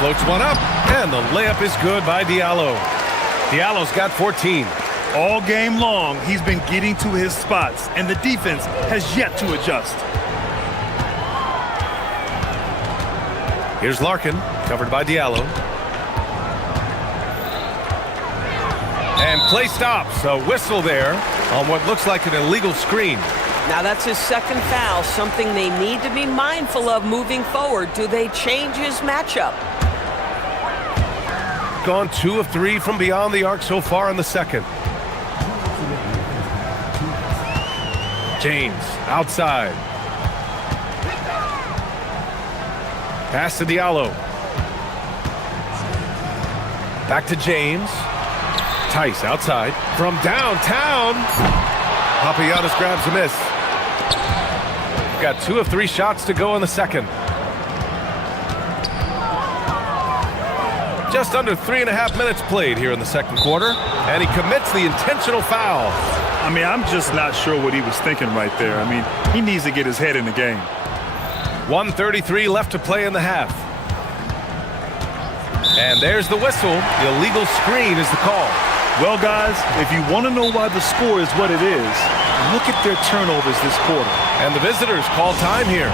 Floats one up, and the layup is good by Diallo. Diallo's got 14. All game long, he's been getting to his spots, and the defense has yet to adjust. Here's Larkin, covered by Diallo. And play stops. A whistle there on what looks like an illegal screen. Now that's his second foul, something they need to be mindful of moving forward. Do they change his matchup? Gone 2 of 3 from beyond the arc so far in the second. James outside. Pass to Diallo. Back to James. Tice outside. From downtown. Papagiannis grabs a miss. Got 2 of 3 shots to go in the second. Just under 3.5 minutes played here in the second quarter. And he commits the intentional foul. I mean, I'm just not sure what he was thinking right there. I mean, he needs to get his head in the game. 1:33 left to play in the half. And there's the whistle. The illegal screen is the call. Well, guys, if you want to know why the score is what it is, look at their turnovers this quarter. And the visitors call time here.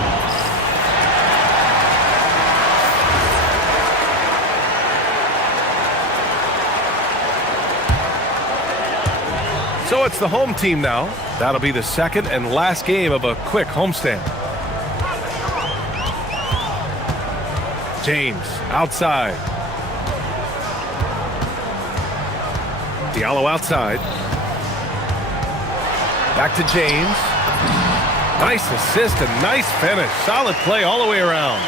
So it's the home team now. That'll be the second and last game of a quick homestand. James outside. Diallo outside. Back to James. Nice assist and nice finish. Solid play all the way around.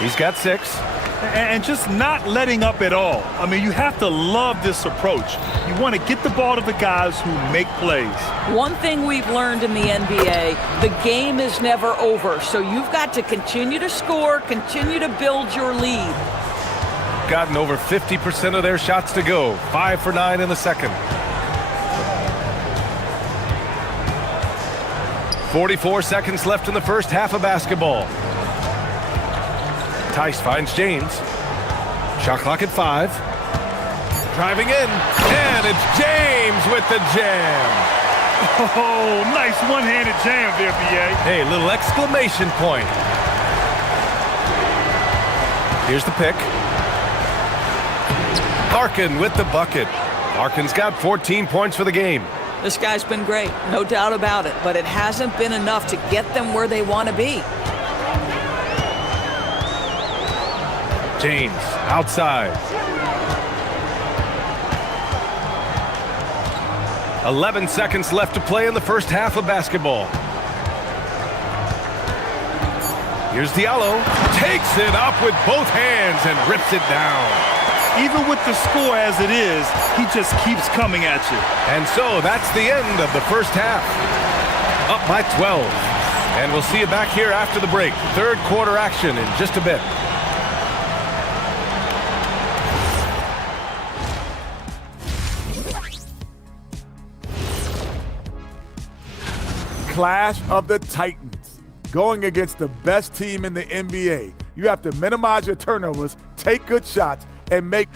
He's got 6. And just not letting up at all. I mean, you have to love this approach. You want to get the ball to the guys who make plays. One thing we've learned in the NBA, the game is never over. So you've got to continue to score, continue to build your lead. Gotten over 50% of their shots to go. 5 for 9 in the second. 44 seconds left in the first half of basketball. Tice finds James. Shot clock at 5. Driving in. And it's James with the jam. Oh, nice one-handed jam there, B.A. Hey, little exclamation point. Here's the pick. Larkin with the bucket. Larkin's got 14 points for the game. This guy's been great, no doubt about it, but it hasn't been enough to get them where they want to be. James outside. 11 seconds left to play in the first half of basketball. Here's Diallo. Takes it up with both hands and rips it down. Even with the score as it is, he just keeps coming at you. And so that's the end of the first half. Up by 12. And we'll see you back here after the break. Third quarter action in just a bit. Clash of the Titans. Going against the best team in the NBA. You have to minimize your turnovers, take good shots, and make...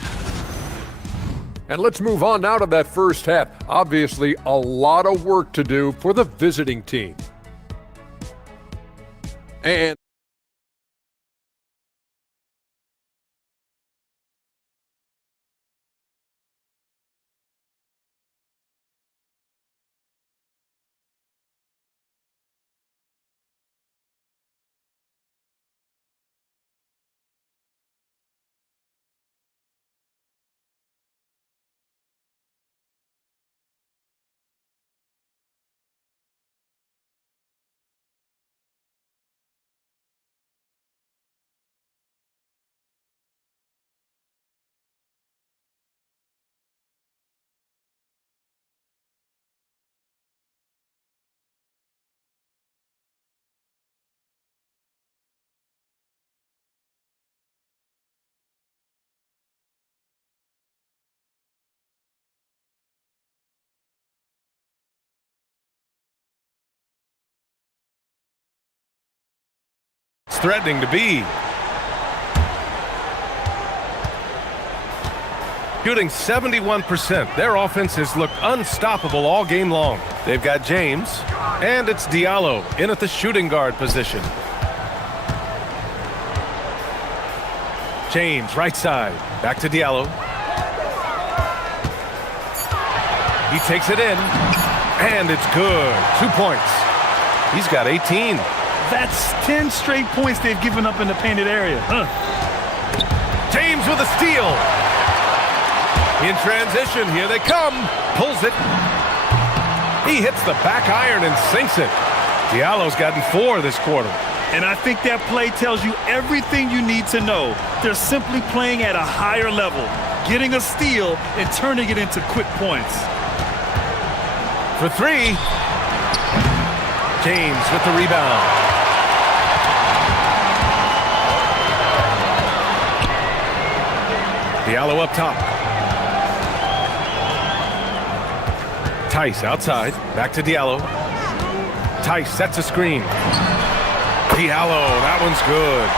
And let's move on now to that first half. Obviously, a lot of work to do for the visiting team. And threatening to be. Shooting 71%. Their offense has looked unstoppable all game long. They've got James, and it's Diallo in at the shooting guard position. James, right side. Back to Diallo. He takes it in, and it's good. 2 points. He's got 18. That's 10 straight points they've given up in the painted area. James with a steal. In transition, here they come. Pulls it. He hits the back iron and sinks it. Diallo's gotten 4 this quarter. And I think that play tells you everything you need to know. They're simply playing at a higher level, getting a steal and turning it into quick points. For 3. James with the rebound. Diallo up top. Tice outside. Back to Diallo. Tice sets a screen. Diallo, that one's good.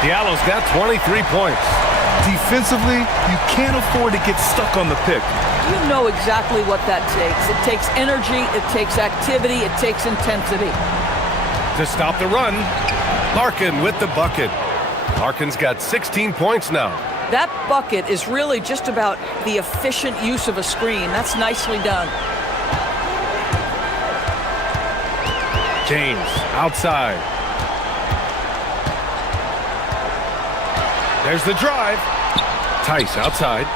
Diallo's got 23 points. Defensively, you can't afford to get stuck on the pick. You know exactly what that takes. It takes energy, it takes activity, it takes intensity. To stop the run, Larkin with the bucket. Larkin's got 16 points now. That bucket is really just about the efficient use of a screen. That's nicely done. James outside. There's the drive. Tice outside.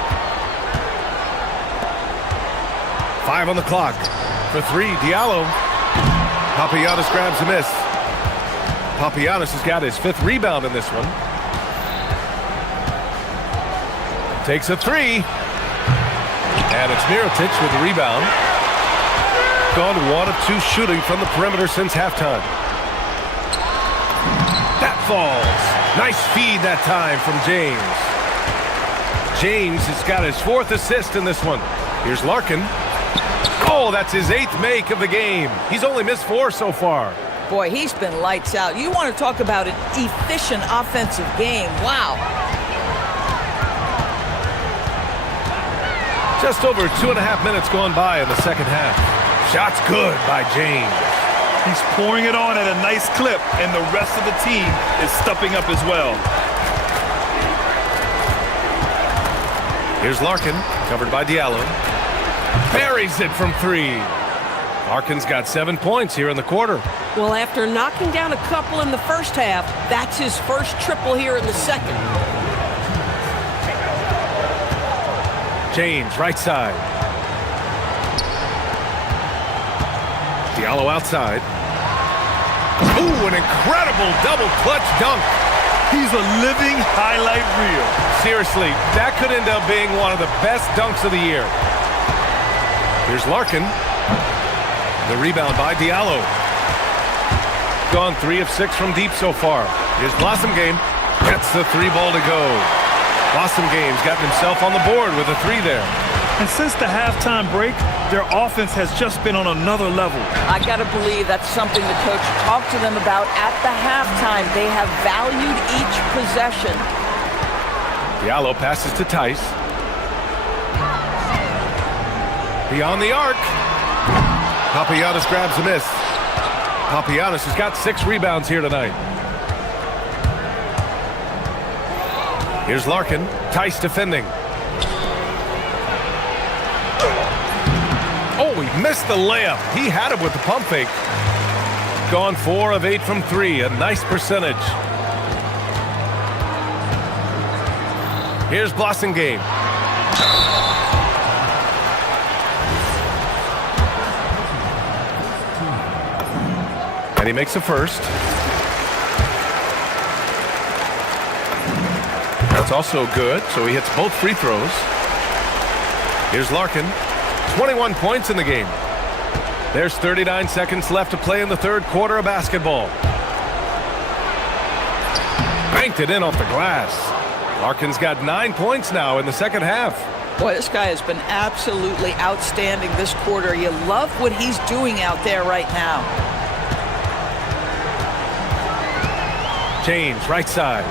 5 on the clock. For 3, Diallo. Papagiannis grabs a miss. Papagiannis has got his 5th rebound in this one. Takes a 3. And it's Mirotic with the rebound. Gone 1 of 2 shooting from the perimeter since halftime. That falls. Nice feed that time from James. James has got his 4th assist in this one. Here's Larkin. Oh, that's his 8th make of the game. He's only missed 4 so far. Boy, he's been lights out. You want to talk about an efficient offensive game. Wow. Just over 2.5 minutes gone by in the second half. Shot's good by James. He's pouring it on at a nice clip, and the rest of the team is stepping up as well. Here's Larkin, covered by Diallo. Buries it from 3. Larkin's got 7 points here in the quarter. Well, after knocking down a couple in the first half, that's his first triple here in the second. James, right side. Diallo outside. Ooh, an incredible double clutch dunk. He's a living highlight reel. Seriously, that could end up being one of the best dunks of the year. Here's Larkin. The rebound by Diallo. Gone 3 of 6 from deep so far. Here's Blossom Game. Gets the 3 ball to go. Blossom Game's gotten himself on the board with a 3 there. And since the halftime break, their offense has just been on another level. I got to believe that's something the coach talked to them about at the halftime. They have valued each possession. Diallo passes to Tice. Beyond the arc. Papagiannis grabs a miss. Papagiannis has got 6 rebounds here tonight. Here's Larkin. Tice defending. Oh, he missed the layup. He had it with the pump fake. Gone 4 of 8 from 3. A nice percentage. Here's Blossom Game. And he makes a first. That's also good, so he hits both free throws. Here's Larkin. 21 points in the game. There's 39 seconds left to play in the third quarter of basketball. Banked it in off the glass. Larkin's got 9 points now in the second half. Boy, this guy has been absolutely outstanding this quarter. You love what he's doing out there right now. James, right side.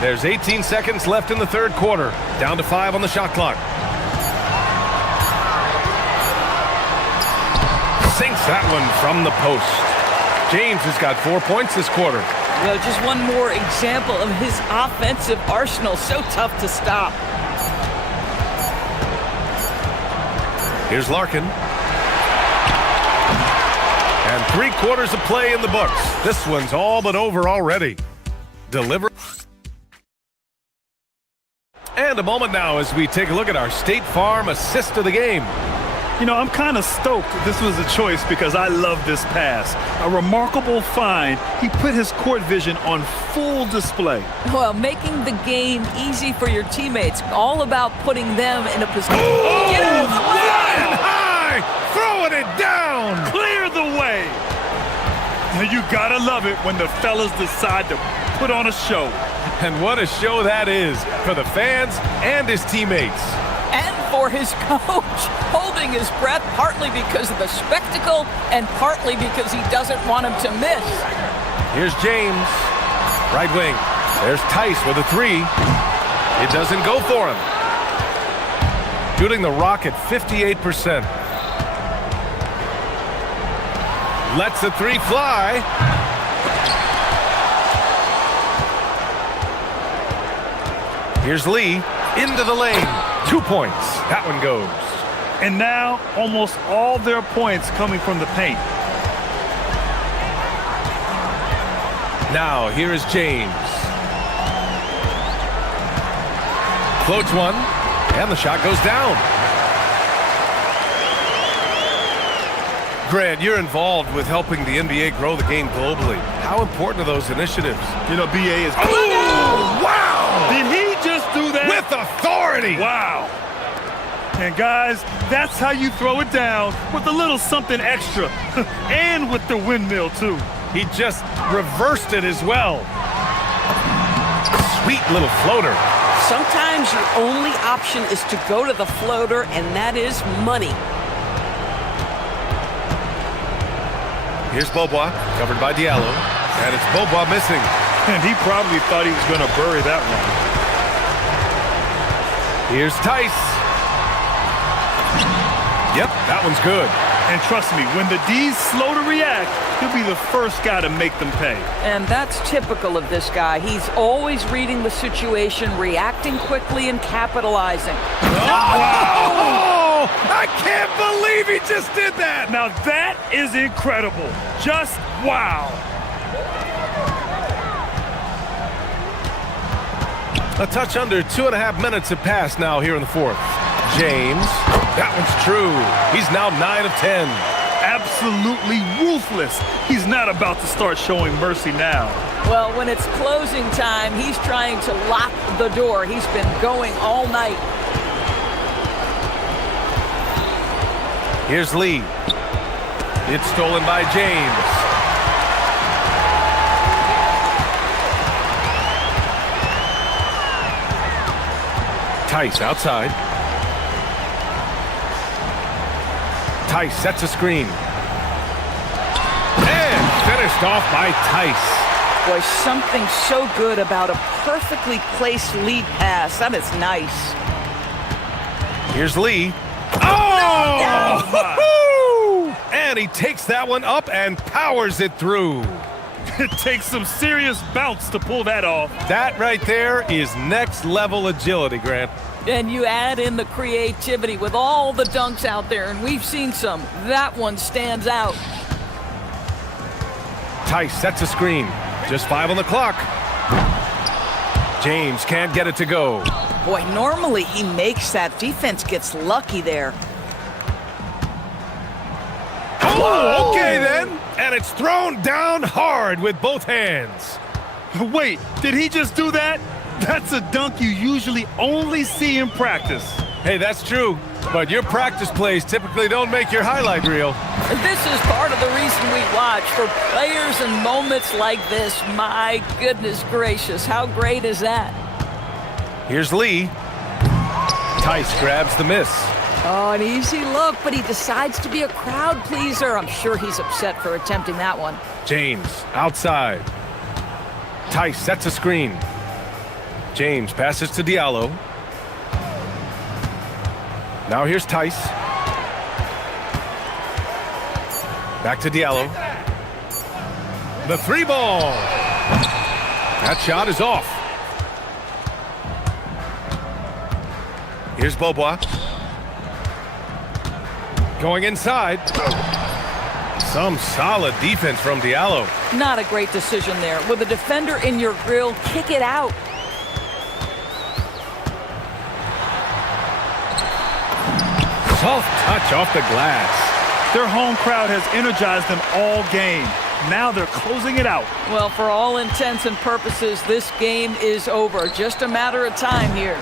There's 18 seconds left in the third quarter. Down to 5 on the shot clock. Sinks that one from the post. James has got 4 points this quarter. Well, just one more example of his offensive arsenal. So tough to stop. Here's Larkin. And 3 quarters of play in the books. This one's all but over already. Deliver. And a moment now as we take a look at our State Farm assist of the game. You know, I'm kind of stoked this was a choice because I love this pass. A remarkable find. He put his court vision on full display. Well, making the game easy for your teammates, all about putting them in a position. Oh, Get out of the way! flying high, throwing it down. Clear the way. Now you gotta love it when the fellas decide to put on a show. And what a show that is for the fans and his teammates. And for his coach, holding his breath partly because of the spectacle and partly because he doesn't want him to miss. Here's James, right wing. There's Tice with a three. It doesn't go for him. Shooting the rock at 58%. Lets the three fly. Here's Lee into the lane. 2 points. That one goes. And now almost all their points coming from the paint. Now here is James. Floats one, and the shot goes down. Grant, you're involved with helping the NBA grow the game globally. How important are those initiatives? You know, BA is... Oh, wow! Did he just do that? With authority! Wow. And guys, that's how you throw it down, with a little something extra. And with the windmill, too. He just reversed it as well. Sweet little floater. Sometimes your only option is to go to the floater, and that is money. Here's Bobois, covered by Diallo, and it's Bobois missing. And he probably thought he was going to bury that one. Here's Tice. Yep, that one's good. And trust me, when the D's slow to react, he'll be the first guy to make them pay. And that's typical of this guy. He's always reading the situation, reacting quickly, and capitalizing. Oh, I can't believe he just did that! Now that is incredible. Just wow. A touch under 2.5 minutes have passed now here in the fourth. James, that one's true. He's now 9 of 10. Absolutely ruthless. He's not about to start showing mercy now. Well, when it's closing time, he's trying to lock the door. He's been going all night. Here's Lee. It's stolen by James. Tice outside. Tice sets a screen. And finished off by Tice. Boy, something so good about a perfectly placed lead pass. That is nice. Here's Lee. Oh! And he takes that one up and powers it through. It takes some serious bounce to pull that off. That right there is next level agility, Grant. And you add in the creativity with all the dunks out there, and we've seen some. That one stands out. Tice sets a screen. Just 5 on the clock. James can't get it to go. Boy, normally he makes that. Defense gets lucky there. Oh, okay then. And it's thrown down hard with both hands. Wait, did he just do that? That's a dunk you usually only see in practice. Hey, that's true. But your practice plays typically don't make your highlight reel. This is part of the reason we watch. For players in moments like this, my goodness gracious, how great is that? Here's Lee. Tice grabs the miss. Oh, an easy look, but he decides to be a crowd pleaser. I'm sure he's upset for attempting that one. James outside. Tice sets a screen. James passes to Diallo. Now here's Tice. Back to Diallo. The three ball. That shot is off. Here's Bobois. Going inside. Some solid defense from Diallo. Not a great decision there. With a defender in your grill, kick it out. Soft touch off the glass. Their home crowd has energized them all game. Now they're closing it out. Well, for all intents and purposes, this game is over. Just a matter of time here.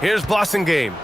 Here's Blossingame.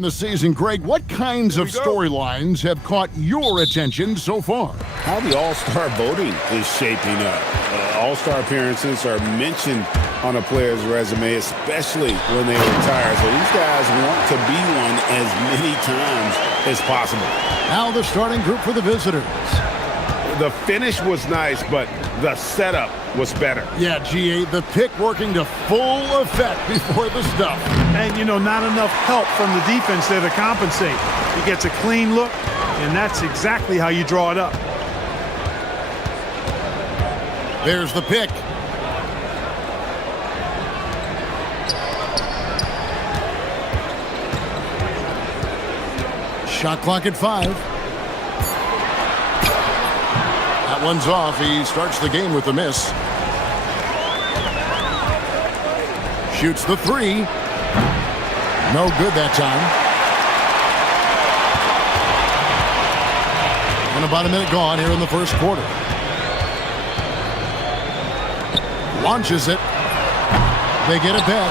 The season, Greg, what kinds of storylines have caught your attention so far? How the All-Star voting is shaping up. All-Star appearances are mentioned on a player's resume, especially when they retire. So these guys want to be one as many times as possible. Now the starting group for the visitors. The finish was nice, but the setup was better. Yeah, GA, the pick working to full effect before the stuff. And, you know, not enough help from the defense there to compensate. He gets a clean look, and that's exactly how you draw it up. There's the pick. Shot clock at 5. That one's off. He starts the game with a miss. Shoots the 3. No good that time. And about a minute gone here in the first quarter. Launches it. They get it back.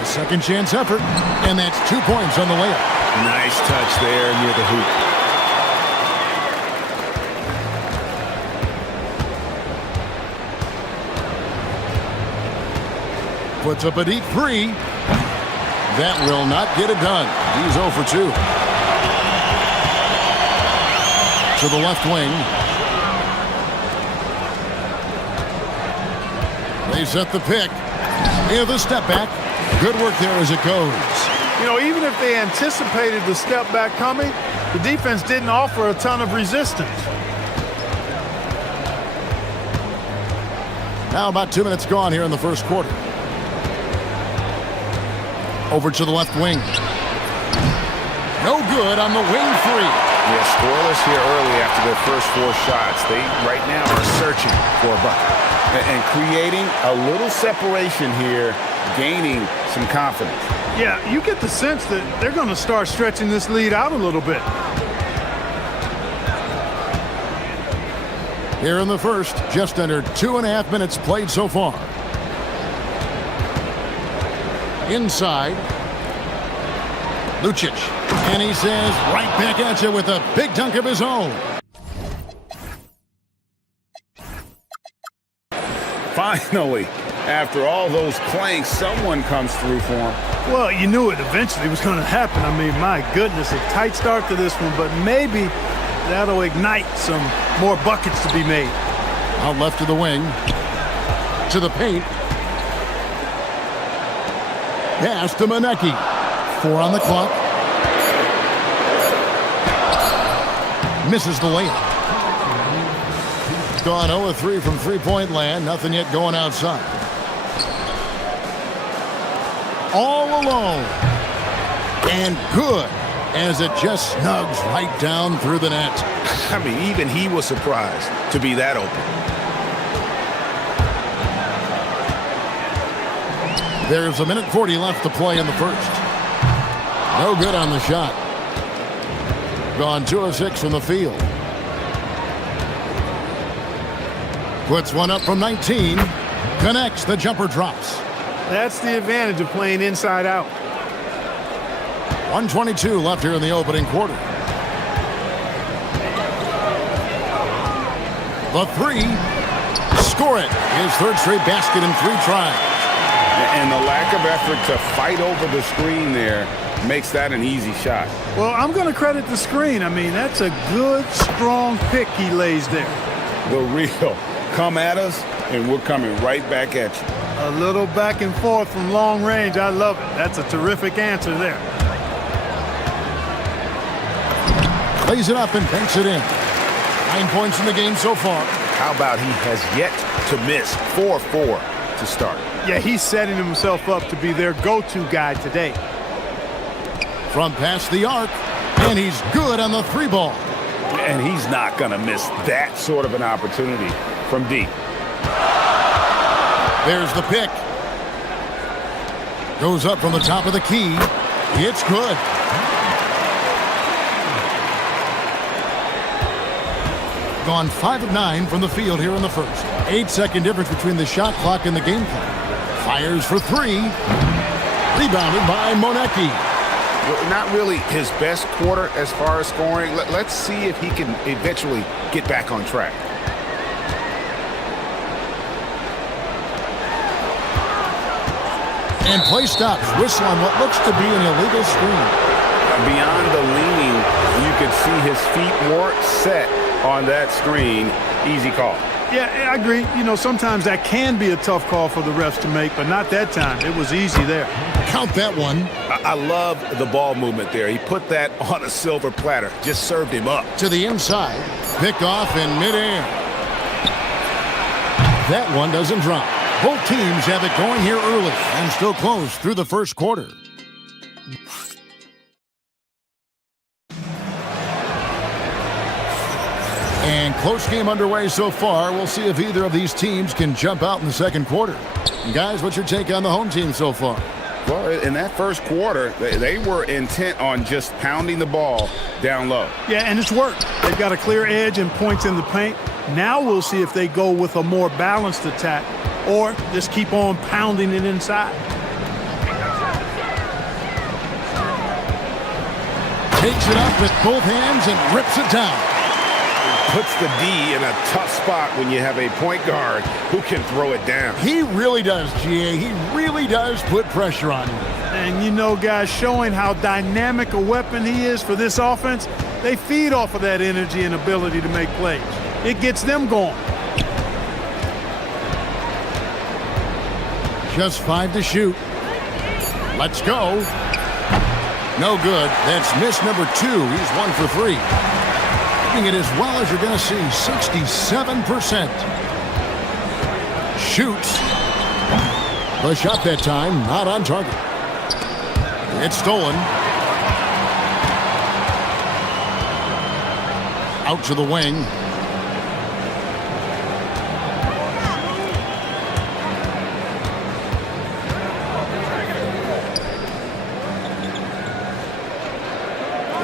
A second chance effort. And that's 2 points on the layup. Nice touch there near the hoop. Puts up a deep 3. That will not get it done. He's 0 for 2. To the left wing. They set the pick. Near the step back. Good work there as it goes. You know, even if they anticipated the step back coming, the defense didn't offer a ton of resistance. Now about 2 minutes gone here in the first quarter. Over to the left wing. No good on the wing 3. Yeah, scoreless here early after their first 4 shots. They right now are searching for a bucket and creating a little separation here, gaining some confidence. Yeah, you get the sense that they're going to start stretching this lead out a little bit. Here in the first, just under 2.5 minutes played so far. Inside. Lucic. And he says, right back at you with a big dunk of his own. Finally, after all those clanks, someone comes through for him. Well, you knew it eventually was going to happen. I mean, my goodness, a tight start to this one, but maybe that'll ignite some more buckets to be made. Out left to the wing. To the paint. Pass to Manecki. 4 on the clock. Misses the layup. Gone 0-3 from three-point land. Nothing yet going outside. All alone. And good as it just snugs right down through the net. I mean, even he was surprised to be that open. There's 1:40 left to play in the first. No good on the shot. Gone 2 of 6 from the field. Puts one up from 19. Connects. The jumper drops. That's the advantage of playing inside out. 1:22 left here in the opening quarter. The 3. Score it. His third straight basket in 3 tries. And the lack of effort to fight over the screen there makes that an easy shot. Well, I'm going to credit the screen. I mean, that's a good, strong pick he lays there. The real. Come at us, and we're coming right back at you. A little back and forth from long range. I love it. That's a terrific answer there. Lays it up and banks it in. 9 points in the game so far. How about he has yet to miss 4-4 to start? Yeah, he's setting himself up to be their go-to guy today. From past the arc, and he's good on the 3 ball. And he's not going to miss that sort of an opportunity from deep. There's the pick. Goes up from the top of the key. It's good. Gone 5 of 9 from the field here in the first. 8-second difference between the shot clock and the game clock. Fires for three. Rebounded by Monecki. Well, not really his best quarter as far as scoring. Let's see if he can eventually get back on track. And play stops. Whistle on what looks to be an illegal screen. Beyond the leaning, you could see his feet more set on that screen. Easy call. Yeah, I agree. You know, sometimes that can be a tough call for the refs to make, but not that time. It was easy there. Count that one. I love the ball movement there. He put that on a silver platter. Just served him up. To the inside. Picked off in midair. That one doesn't drop. Both teams have it going here early and still close through the first quarter. And close game underway so far. We'll see if either of these teams can jump out in the second quarter. And guys, what's your take on the home team so far? Well, in that first quarter, they were intent on just pounding the ball down low. Yeah, and it's worked. They've got a clear edge and points in the paint. Now we'll see if they go with a more balanced attack or just keep on pounding it inside. Takes it up with both hands and rips it down. Puts the D in a tough spot when you have a point guard who can throw it down. He really does, GA. He really does put pressure on him. And you know, guys, showing how dynamic a weapon he is for this offense, they feed off of that energy and ability to make plays. It gets them going. Just 5 to shoot. Let's go. No good. That's miss number 2. He's 1 for 3. Hitting it as well as you're going to see. 67%. Shoots. The shot that time, not on target. It's stolen. Out to the wing.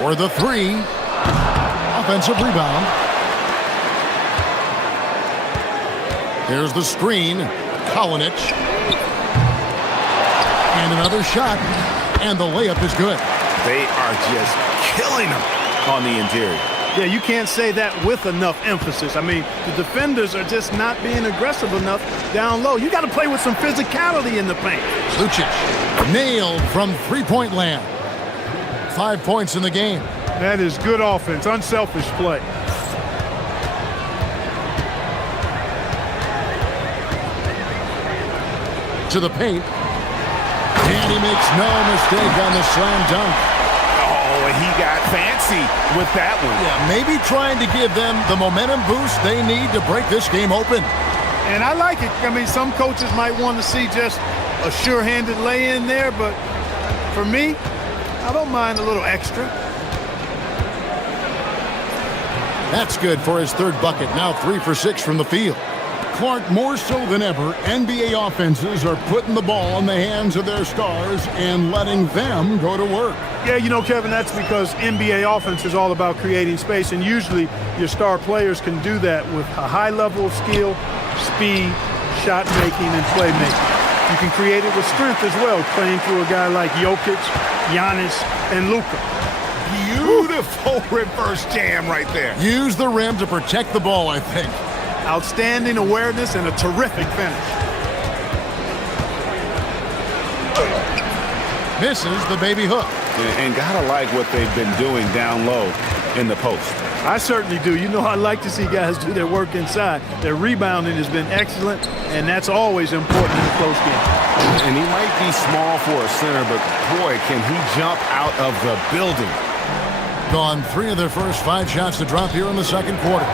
For the 3. Offensive rebound. Here's the screen. Kalinic. And another shot. And the layup is good. They are just killing them on the interior. Yeah, you can't say that with enough emphasis. I mean, the defenders are just not being aggressive enough down low. You got to play with some physicality in the paint. Lucic nailed from three-point land. 5 points in the game. That is good offense, unselfish play. To the paint. And he makes no mistake on the slam dunk. Oh, and he got fancy with that one. Yeah, maybe trying to give them the momentum boost they need to break this game open. And I like it. I mean, some coaches might want to see just a sure-handed lay-in there, but for me, I don't mind a little extra. That's good for his third bucket. Now 3 for 6 from the field. Clark, more so than ever, NBA offenses are putting the ball in the hands of their stars and letting them go to work. Yeah, you know, Kevin, that's because NBA offense is all about creating space, and usually your star players can do that with a high level of skill, speed, shot making, and playmaking. You can create it with strength as well, playing through a guy like Jokic, Giannis, and Luka. Beautiful reverse jam right there. Use the rim to protect the ball, I think. Outstanding awareness and a terrific finish. Misses the baby hook. And gotta like what they've been doing down low in the post. I certainly do. You know, I like to see guys do their work inside. Their rebounding has been excellent, and that's always important in a close game. And he might be small for a center, but boy, can he jump out of the building. Gone 3 of their first 5 shots to drop here in the second quarter.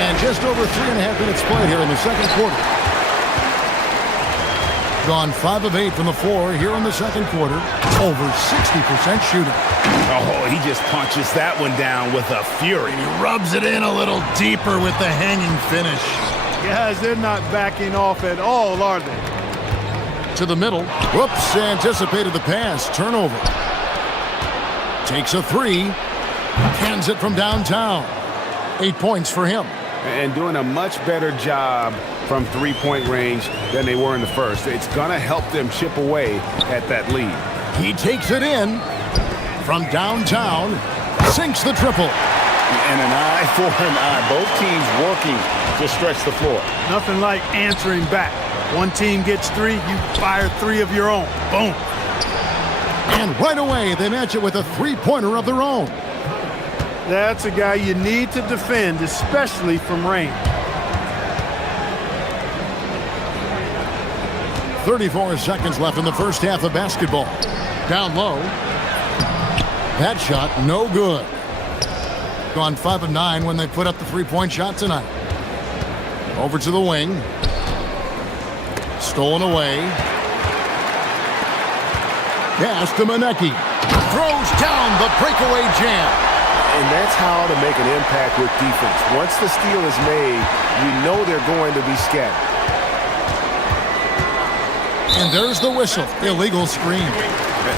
And just over 3.5 minutes played here in the second quarter. Gone 5 of 8 from the floor here in the second quarter. Over 60% shooting. Oh, he just punches that one down with a fury. He rubs it in a little deeper with the hanging finish. Guys, they're not backing off at all, are they? To the middle. Whoops, anticipated the pass. Turnover. Takes a 3. Cans it from downtown. 8 points for him. and doing a much better job from three-point range than they were in the first. It's going to help them chip away at that lead. He takes it in from downtown, sinks the triple. And an eye for an eye. Both teams working to stretch the floor. Nothing like answering back. One team gets three, you fire three of your own. Boom. And right away, they match it with a three-pointer of their own. That's a guy you need to defend, especially from range. 34 seconds left in the first half of basketball. Down low. That shot, no good. Gone 5 of 9 when they put up the three-point shot tonight. Over to the wing. Stolen away. Pass to Manecki. Throws down the breakaway jam. And that's how to make an impact with defense. Once the steal is made, you know they're going to be scattered. And there's the whistle. Illegal screen.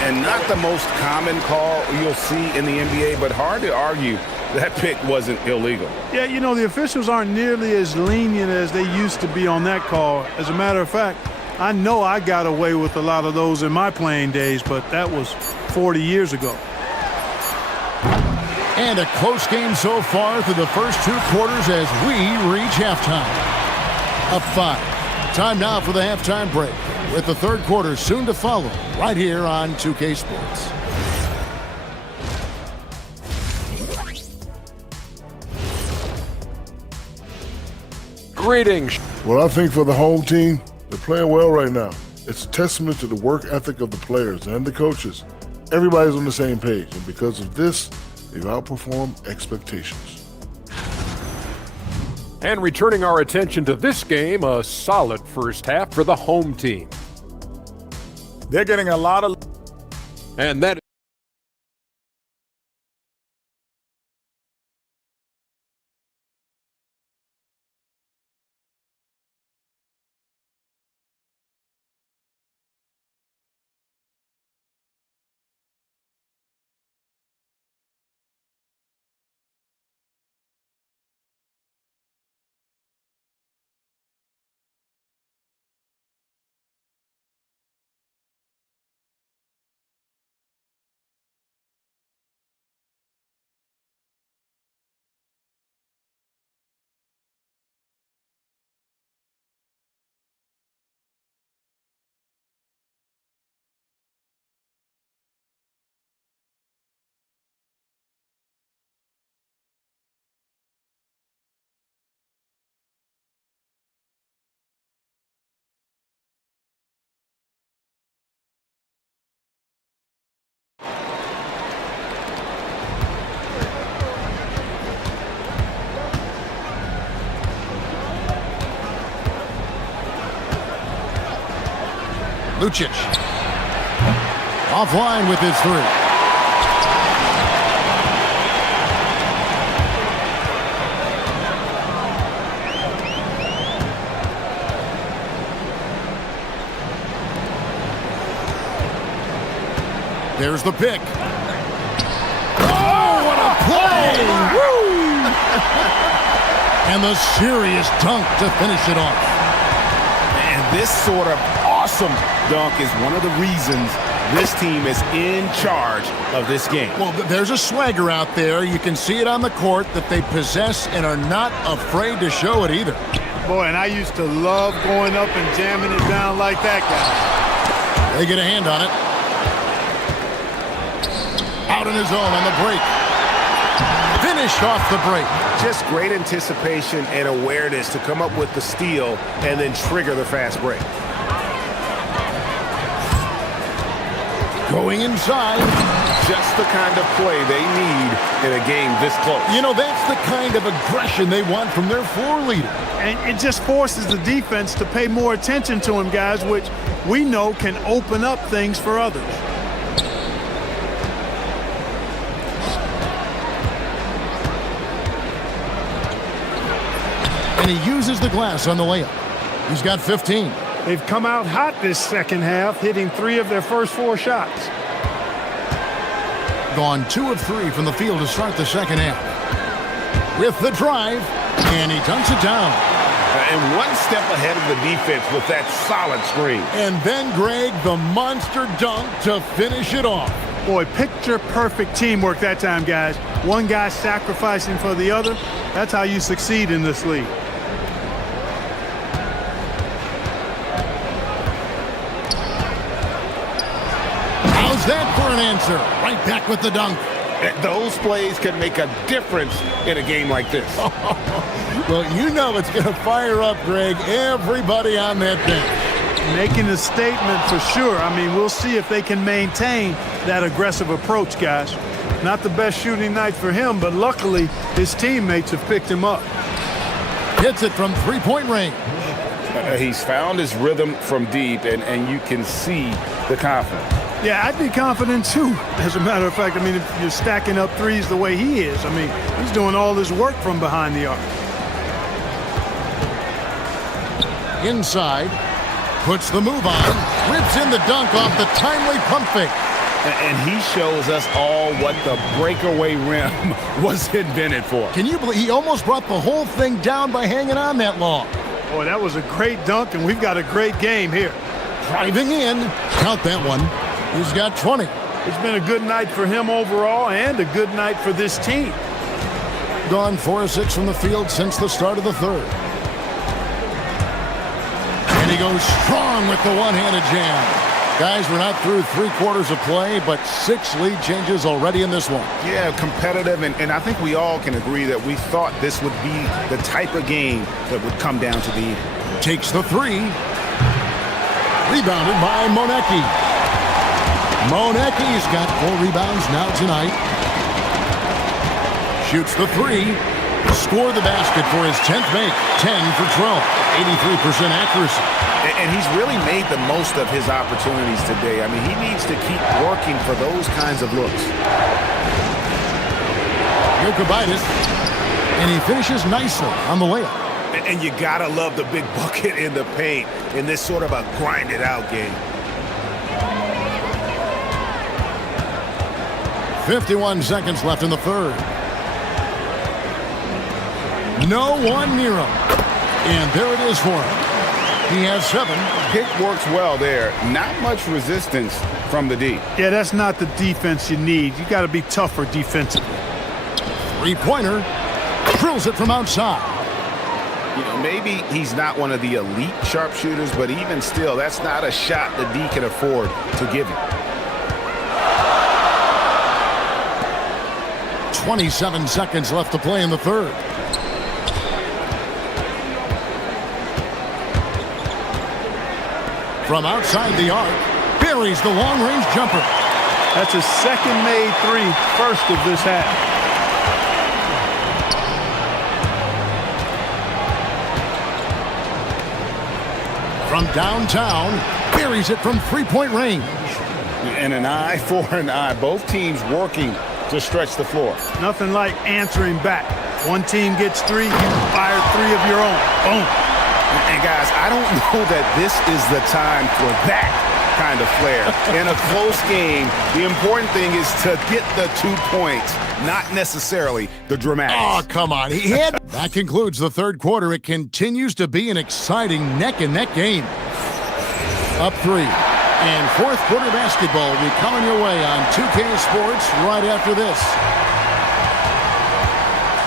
And not the most common call you'll see in the NBA, but hard to argue that pick wasn't illegal. Yeah, you know, the officials aren't nearly as lenient as they used to be on that call. As a matter of fact, I know I got away with a lot of those in my playing days, but that was 40 years ago. And a close game so far through the first 2 quarters as we reach halftime. Up 5. Time now for the halftime break, with the third quarter soon to follow right here on 2K Sports. Greetings. Well, I think for the home team, they're playing well right now. It's a testament to the work ethic of the players and the coaches. Everybody's on the same page, and because of this, they've outperformed expectations. And returning our attention to this game, a solid first half for the home team. They're getting a lot of... And that Lucic. Offline with his 3. There's the pick. Oh, what a play! Woo! And the serious dunk to finish it off. And this sort of awesome dunk is one of the reasons this team is in charge of this game. Well, there's a swagger out there. You can see it on the court that they possess and are not afraid to show it either. Boy, and I used to love going up and jamming it down like that guy. They get a hand on it. Out in his own on the break. Finish off the break. Just great anticipation and awareness to come up with the steal and then trigger the fast break. Going inside. Just the kind of play they need in a game this close. You know, that's the kind of aggression they want from their floor leader. And it just forces the defense to pay more attention to him, guys, which we know can open up things for others. And he uses the glass on the layup. He's got 15. They've come out hot this second half, hitting 3 of their first 4 shots. Gone 2 of 3 from the field to start the second half. With the drive, And he dunks it down. And one step ahead of the defense with that solid screen. And then, Greg, the monster dunk to finish it off. Boy, picture-perfect teamwork that time, guys. One guy sacrificing for the other. That's how you succeed in this league. How's that for an answer? Right back with the dunk. Those plays can make a difference in a game like this. Well, you know it's going to fire up, Greg, everybody on that bench. Making a statement for sure. I mean, we'll see if they can maintain that aggressive approach, guys. Not the best shooting night for him, but luckily his teammates have picked him up. Hits it from three-point range. He's found his rhythm from deep, and you can see the confidence. Yeah, I'd be confident too. As a matter of fact, I mean, if you're stacking up threes the way he is, I mean, he's doing all his work from behind the arc. Inside, puts the move on, rips in the dunk off the timely pump fake. And he shows us all what the breakaway rim was invented for. Can you believe he almost brought the whole thing down by hanging on that long? Boy, that was a great dunk, and we've got a great game here. Driving in, count that one. He's got 20. It's been a good night for him overall and a good night for this team. Gone 4 of 6 from the field since the start of the third. And he goes strong with the one-handed jam. Guys, we're not through 3 quarters of play, but 6 lead changes already in this one. Yeah, competitive, and I think we all can agree that we thought this would be the type of game that would come down to the end. Takes the 3. Rebounded by Monecki. Monecki's got 4 rebounds now tonight. Shoots the 3. Score the basket for his 10th make. 10 for 12. 83% accuracy. And he's really made the most of his opportunities today. I mean, he needs to keep working for those kinds of looks. Jokic, and he finishes nicely on the layup. And you gotta love the big bucket in the paint in this sort of a grinded-out game. 51 seconds left in the third. No one near him. And there it is for him. He has 7. Pick works well there. Not much resistance from the D. Yeah, that's not the defense you need. You got to be tougher defensively. Three-pointer. Drills it from outside. You know, maybe he's not one of the elite sharpshooters, but even still, that's not a shot the D can afford to give him. 27 seconds left to play in the third. From outside the arc, buries the long-range jumper. That's a second-made 3, first of this half. From downtown, buries it from three-point range. And an eye for an eye. Both teams working to stretch the floor. Nothing like answering back. One team gets 3, you fire 3 of your own. Boom. And guys, I don't know that this is the time for that kind of flair. In a close game, the important thing is to get the 2 points, not necessarily the dramatics. Oh, come on. He had... That concludes the third quarter. It continues to be an exciting neck-and-neck game. Up 3. And fourth quarter basketball will be coming your way on 2K Sports right after this.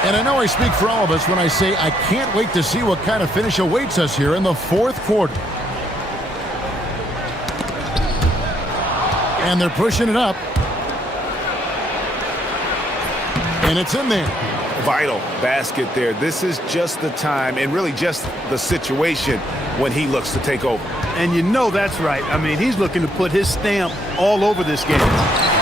And I know I speak for all of us when I say I can't wait to see what kind of finish awaits us here in the fourth quarter. And they're pushing it up. And it's in there. Vital basket there. This is just the time and really just the situation when he looks to take over. And you know that's right. I mean, he's looking to put his stamp all over this game.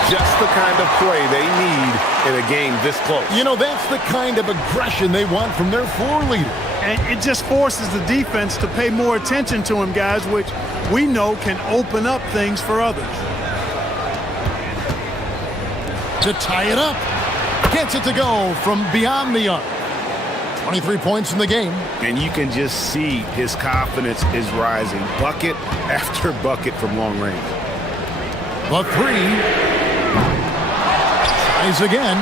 Just the kind of play they need in a game this close. You know, that's the kind of aggression they want from their floor leader. And it just forces the defense to pay more attention to him, guys, which we know can open up things for others. To tie it up. Gets it to go from beyond the arc. 23 points in the game. And you can just see his confidence is rising. Bucket after bucket from long range. The 3. Tries again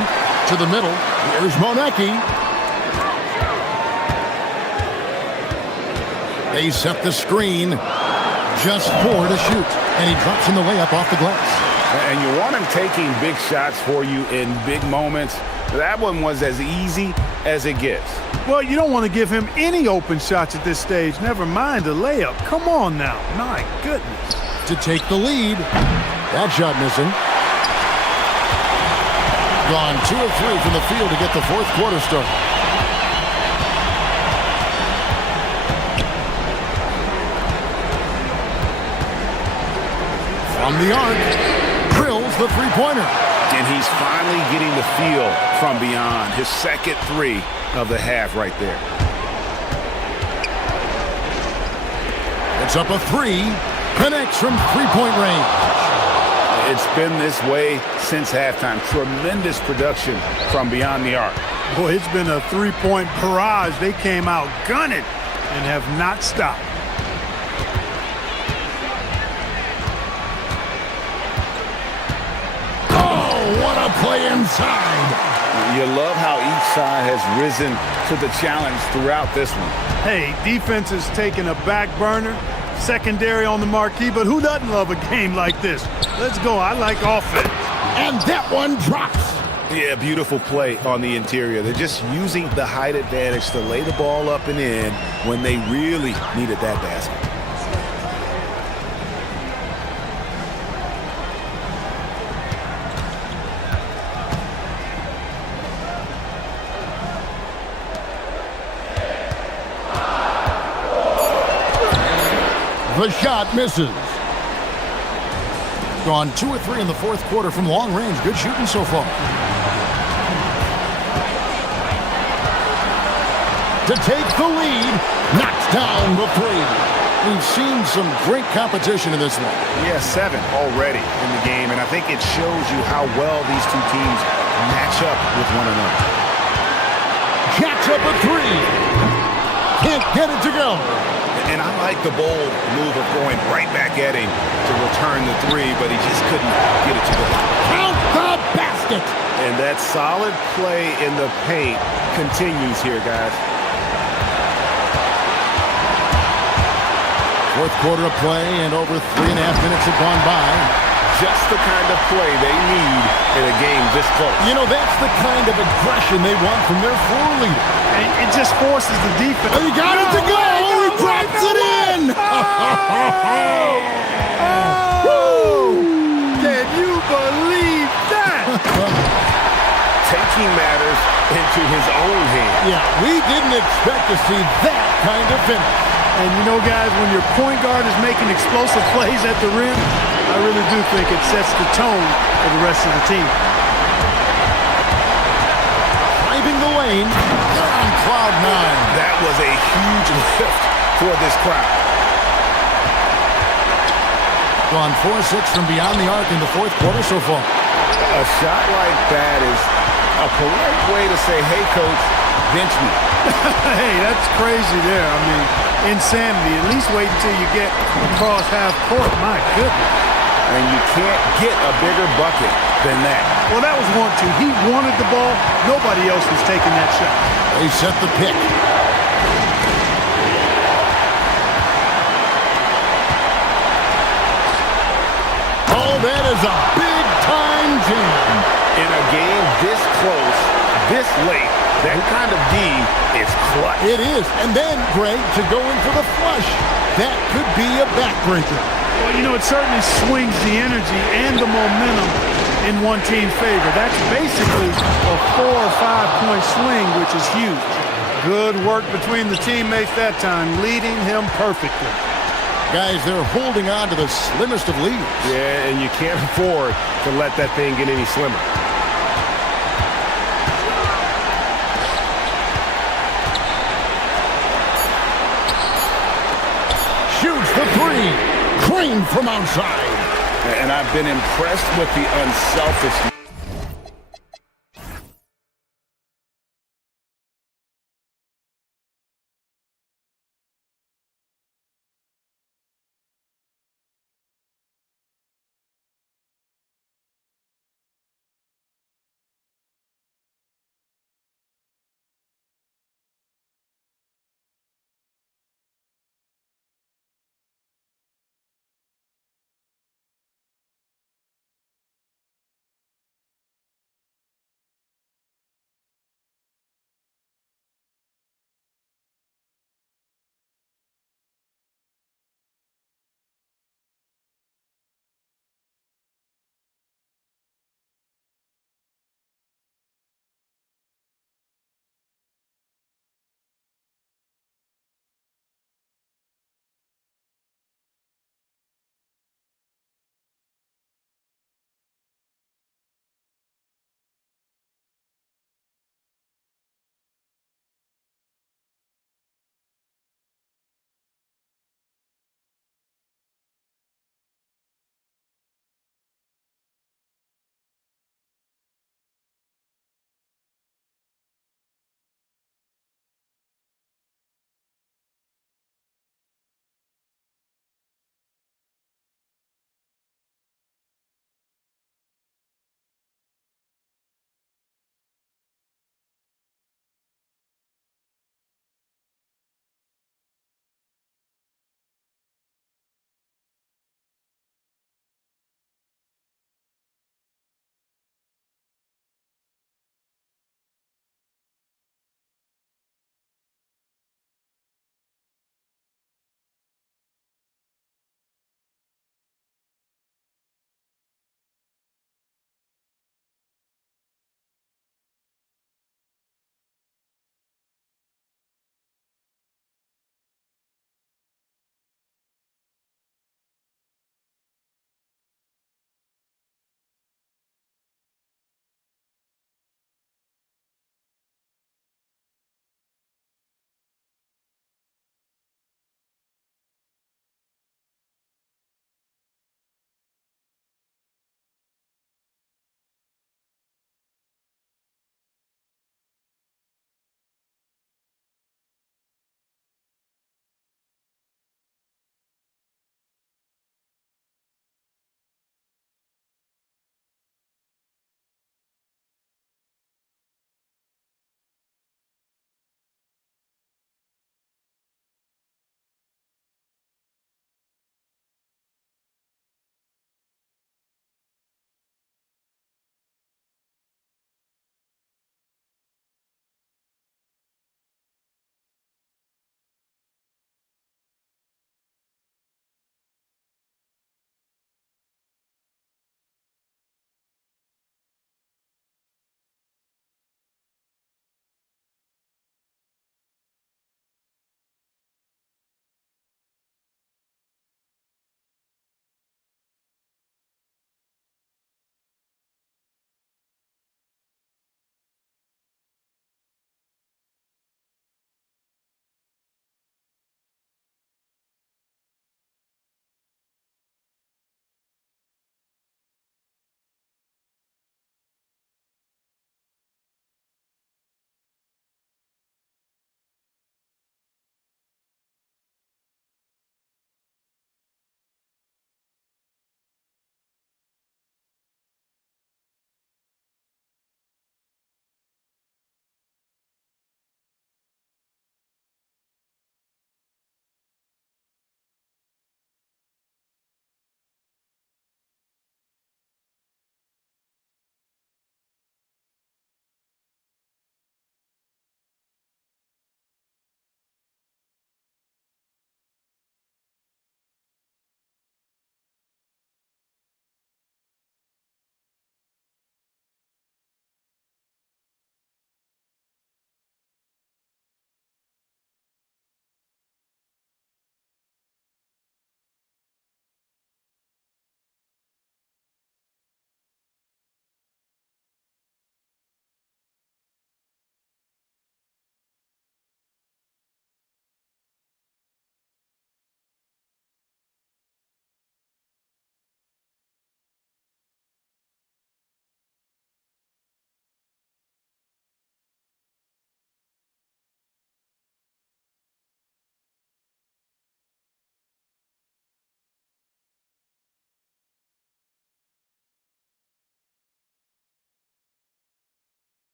to the middle. Here's Monecki. They set the screen. Just 4 to shoot. And he drops in the layup off the glass. And you want him taking big shots for you in big moments. That one was as easy as it gets. Well, you don't want to give him any open shots at this stage. Never mind a layup. Come on now. My goodness. To take the lead. That shot missing. Gone 2 of 3 from the field to get the fourth quarter started. From the arc, drills the three-pointer. And he's finally getting the feel from beyond. His second 3 of the half right there. It's up a 3. Connects from three-point range. It's been this way since halftime. Tremendous production from beyond the arc. Boy, it's been a three-point barrage. They came out gunning and have not stopped. What a play inside. You love how each side has risen to the challenge throughout this one. Hey, defense is taking a back burner, secondary on the marquee, but who doesn't love a game like this? Let's go. I like offense. And that one drops. Yeah, beautiful play on the interior. They're just using the height advantage to lay the ball up and in when they really needed that basket. The shot misses. Gone 2 of 3 in the fourth quarter from long range. Good shooting so far. To take the lead, knocks down the 3. We've seen some great competition in this one. Yeah, 7 already in the game, and I think it shows you how well these two teams match up with one another. Jacks up a 3. Can't get it to go. And I like the bold move of going right back at him to return the 3, but he just couldn't get it to go. Count the basket! And that solid play in the paint continues here, guys. Fourth quarter of play, and over 3.5 minutes have gone by. Just the kind of play they need in a game this close. You know, that's the kind of aggression they want from their floor leader. And it just forces the defense. Oh, you got it to go! He drops it in! Can you believe that? Taking matters into his own hands. Yeah, we didn't expect to see that kind of finish. And you know, guys, when your point guard is making explosive plays at the rim, I really do think it sets the tone for the rest of the team. Driving the lane, they're on cloud 9. That was a huge lift for this crowd. Gone 4-6 from beyond the arc in the fourth quarter so far. A shot like that is a polite way to say, hey, coach, bench me. Hey, that's crazy there. I mean, insanity. At least wait until you get across half court. My goodness. And you can't get a bigger bucket than that. Well, that was 1-2. He wanted the ball. Nobody else was taking that shot. They set the pick. Oh, that is a big-time jam. In a game this close, this late, that kind of D is clutch. It is. And then, Greg, to go in for the flush. That could be a backbreaker. Well, you know, it certainly swings the energy and the momentum in one team's favor. That's basically a 4 or 5 point swing, which is huge. Good work between the teammates that time, leading him perfectly. Guys, they're holding on to the slimmest of leads. Yeah, and you can't afford to let that thing get any slimmer. Shoots the 3. Crane from outside. And I've been impressed with the unselfishness.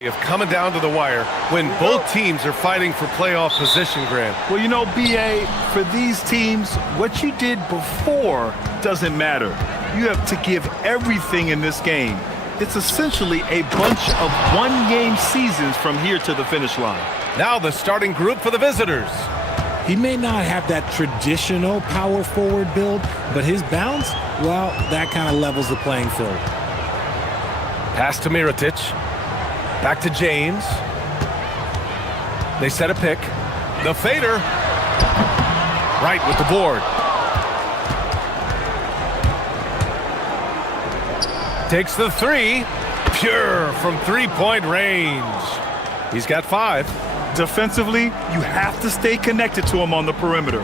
Of coming down to the wire when both teams are fighting for playoff position, Grant. Well, you know, BA, for these teams, what you did before doesn't matter. You have to give everything in this game. It's essentially a bunch of one-game seasons from here to the finish line. Now the starting group for the visitors. He may not have that traditional power forward build, but his bounce, well, that kind of levels the playing field. Pass to Mirotic. Back to James. They set a pick. The fader. Right with the board. Takes the three. Pure from three-point range. He's got 5. Defensively, you have to stay connected to him on the perimeter.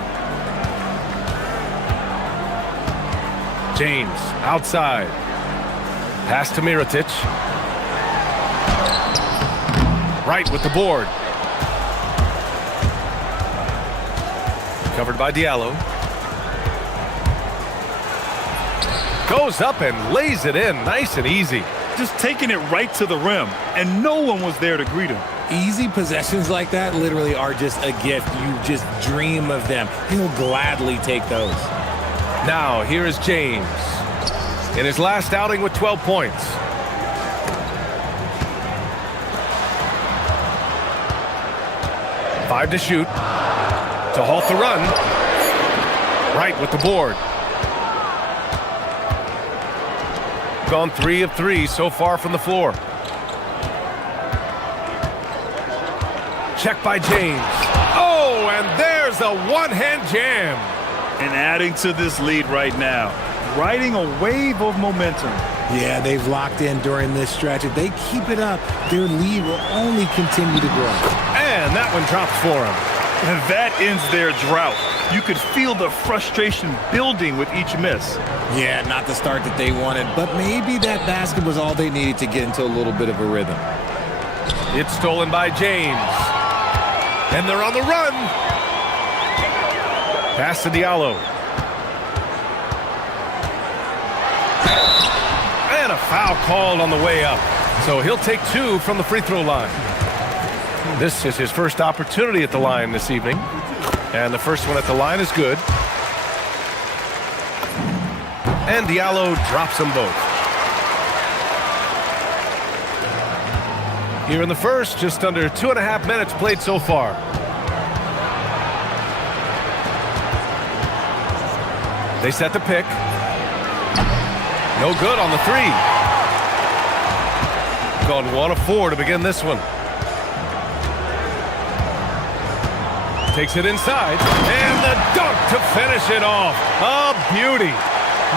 James outside. Pass to Mirotic. Right with the board. Covered by Diallo. Goes up and lays it in nice and easy. Just taking it right to the rim, and no one was there to greet him. Easy possessions like that literally are just a gift. You just dream of them. He'll gladly take those. Now, here is James. In his last outing with 12 points. Five to shoot. To halt the run. Right with the board. Gone 3 of 3 so far from the floor. Check by James. Oh, and there's a one-hand jam. And adding to this lead right now, riding a wave of momentum. Yeah, they've locked in during this stretch. If they keep it up, their lead will only continue to grow. And that one drops for him. And that ends their drought. You could feel the frustration building with each miss. Yeah, not the start that they wanted, but maybe that basket was all they needed to get into a little bit of a rhythm. It's stolen by James. And they're on the run. Pass to Diallo. And a foul called on the way up. So he'll take 2 from the free throw line. This is his first opportunity at the line this evening. And the first one at the line is good. And Diallo drops them both. Here in the first, just under 2.5 minutes played so far. They set the pick. No good on the 3. Gone 1 of 4 to begin this one. Takes it inside, and the dunk to finish it off. A beauty.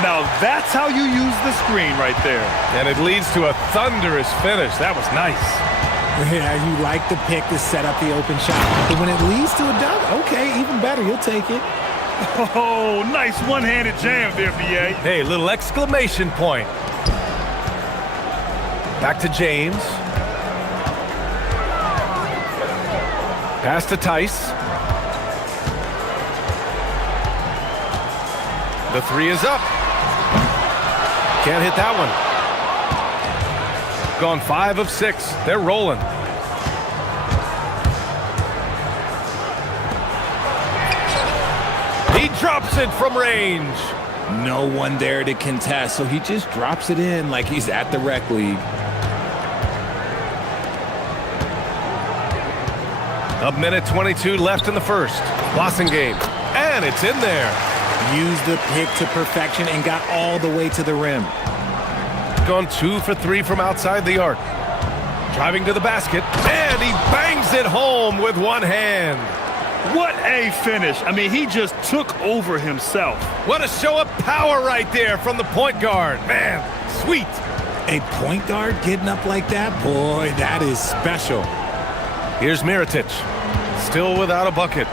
Now that's how you use the screen right there. And it leads to a thunderous finish. That was nice. Yeah, you like the pick to set up the open shot. But when it leads to a dunk, okay, even better, you'll take it. Oh, nice one-handed jam there, BA. Hey, little exclamation point. Back to James. Pass to Tice. The 3 is up. Can't hit that one. Gone 5 of 6. They're rolling. He drops it from range. No one there to contest, so he just drops it in like he's at the rec league. A minute 22 left in the first. Game. And it's in there. Used the pick to perfection and got all the way to the rim. Gone 2 for 3 from outside the arc. Driving to the basket, and he bangs it home with one hand. What a finish. I mean, he just took over himself. What a show of power right there from the point guard. Man, sweet. A point guard getting up like that? Boy, that is special. Here's Mirotic, still without a bucket.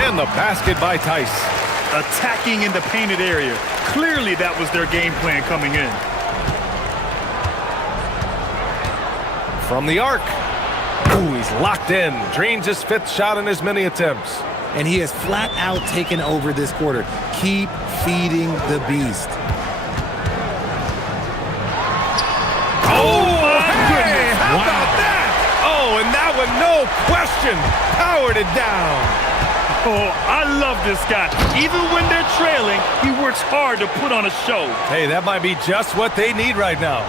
And the basket by Tice. Attacking in the painted area. Clearly that was their game plan coming in. From the arc. Ooh, he's locked in. Drains his 5th shot in as many attempts. And he has flat out taken over this quarter. Keep feeding the beast. Oh, one, no question, powered it down. Oh, I love this guy. Even when they're trailing, he works hard to put on a show. Hey, that might be just what they need right now.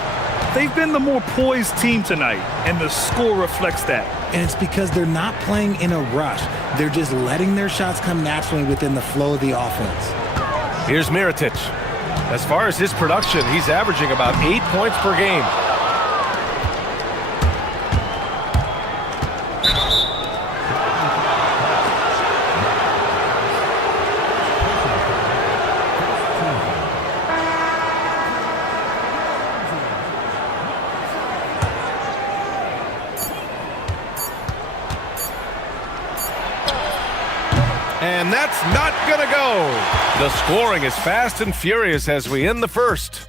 They've been the more poised team tonight, and the score reflects that. And it's because they're not playing in a rush. They're just letting their shots come naturally within the flow of the offense. Here's Mirotic. As far as his production, he's averaging about 8 points per game. And that's not gonna go. The scoring is fast and furious as we end the first.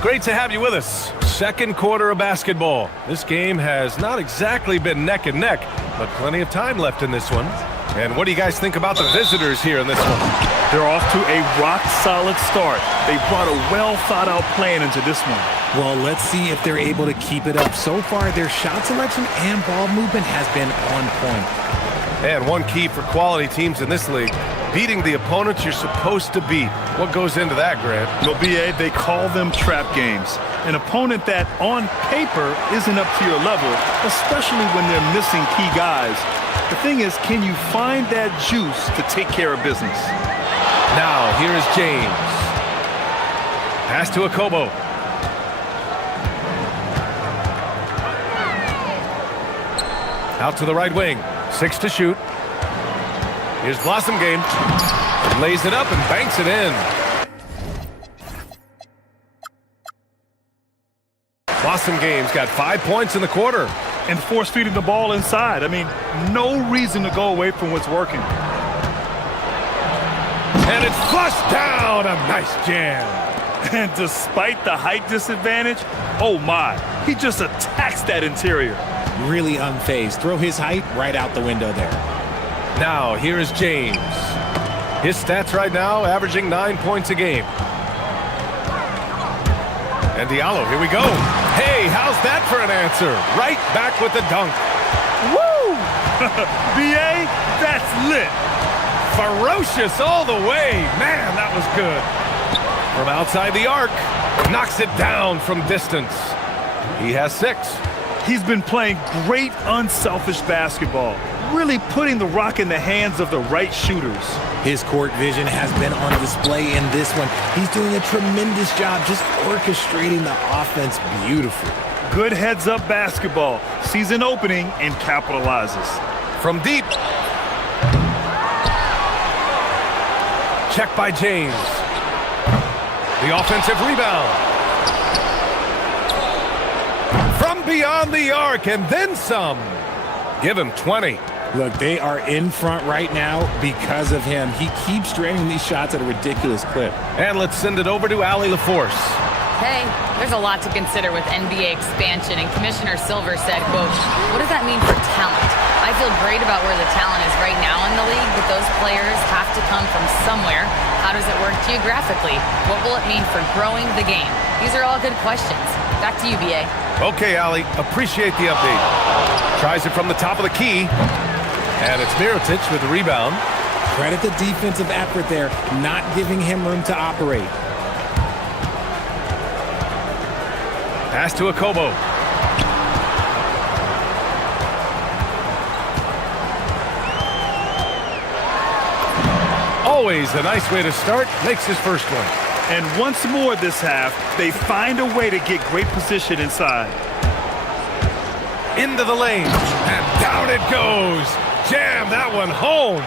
Great to have you with us. Second quarter of basketball. This game has not exactly been neck and neck, but plenty of time left in this one. And what do you guys think about the visitors here in this one? They're off to a rock-solid start. They brought a well-thought-out plan into this one. Well, let's see if they're able to keep it up. So far, their shot selection and ball movement has been on point. And one key for quality teams in this league, beating the opponents you're supposed to beat. What goes into that, Grant? Well, BA, they call them trap games. An opponent that, on paper, isn't up to your level, especially when they're missing key guys. The thing is, can you find that juice to take care of business? Now, here's James. Pass to Akobo. Out to the right wing. 6 to shoot. Here's Blossom Game. Lays it up and banks it in. Blossom Game's got 5 points in the quarter. And force-feeding the ball inside. I mean, no reason to go away from what's working. And it's flushed down. A nice jam. And despite the height disadvantage, oh my, he just attacks that interior. Really unfazed. Throw his height right out the window there. Now, here is James. His stats right now, averaging 9 points a game. And Diallo, here we go. Hey, how's that for an answer? Right back with the dunk. Woo! BA, that's lit. Ferocious all the way. Man, that was good. From outside the arc, knocks it down from distance. He has 6. He's been playing great unselfish basketball, really putting the rock in the hands of the right shooters. His court vision has been on display in this one. He's doing a tremendous job just orchestrating the offense beautifully. Good heads-up basketball. Sees an opening and capitalizes. From deep. Check by James. The offensive rebound. From beyond the arc and then some. Give him 20. Look, they are in front right now because of him. He keeps draining these shots at a ridiculous clip. And let's send it over to Allie LaForce. Hey, there's a lot to consider with NBA expansion, and Commissioner Silver said, quote, what does that mean for talent? I feel great about where the talent is right now in the league, but those players have to come from somewhere. How does it work geographically? What will it mean for growing the game? These are all good questions. Back to you, BA. Okay, Allie, appreciate the update. Tries it from the top of the key. And it's Mirotic with the rebound. Credit the defensive effort there, not giving him room to operate. Pass to Akobo. Always a nice way to start. Makes his first one. And once more this half, they find a way to get great position inside. Into the lane. And down it goes. Jam that one home.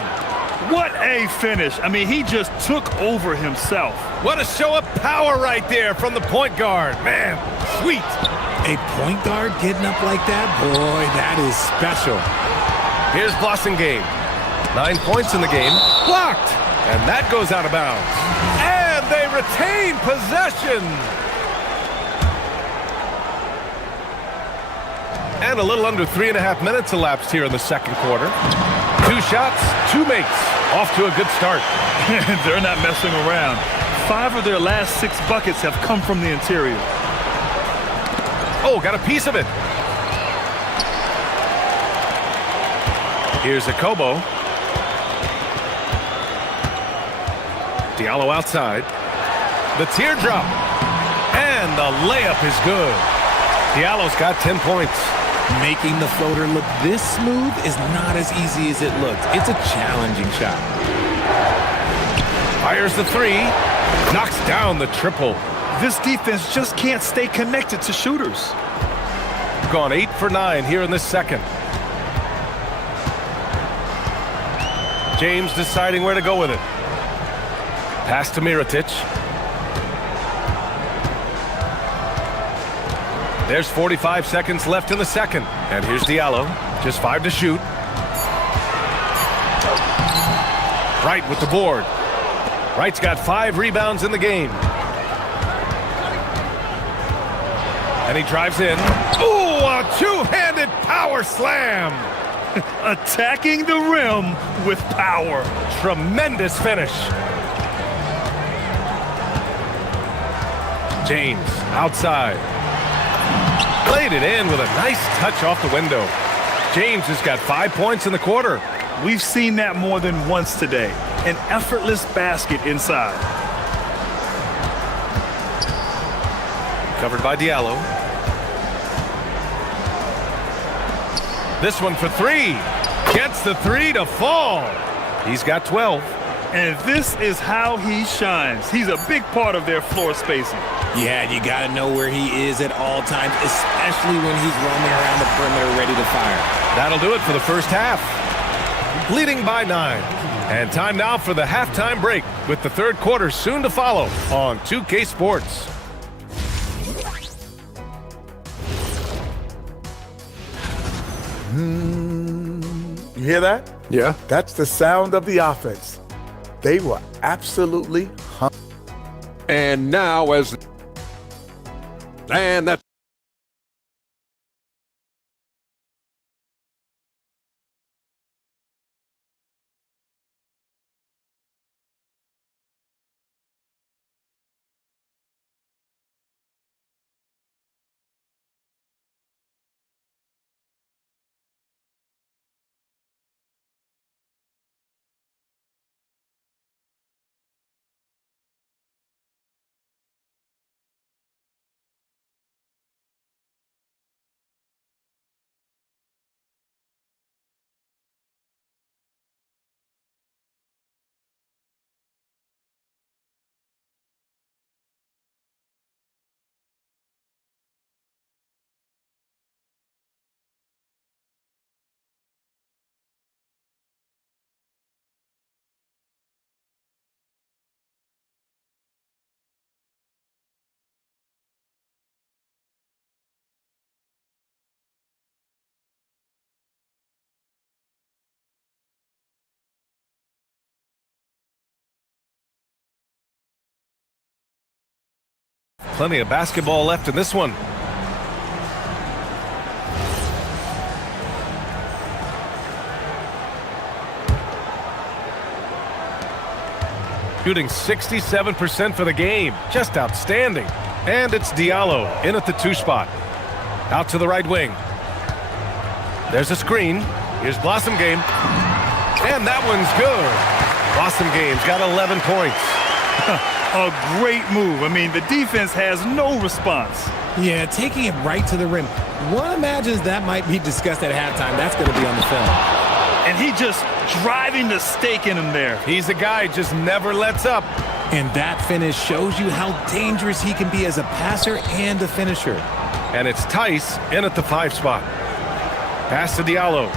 What a finish. I mean, he just took over himself. What a show of power right there from the point guard. Man, sweet. A point guard getting up like that? Boy, that is special. Here's Blossom Game. 9 points in the game. Blocked. And that goes out of bounds. And they retain possession. And a little under 3.5 minutes elapsed here in the second quarter. 2 shots, 2 makes. Off to a good start. They're not messing around. 5 of their last 6 buckets have come from the interior. Oh, got a piece of it. Here's a Kobo. Diallo outside. The teardrop. And the layup is good. Diallo's got 10 points. Making the floater look this smooth is not as easy as it looks. It's a challenging shot. Fires the 3. Knocks down the triple. This defense just can't stay connected to shooters. Gone 8 for 9 here in this second. James deciding where to go with it. Pass to Mirotic. There's 45 seconds left in the second. And here's Diallo. Just 5 to shoot. Wright with the board. Wright's got 5 rebounds in the game. And he drives in. Ooh, a two-handed power slam. Attacking the rim with power. Tremendous finish. James outside. Played it in with a nice touch off the window. James has got 5 points in the quarter. We've seen that more than once today. An effortless basket inside. Covered by Diallo. This one for 3. Gets the 3 to fall. He's got 12. And this is how he shines. He's a big part of their floor spacing. Yeah, you got to know where he is at all times, especially when he's roaming around the perimeter ready to fire. That'll do it for the first half. Leading by 9. And time now for the halftime break with the third quarter soon to follow on 2K Sports. You hear that? Yeah. That's the sound of the offense. They were absolutely hungry. And now that's plenty of basketball left in this one. Shooting 67% for the game. Just outstanding. And it's Diallo in at the 2 spot. Out to the right wing. There's a screen. Here's Blossom Game. And that one's good. Blossom Game's got 11 points. A great move. I mean, the defense has no response. Yeah, taking it right to the rim. One imagines that might be discussed at halftime. That's going to be on the film. And he just driving the stake in him there. He's a guy who just never lets up. And that finish shows you how dangerous he can be as a passer and a finisher. And it's Tice in at the 5 spot. Pass to Diallo.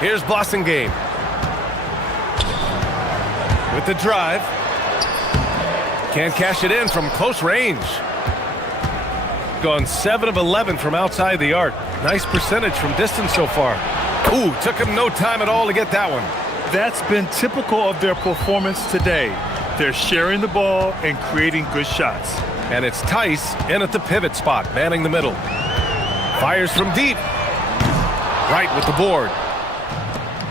Here's Blossom Game. With the drive. Can't cash it in from close range. Gone 7 of 11 from outside the arc. Nice percentage from distance so far. Ooh, took him no time at all to get that one. That's been typical of their performance today. They're sharing the ball and creating good shots. And it's Tice in at the pivot spot, manning the middle. Fires from deep. Wright with the board.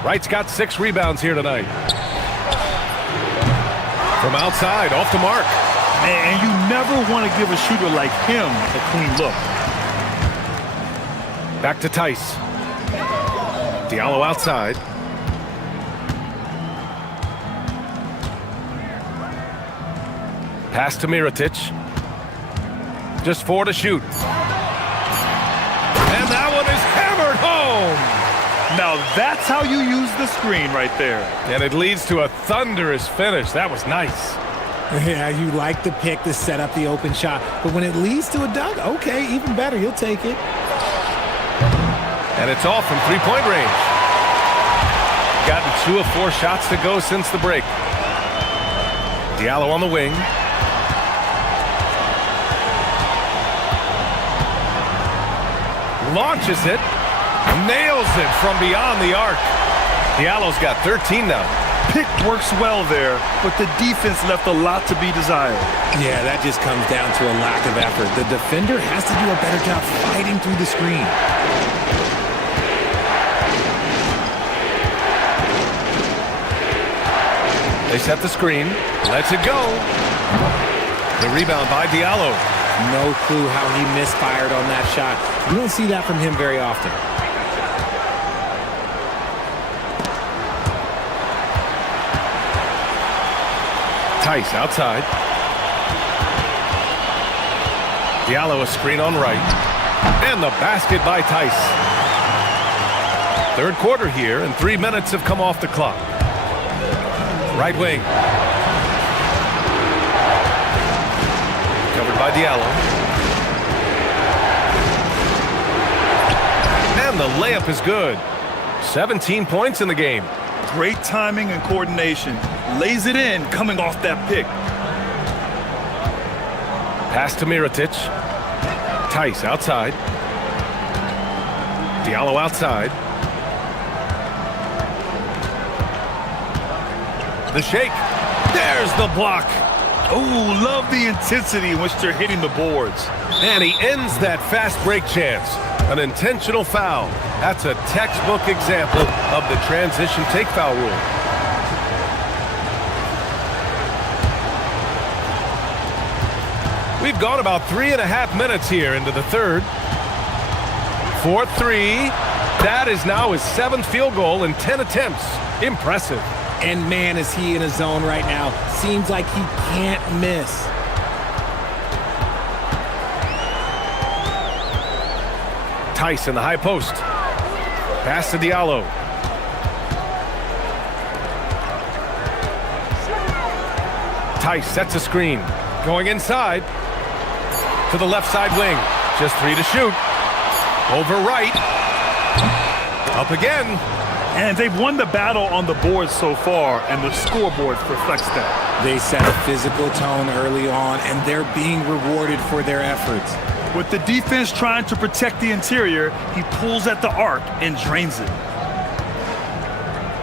Wright's got 6 rebounds here tonight. From outside, off the mark. And you never want to give a shooter like him a clean look. Back to Tice. Diallo outside. Pass to Mirotic. Just 4 to shoot. And that one is hammered home. Now that's how you use the screen right there. And it leads to a thunderous finish. That was nice. Yeah, you like the pick to set up the open shot, but when it leads to a dunk, okay, even better, you'll take it. And it's off from three-point range. Gotten 2 of 4 shots to go since the break. Diallo on the wing. Launches it. Nails it from beyond the arc. Diallo's got 13 now. Pick works well there, but the defense left a lot to be desired. Yeah, that just comes down to a lack of effort. The defender has to do a better job fighting through the screen. They set the screen. Lets it go. The rebound by Diallo. No clue how he misfired on that shot. You don't see that from him very often. Tice outside. Diallo a screen on right. And the basket by Tice. Third quarter here, and 3 minutes have come off the clock. Right wing. Covered by Diallo. And the layup is good. 17 points in the game. Great timing and coordination. Lays it in coming off that pick. Pass to Mirotic. Tice outside. Diallo outside. The shake. There's the block. Oh, love the intensity in which they're hitting the boards. And he ends that fast break chance. An intentional foul. That's a textbook example of the transition take foul rule. We've gone about 3.5 minutes here into the third. 4-3. That is now his 7th field goal in 10 attempts. Impressive. And man, is he in a zone right now. Seems like he can't miss. Tice in the high post. Pass to Diallo. Tice sets a screen. Going inside. To the left side wing. Just 3 to shoot. Over right. Up again. And they've won the battle on the board so far, and the scoreboard reflects that. They set a physical tone early on, and they're being rewarded for their efforts. With the defense trying to protect the interior, he pulls at the arc and drains it.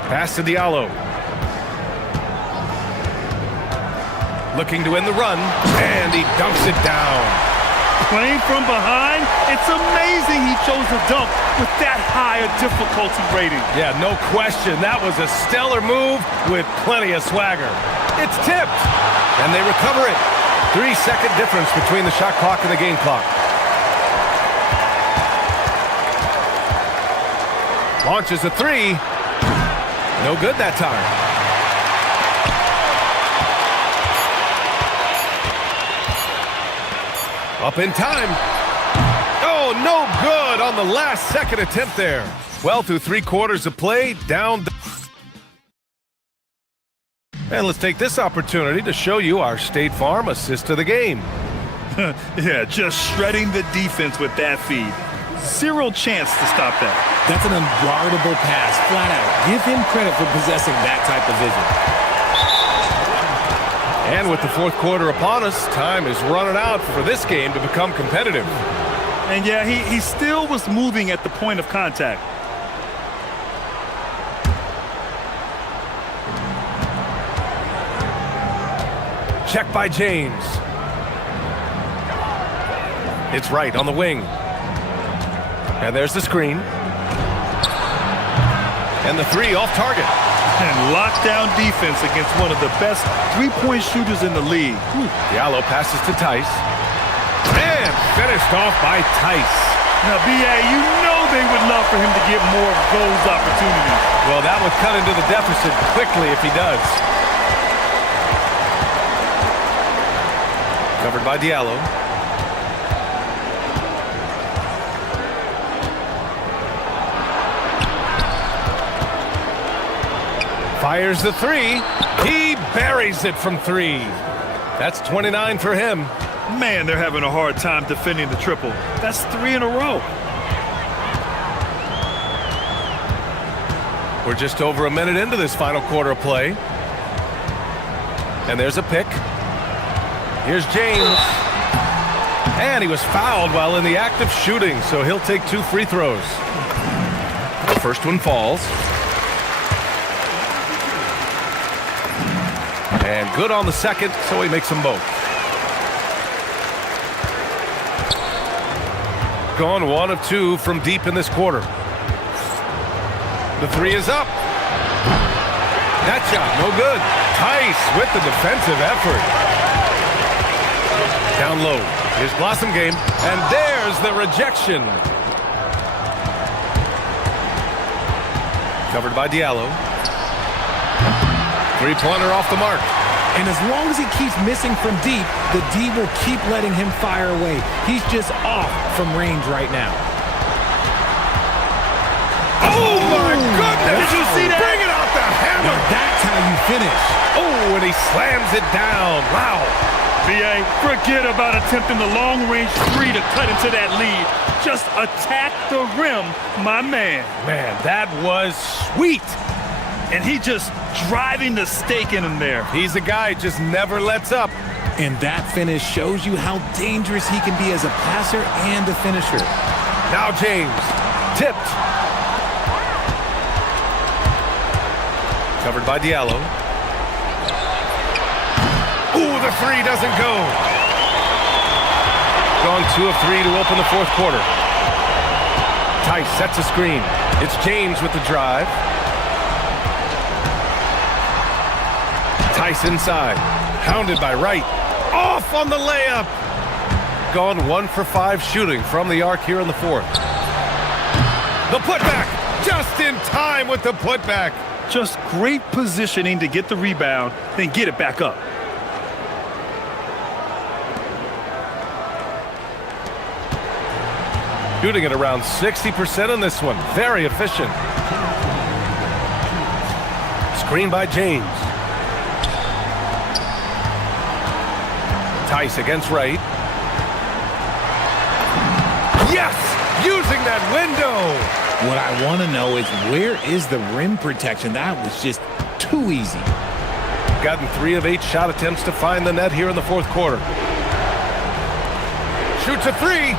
Pass to Diallo. Looking to win the run, and he dunks it down. Playing from behind, it's amazing he chose to dunk with that high a difficulty rating. Yeah, no question. That was a stellar move with plenty of swagger. It's tipped, and they recover it. 3-second difference between the shot clock and the game clock. Launches a 3. No good that time. Up in time. Oh, no good on the last second attempt there. Well, through 3 quarters of play, down. And let's take this opportunity to show you our State Farm assist of the game. Yeah, just shredding the defense with that feed. 0 chance to stop that. That's an unguardable pass, flat out. Give him credit for possessing that type of vision. And with the 4th quarter upon us, time is running out for this game to become competitive. And yeah, he still was moving at the point of contact. Check by James. It's right on the wing. And there's the screen. And the 3 off target. And lockdown defense against one of the best three-point shooters in the league. Diallo passes to Tice. And finished off by Tice. Now, B.A., you know they would love for him to get more of those opportunities. Well, that would cut into the deficit quickly if he does. Covered by Diallo. Fires the three. He buries it from three. That's 29 for him. Man, they're having a hard time defending the triple. That's 3 in a row. We're just over a minute into this final quarter of play. And there's a pick. Here's James. And he was fouled while in the act of shooting, so he'll take 2 free throws. The first one falls. And good on the second, so he makes them both. Gone 1 of 2 from deep in this quarter. The three is up. That shot, no good. Tice with the defensive effort. Down low. Here's Blossom Game. And there's the rejection. Covered by Diallo. Three-pointer off the mark. And as long as he keeps missing from deep, the D will keep letting him fire away. He's just off from range right now. Oh, my goodness! Did you see that? Bring it out the hammer! Now that's how you finish. Oh, and he slams it down. Wow. B.A., forget about attempting the long-range three to cut into that lead. Just attack the rim, my man. Man, that was sweet. And he just driving the stake in him there. He's a guy just never lets up. And that finish shows you how dangerous he can be as a passer and a finisher. Now James, tipped. Covered by Diallo. Ooh, the three doesn't go. Gone 2 of 3 to open the fourth quarter. Tice sets a screen. It's James with the drive. Tice inside. Hounded by Wright. Off on the layup. Gone 1 for 5 shooting from the arc here in the fourth. The putback. Just in time with the putback. Just great positioning to get the rebound, then get it back up. Shooting at around 60% on this one. Very efficient. Screen by James. Tice against Wright. Yes! Using that window! What I want to know is, where is the rim protection? That was just too easy. Gotten 3 of 8 shot attempts to find the net here in the fourth quarter. Shoots a 3.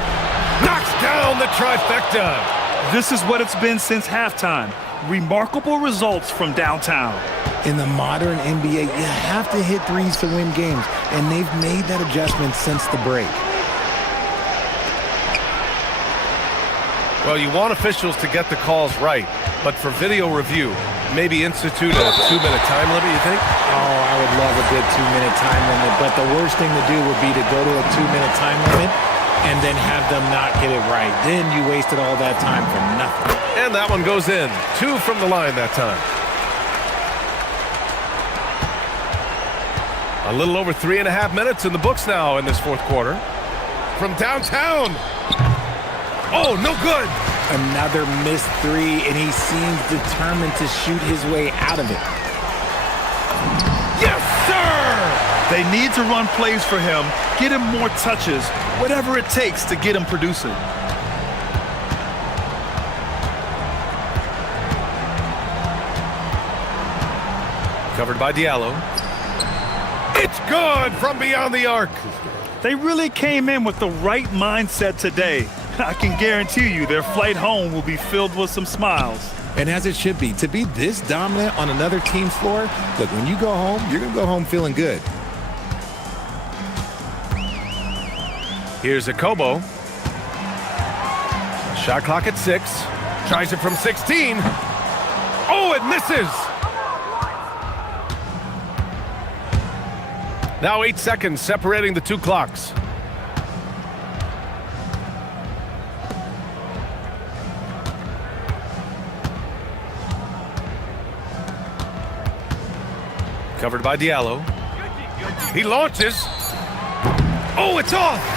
Knocks down the trifecta. This is what it's been since halftime. Remarkable results from downtown. In the modern NBA, you have to hit threes to win games, and they've made that adjustment since the break. Well, you want officials to get the calls right, but for video review, maybe institute a 2-minute time limit, you think? Oh, I would love a good 2-minute time limit, but the worst thing to do would be to go to a 2-minute time limit and then have them not get it right. Then you wasted all that time for nothing. And that one goes in. 2 from the line that time. A little over 3.5 minutes in the books now in this fourth quarter. From downtown. Oh, no good. Another missed 3, and he seems determined to shoot his way out of it. Yes, sir! They need to run plays for him, get him more touches, whatever it takes to get him producing. Covered by Diallo. It's good from beyond the arc. They really came in with the right mindset today. I can guarantee you their flight home will be filled with some smiles. And as it should be, to be this dominant on another team's floor, look, when you go home, you're going to go home feeling good. Here's Akobo. Shot clock at 6. Tries it from 16. Oh, it misses. Now 8 seconds separating the two clocks. Covered by Diallo. He launches. Oh, it's off!